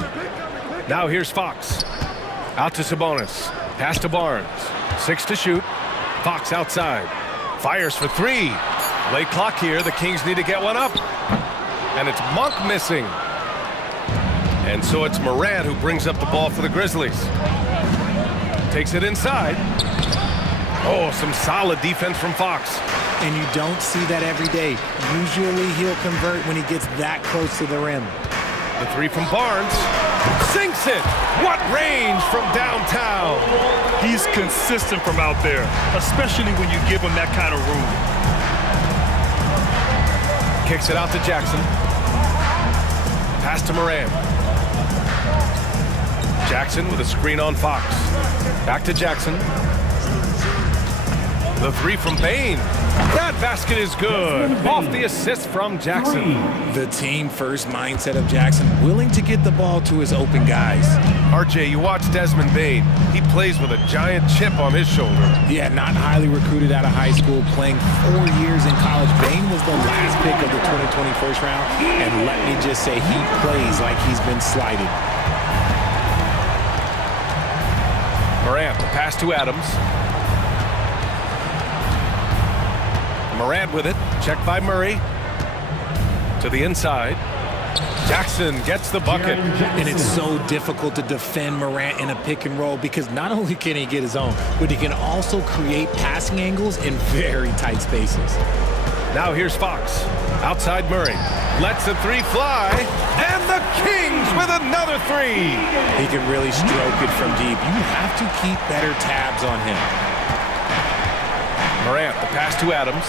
Now here's Fox. Out to Sabonis. Pass to Barnes. 6 to shoot. Fox outside. Fires for 3. Late clock here. The Kings need to get one up. And it's Monk missing. And so it's Morant who brings up the ball for the Grizzlies. Takes it inside. Oh, some solid defense from Fox. And you don't see that every day. Usually he'll convert when he gets that close to the rim. The 3 from Barnes. Sinks it. What range from downtown. He's consistent from out there, especially when you give him that kind of room. Kicks it out to Jackson. Pass to Morant. Jackson with a screen on Fox. Back to Jackson. The 3 from Bain. That basket is good. Off the assist from Jackson. The team-first mindset of Jackson, willing to get the ball to his open guys. RJ, you watch Desmond Bain. He plays with a giant chip on his shoulder. Yeah, not highly recruited out of high school, playing 4 years in college. Bain was the last pick of the 2020 first round, and let me just say, he plays like he's been slighted. Morant, the pass to Adams. Morant with it, checked by Murray. To the inside. Jackson gets the bucket. And it's so difficult to defend Morant in a pick and roll because not only can he get his own, but he can also create passing angles in very tight spaces. Now here's Fox. Outside Murray. Lets the 3 fly. And the Kings with another 3. He can really stroke it from deep. You have to keep better tabs on him. Morant, the pass to Adams.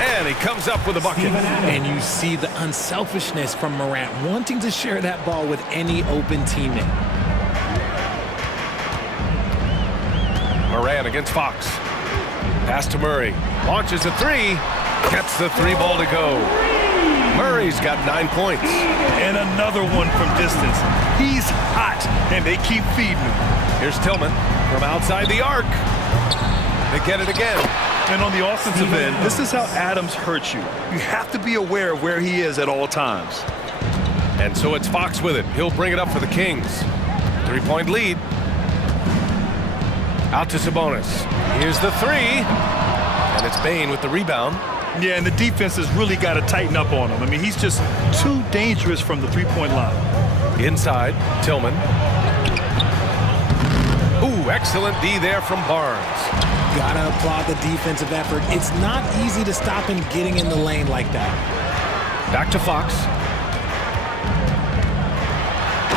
And he comes up with a bucket. And you see the unselfishness from Morant, wanting to share that ball with any open teammate. Morant against Fox. Pass to Murray. Launches a 3. Gets the 3 ball to go. Murray's got 9 points. And another one from distance. He's hot, and they keep feeding him. Here's Tillman from outside the arc. They get it again. And on the offensive end, this is how Adams hurts you. You have to be aware of where he is at all times. And so it's Fox with it. He'll bring it up for the Kings. 3-point lead. Out to Sabonis. Here's the 3. And it's Bain with the rebound. Yeah, and the defense has really got to tighten up on him. I mean, he's just too dangerous from the three-point line. Inside, Tillman. Ooh, excellent D there from Barnes. Gotta applaud the defensive effort. It's not easy to stop him getting in the lane like that. Back to Fox.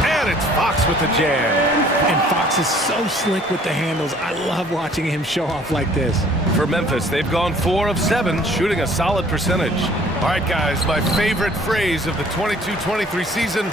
And it's Fox with the jam. And Fox is so slick with the handles. I love watching him show off like this. For Memphis, they've gone 4 of 7, shooting a solid percentage. All right, guys, my favorite phrase of the 22-23 season,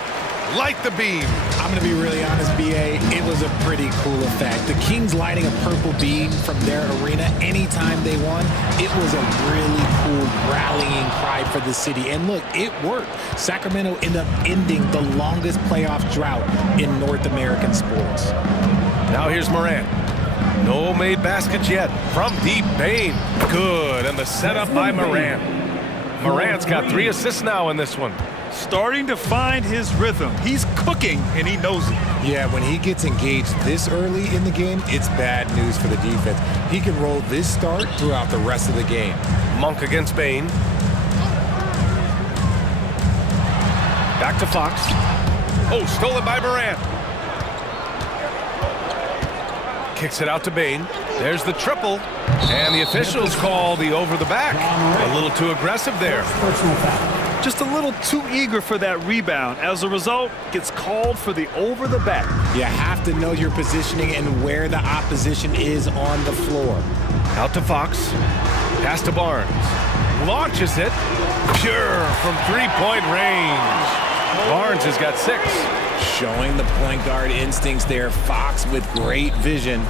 light the beam. I'm going to be really honest, BA. It was a pretty cool effect. The Kings lighting a purple beam from their arena anytime they won. It was a really cool rallying cry for the city. And look, it worked. Sacramento ended up ending the longest playoff drought in North American sports. Now here's Morant. No made baskets yet. From deep, Bain. Good. And the setup by Morant. Morant's got 3 assists now in this one. Starting to find his rhythm. He's cooking, and he knows it. Yeah, when he gets engaged this early in the game, it's bad news for the defense. He can roll this start throughout the rest of the game. Monk against Bain. Back to Fox. Oh, stolen by Morant. Kicks it out to Bain. There's the triple. And the officials call the over the back. A little too aggressive there. Just a little too eager for that rebound. As a result, gets called for the over the back. You have to know your positioning and where the opposition is on the floor. Out to Fox. Pass to Barnes. Launches it. Pure from 3-point range. Barnes has got 6. Showing the point guard instincts there. Fox with great vision.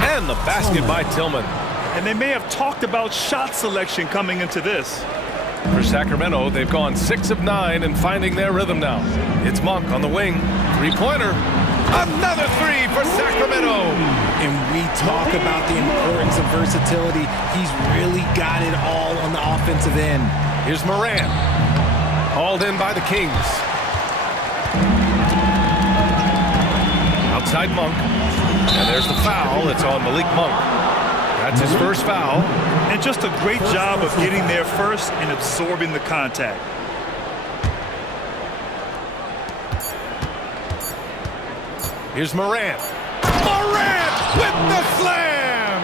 And the basket by Tillman. And they may have talked about shot selection coming into this. For Sacramento, they've gone 6 of 9 and finding their rhythm now. It's Monk on the wing. Three-pointer. Another three for Sacramento. And we talk about the importance of versatility. He's really got it all on the offensive end. Here's Moran. Hauled in by the Kings. Outside Monk. And there's the foul. It's on Malik Monk. That's his first foul. And just a great job of getting there first and absorbing the contact. Here's Morant. Morant with the slam!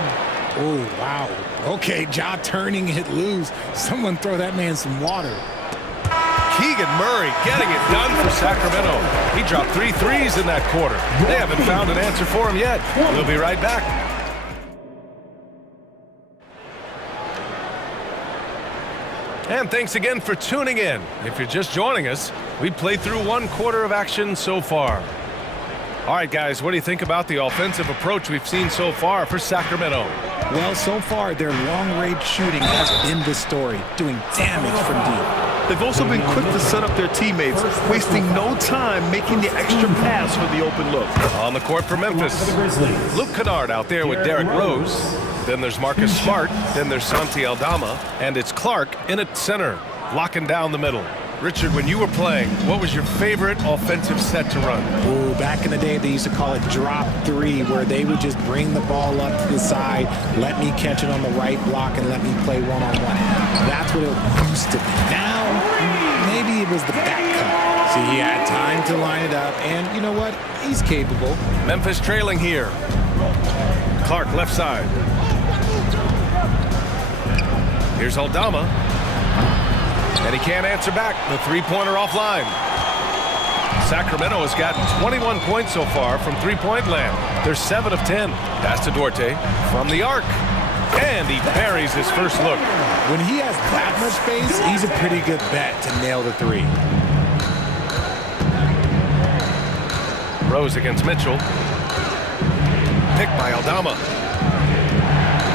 Oh, wow. Okay, Ja turning it loose. Someone throw that man some water. Keegan Murray getting it done for Sacramento. He dropped 3 threes in that quarter. They haven't found an answer for him yet. We'll be right back. And thanks again for tuning in. If you're just joining us, we played through 1 quarter of action so far. All right, guys, what do you think about the offensive approach we've seen so far for Sacramento? Well, so far, their long-range shooting has been the story, doing damage from deep. They've also been quick to set up their teammates, wasting no time making the extra pass for the open look. On the court for Memphis, Luke Kennard out there with Derrick Rose. Then there's Marcus Smart. Then there's Santi Aldama. And it's Clark in at center, locking down the middle. Richard, when you were playing, what was your favorite offensive set to run? Oh, back in the day, they used to call it drop 3, where they would just bring the ball up to the side, let me catch it on the right block, and let me play one-on-one. That's what it used to be. Now, maybe it was the back cut. See, he had time to line it up, and you know what? He's capable. Memphis trailing here. Clark left side. Here's Aldama. And he can't answer back. The three-pointer offline. Sacramento has gotten 21 points so far from three-point land. They're 7 of 10. Pass to Duarte from the arc. And he buries his first look. When he has that much space, he's a pretty good bet to nail the 3. Rose against Mitchell. Picked by Aldama.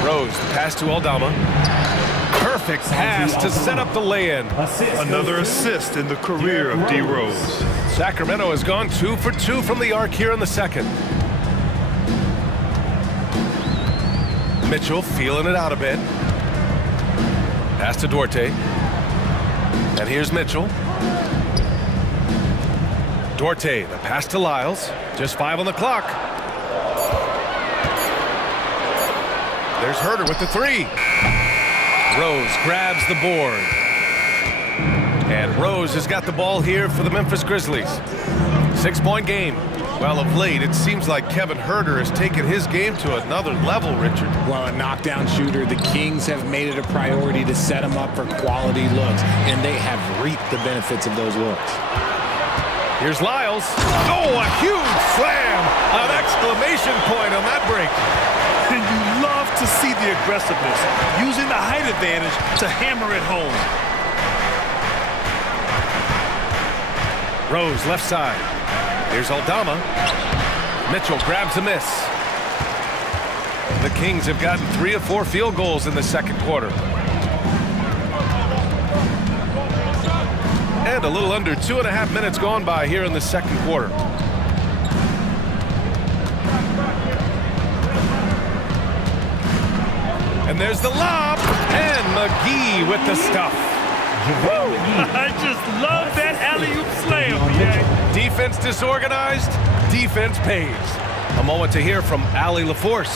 Rose, the pass to Aldama. Perfect pass to set up the lay-in. Another assist in the career of D. Rose. Sacramento has gone 2 for 2 from the arc here in the second. Mitchell feeling it out a bit. Pass to Duarte. And here's Mitchell. Duarte, the pass to Lyles. Just 5 on the clock. There's Herter with the 3. Rose grabs the board. And Rose has got the ball here for the Memphis Grizzlies. 6-point game. Well, of late, it seems like Kevin Herter has taken his game to another level, Richard. Well, a knockdown shooter, the Kings have made it a priority to set him up for quality looks, and they have reaped the benefits of those looks. Here's Lyles. Oh, a huge slam! An exclamation point on that break. And you love to see the aggressiveness, using the height advantage to hammer it home. Rose left side. Here's Aldama. Mitchell grabs a miss. The Kings have gotten 3 of 4 field goals in the second quarter. And a little under 2.5 minutes gone by here in the second quarter. And there's the lob, and McGee with the stuff. I just love that alley-oop slam, BA. Defense disorganized, defense pays. A moment to hear from Allie LaForce.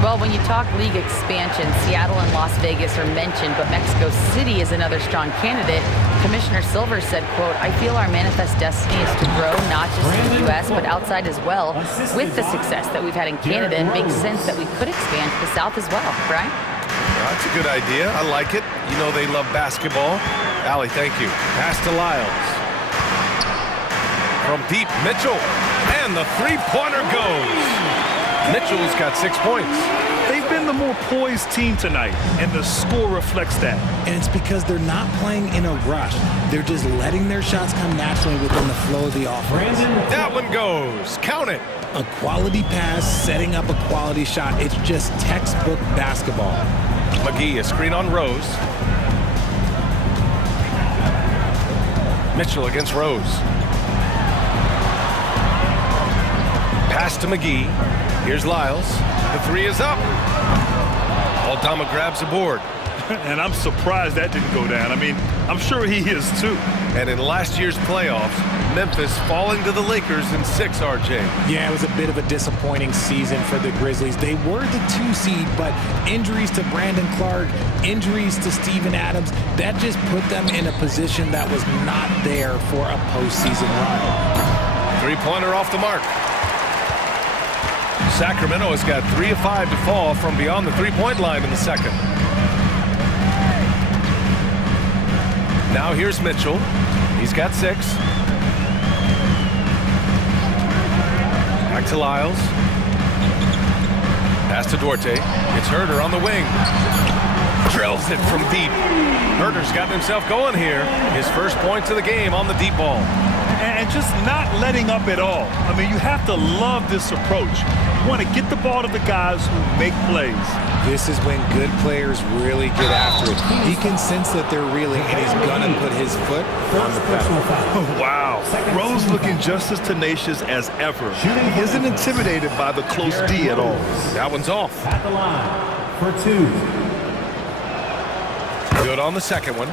Well, when you talk league expansion, Seattle and Las Vegas are mentioned, but Mexico City is another strong candidate. Commissioner Silver said, quote, I feel our manifest destiny is to grow not just in the U.S., but outside as well. With the success that we've had in Canada, it makes sense that we could expand to the South as well. Brian? That's a good idea. I like it. You know they love basketball. Allie, thank you. Pass to Lyles. From deep, Mitchell. And the three-pointer goes. Mitchell's got 6 points. They've been the more poised team tonight, and the score reflects that. And it's because they're not playing in a rush. They're just letting their shots come naturally within the flow of the offense. That one goes. Count it. A quality pass, setting up a quality shot. It's just textbook basketball. McGee, a screen on Rose. Mitchell against Rose. Pass to McGee. Here's Lyles. The three is up. Aldama grabs the board. And I'm surprised that didn't go down. I mean, I'm sure he is too. And in last year's playoffs, Memphis falling to the Lakers in 6, RJ. Yeah, it was a bit of a disappointing season for the Grizzlies. They were the 2 seed, but injuries to Brandon Clark, injuries to Steven Adams, that just put them in a position that was not there for a postseason run. Three-pointer off the mark. Sacramento has got 3 of 5 to fall from beyond the three-point line in the second. Now here's Mitchell. He's got 6. Back to Lyles. Pass to Duarte. It's Herter on the wing. Drills it from deep. Herter's gotten himself going here. His first points of the game on the deep ball. And just not letting up at all. I mean, you have to love this approach. You want to get the ball to the guys who make plays. This is when good players really get after it. He can sense that they're reeling, and he's going to put his foot on the pedal. Wow. Rose looking just as tenacious as ever. He isn't intimidated by the close D at all. That one's off. At the line for 2. Good on the second one.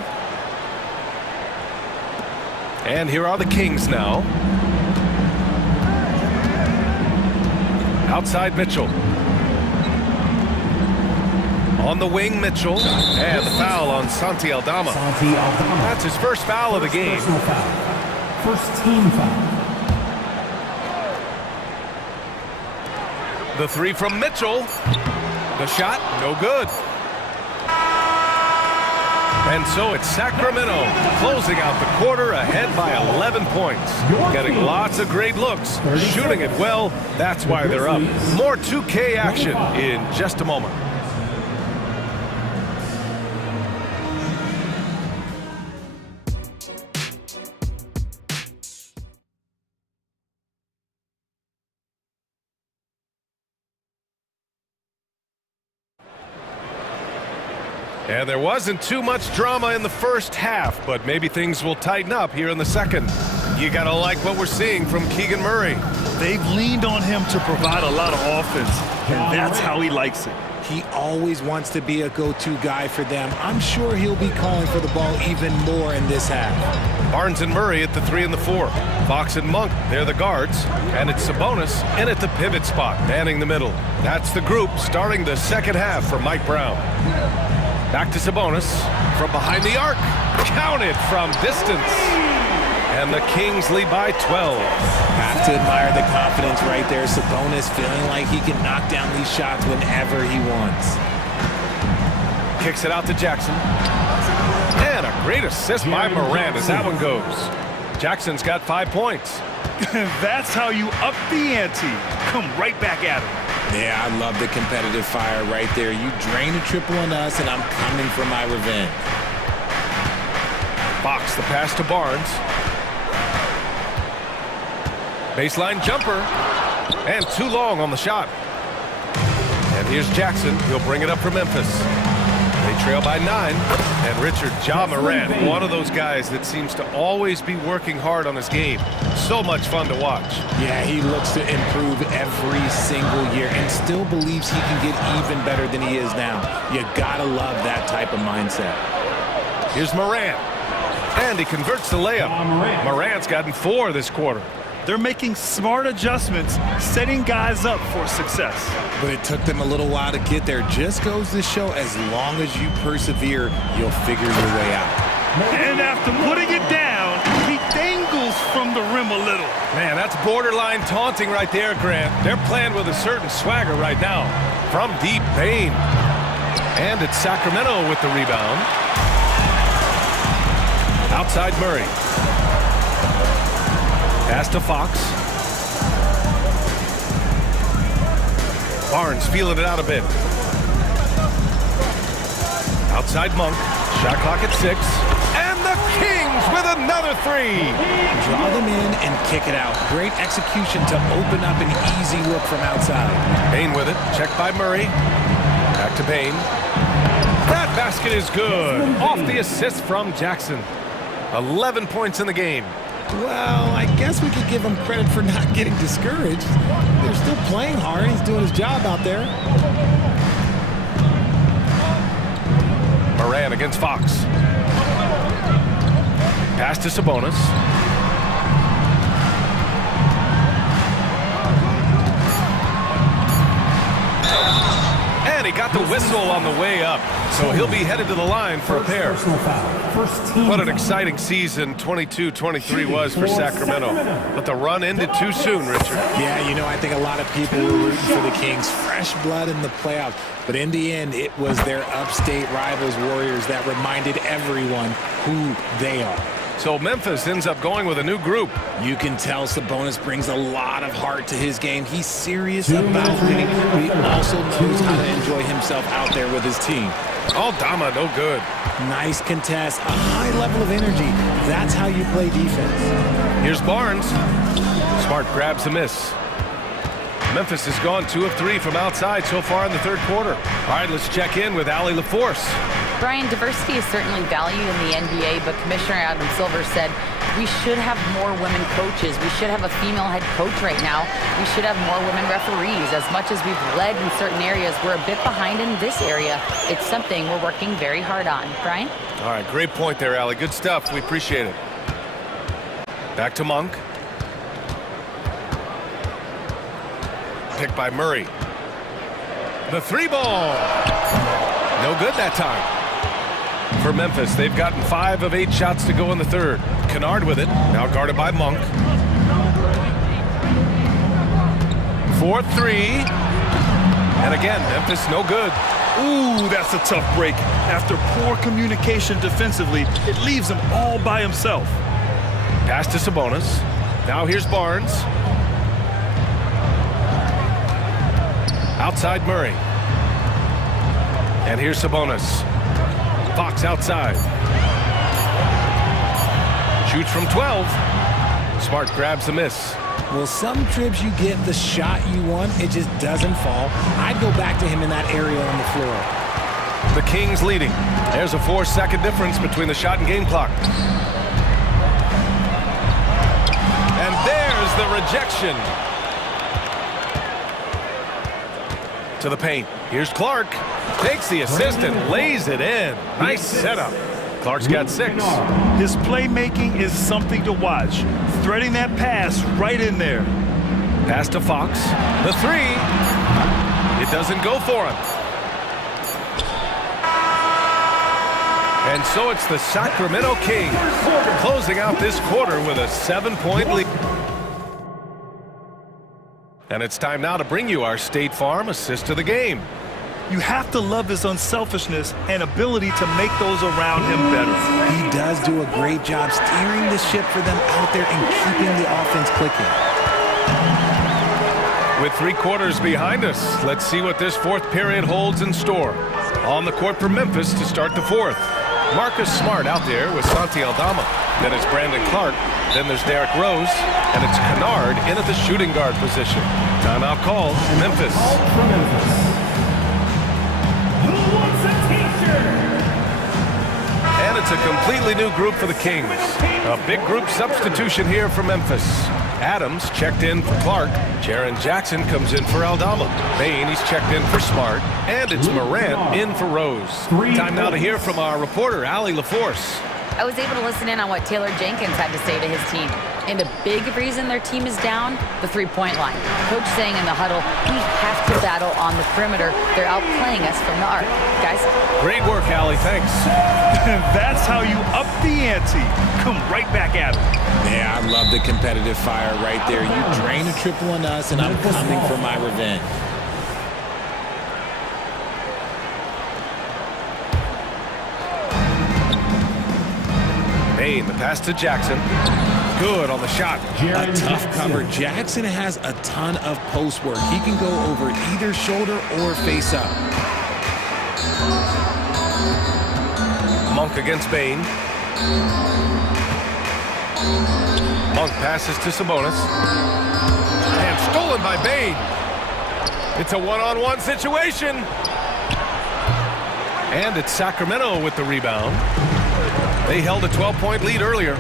And here are the Kings now. Outside Mitchell. On the wing, Mitchell. And the foul on Santi Aldama. That's his first foul of the game. First team foul. The three from Mitchell. The shot, no good. And so it's Sacramento closing out the quarter ahead by 11 points. Getting lots of great looks, shooting it well. That's why they're up. More 2K action in just a moment. And there wasn't too much drama in the first half, but maybe things will tighten up here in the second. You gotta like what we're seeing from Keegan Murray. They've leaned on him to provide a lot of offense, and that's how he likes it. He always wants to be a go-to guy for them. I'm sure he'll be calling for the ball even more in this half. Barnes and Murray at the 3 and the 4. Fox and Monk, they're the guards. And it's Sabonis in at the pivot spot, manning the middle. That's the group starting the second half for Mike Brown. Back to Sabonis from behind the arc. Counted from distance. And the Kings lead by 12. Have to admire the confidence right there. Sabonis feeling like he can knock down these shots whenever he wants. Kicks it out to Jackson. And a great assist by Morant as that one goes. Jackson's got 5 points. That's how you up the ante. Come right back at him. Yeah, I love the competitive fire right there. You drain a triple on us, and I'm coming for my revenge. Fox, the pass to Barnes. Baseline jumper. And too long on the shot. And here's Jackson. He'll bring it up for Memphis. They trail by 9. And Richard Ja Morant, one of those guys that seems to always be working hard on his game. So much fun to watch. Yeah, he looks to improve every single year and still believes he can get even better than he is now. You gotta love that type of mindset. Here's Morant. And he converts the layup. Morant's gotten 4 this quarter. They're making smart adjustments, setting guys up for success. But it took them a little while to get there. Just goes to show as long as you persevere, you'll figure your way out. And after putting it down, he dangles from the rim a little. Man, that's borderline taunting right there, Grant. They're playing with a certain swagger right now. From deep, Payne. And it's Sacramento with the rebound. Outside Murray. Pass to Fox. Barnes feeling it out a bit. Outside Monk. Shot clock at 6. And the Kings with another 3. Draw them in and kick it out. Great execution to open up an easy look from outside. Payne with it. Checked by Murray. Back to Payne. That basket is good. Off the assist from Jackson. 11 points in the game. Well, I guess we could give him credit for not getting discouraged. They're still playing hard. He's doing his job out there. Moran against Fox. Pass to Sabonis. And he got the whistle on the way up, so he'll be headed to the line for a pair. What an exciting season 22-23 was for Sacramento. But the run ended too soon, Richard. Yeah, you know, I think a lot of people were rooting for the Kings. Fresh blood in the playoffs. But in the end, it was their upstate rivals, Warriors, that reminded everyone who they are. So Memphis ends up going with a new group. You can tell Sabonis brings a lot of heart to his game. He's serious about winning, but he also knows how to enjoy himself out there with his team. Aldama, no good. Nice contest, a high level of energy. That's how you play defense. Here's Barnes. Smart grabs a miss. Memphis has gone 2 of 3 from outside so far in the third quarter. All right, let's check in with Allie LaForce. Brian, diversity is certainly valued in the NBA, but Commissioner Adam Silver said we should have more women coaches. We should have a female head coach right now. We should have more women referees. As much as we've led in certain areas, we're a bit behind in this area. It's something we're working very hard on. Brian? All right, great point there, Allie. Good stuff. We appreciate it. Back to Monk. Picked by Murray. The 3-ball. No good that time. For Memphis, they've gotten 5 of 8 shots to go in the third. Kennard with it, now guarded by Monk. 4-3. And again, Memphis no good. Ooh, that's a tough break. After poor communication defensively, it leaves him all by himself. Pass to Sabonis. Now here's Barnes. Outside Murray. And here's Sabonis. Fox outside. Shoots from 12. Smart grabs the miss. Well, some trips you get the shot you want, it just doesn't fall. I'd go back to him in that area on the floor. The Kings leading. There's a 4-second difference between the shot and game clock. And there's the rejection. To the paint. Here's Clark. Takes the assist and lays it in. Nice setup. Clark's got 6. His playmaking is something to watch. Threading that pass right in there. Pass to Fox. The 3. It doesn't go for him. And so it's the Sacramento Kings closing out this quarter with a 7-point lead. And it's time now to bring you our State Farm assist of the game. You have to love his unselfishness and ability to make those around him better. He does do a great job steering the ship for them out there and keeping the offense clicking. With 3 quarters behind us, let's see what this 4th period holds in store. On the court for Memphis to start the 4th. Marcus Smart out there with Santi Aldama. Then it's Brandon Clark. Then there's Derrick Rose. And it's Kennard in at the shooting guard position. Timeout called. Memphis. And it's a completely new group for the Kings. A big group substitution here for Memphis. Adams checked in for Clark. Jaren Jackson comes in for Aldama. Bain, he's checked in for Smart. And it's Morant in for Rose. Time now to hear from our reporter, Allie LaForce. I was able to listen in on what Taylor Jenkins had to say to his team. And a big reason their team is down, the 3-point line. Coach saying in the huddle, we have to battle on the perimeter. They're outplaying us from the arc. Guys? Great work, Allie. Thanks. That's how you up the ante. Come right back at it. Yeah, I love the competitive fire right there. You drain a triple on us, and I'm coming for my revenge. Bain, the pass to Jackson. Good on the shot. A tough cover. Jackson has a ton of post work. He can go over either shoulder or face up. Monk against Bain. Monk passes to Sabonis. And stolen by Bain. It's a one-on-one situation. And it's Sacramento with the rebound. They held a 12-point lead earlier.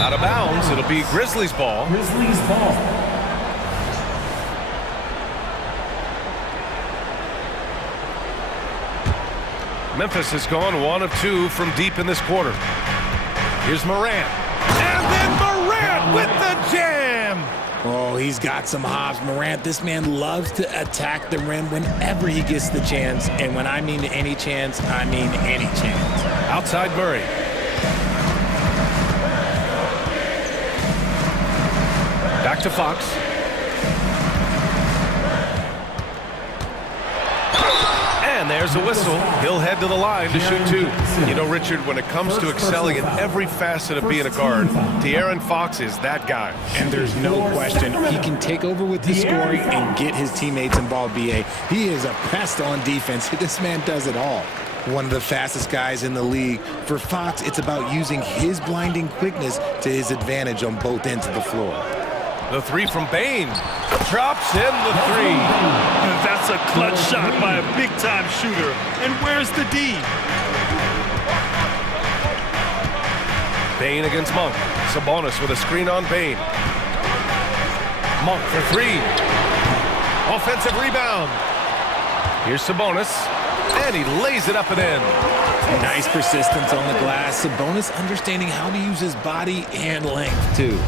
Out of bounds, it'll be Grizzlies ball. Grizzlies ball. Memphis has gone 1 of 2 from deep in this quarter. Here's Morant. And then Morant with the jam! Oh, he's got some hops. Morant, this man loves to attack the rim whenever he gets the chance. And when I mean any chance, I mean any chance. Outside Murray. Back to Fox. And there's a whistle. He'll head to the line to shoot 2. You know, Richard, when it comes to excelling in every facet of being a guard, De'Aaron Fox is that guy. And there's no question he can take over with the scoring and get his teammates involved, BA. He is a pest on defense. This man does it all. One of the fastest guys in the league. For Fox, it's about using his blinding quickness to his advantage on both ends of the floor. The 3 from Bain. Drops in the 3. That's a clutch shot by a big-time shooter. And where's the D? Bain against Monk. Sabonis with a screen on Bain. Monk for 3. Offensive rebound. Here's Sabonis. And he lays it up and in. Nice persistence on the glass. Sabonis understanding how to use his body and length, too.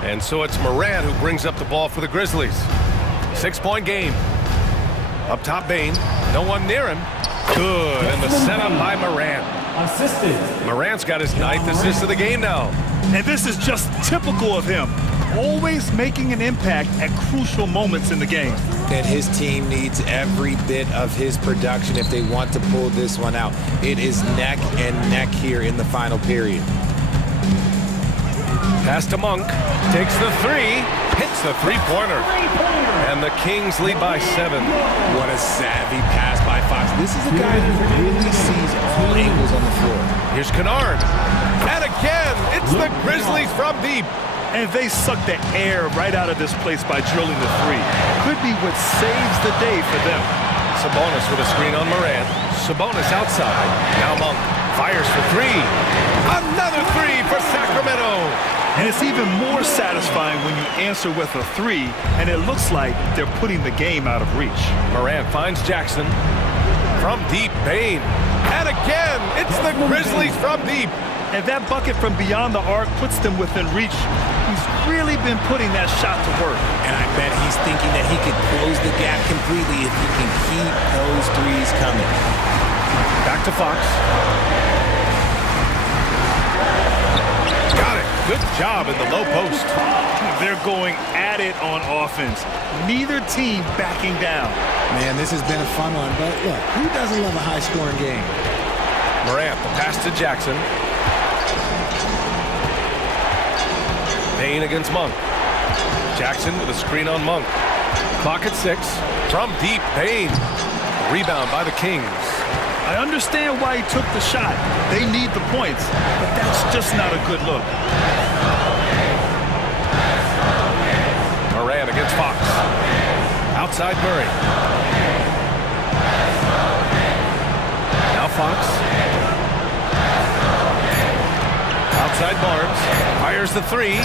And so it's Morant who brings up the ball for the Grizzlies. 6-point game. Up top, Bain. No one near him. Good. And the setup by Morant. Assisted. Morant's got his 9th assist of the game now. And this is just typical of him. Always making an impact at crucial moments in the game. And his team needs every bit of his production if they want to pull this one out. It is neck and neck here in the final period. Pass to Monk. Takes the 3. Hits the 3-pointer. And the Kings lead by 7. What a savvy pass by Fox. This is a guy who really sees all angles on the floor. Here's Kennard. And again, it's the Grizzlies from deep. And they suck the air right out of this place by drilling the 3. Could be what saves the day for them. Sabonis with a screen on Morant. Sabonis outside. Now Monk fires for 3. Another 3 for Sacramento. And it's even more satisfying when you answer with a 3, and it looks like they're putting the game out of reach. Morant finds Jackson. From deep, Bain. And again, it's the Grizzlies from deep. And that bucket from beyond the arc puts them within reach. He's really been putting that shot to work. And I bet he's thinking that he could close the gap completely if he can keep those 3s coming. Back to Fox. Got it. Good job in the low post. They're going at it on offense. Neither team backing down. Man, this has been a fun one, but look, who doesn't love a high-scoring game? Morant, the pass to Jackson. Bain against Monk. Jackson with a screen on Monk. Clock at 6. From deep, Bain. Rebound by the Kings. I understand why he took the shot. They need the points, but that's just not a good look. Morant against Fox. Outside Murray. Now Fox. Outside Barnes. Fires the 3.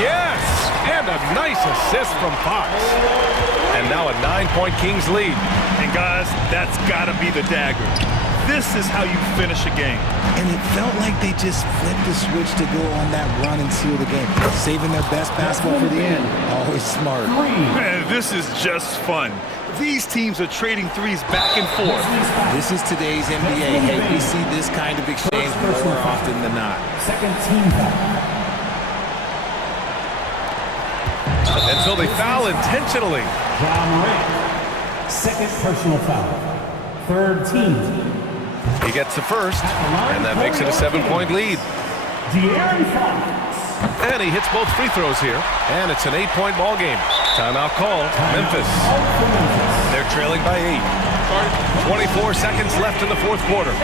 Yes! And a nice assist from Fox. And now a 9-point Kings lead. And guys, that's got to be the dagger. This is how you finish a game. And it felt like they just flipped the switch to go on that run and seal the game. Saving their best basketball for the end. Always smart. Man, this is just fun. These teams are trading 3s back and forth. This is today's NBA. Hey, we see this kind of exchange more often than not. Second team foul. And so they foul intentionally. John Morant. Second personal foul. Third team. He gets the first, and that makes it a 7-point lead. De'Aaron Fox. And he hits both free throws here, and it's an 8-point ball game. Timeout called. Memphis. They're trailing by 8. 24 seconds left in the fourth quarter.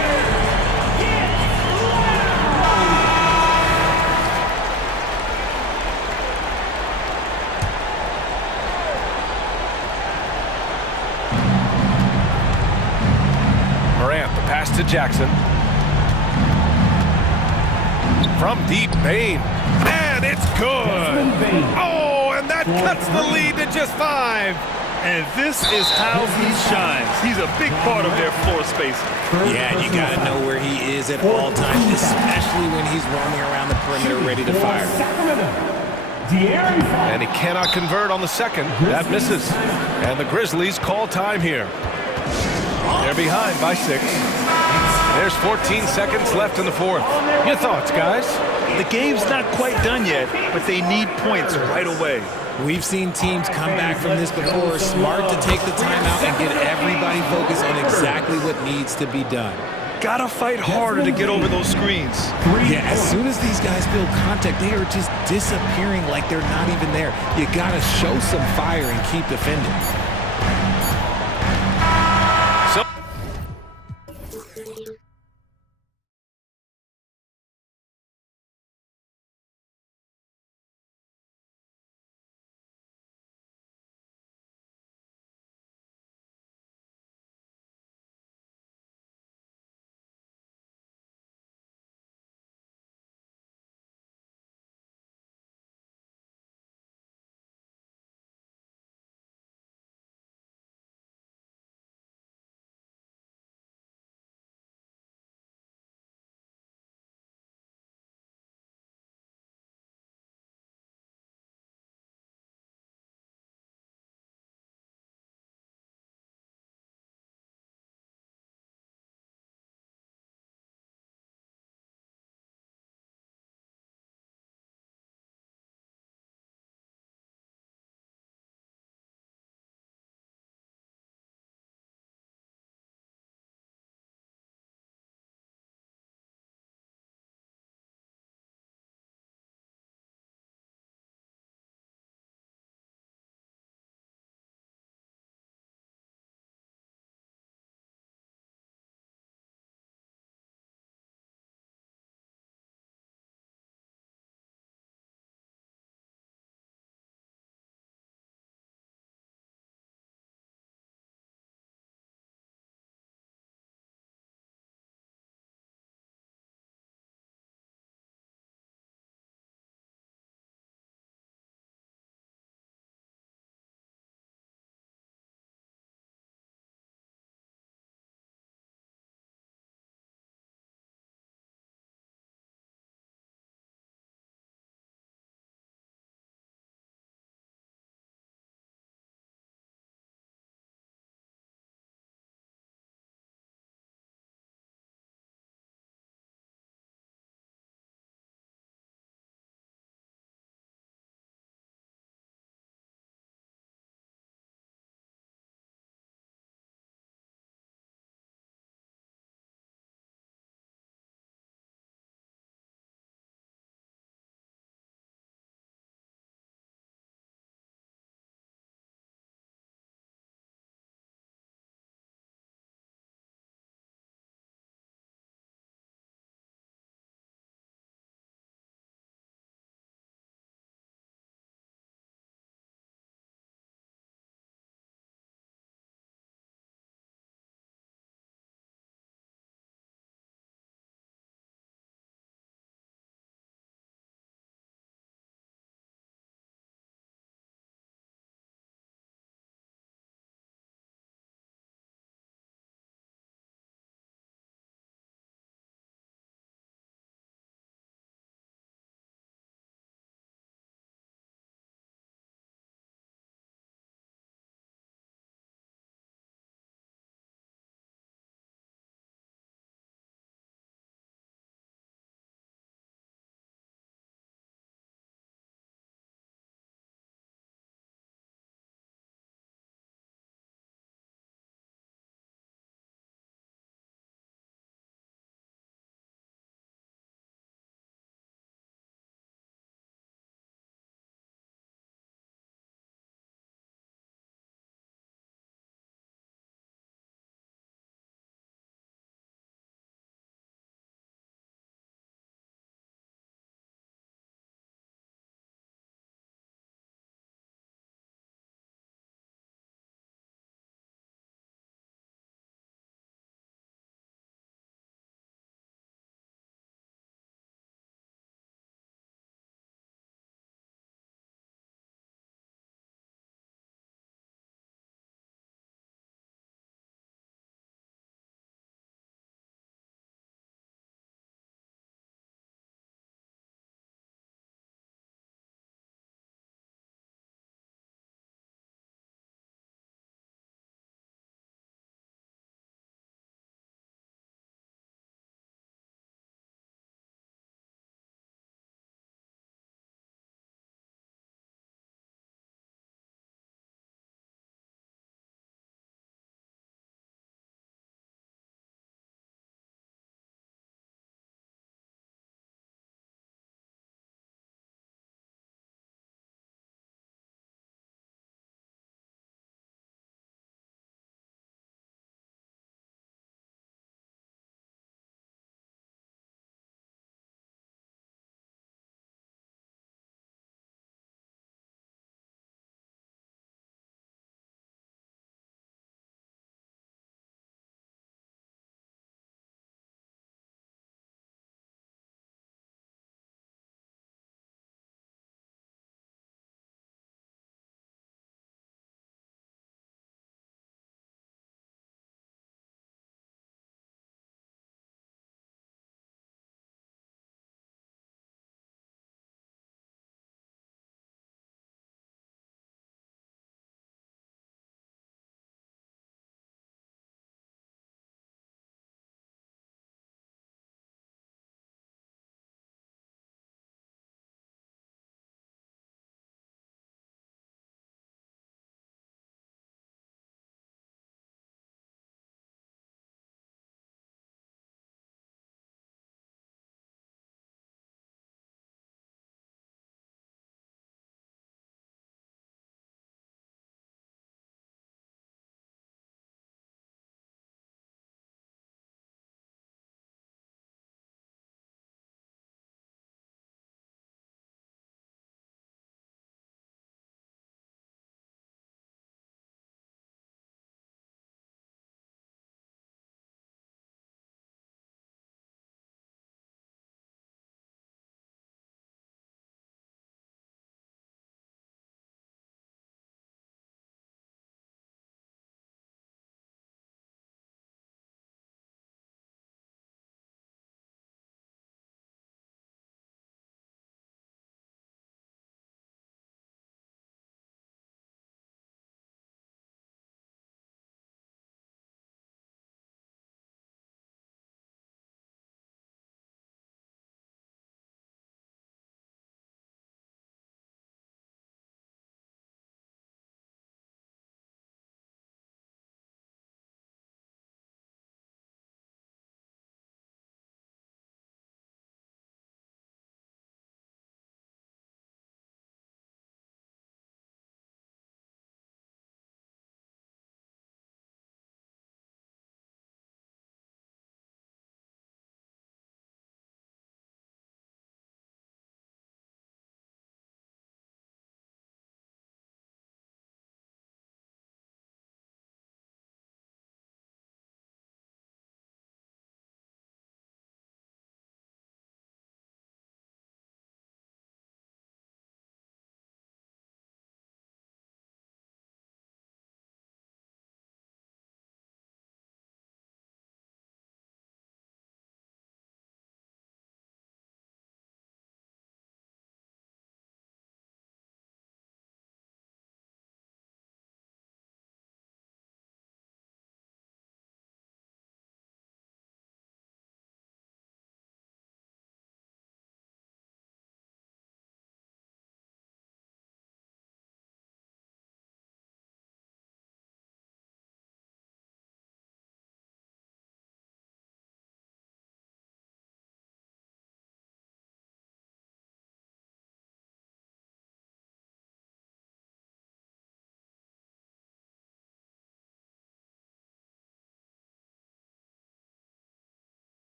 Morant, the pass to Jackson. from deep. Bain. And it's good. Oh, and that cuts the lead to just 5. And this is how he shines. He's a big part of their floor space. Yeah, you got to know where he is at all times, especially when he's roaming around the perimeter ready to fire. And he cannot convert on the second. That misses. And the Grizzlies call time here. They're behind by 6. There's 14 seconds left in the fourth. Your thoughts, guys? The game's not quite done yet, but they need points right away. We've seen teams come back from this before. Smart to take the timeout and get everybody focused on exactly what needs to be done. Gotta fight harder to get over those screens. Yeah, as soon as these guys feel contact, they are just disappearing like they're not even there. You gotta show some fire and keep defending.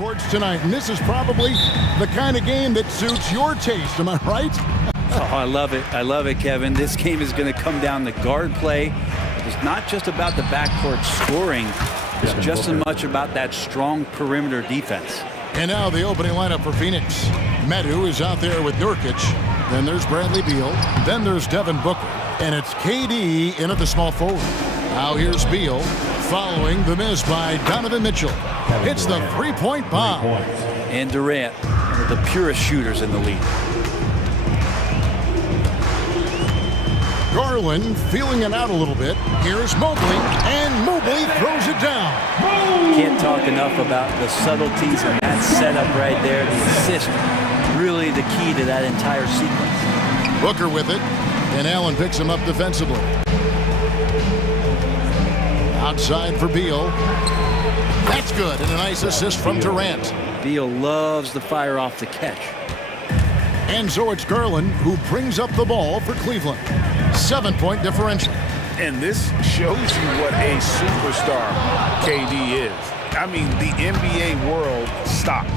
courts tonight, and this is probably the kind of game that suits your taste. Am I right? Oh, I love it. I love it, Kevin. This game is going to come down to guard play. It's not just about the backcourt scoring. It's just as much about that strong perimeter defense. And now the opening lineup for Phoenix. Medu is out there with Nurkic. Then there's Bradley Beal. Then there's Devin Booker. And it's KD in at the small forward. Now here's Beal following the miss by Donovan Mitchell. It's the three-point bomb. And Durant, one of the purest shooters in the league. Garland feeling it out a little bit. Here's Mobley, and Mobley throws it down. Can't talk enough about the subtleties in that setup right there. The assist, really the key to that entire sequence. Booker with it, and Allen picks him up defensively. Outside for Beal. That's good, and a nice assist from Durant. Beal loves the fire off the catch. And so it's Garland who brings up the ball for Cleveland. 7-point differential. And this shows you what a superstar KD is. I mean, the NBA world stopped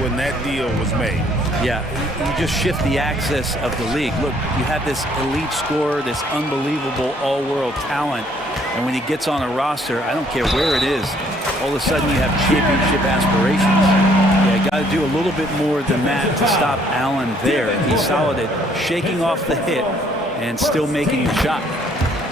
when that deal was made. Yeah, you just shift the axis of the league. Look, you have this elite scorer, this unbelievable all-world talent, and when he gets on a roster, I don't care where it is, all of a sudden you have championship aspirations. Yeah, got to do a little bit more than that to stop Allen there. He's solid at shaking off the hit and still making the shot.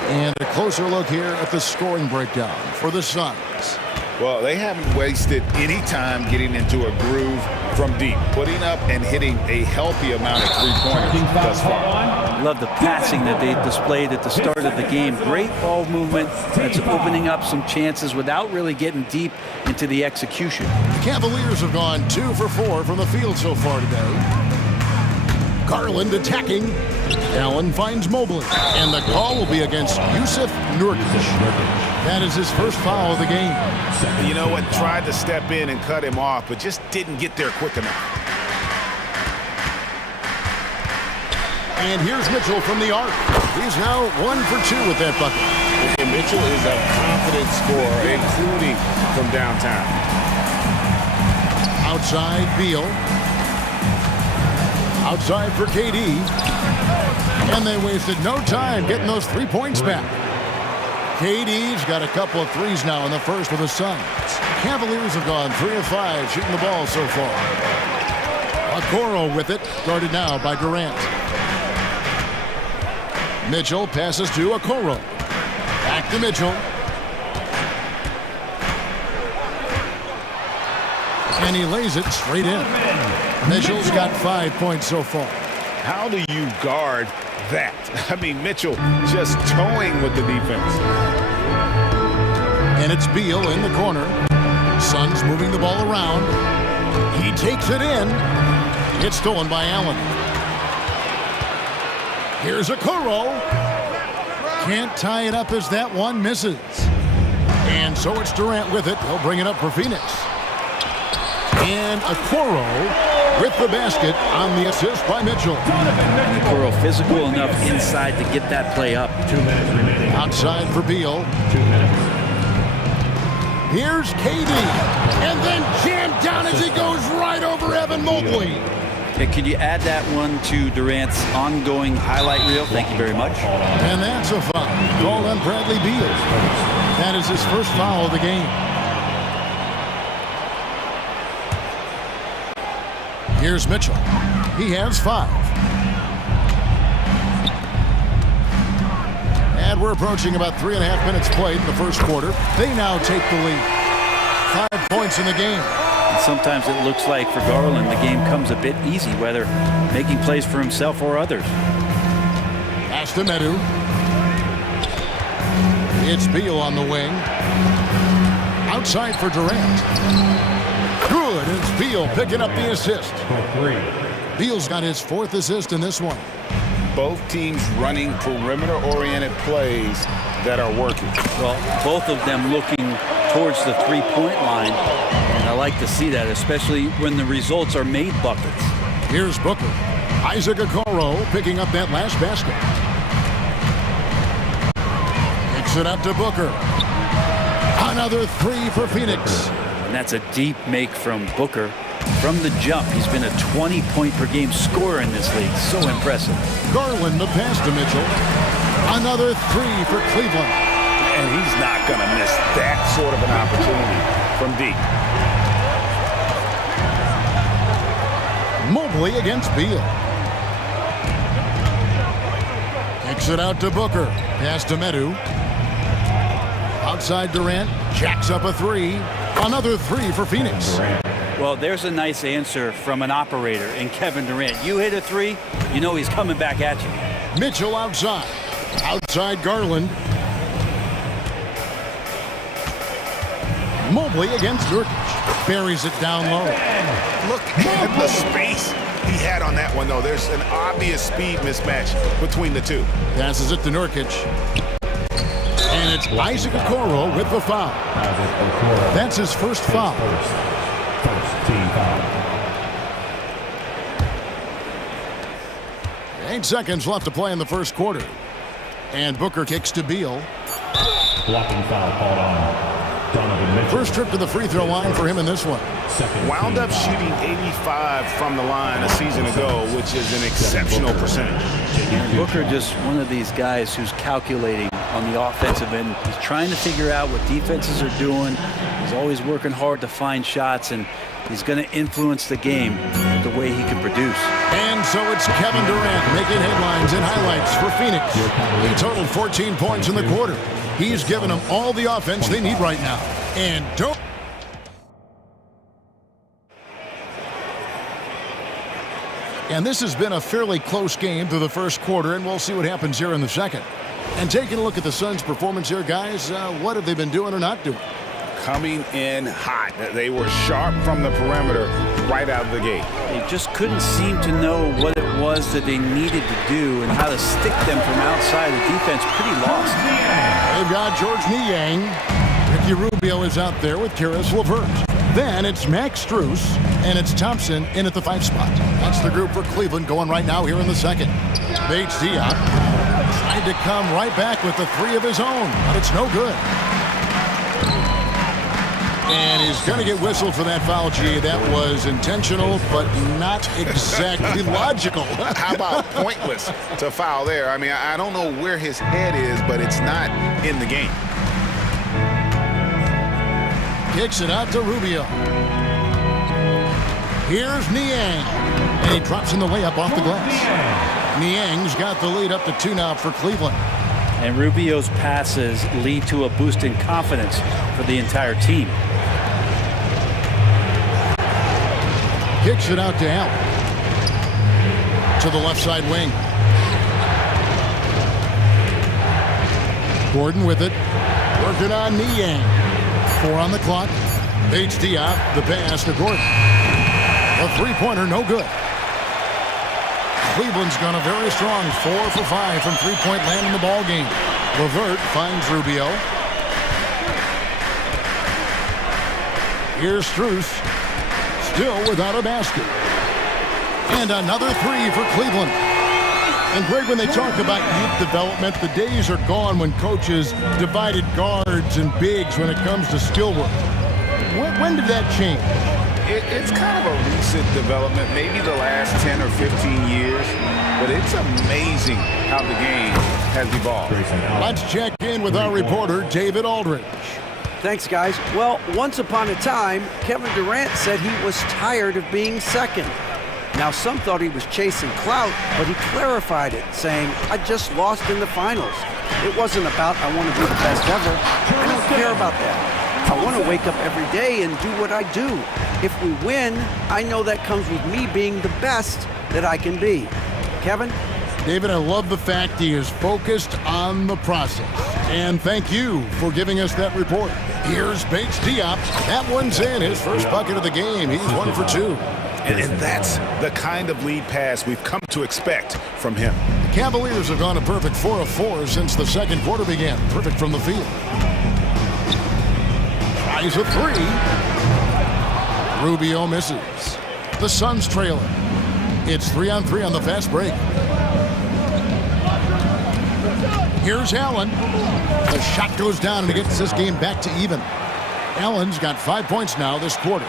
And a closer look here at the scoring breakdown for the Suns. Well, they haven't wasted any time getting into a groove from deep, putting up and hitting a healthy amount of three-pointers thus far. Love the passing that they displayed at the start of the game. Great ball movement that's opening up some chances without really getting deep into the execution. The Cavaliers have gone 2 for 4 from the field so far today. Garland attacking. Allen finds Mobley. And the call will be against Yusuf Nurkic. That is his first foul of the game. You know what? Tried to step in and cut him off, but just didn't get there quick enough. And here's Mitchell from the arc. He's now 1 for 2 with that bucket. And Mitchell is a confident scorer, including from downtown. Outside, Beal. Outside for KD. And they wasted no time getting those 3 points back. KD's got a couple of threes now in the first with the Suns. Cavaliers have gone 3 of 5 shooting the ball so far. Okoro with it, guarded now by Durant. Mitchell passes to Okoro. Back to Mitchell. And he lays it straight in. Mitchell's got 5 points so far. How do you guard that? I mean, Mitchell just toying with the defense. And it's Beal in the corner. Suns moving the ball around. He takes it in. It's stolen by Allen. Here's Okoro. Can't tie it up as that one misses. And so it's Durant with it. He'll bring it up for Phoenix. And Okoro with the basket on the assist by Mitchell. Okoro physical enough inside to get that play up. 2 minutes remaining. Outside for Beal. 2 minutes. Here's KD. And then jammed down as he goes right over Evan Mobley. Okay, could you add that one to Durant's ongoing highlight reel? Thank you very much. And that's a foul called on Bradley Beal. That is his first foul of the game. Here's Mitchell. He has 5. And we're approaching about 3.5 minutes played in the first quarter. They now take the lead. 5 points in the game. And sometimes it looks like for Garland the game comes a bit easy, whether making plays for himself or others. Pass to Medu. It's Beal on the wing. Outside for Durant. Good, it's Beal picking up the assist. Beal's got his 4th assist in this one. Both teams running perimeter-oriented plays that are working. Well, both of them looking towards the three-point line, and I like to see that, especially when the results are made buckets. Here's Booker. Isaac Okoro picking up that last basket. Picks it up to Booker. Another three for Phoenix. And that's a deep make from Booker. From the jump, he's been a 20-point-per-game scorer in this league. So impressive. Garland the pass to Mitchell. Another three for Cleveland. And he's not going to miss that sort of an opportunity from deep. Mobley against Beal. Kicks it out to Booker. Pass to Medu. Outside Durant. Jacks up a three. Another three for Phoenix. Well, there's a nice answer from an operator in Kevin Durant. You hit a three, you know he's coming back at you. Mitchell outside. Outside Garland. Mobley against Nurkic. Buries it down low. Look at the space he had on that one, though. There's an obvious speed mismatch between the two. Passes it to Nurkic. And it's Isaac Okoro with the foul. That's his first foul. First team foul. 8 seconds left to play in the first quarter. And Booker kicks to Beal. Blocking foul called on Donovan Mitchell. First trip to the free throw line for him in this one. Wound up shooting 85 from the line a season ago, which is an exceptional percentage. And Booker just one of these guys who's calculating on the offensive end. He's trying to figure out what defenses are doing. He's always working hard to find shots, and he's going to influence the game the way he can produce. And so it's Kevin Durant making headlines and highlights for Phoenix. He totaled 14 points in the quarter. He's given them all the offense they need right now. And don't. And this has been a fairly close game through the first quarter, and we'll see what happens here in the second. And taking a look at the Suns' performance here, guys, what have they been doing or not doing? Coming in hot. They were sharp from the perimeter right out of the gate. They just couldn't seem to know what it was that they needed to do and how to stick them from outside. The defense pretty lost. They've got George Niang. Ricky Rubio is out there with Karis LeVert. Then it's Max Strus, and it's Thompson in at the 5 spot. That's the group for Cleveland going right now here in the second. Bates Diop tried to come right back with the 3 of his own, but it's no good. And he's going to get whistled for that foul, G. That was intentional, but not exactly logical. How about pointless to foul there? I mean, I don't know where his head is, but it's not in the game. Kicks it out to Rubio. Here's Niang. And he drops in the layup off the glass. Niang's got the lead up to 2 now for Cleveland. And Rubio's passes lead to a boost in confidence for the entire team. Kicks it out to Allen. To the left side wing. Gordon with it. Working on Niang. 4 on the clock. Bates Diop, the pass to Gordon. A 3-pointer, no good. Cleveland's gone a very strong 4 for 5 from 3-point land in the ball game. LeVert finds Rubio. Here's Strus. Still without a basket. And another 3 for Cleveland. And Greg, when they talk about youth development, the days are gone when coaches divided guards and bigs when it comes to skill work. When did that change? It's kind of a recent development, maybe the last 10 or 15 years, but it's amazing how the game has evolved. Let's check in with our reporter, David Aldridge. Thanks, guys. Well, once upon a time, Kevin Durant said he was tired of being second. Now, some thought he was chasing clout, but he clarified it, saying, I just lost in the finals. It wasn't about, I want to be the best ever. I don't care about that. I want to wake up every day and do what I do. If we win, I know that comes with me being the best that I can be. Kevin? David, I love the fact he is focused on the process. And thank you for giving us that report. Here's Bates Diop. That one's in, his first bucket of the game. He's 1 for 2. And that's the kind of lead pass we've come to expect from him. The Cavaliers have gone a perfect 4 of 4 since the second quarter began. Perfect from the field. Tries a 3. Rubio misses. The Suns trailing. It's 3-on-3 on the fast break. Here's Allen. The shot goes down and it gets this game back to even. Allen's got 5 points now this quarter.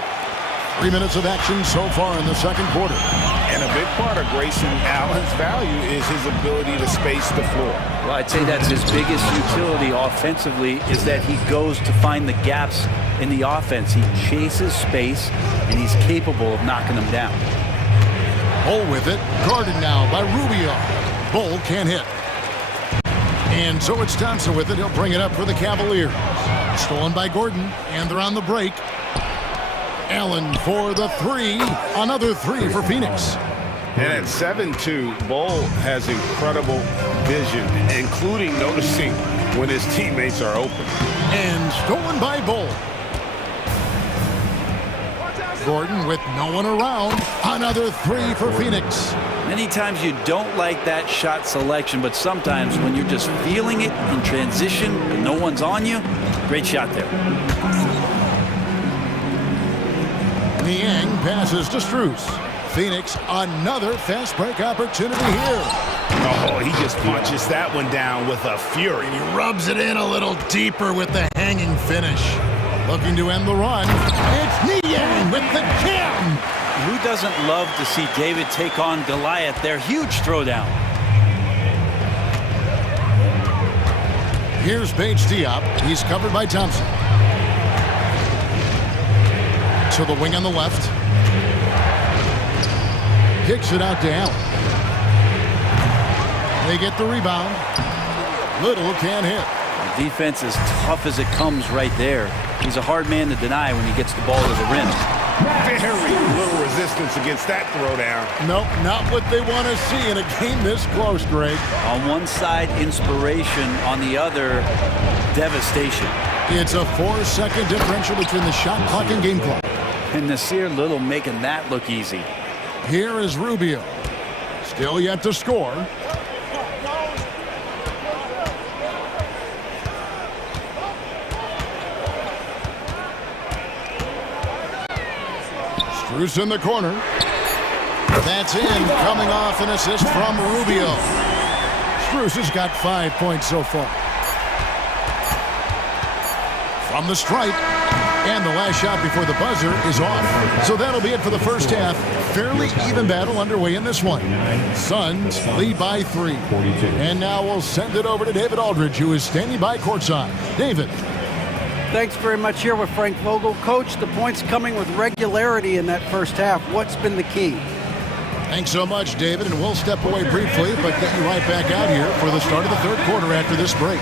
3 minutes of action so far in the second quarter. And a big part of Grayson Allen's value is his ability to space the floor. Well, I'd say that's his biggest utility offensively, is that he goes to find the gaps in the offense. He chases space, and he's capable of knocking them down. Bull with it, guarded now by Rubio. Bull can't hit. And so it's Thompson with it. He'll bring it up for the Cavaliers. Stolen by Gordon, and they're on the break. Allen for the three. Another three for Phoenix. And at 7-2, Bull has incredible vision, including noticing when his teammates are open. And stolen by Bull. Gordon with no one around. Another three for Phoenix. Many times you don't like that shot selection, but sometimes when you're just feeling it in transition and no one's on you, great shot there. Niang passes to Strus. Phoenix, another fast break opportunity here. Oh, he just punches that one down with a fury. He rubs it in a little deeper with the hanging finish. Looking to end the run. It's Niang with the jam. Who doesn't love to see David take on Goliath? Their huge throwdown. Here's Paige Diop. He's covered by Thompson. To the wing on the left. Kicks it out to Allen. They get the rebound. Little can't hit. The defense is tough as it comes right there. He's a hard man to deny when he gets the ball to the rim. Very little resistance against that throwdown. Nope, not what they want to see in a game this close, Greg. On one side, inspiration. On the other, devastation. It's a 4-second differential between the shot clock and game clock. And Nasir Little making that look easy. Here is Rubio. Still yet to score. Strus in the corner. That's in, coming off an assist from Rubio. Strus has got 5 points so far. From the stripe. And the last shot before the buzzer is off. So that'll be it for the first half. Fairly even battle underway in this one. Suns lead by 3. And now we'll send it over to David Aldridge, who is standing by courtside. David. Thanks very much. Here with Frank Vogel. Coach, the points coming with regularity in that first half. What's been the key? Thanks so much, David. And we'll step away briefly, but get you right back out here for the start of the third quarter after this break.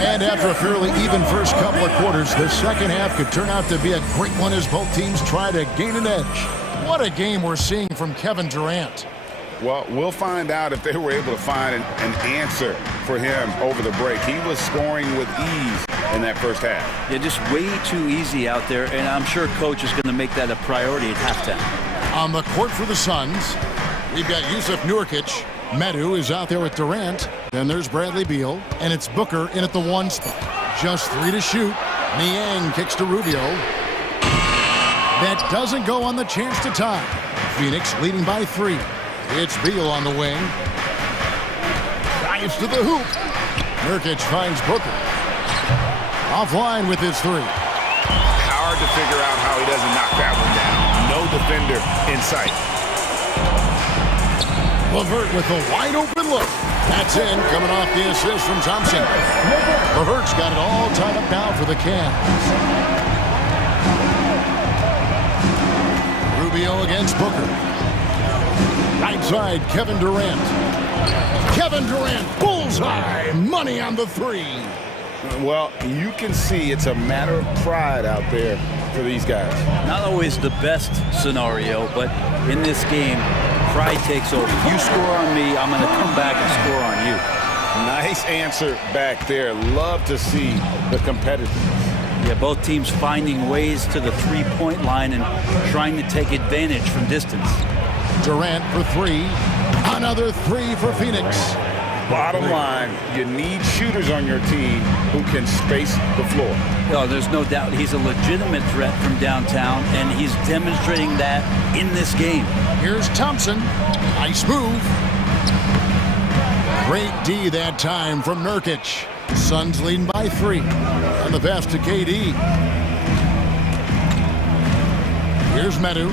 And after a fairly even first couple of quarters, the second half could turn out to be a great one as both teams try to gain an edge. What a game we're seeing from Kevin Durant. Well, we'll find out if they were able to find an answer for him over the break. He was scoring with ease in that first half. Yeah, just way too easy out there, and I'm sure Coach is going to make that a priority at halftime. On the court for the Suns, we've got Yusuf Nurkic. Medu is out there with Durant. Then there's Bradley Beal, and it's Booker in at the 1 spot. Just 3 to shoot. Niang kicks to Rubio. That doesn't go on the chance to tie. Phoenix leading by 3. It's Beal on the wing. Dives to the hoop. Nurkic finds Booker. Offline with his 3. Hard to figure out how he doesn't knock that one down. No defender in sight. LeVert with a wide open look. That's in, coming off the assist from Thompson. LeVert's got it all tied up now for the Cavs. Rubio against Booker. Right side, Kevin Durant. Kevin Durant, bullseye, money on the 3. Well, you can see it's a matter of pride out there for these guys. Not always the best scenario, but in this game, pride takes over. You score on me, I'm going to come back and score on you. Nice answer back there. Love to see the competitiveness. Yeah, both teams finding ways to the three-point line and trying to take advantage from distance. Durant for 3. Another 3 for Phoenix. Bottom line, you need shooters on your team who can space the floor. No, there's no doubt he's a legitimate threat from downtown, and he's demonstrating that in this game. Here's Thompson. Nice move. Great D that time from Nurkic. Suns leading by 3. And the pass to KD. Here's Medu.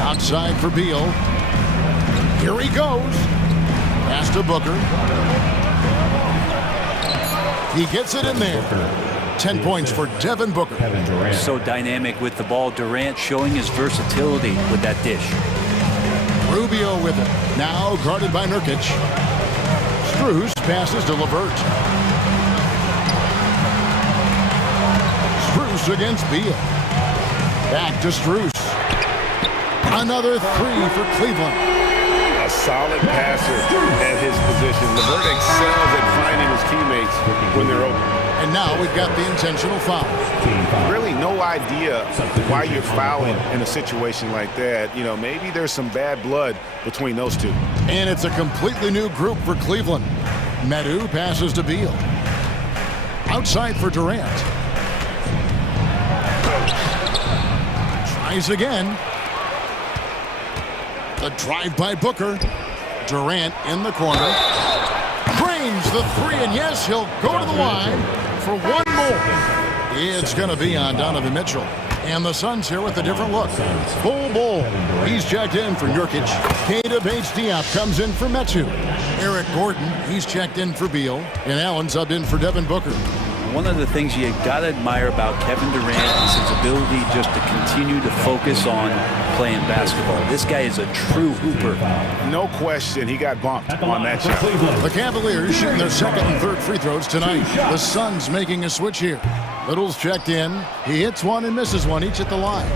Outside for Beal. Here he goes. Pass to Booker. He gets it in there. 10 points for Devin Booker. So dynamic with the ball. Durant showing his versatility with that dish. Rubio with it. Now guarded by Nurkic. Strus passes to LeVert. Strus against Beal. Back to Strus. Another 3 for Cleveland. A solid passer at his position. LeVert excels at finding his teammates when they're open. And now we've got the intentional foul. Really no idea why you're fouling in a situation like that. You know, maybe there's some bad blood between those two. And it's a completely new group for Cleveland. Medu passes to Beal. Outside for Durant. Tries again. The drive by Booker. Durant in the corner. Drains the 3, and yes, he'll go to the line for one more. It's going to be on Donovan Mitchell. And the Suns here with a different look. Full ball. He's checked in for Nurkic. Keita Bates-Diop comes in for Metu. Eric Gordon, he's checked in for Beal. And Allen subbed in for Devin Booker. One of the things you got to admire about Kevin Durant is his ability just to continue to focus on playing basketball. This guy is a true hooper. No question, he got bumped on that shot. The Cavaliers shooting their second and third free throws tonight. The Suns making a switch here. Little's checked in. He hits one and misses one, each at the line.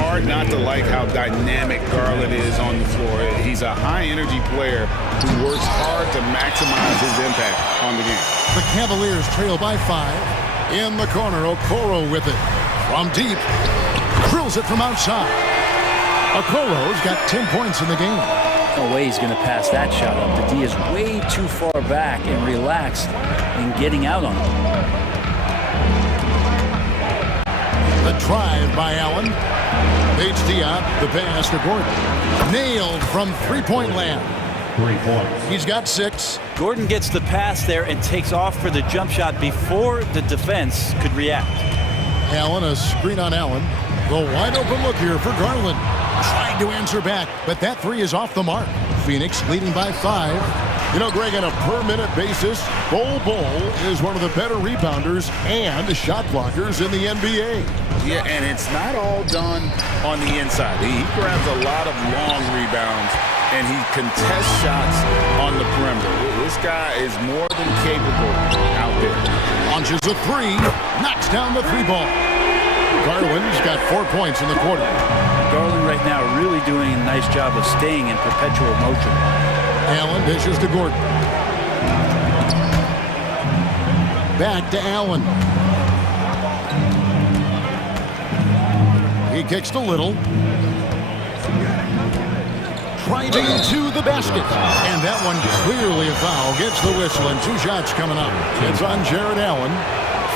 Hard not to like how dynamic Garland is on the floor. He's a high-energy player who works hard to maximize his impact on the game. The Cavaliers trail by 5. In the corner, Okoro with it. From deep. Drills it from outside. Okoro's got 10 points in the game. No way he's going to pass that shot up. The D is way too far back and relaxed in getting out on it. The drive by Allen. Bates-Diop, the pass to Gordon. Nailed from three-point land. 3 points. He's got 6. Gordon gets the pass there and takes off for the jump shot before the defense could react. Allen, a screen on Allen. The wide open look here for Garland. Trying to answer back, but that 3 is off the mark. Phoenix leading by 5. You know, Greg, on a per-minute basis, Bol is one of the better rebounders and shot blockers in the NBA. Yeah, and it's not all done on the inside. He grabs a lot of long rebounds, and he contests shots on the perimeter. This guy is more than capable out there. Launches a 3, knocks down the 3-ball. Garland's got 4 points in the quarter. Garland right now really doing a nice job of staying in perpetual motion. Allen dishes to Gordon. Back to Allen. He kicks to Little. Driving to the basket. And that one clearly a foul. Gets the whistle and 2 shots coming up. It's on Jared Allen.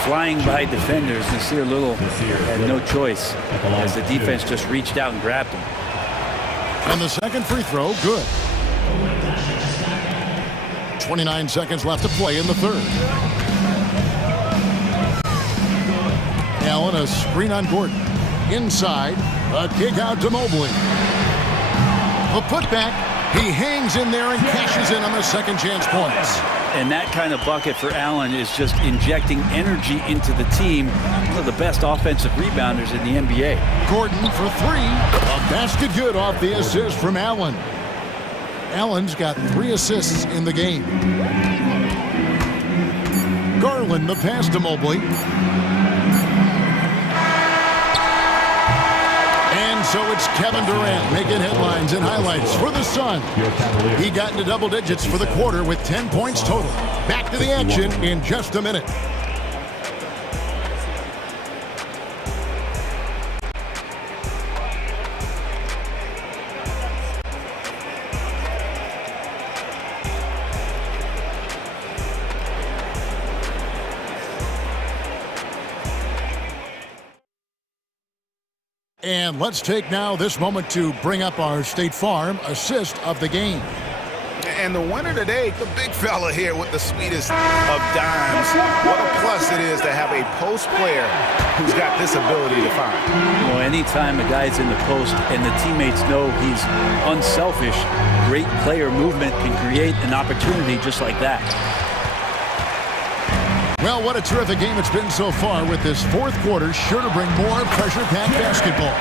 Flying by defenders. Nasir Little had no choice as the defense just reached out and grabbed him. And the second free throw, good. 29 seconds left to play in the third. Allen, a screen on Gordon. Inside, a kick out to Mobley. A putback. He hangs in there and cashes in on the second chance points. And that kind of bucket for Allen is just injecting energy into the team. One of the best offensive rebounders in the NBA. Gordon for 3. A basket good off the assist from Allen. Allen's got 3 assists in the game. Garland, the pass to Mobley. And so it's Kevin Durant making headlines and highlights for the Suns. He got into double digits for the quarter with 10 points total. Back to the action in just a minute. And let's take now this moment to bring up our State Farm assist of the game. And the winner today, the big fella here with the sweetest of dimes. What a plus it is to have a post player who's got this ability to find. Well, anytime a guy's in the post and the teammates know he's unselfish, great player movement can create an opportunity just like that. Well, what a terrific game it's been so far, with this fourth quarter sure to bring more pressure-packed basketball.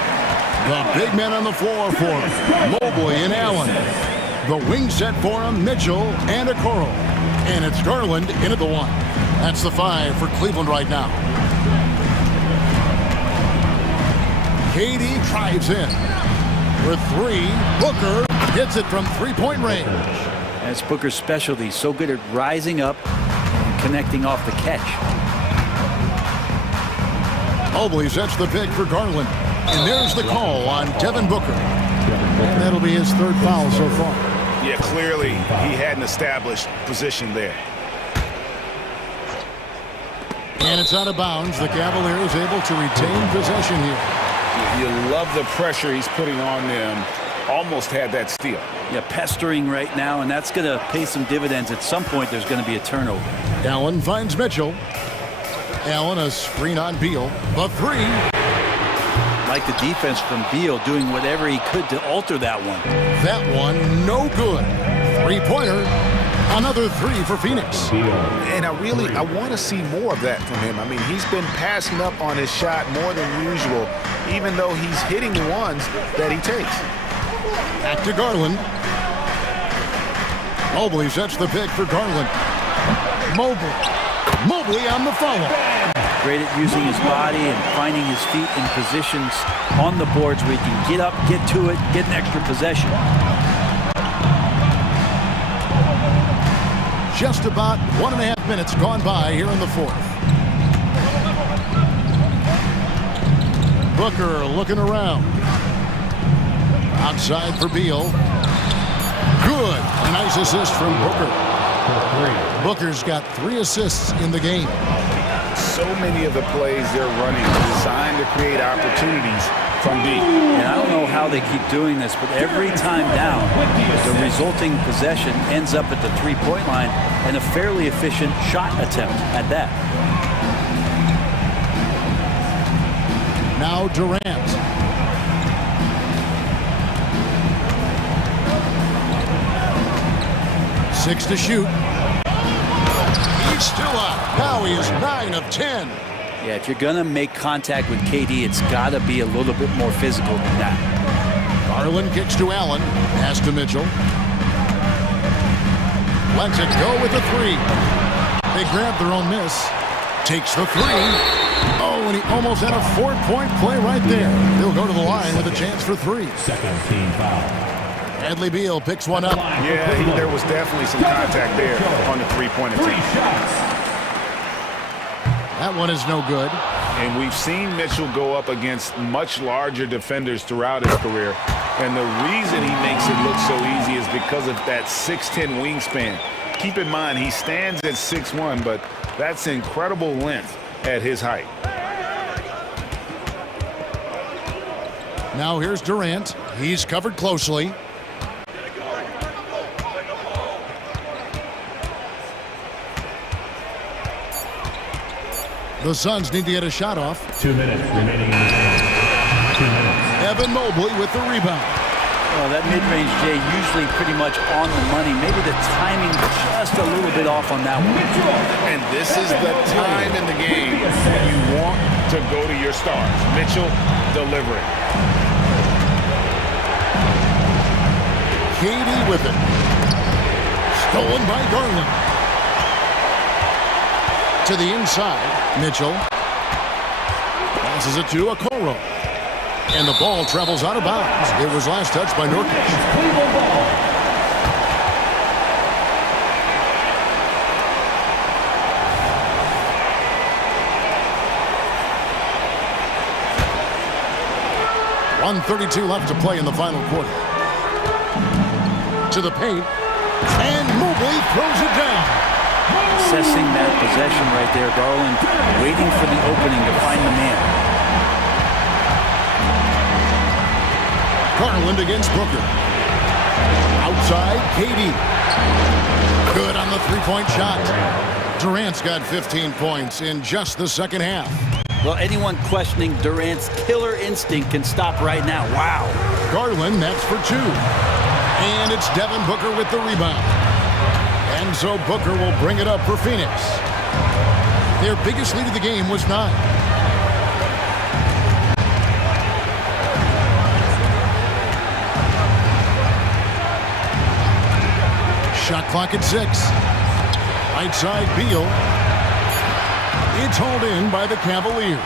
The big men on the floor for Mobley and Allen. The wing set for him, Mitchell and Okoro. And it's Garland into the one. That's the 5 for Cleveland right now. KD drives in. For 3, Booker hits it from three-point range. That's Booker's specialty. So good at rising up, connecting off the catch. Mobley sets the pick for Garland. And there's the call on Devin Booker. And that'll be his third foul so far. Yeah, clearly he had an established position there. And it's out of bounds. The Cavaliers able to retain possession here. You love the pressure he's putting on them. Almost had that steal. Yeah, pestering right now, and that's going to pay some dividends. At some point, there's going to be a turnover. Allen finds Mitchell. Allen, a screen on Beal. The 3. Like the defense from Beal, doing whatever he could to alter that one. That one, no good. Three-pointer. Another 3 for Phoenix. And I want to see more of that from him. I mean, he's been passing up on his shot more than usual, even though he's hitting the ones that he takes. Back to Garland. Mobley sets the pick for Garland. Mobley on the follow. Great at using his body and finding his feet in positions on the boards where he can get up, get to it, get an extra possession. Just about 1.5 minutes gone by here in the fourth. Booker looking around. Outside for Beal. Good. A nice assist from Booker. Booker's got 3 assists in the game. So many of the plays they're running are designed to create opportunities from deep. And I don't know how they keep doing this, but every time down, the resulting possession ends up at the three-point line and a fairly efficient shot attempt at that. Now Durant. Six to shoot. He's still up. Now he is 9 of 10. Yeah, if you're going to make contact with KD, it's got to be a little bit more physical than that. Garland kicks to Allen. Pass to Mitchell. Lets it go with the 3. They grab their own miss. Takes the 3. Oh, and he almost had a 4-point play right there. He'll go to the line with a chance for 3. Second team foul. Bradley Beal picks one up. Yeah, there was definitely some contact there on the three-point attempt. That one is no good. And we've seen Mitchell go up against much larger defenders throughout his career. And the reason he makes it look so easy is because of that 6'10" wingspan. Keep in mind, he stands at 6'1", but that's incredible length at his height. Now here's Durant. He's covered closely. The Suns need to get a shot off. 2 minutes remaining in the game. 2 minutes. Evan Mobley with the rebound. Well, that mid-range, Jay, usually pretty much on the money. Maybe the timing just a little bit off on that one. And this is the time in the game you want to go to your stars. Mitchell delivering. KD with it. Stolen by Garland. To the inside. Mitchell passes it to Okoro. And the ball travels out of bounds. It was last touched by Nurkic. .132 left to play in the final quarter. To the paint. And Mobley throws it down. Assessing that possession right there, Garland waiting for the opening to find the man. Garland against Booker. Outside, KD. Good on the three-point shot. Durant's got 15 points in just the second half. Well, anyone questioning Durant's killer instinct can stop right now. Wow. Garland, that's for two. And it's Devin Booker with the rebound. And so Booker will bring it up for Phoenix. Their biggest lead of the game was 9. Shot clock at 6. Right side, Beal. It's hauled in by the Cavaliers.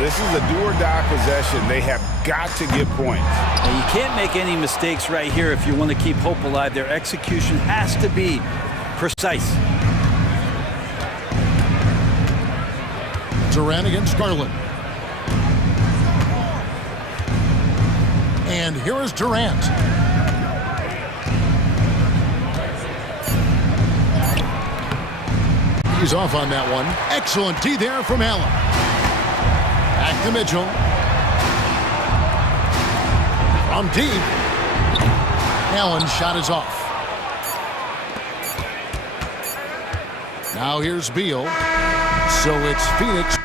This is a do-or-die possession. They have got to get points. Now, you can't make any mistakes right here if you want to keep hope alive. Their execution has to be precise. Durant against Garland. And here is Durant. He's off on that one. Excellent D there from Allen. Back to Mitchell. From deep. Allen's shot is off. Now here's Beal. So it's Phoenix.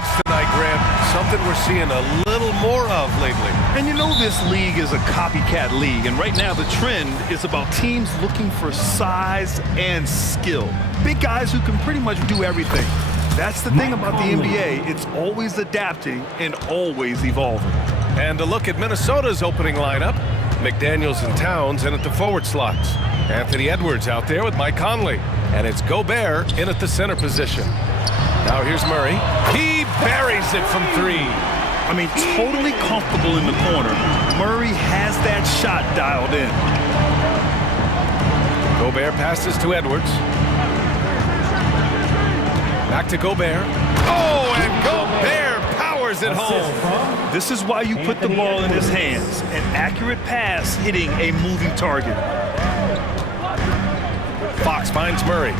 bigs tonight, Grant. Something we're seeing a little more of lately. And you know this league is a copycat league, and right now the trend is about teams looking for size and skill. Big guys who can pretty much do everything. That's the thing about the NBA. It's always adapting and always evolving. And a look at Minnesota's opening lineup. McDaniels and Towns in at the forward slots. Anthony Edwards out there with Mike Conley. And it's Gobert in at the center position. Now here's Murray. He buries it from three. I mean, totally comfortable in the corner. Murray has that shot dialed in. Gobert passes to Edwards. Back to Gobert. Oh, and Gobert powers it home. This is why you put the ball in his hands. An accurate pass hitting a moving target. Fox finds Murray.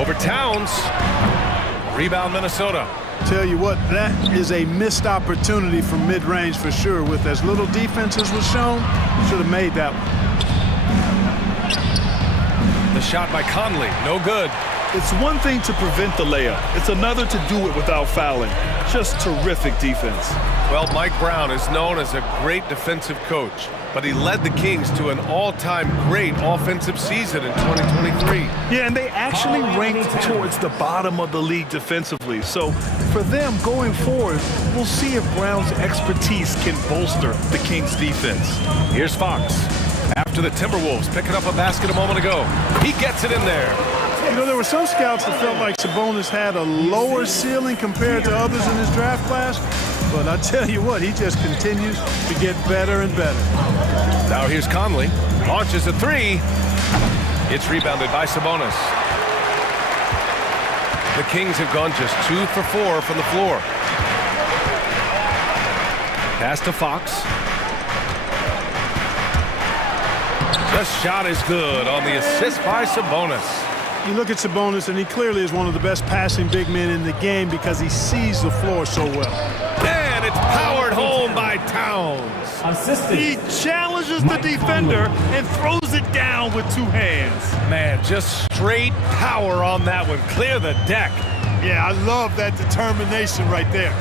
Over Towns. Rebound Minnesota. Tell you what, that is a missed opportunity from mid-range for sure. With as little defense as was shown, should have made that one. The shot by Conley, no good. It's one thing to prevent the layup. It's another to do it without fouling. Just terrific defense. Well, Mike Brown is known as a great defensive coach, but he led the Kings to an all-time great offensive season in 2023. Yeah, and they actually ranked towards the bottom of the league defensively. So for them going forward, we'll see if Brown's expertise can bolster the Kings defense. Here's Fox. After the Timberwolves picking up a basket a moment ago. He gets it in there. You know, there were some scouts that felt like Sabonis had a lower ceiling compared to others in his draft class. But I tell you what, he just continues to get better and better. Now here's Conley. Launches a three. It's rebounded by Sabonis. The Kings have gone just 2 for 4 from the floor. Pass to Fox. The shot is good on the assist by Sabonis. You look at Sabonis, and he clearly is one of the best passing big men in the game because he sees the floor so well. And it's powered home by Towns. He challenges the defender and throws it down with two hands. Man, just straight power on that one. Clear the deck. Yeah, I love that determination right there.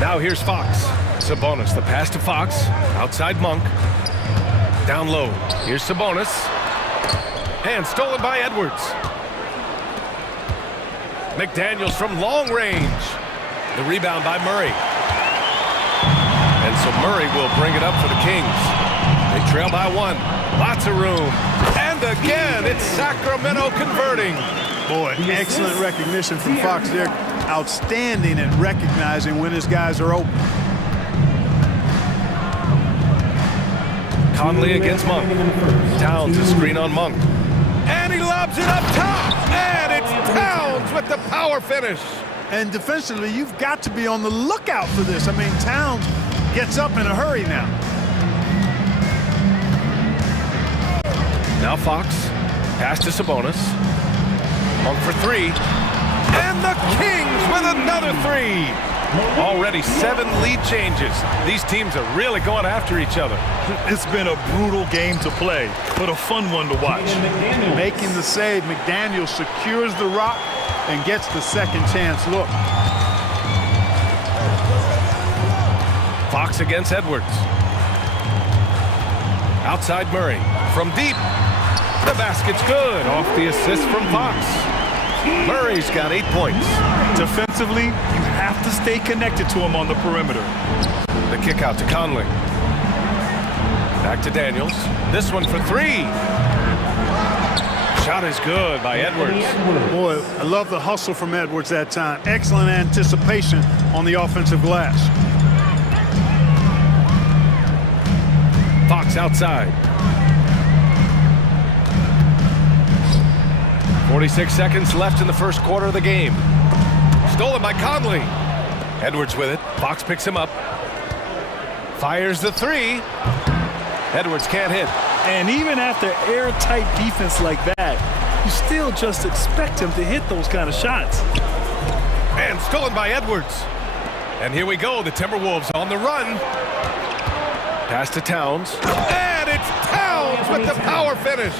Now here's Fox. Sabonis, the pass to Fox. Outside Monk. Down low. Here's Sabonis. And stolen by Edwards. McDaniels from long range. The rebound by Murray. And so Murray will bring it up for the Kings. They trail by 1. Lots of room. And again, it's Sacramento converting. Boy, excellent recognition from Fox there. Outstanding at recognizing when his guys are open. Conley against Monk. Towns a screen on Monk. And he lobs it up top. And it's Towns with the power finish. And defensively, you've got to be on the lookout for this. I mean, Towns gets up in a hurry now. Now Fox. Pass to Sabonis. Monk for 3. And the Kings with another 3. Already 7 lead changes. These teams are really going after each other. It's been a brutal game to play, but a fun one to watch. Making the save, McDaniels secures the rock and gets the second chance look. Fox against Edwards. Outside Murray. From deep. The basket's good. Off the assist from Fox. Murray's got 8 points. Defensively, you have to stay connected to him on the perimeter. The kick out to Conley. Back to Daniels. This one for 3. Shot is good by Edwards. Boy, I love the hustle from Edwards that time. Excellent anticipation on the offensive glass. Fox outside. 46 seconds left in the first quarter of the game. Stolen by Conley. Edwards with it. Fox picks him up. Fires the 3. Edwards can't hit. And even after airtight defense like that, you still just expect him to hit those kind of shots. And stolen by Edwards. And here we go. The Timberwolves on the run. Pass to Towns. And it's Towns with the power finish.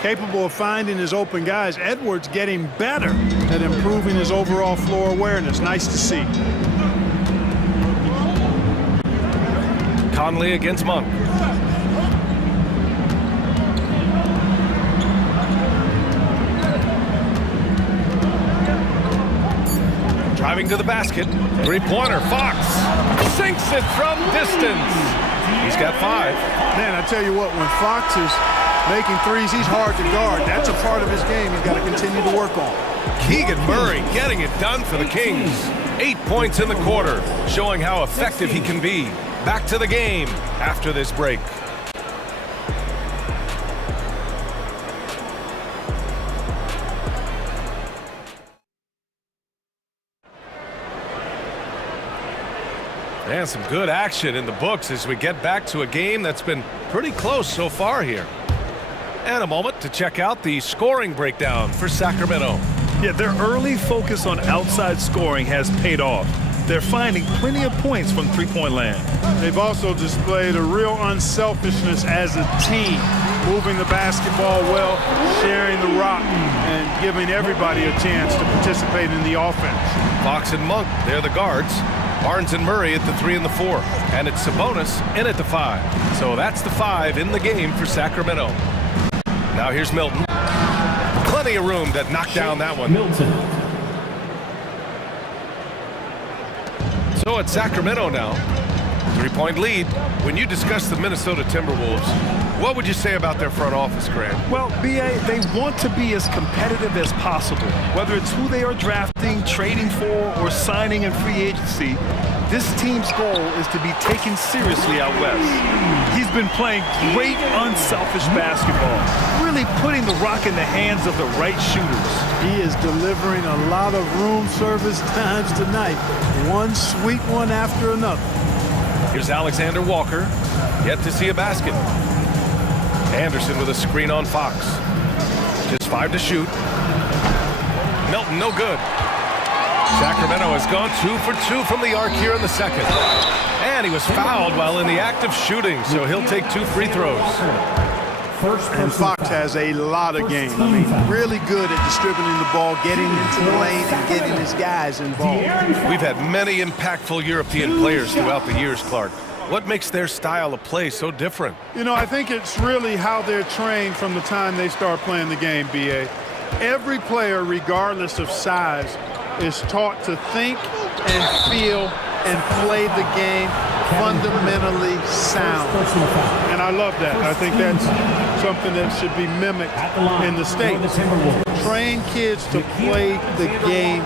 Capable of finding his open guys. Edwards getting better at improving his overall floor awareness. Nice to see. Conley against Monk. Driving to the basket. Three-pointer. Fox sinks it from distance. He's got 5. Man, I tell you what, when Fox is making threes, he's hard to guard. That's a part of his game he's got to continue to work on. Keegan Murray getting it done for the Kings. 8 points in the quarter, showing how effective he can be. Back to the game after this break. And some good action in the books as we get back to a game that's been pretty close so far here. And a moment to check out the scoring breakdown for Sacramento. Yeah, their early focus on outside scoring has paid off. They're finding plenty of points from three-point land. They've also displayed a real unselfishness as a team, moving the basketball well, sharing the rock, and giving everybody a chance to participate in the offense. Fox and Monk, they're the guards. Barnes and Murray at the 3 and the 4. And it's Sabonis in at the 5. So that's the 5 in the game for Sacramento. Now here's Milton. Plenty of room to knock down that one. Milton. So it's Sacramento now. 3-point lead. When you discuss the Minnesota Timberwolves, what would you say about their front office, Grant? Well, B.A., they want to be as competitive as possible. Whether it's who they are drafting, trading for, or signing in free agency, this team's goal is to be taken seriously out west. He's been playing great, unselfish basketball, really putting the rock in the hands of the right shooters. He is delivering a lot of room service times tonight. One sweet one after another. Here's Alexander Walker. Yet to see a basket. Anderson with a screen on Fox. Just 5 to shoot. Milton, no good. Sacramento has gone 2 for 2 from the arc here in the second. And he was fouled while in the act of shooting, so he'll take 2 free throws. And Fox has a lot of game. I mean, really good at distributing the ball, getting into the lane, and getting his guys involved. We've had many impactful European players throughout the years, Clark. What makes their style of play so different? You know, I think it's really how they're trained from the time they start playing the game, B.A. Every player, regardless of size, is taught to think and feel and play the game fundamentally sound. And I love that. I think that's something that should be mimicked in the States. Train kids to play the game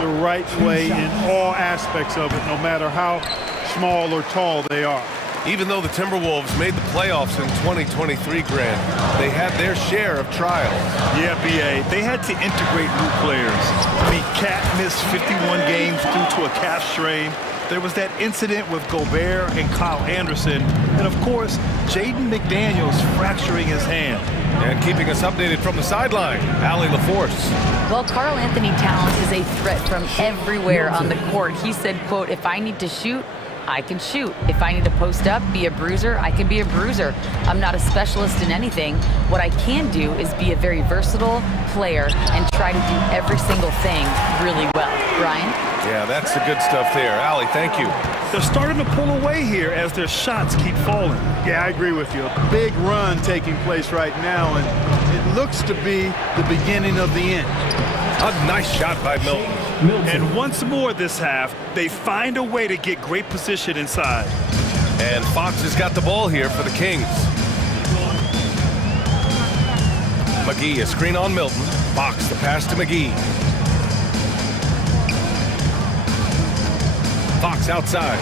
the right way in all aspects of it, no matter how small or tall they are. Even though the Timberwolves made the playoffs in 2023, Grant, they had their share of trials. Yeah, B.A., they had to integrate new players. I mean, Cat missed 51 games due to a calf strain. There was that incident with Gobert and Kyle Anderson. And, of course, Jaden McDaniels fracturing his hand. And keeping us updated from the sideline, Allie LaForce. Well, Karl Anthony Towns is a threat from everywhere on the court. He said, quote, if I need to shoot, I can shoot. If I need to post up, be a bruiser, I can be a bruiser. I'm not a specialist in anything. What I can do is be a very versatile player and try to do every single thing really well. Brian? Yeah, that's the good stuff there. Allie, thank you. They're starting to pull away here as their shots keep falling. Yeah, I agree with you. A big run taking place right now, and it looks to be the beginning of the end. A nice shot by Milton. And once more this half, they find a way to get great position inside. And Fox has got the ball here for the Kings. McGee, a screen on Milton. Fox, the pass to McGee. Fox outside.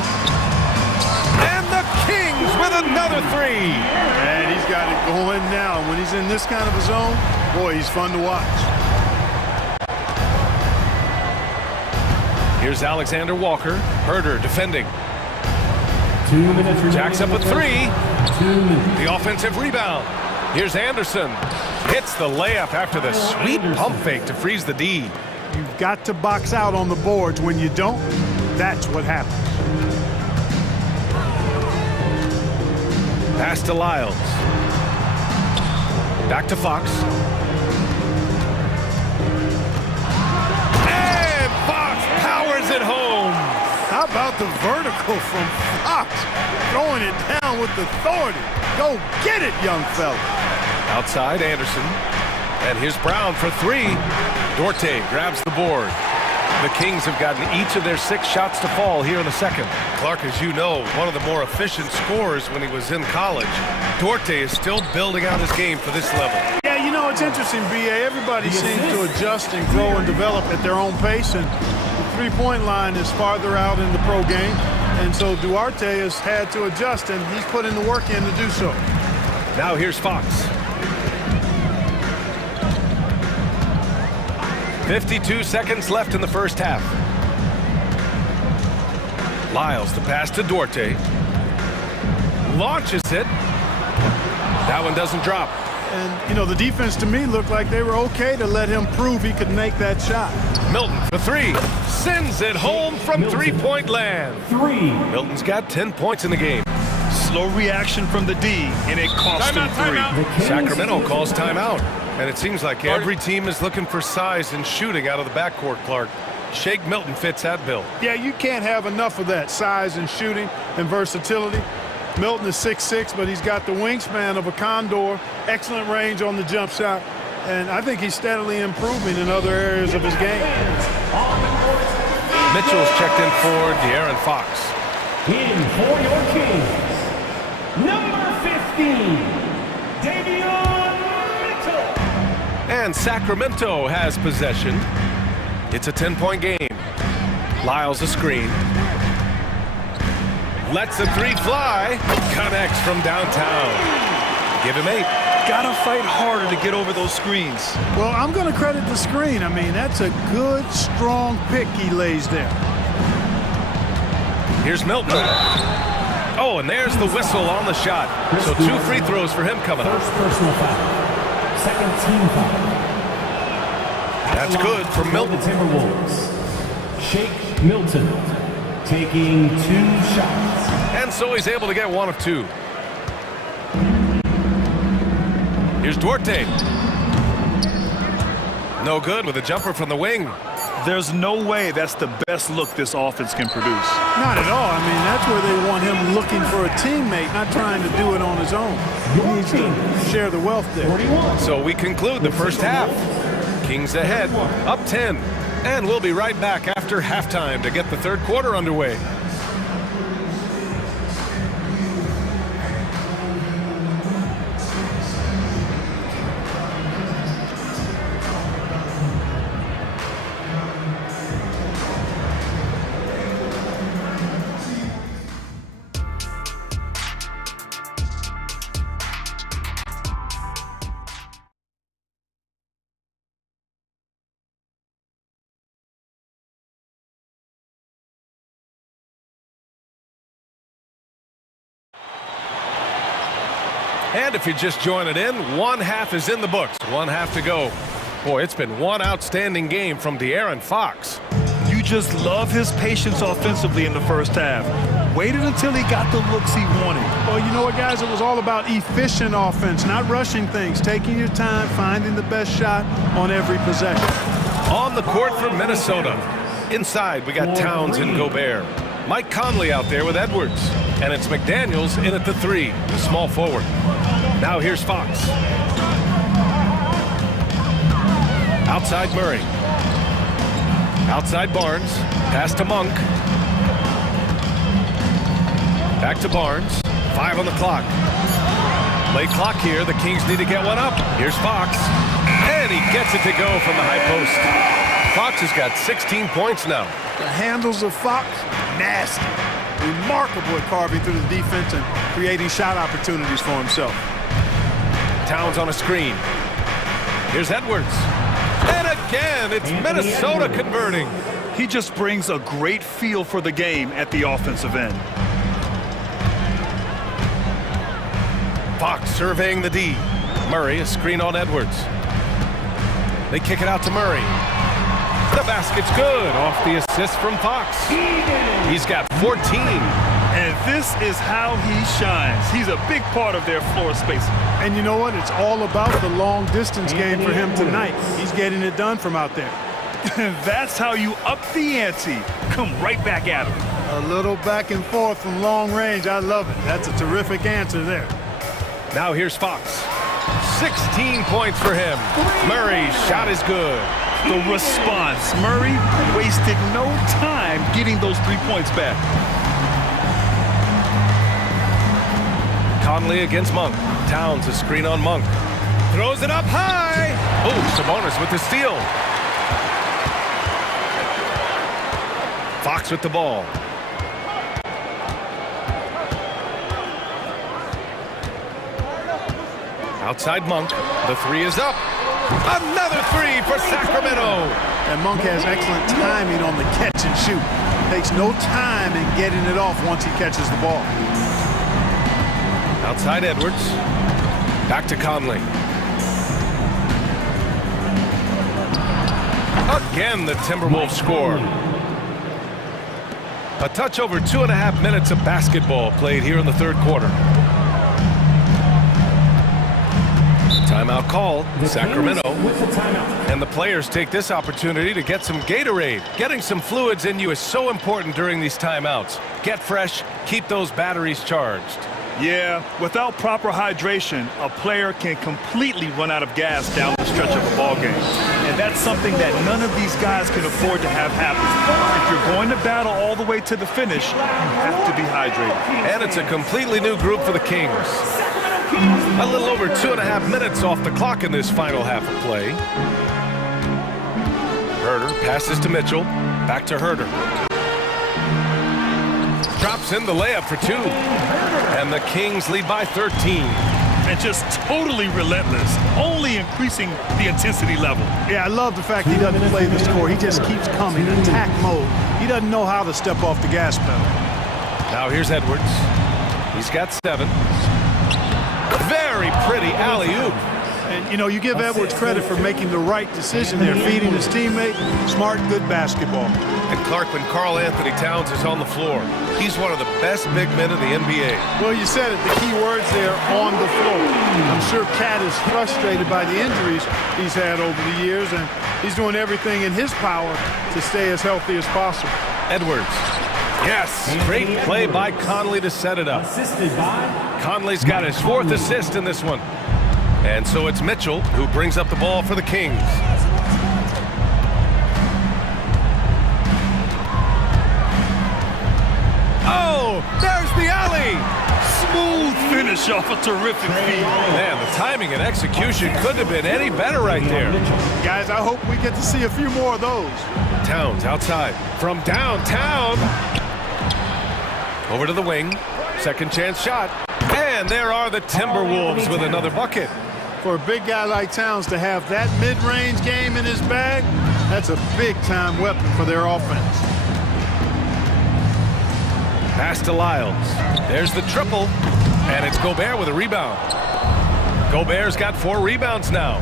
And the Kings with another 3. And he's got it going now. When he's in this kind of a zone, boy, he's fun to watch. Here's Alexander Walker. Herder defending. 2 minutes. Jacks up a 3. The offensive rebound. Here's Anderson. Hits the layup after the sweet pump fake to freeze the D. You've got to box out on the boards. When you don't, that's what happens. Pass to Lyles. Back to Fox. hammers it home. How about the vertical from Fox? Throwing it down with authority. Go get it, young fella. Outside, Anderson. And here's Brown for three. Dorte grabs the board. The Kings have gotten each of their 6 shots to fall here in the second. Clark, as you know, one of the more efficient scorers when he was in college. Dorte is still building out his game for this level. Yeah, you know, it's interesting, B.A. Everybody seems to adjust and grow and develop at their own pace, and the three-point line is farther out in the pro game. And so Duarte has had to adjust, and he's put in the work in to do so. Now here's Fox. 52 seconds left in the first half. Lyles, the pass to Dorte. Launches it. That one doesn't drop. And, you know, the defense to me looked like they were okay to let him prove he could make that shot. Milton for three. Sends it home from three-point land. Milton's got 10 points in the game. Slow reaction from the D, and it cost him 3. Sacramento calls timeout. And it seems like every team is looking for size and shooting out of the backcourt, Clark. Shake Milton fits that bill. Yeah, you can't have enough of that size and shooting and versatility. Milton is 6'6", but he's got the wingspan of a condor, excellent range on the jump shot, and I think he's steadily improving in other areas of his game. Mitchell's checked in for De'Aaron Fox. In for your Kings, number 15, and Sacramento has possession. It's a 10-point game. Lyles a screen. Lets the three fly. Connects from downtown. Give him 8. Gotta fight harder to get over those screens. Well, I'm going to credit the screen. I mean, that's a good, strong pick he lays there. Here's Milton. Oh, and there's the whistle on the shot. So 2 free throws for him coming up. First personal foul. Second team foul. That's good for Milton. Timberwolves. Shake Milton taking 2 shots. And so he's able to get 1 of 2. Here's Duarte. No good with a jumper from the wing. There's no way that's the best look this offense can produce. Not at all. I mean, that's where they want him looking for a teammate, not trying to do it on his own. He needs to share the wealth there. So we conclude the first half. Kings ahead, up 10. And we'll be right back after halftime to get the third quarter underway. And if you're just joining in, 1 half is in the books. 1 half to go. Boy, it's been one outstanding game from De'Aaron Fox. You just love his patience offensively in the first half. Waited until he got the looks he wanted. Well, you know what, guys? It was all about efficient offense, not rushing things, taking your time, finding the best shot on every possession. On the court for Minnesota. Inside, we got Towns and Gobert. Mike Conley out there with Edwards. And it's McDaniels in at the 3, the small forward. Now here's Fox. Outside Murray. Outside Barnes. Pass to Monk. Back to Barnes. 5 on the clock. Late clock here. The Kings need to get one up. Here's Fox. And he gets it to go from the high post. Fox has got 16 points now. The handles of Fox, nasty. Remarkable at carving through the defense and creating shot opportunities for himself. Towns on a screen. Here's Edwards. And again, it's Minnesota converting. He just brings a great feel for the game at the offensive end. Fox surveying the D. Murray, a screen on Edwards. They kick it out to Murray. The basket's good off the assist from Fox. He's got 14. And this is how he shines. He's a big part of their floor space. And you know what? It's all about the long distance game for him tonight. He's getting it done from out there. That's how you up the ante. Come right back at him. A little back and forth from long range. I love it. That's a terrific answer there. Now here's Fox. 16 points for him. Murray's shot is good. The response. Murray wasted no time getting those 3 points back. Conley against Monk. Towns a screen on Monk. Throws it up high. Oh, Sabonis with the steal. Fox with the ball. Outside Monk. The three is up. Another three for Sacramento. And Monk has excellent timing on the catch and shoot. Takes no time in getting it off once he catches the ball. Outside Edwards. Back to Conley. Again, the Timberwolves score. A touch over 2.5 minutes of basketball played here in the third quarter. Timeout called, Sacramento. And the players take this opportunity to get some Gatorade. Getting some fluids in you is so important during these timeouts. Get fresh, keep those batteries charged. Yeah, without proper hydration, a player can completely run out of gas down the stretch of a ball game. And that's something that none of these guys can afford to have happen. If you're going to battle all the way to the finish, you have to be hydrated. And it's a completely new group for the Kings. A little over 2.5 minutes off the clock in this final half of play. Herder passes to Mitchell. Back to Herder. Drops in the layup for two. And the Kings lead by 13. And just totally relentless, only increasing the intensity level. Yeah, I love the fact he doesn't play the score. He just keeps coming, attack mode. He doesn't know how to step off the gas pedal. Now here's Edwards. He's got 7. Very pretty alley-oop. And, you know, you give Edwards credit for making the right decision there, feeding his teammate. Smart, good basketball. And Clark, when Karl Anthony Towns is on the floor, he's one of the best big men in the NBA. Well, you said it, the key words there, on the floor. I'm sure Cat is frustrated by the injuries he's had over the years, and he's doing everything in his power to stay as healthy as possible. Edwards. Yes, great play by Conley to set it up. Conley's got his 4th assist in this one. And so it's Mitchell who brings up the ball for the Kings. Oh, there's the alley. Smooth finish off a terrific feed. Man, the timing and execution couldn't have been any better right there. Guys, I hope we get to see a few more of those. Towns outside from downtown. Over to the wing. Second chance shot. And there are the Timberwolves with another bucket. For a big guy like Towns to have that mid-range game in his bag, that's a big-time weapon for their offense. Pass to Lyles. There's the triple. And it's Gobert with a rebound. Gobert's got 4 rebounds now.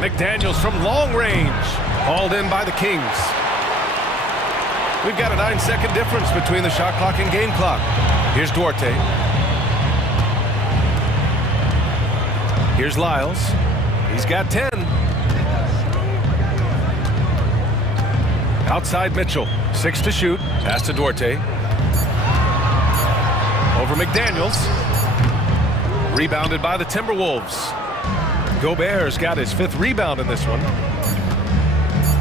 McDaniels from long range. Hauled in by the Kings. We've got a 9-second difference between the shot clock and game clock. Here's Duarte. Here's Lyles. He's got 10. Outside Mitchell. 6 to shoot. Pass to Duarte. Over McDaniels. Rebounded by the Timberwolves. Gobert's got his 5th rebound in this one.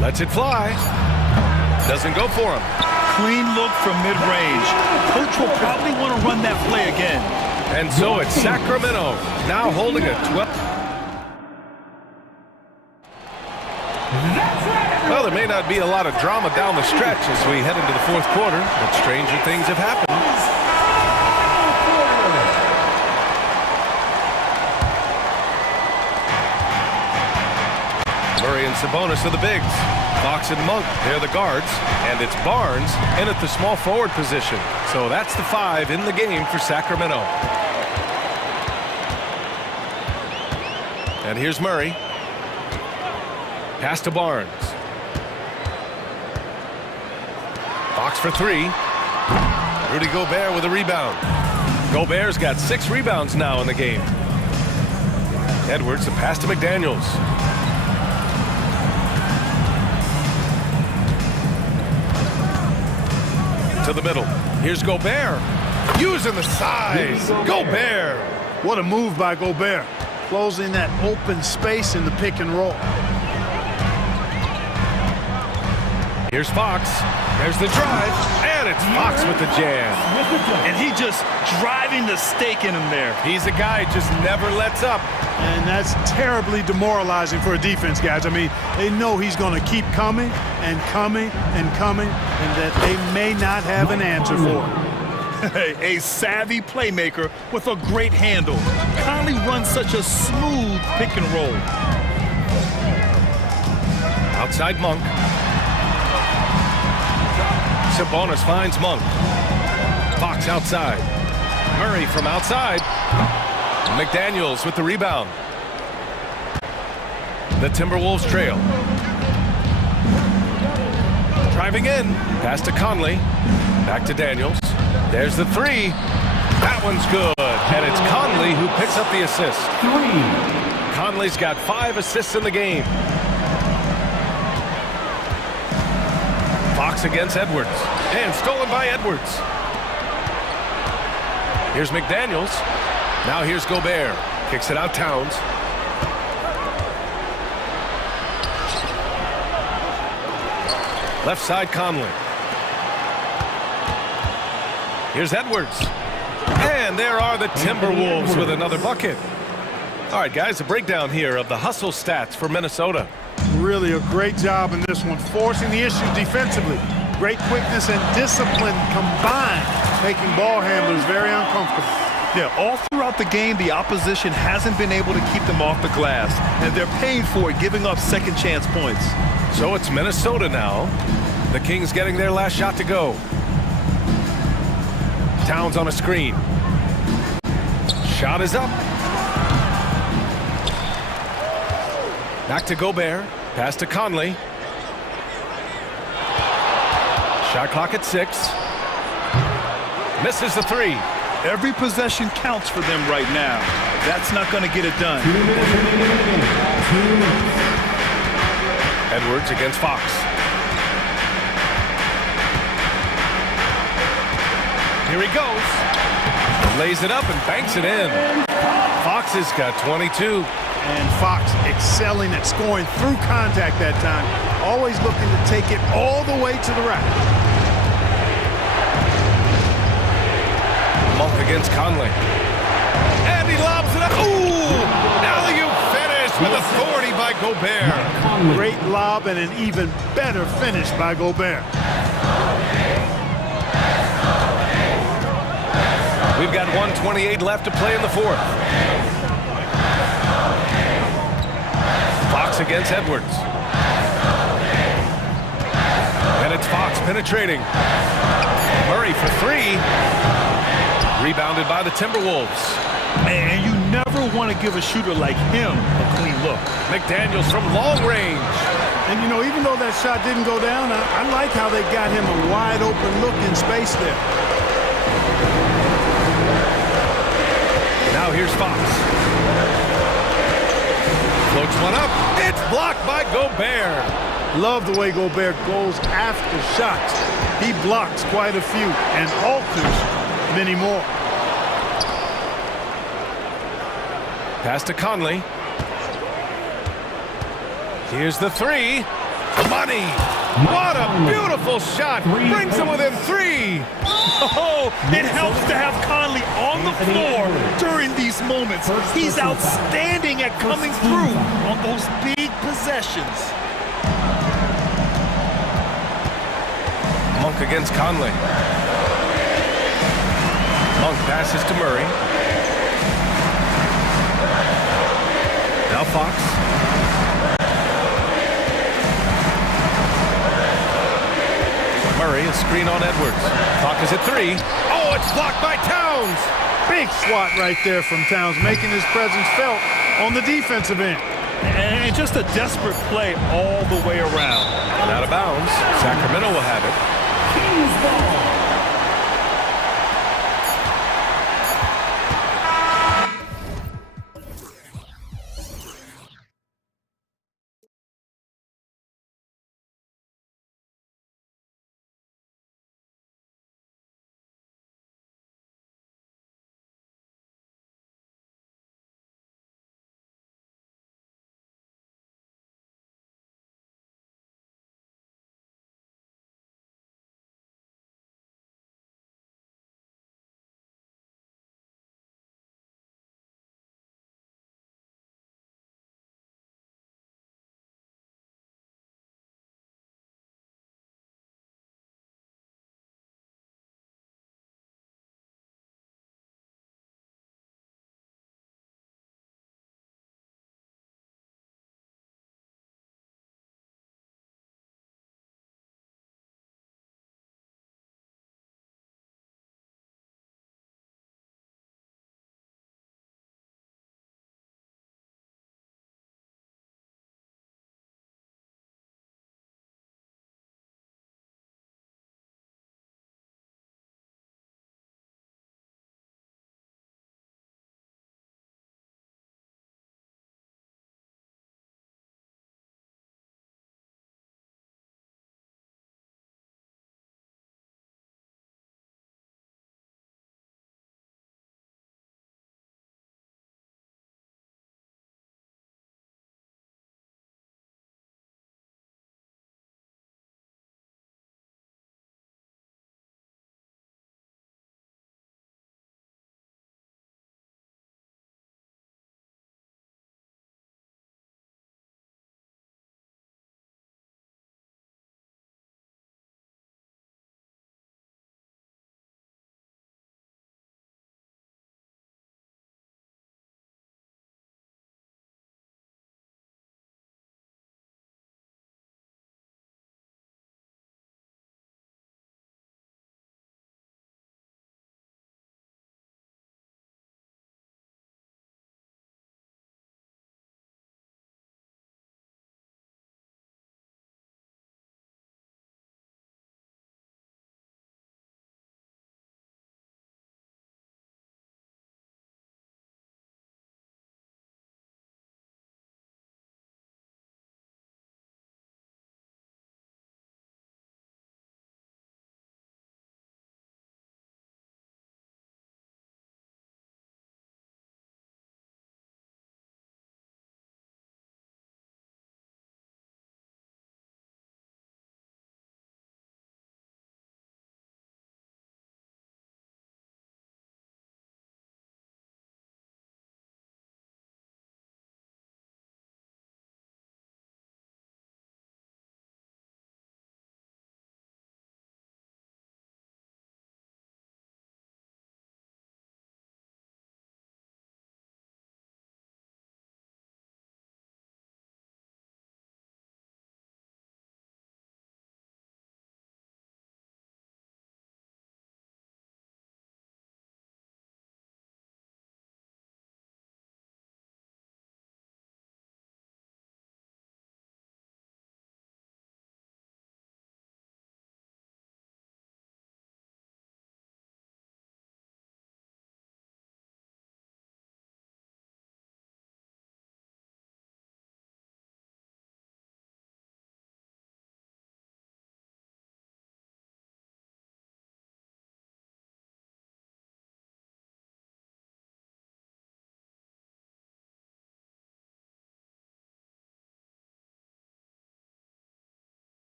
Lets it fly. Doesn't go for him. Clean look from mid-range. Coach will probably want to run that play again. And so it's Sacramento now holding a 12. Well, there may not be a lot of drama down the stretch as we head into the 4th quarter, but stranger things have happened. Murray and Sabonis are the bigs. Fox and Monk, they're the guards. And it's Barnes in at the small forward position. So that's the 5 in the game for Sacramento. And here's Murray. Pass to Barnes. Fox for 3. Rudy Gobert with a rebound. Gobert's got 6 rebounds now in the game. Edwards, the pass to McDaniels. To the middle. Here's Gobert. Using the size. Gobert. What a move by Gobert. Closing that open space in the pick and roll. Here's Fox. There's the drive. And it's Fox with the jam. And he just driving the stake in him there. He's a guy who just never lets up. And that's terribly demoralizing for a defense, guys. I mean, they know he's going to keep coming and coming and coming, and that they may not have an answer for it. A savvy playmaker with a great handle. Conley runs such a smooth pick and roll. Outside Monk. Sabonis finds Monk. Fox outside. Murray from outside. McDaniels with the rebound. The Timberwolves trail. Driving in. Pass to Conley. Back to Daniels. There's the three. That one's good. And it's Conley who picks up the assist. Conley's got 5 assists in the game. Fox against Edwards. And stolen by Edwards. Here's McDaniels. Now here's Gobert. Kicks it out Towns. Left side Conley. Here's Edwards. And there are the Timberwolves with another bucket. All right, guys, a breakdown here of the hustle stats for Minnesota. Really a great job in this one, forcing the issue defensively. Great quickness and discipline combined, making ball handlers very uncomfortable. Yeah, all throughout the game, the opposition hasn't been able to keep them off the glass, and they're paying for it, giving up second chance points. So it's Minnesota now. The Kings getting their last shot to go. Towns on a screen. Shot is up. Back to Gobert. Pass to Conley. Shot clock at 6. Misses the 3. Every possession counts for them right now. That's not going to get it done. Edwards against Fox. Here he goes. Lays it up and banks it in. Fox has got 22. And Fox excelling at scoring through contact that time. Always looking to take it all the way to the rack. Monk against Conley. And he lobs it up. Ooh! Alley-oop finish with authority by Gobert. Great lob and an even better finish by Gobert. We've got 1:28 left to play in the fourth. Fox against Edwards. And it's Fox penetrating. Murray for 3. Rebounded by the Timberwolves. Man, you never want to give a shooter like him a clean look. McDaniels from long range. And, you know, even though that shot didn't go down, I like how they got him a wide open look in space there. Now here's Fox. Floats one up. It's blocked by Gobert. Love the way Gobert goes after shots. He blocks quite a few and alters many more. Pass to Conley. Here's the 3. Money. What a beautiful shot. Brings him within 3. Oh, it helps to have Conley on the floor during these moments. He's outstanding at coming through on those big possessions. Monk against Conley. Monk passes to Murray. Now Fox. Murray, a screen on Edwards. Clock is at 3. Oh, it's blocked by Towns. Big swat right there from Towns, making his presence felt on the defensive end. And just a desperate play all the way around. And out of bounds. Sacramento will have it. Kings ball.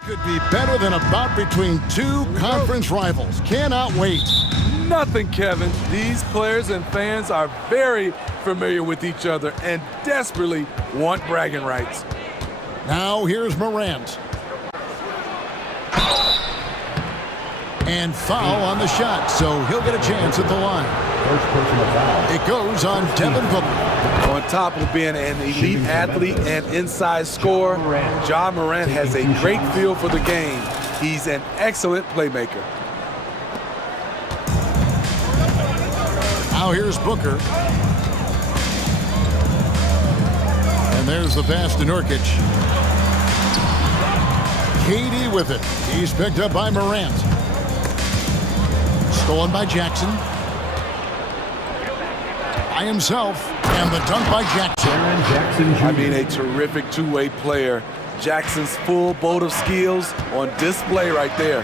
Could be better than a bout between two conference rivals. Cannot wait. Nothing, Kevin. These players and fans are very familiar with each other and desperately want bragging rights. Now here's Morant. And foul on the shot, so he'll get a chance at the line. It goes on Devin Booker. On top of being an elite athlete and inside scorer, Ja Morant has a great feel for the game. He's an excellent playmaker. Now here's Booker. And there's the pass to Nurkic. KD with it. He's picked up by Morant. Stolen by Jackson. By himself. And the dunk by Jackson. I mean, a terrific two-way player. Jackson's full boat of skills on display right there.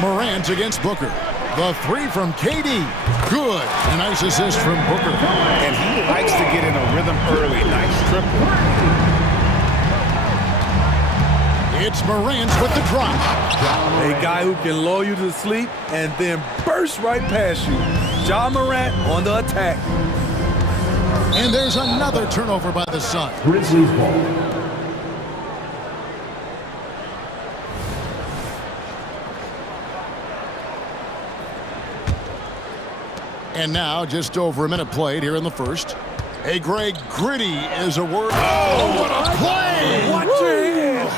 Morant against Booker. The three from KD. Good. A nice assist from Booker. And he likes to get in a rhythm early. Nice triple. It's Morant with the drop. A guy who can lull you to sleep and then burst right past you. Ja Morant on the attack. And there's another turnover by the Suns. Grizzlies ball. And now, just over a minute played here in the first. Hey, Greg, gritty is a word. Oh, what a play! Watch your hand.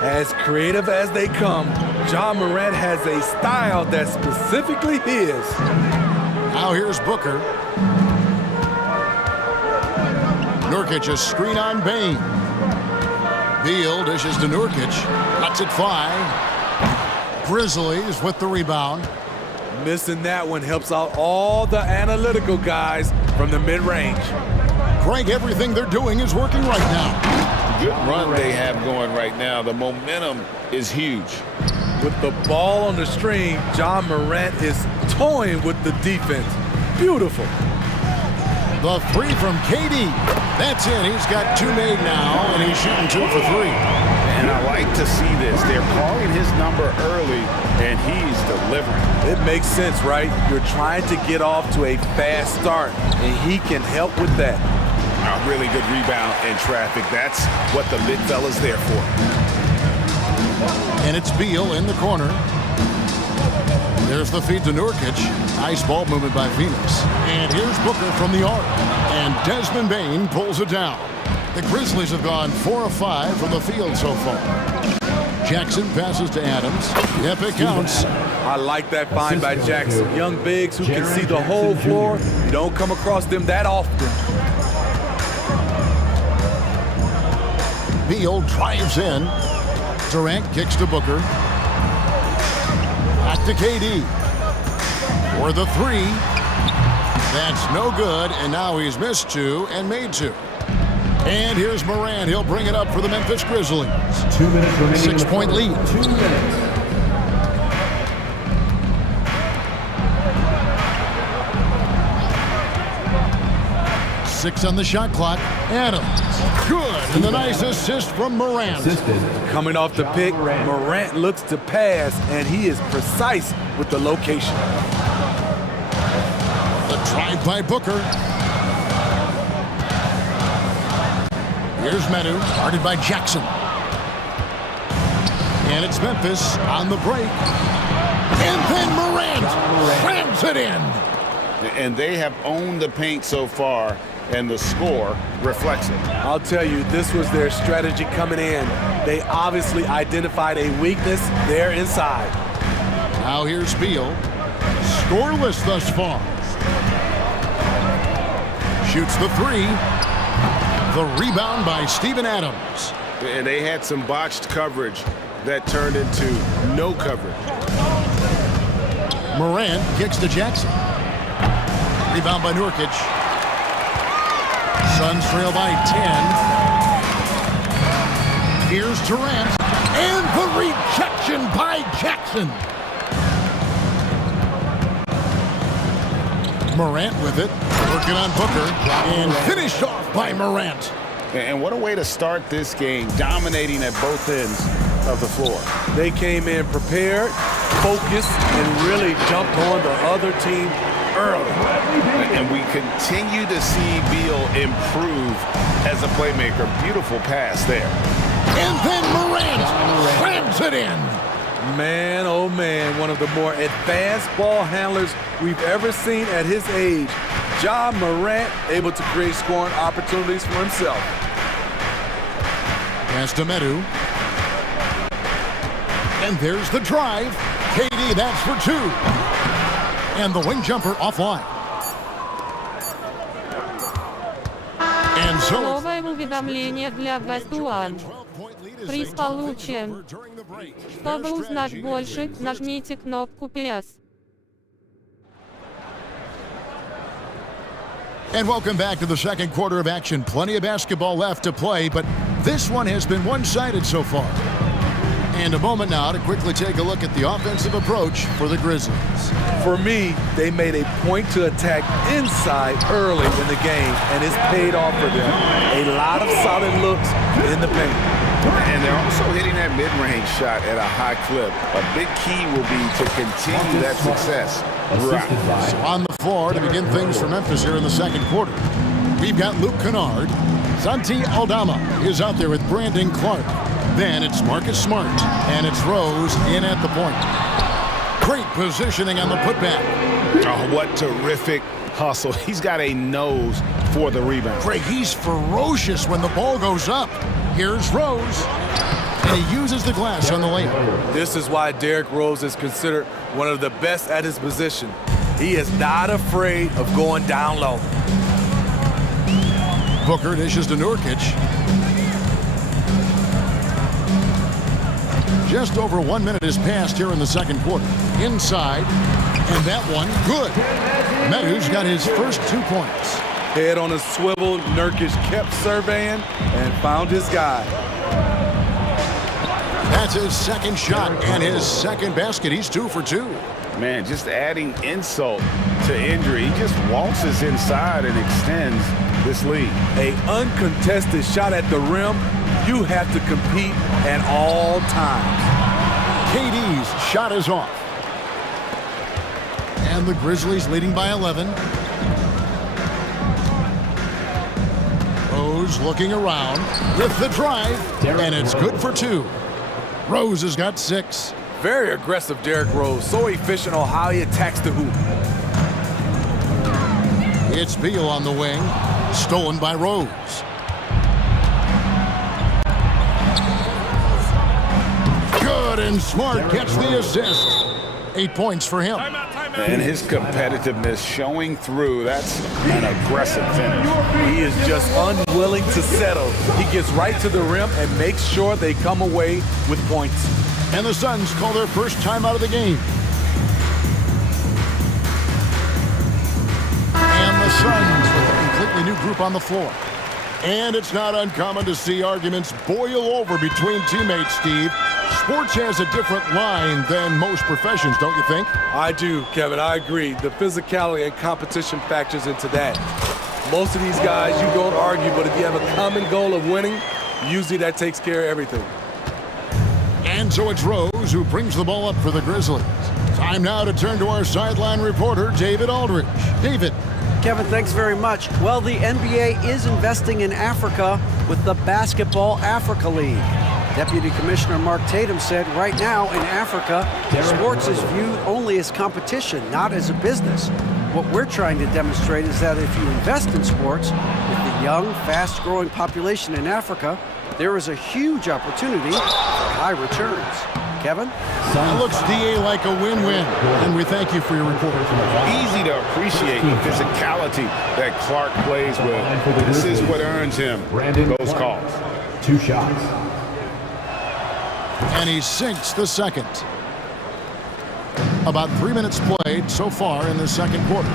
As creative as they come, Ja Morant has a style that's specifically his. Now here's Booker. Nurkic, a screen on Bane. Beal dishes to Nurkic. Lets it fly. Grizzlies with the rebound. Missing that one helps out all the analytical guys from the mid-range. Greg, everything they're doing is working right now. Good run they have going right now. The momentum is huge. With the ball on the string, Ja Morant is toying with the defense. Beautiful. The three from KD. That's it. He's got two made now, and he's shooting 2 for 3. And I like to see this. They're calling his number early, and he's delivering. It makes sense, right? You're trying to get off to a fast start, and he can help with that. A really good rebound in traffic. That's what the big fella's there for. And it's Beal in the corner. There's the feed to Nurkic. Nice ball movement by Phoenix. And here's Booker from the arc. And Desmond Bane pulls it down. The Grizzlies have gone 4 of 5 from the field so far. Jackson passes to Adams. Yep, it counts. I like that find by Jackson. Young bigs who can see the whole floor. You don't come across them that often. Beal drives in. Durant kicks to Booker. Back to KD. For the three. That's no good, and now he's missed 2 and made 2. And here's Morant. He'll bring it up for the Memphis Grizzlies. 2 minutes remaining. 6-point lead. 2 minutes. Six on the shot clock. Adams. Good. And the nice assist from Morant. Coming off the pick, Morant looks to pass, and he is precise with the location. The drive by Booker. Here's Manu, guarded by Jackson. And it's Memphis on the break. And then Morant slams it in. And they have owned the paint so far, and the score reflects it. I'll tell you, this was their strategy coming in. They obviously identified a weakness there inside. Now here's Beal. Scoreless thus far. Shoots the three. The rebound by Steven Adams. And they had some botched coverage that turned into no coverage. Morant kicks to Jackson. Rebound by Nurkic. Suns trail by 10. Here's Durant. And the rejection by Jackson. Morant with it, working on Booker, and finished off by Morant. And what a way to start this game, dominating at both ends of the floor. They came in prepared, focused, and really jumped on the other team early. And we continue to see Beal improve as a playmaker. Beautiful pass there. And then Morant slams it in. Man, oh man, one of the more advanced ball handlers we've ever seen at his age. Ja Morant able to create scoring opportunities for himself. Pass to Medu. And there's the drive. KD, that's for two. And the wing jumper offline. And so Новое уведомление для Бастуан. Приз получен. Чтобы узнать больше, нажмите кнопку PS. And welcome back to the second quarter of action. Plenty of basketball left to play, but this one has been one-sided so far. And a moment now to quickly take a look at the offensive approach for the Grizzlies. For me, they made a point to attack inside early in the game, and it's paid off for them. A lot of solid looks in the paint. And they're also hitting that mid-range shot at a high clip. A big key will be to continue that success. So on the floor to begin things for Memphis here in the second quarter. We've got Luke Kennard. Santi Aldama is out there with Brandon Clark. Then it's Marcus Smart, and it's Rose in at the point. Great positioning on the putback. Oh, what terrific hustle. He's got a nose for the rebound. Greg, he's ferocious when the ball goes up. Here's Rose, and he uses the glass on the layup. This is why Derrick Rose is considered one of the best at his position. He is not afraid of going down low. Booker dishes to Nurkic. Just over 1 minute has passed here in the second quarter. Inside, and that one, good. Medu's got his first 2 points. Head on a swivel, Nurkic kept surveying and found his guy. That's his second shot and his second basket. He's 2 for 2. Man, just adding insult to injury. He just waltzes inside and extends this lead. An uncontested shot at the rim, you have to compete at all times. KD's shot is off. And the Grizzlies leading by 11. Rose looking around with the drive, and it's good for 2. Rose has got 6. Very aggressive Derrick Rose, so efficient on how he attacks the hoop. It's Beal on the wing, stolen by Rose. Good, and Smart gets the assist. 8 points for him. And his competitiveness showing through. That's an aggressive finish. He is just unwilling to settle. He gets right to the rim and makes sure they come away with points. And the Suns call their first time out of the game. And the Suns with a completely new group on the floor. And it's not uncommon to see arguments boil over between teammates, Steve. Sports has a different line than most professions, don't you think? I do, Kevin. I agree. The physicality and competition factors into that. Most of these guys, you don't argue, but if you have a common goal of winning, usually that takes care of everything. And so it's Rose who brings the ball up for the Grizzlies. Time now to turn to our sideline reporter, David Aldridge. David. Kevin, thanks very much. Well, the NBA is investing in Africa with the Basketball Africa League. Deputy Commissioner Mark Tatum said right now in Africa, sports is viewed only as competition, not as a business. What we're trying to demonstrate is that if you invest in sports, with the young, fast-growing population in Africa, there is a huge opportunity for high returns. Kevin? It looks, DA, like a win-win, and we thank you for your report. Easy to appreciate the physicality that Clark plays with. This is what earns him those calls. 2 shots. And he sinks the second. About 3 minutes played so far in the second quarter.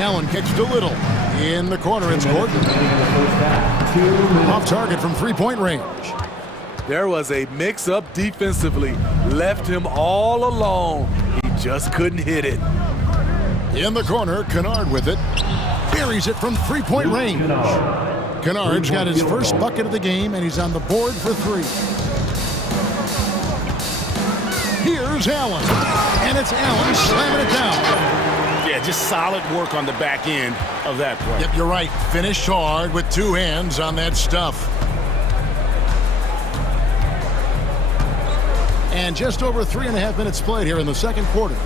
Allen kicks to Little. In the corner, it's Gordon. Off target from three-point range. There was a mix-up defensively. Left him all alone. He just couldn't hit it. In the corner, Kennard with it. Buries it from three-point range. Kennard's got his first bucket of the game, and he's on the board for three. Here's Allen, and it's Allen slamming it down. Yeah, just solid work on the back end of that play. Yep, you're right. Finished hard with two hands on that stuff. And just over 3.5 minutes played here in the second quarter.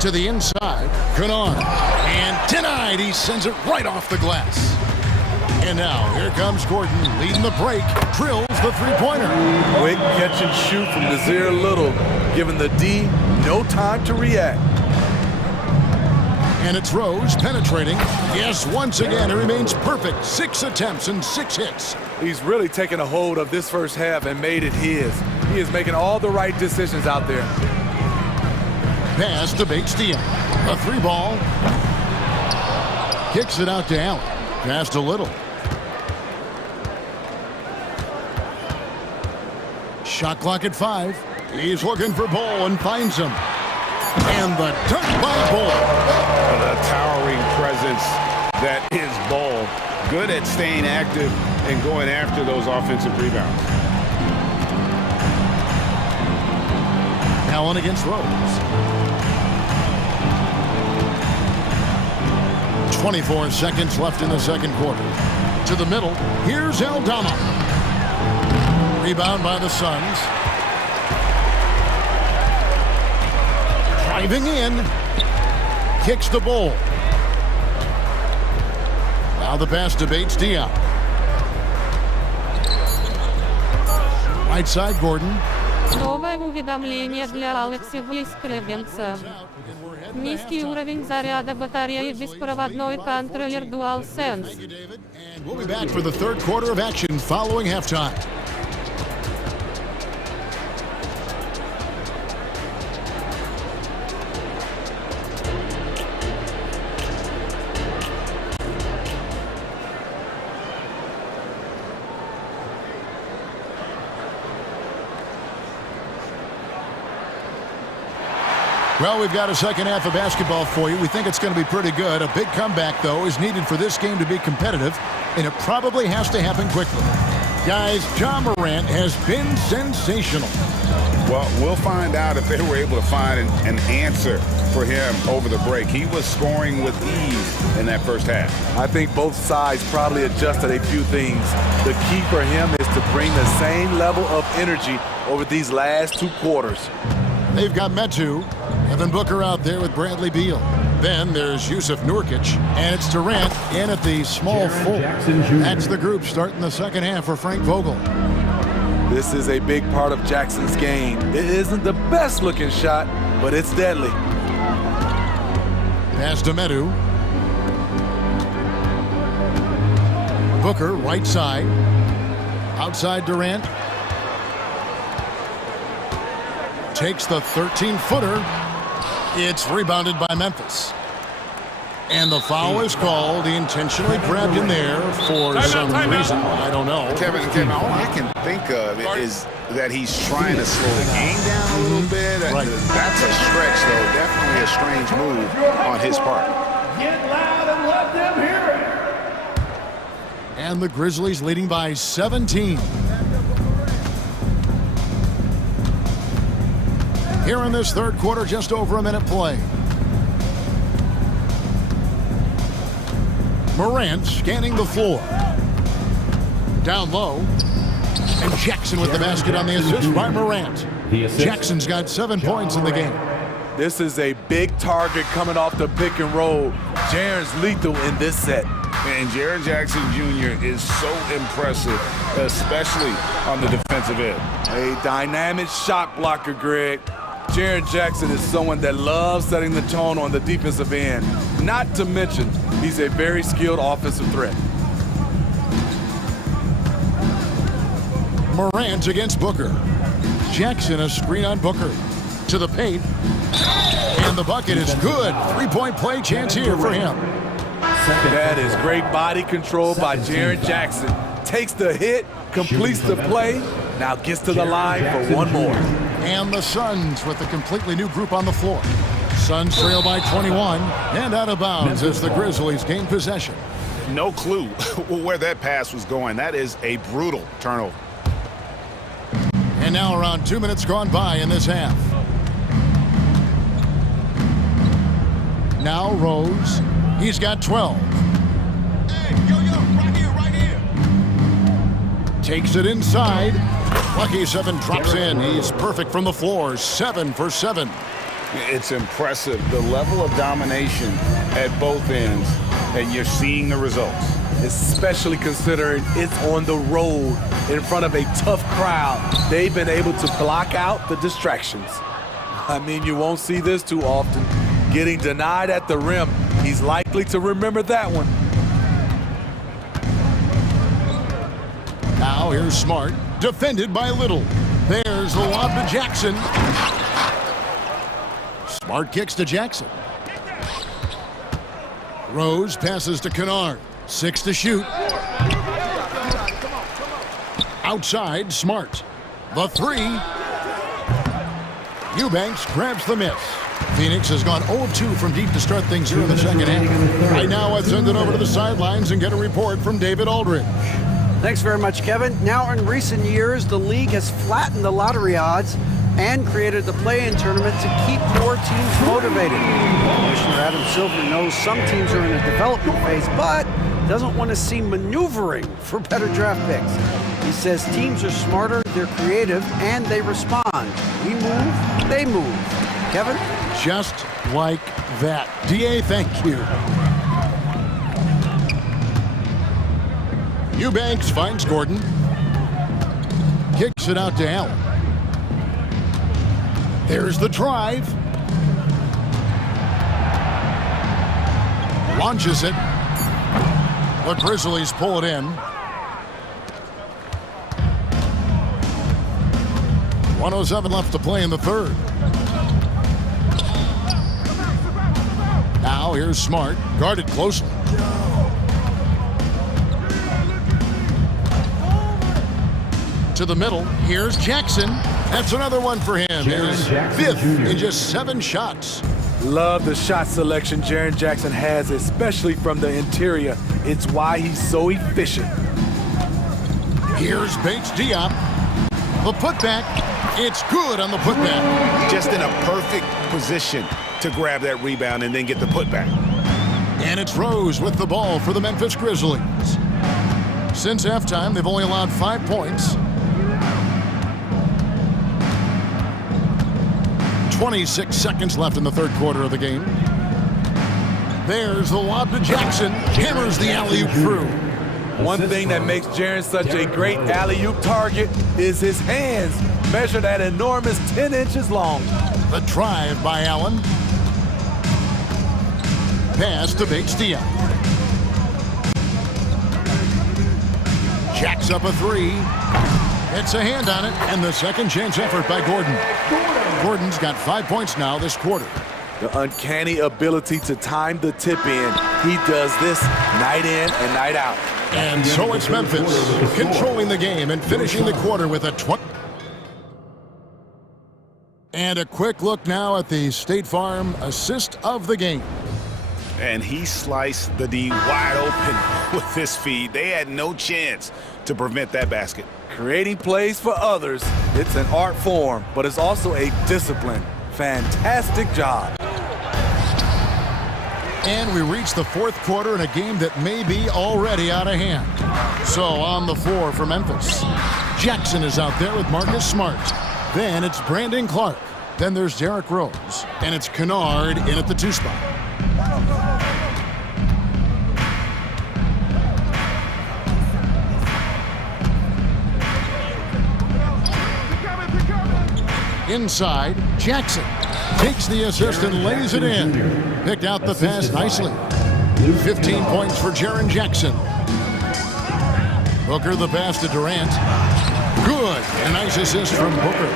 To the inside, Kennard, and denied. He sends it right off the glass. And now, here comes Gordon, leading the break, drills the three-pointer. Quick catch and shoot from Nazir Little, giving the D no time to react. And it's Rose penetrating. Yes, once again, it remains perfect. 6 attempts and 6 hits. He's really taken a hold of this first half and made it his. He is making all the right decisions out there. Pass to Bates-Diop. A three ball. Kicks it out to Allen. Pass to Little. Shot clock at 5. He's looking for Ball and finds him. And the dunk by Ball. The towering presence that is Ball. Good at staying active and going after those offensive rebounds. Allen against Rose. 24 seconds left in the second quarter. To the middle, here's Aldama. Rebound by the Suns. Driving in. Kicks the ball. Now the pass to Bates-Diop. Right side, Gordon. Новое уведомление для Алекси Выскребенца. Низкий уровень заряда батареи беспроводной контроллер DualSense. We'll be back for the third quarter of action following halftime. Well, we've got a second half of basketball for you. We think it's going to be pretty good. A big comeback, though, is needed for this game to be competitive, and it probably has to happen quickly. Guys, Ja Morant has been sensational. Well, we'll find out if they were able to find an answer for him over the break. He was scoring with ease in that first half. I think both sides probably adjusted a few things. The key for him is to bring the same level of energy over these last 2 quarters. They've got Metu, Devin Booker out there with Bradley Beal. Then there's Yusuf Nurkic, and it's Durant in at the small forward. That's the group starting the second half for Frank Vogel. This is a big part of Jackson's game. It isn't the best looking shot, but it's deadly. Pass to Metu. Booker, right side. Outside Durant. Takes the 13-footer. It's rebounded by Memphis. And the foul is called. He intentionally grabbed in there for some reason. I don't know. Kevin, all I can think of is that he's trying to slow the game down a little bit. Right. That's a stretch, though. Definitely a strange move on his part. Get loud and let them hear it. And the Grizzlies leading by 17. Here in this third quarter, just over a minute play. Morant scanning the floor. Down low. And Jackson with the basket on the assist by Morant. Jackson's got 7 points in the game. This is a big target coming off the pick and roll. Jaren's lethal in this set. And Jaren Jackson Jr. is so impressive, especially on the defensive end. A dynamic shot blocker, Greg. Jaren Jackson is someone that loves setting the tone on the defensive end. Not to mention, he's a very skilled offensive threat. Morant against Booker. Jackson a screen on Booker. To the paint. And the bucket is good. 3-point play chance here for him. That is great body control by Jaren Jackson. Takes the hit, completes the play, now gets to the line for one more. And the Suns with a completely new group on the floor. Suns trail by 21 and out of bounds as the Grizzlies gain possession. No clue where that pass was going. That is a brutal turnover. And now around 2 minutes gone by in this half. Now Rose. He's got 12. Hey, right here. Takes it inside. Lucky 7 drops in. He's perfect from the floor. 7 for 7. It's impressive, the level of domination at both ends, and you're seeing the results. Especially considering it's on the road in front of a tough crowd. They've been able to block out the distractions. I mean, you won't see this too often. Getting denied at the rim, he's likely to remember that one. Now here's Smart, defended by Little. There's the lob to Jackson. Smart kicks to Jackson. Rose passes to Kennard. 6 to shoot. Outside, Smart. The 3. Eubanks grabs the miss. Phoenix has gone 0 of 2 from deep to start things here in the second half. Right now, let's send it over to the sidelines and get a report from David Aldridge. Thanks very much, Kevin. Now, in recent years, the league has flattened the lottery odds and created the play-in tournament to keep more teams motivated. Commissioner Adam Silver knows some teams are in a development phase, but doesn't want to see maneuvering for better draft picks. He says teams are smarter, they're creative, and they respond. We move, they move. Kevin? Just like that. DA, thank you. Eubanks finds Gordon. Kicks it out to Allen. There's the drive. Launches it. The Grizzlies pull it in. 1:07 left to play in the third. Now here's Smart, guarded closely. To the middle, here's Jackson. That's another one for him. His 5th in just 7 shots. Love the shot selection Jaren Jackson has, especially from the interior. It's why he's so efficient. Here's Bates Diop. The putback. It's good on the putback. Just in a perfect position to grab that rebound and then get the putback. And it's Rose with the ball for the Memphis Grizzlies. Since halftime, they've only allowed 5 points. 26 seconds left in the third quarter of the game. There's the lob to Jackson. Hammers the alley-oop through. One thing that makes Jaren such a great alley-oop target is his hands, measured at enormous 10 inches long. The drive by Allen. Pass to Bates Diop. Jacks up a 3. It's a hand on it, and the second chance effort by Gordon. Gordon's got 5 points now this quarter. The uncanny ability to time the tip in. He does this night in and night out. And so it's Memphis controlling the game and finishing the quarter with a 20. And a quick look now at the State Farm assist of the game. And he sliced the D wide open with this feed. They had no chance to prevent that basket. Creating plays for others, it's an art form, but it's also a discipline. Fantastic job. And we reach the fourth quarter in a game that may be already out of hand. So on the floor for Memphis, Jackson is out there with Marcus Smart. Then it's Brandon Clark. Then there's Derrick Rose. And it's Kennard in at the 2 spot. Inside, Jackson takes the assist and lays it in. Picked out the pass nicely. 15 points for Jaren Jackson. Booker the pass to Durant. Good. A nice assist from Booker.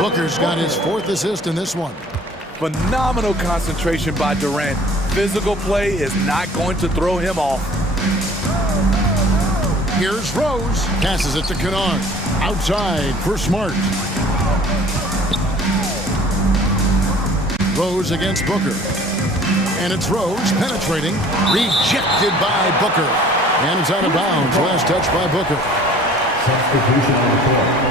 Booker's got his 4th assist in this one. Phenomenal concentration by Durant. Physical play is not going to throw him off. Here's Rose. Passes it to Kennard. Outside for Smart. Rose against Booker. And it's Rose penetrating. Rejected by Booker. And it's out of bounds. Last touch by Booker. Substitution on the court.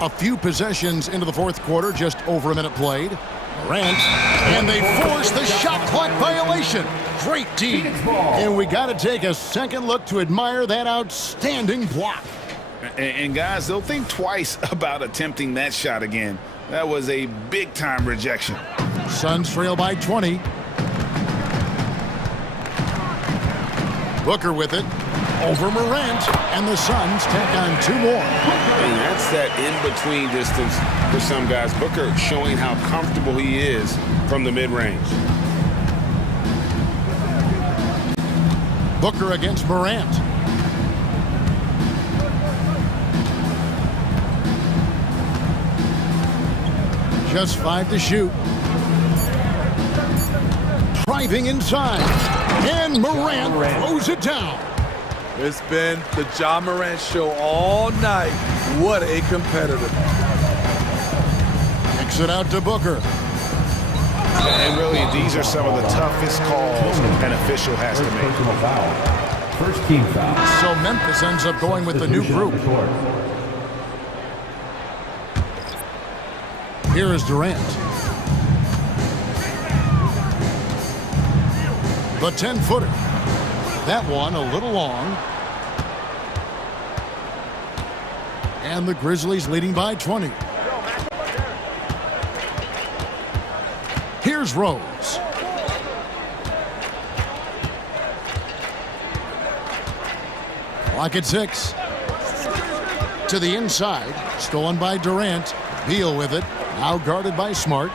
A few possessions into the fourth quarter, just over a minute played. Morant, and they force the shot clock violation. Great team. And we got to take a second look to admire that outstanding block. And guys, they'll think twice about attempting that shot again. That was a big-time rejection. Suns trail by 20. Booker with it. Over Morant, and the Suns tack on 2 more. And that's that in-between distance for some guys. Booker showing how comfortable he is from the mid-range. Booker against Morant. Just 5 to shoot. Driving inside. And Morant throws it down. It's been the Ja Morant show all night. What a competitor. Kicks it out to Booker. And really, these are some of the toughest calls an official has to make. First team foul. So Memphis ends up going with the new group. Here is Durant. The 10-footer. That one a little long. And the Grizzlies leading by 20. Here's Rose. Clock at 6. To the inside. Stolen by Durant. Beal with it. Now guarded by Smart.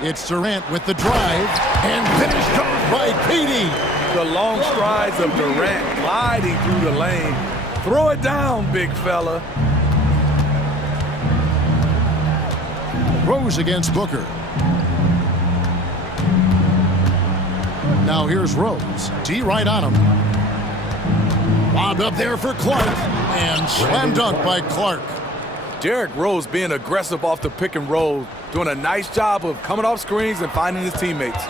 It's Durant with the drive. And finished off by KD. The long strides of Durant gliding through the lane. Throw it down, big fella. Rose against Booker. Now here's Rose. D right on him. Lobbed up there for Clark. And slam dunk by Clark. Derrick Rose being aggressive off the pick and roll. Doing a nice job of coming off screens and finding his teammates.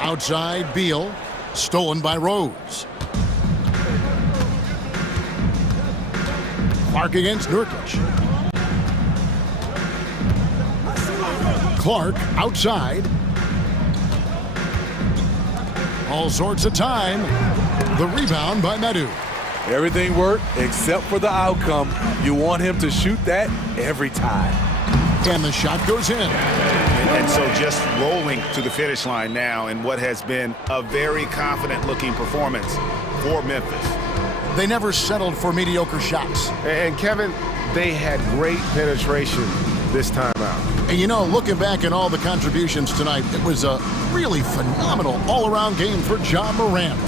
Outside Beal. Stolen by Rose. Clark against Nurkic. Clark outside. All sorts of time. The rebound by Medu. Everything worked except for the outcome. You want him to shoot that every time. And the shot goes in. And so just rolling to the finish line now in what has been a very confident-looking performance for Memphis. They never settled for mediocre shots. And Kevin, they had great penetration this time out. And you know, looking back at all the contributions tonight, it was a really phenomenal all-around game for Ja Morant.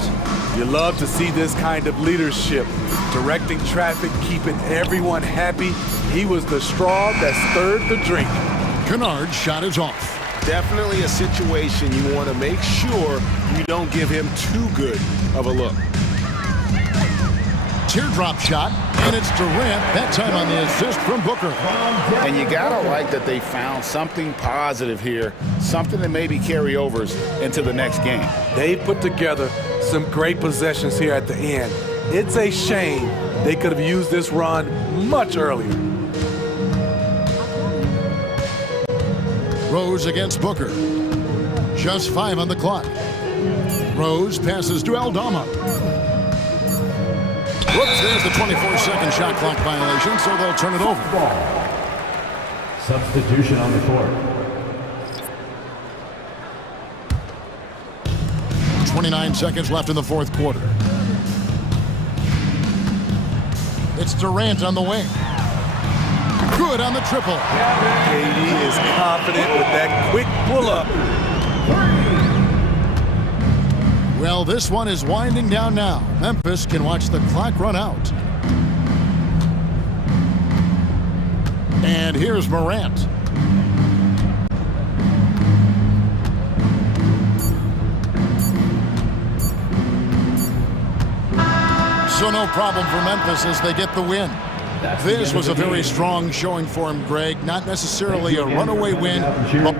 You love to see this kind of leadership, directing traffic, keeping everyone happy. He was the straw that stirred the drink. Kennard's shot is off. Definitely a situation you want to make sure you don't give him too good of a look. Teardrop shot, and it's Durant, that time on the assist from Booker. And you gotta like that they found something positive here, something that maybe carry overs into the next game. They put together some great possessions here at the end. It's a shame they could have used this run much earlier. Rose against Booker. Just 5 on the clock. Rose passes to Aldama. Whoops, there's the 24-second shot clock violation, so they'll turn it over. Substitution on the court. 29 seconds left in the fourth quarter. It's Durant on the wing. Good on the triple. KD is confident with that quick pull-up. Well, this one is winding down now. Memphis can watch the clock run out. And here's Morant. So no problem for Memphis as they get the win. This was a very strong showing for him, Greg. Not necessarily a runaway win, but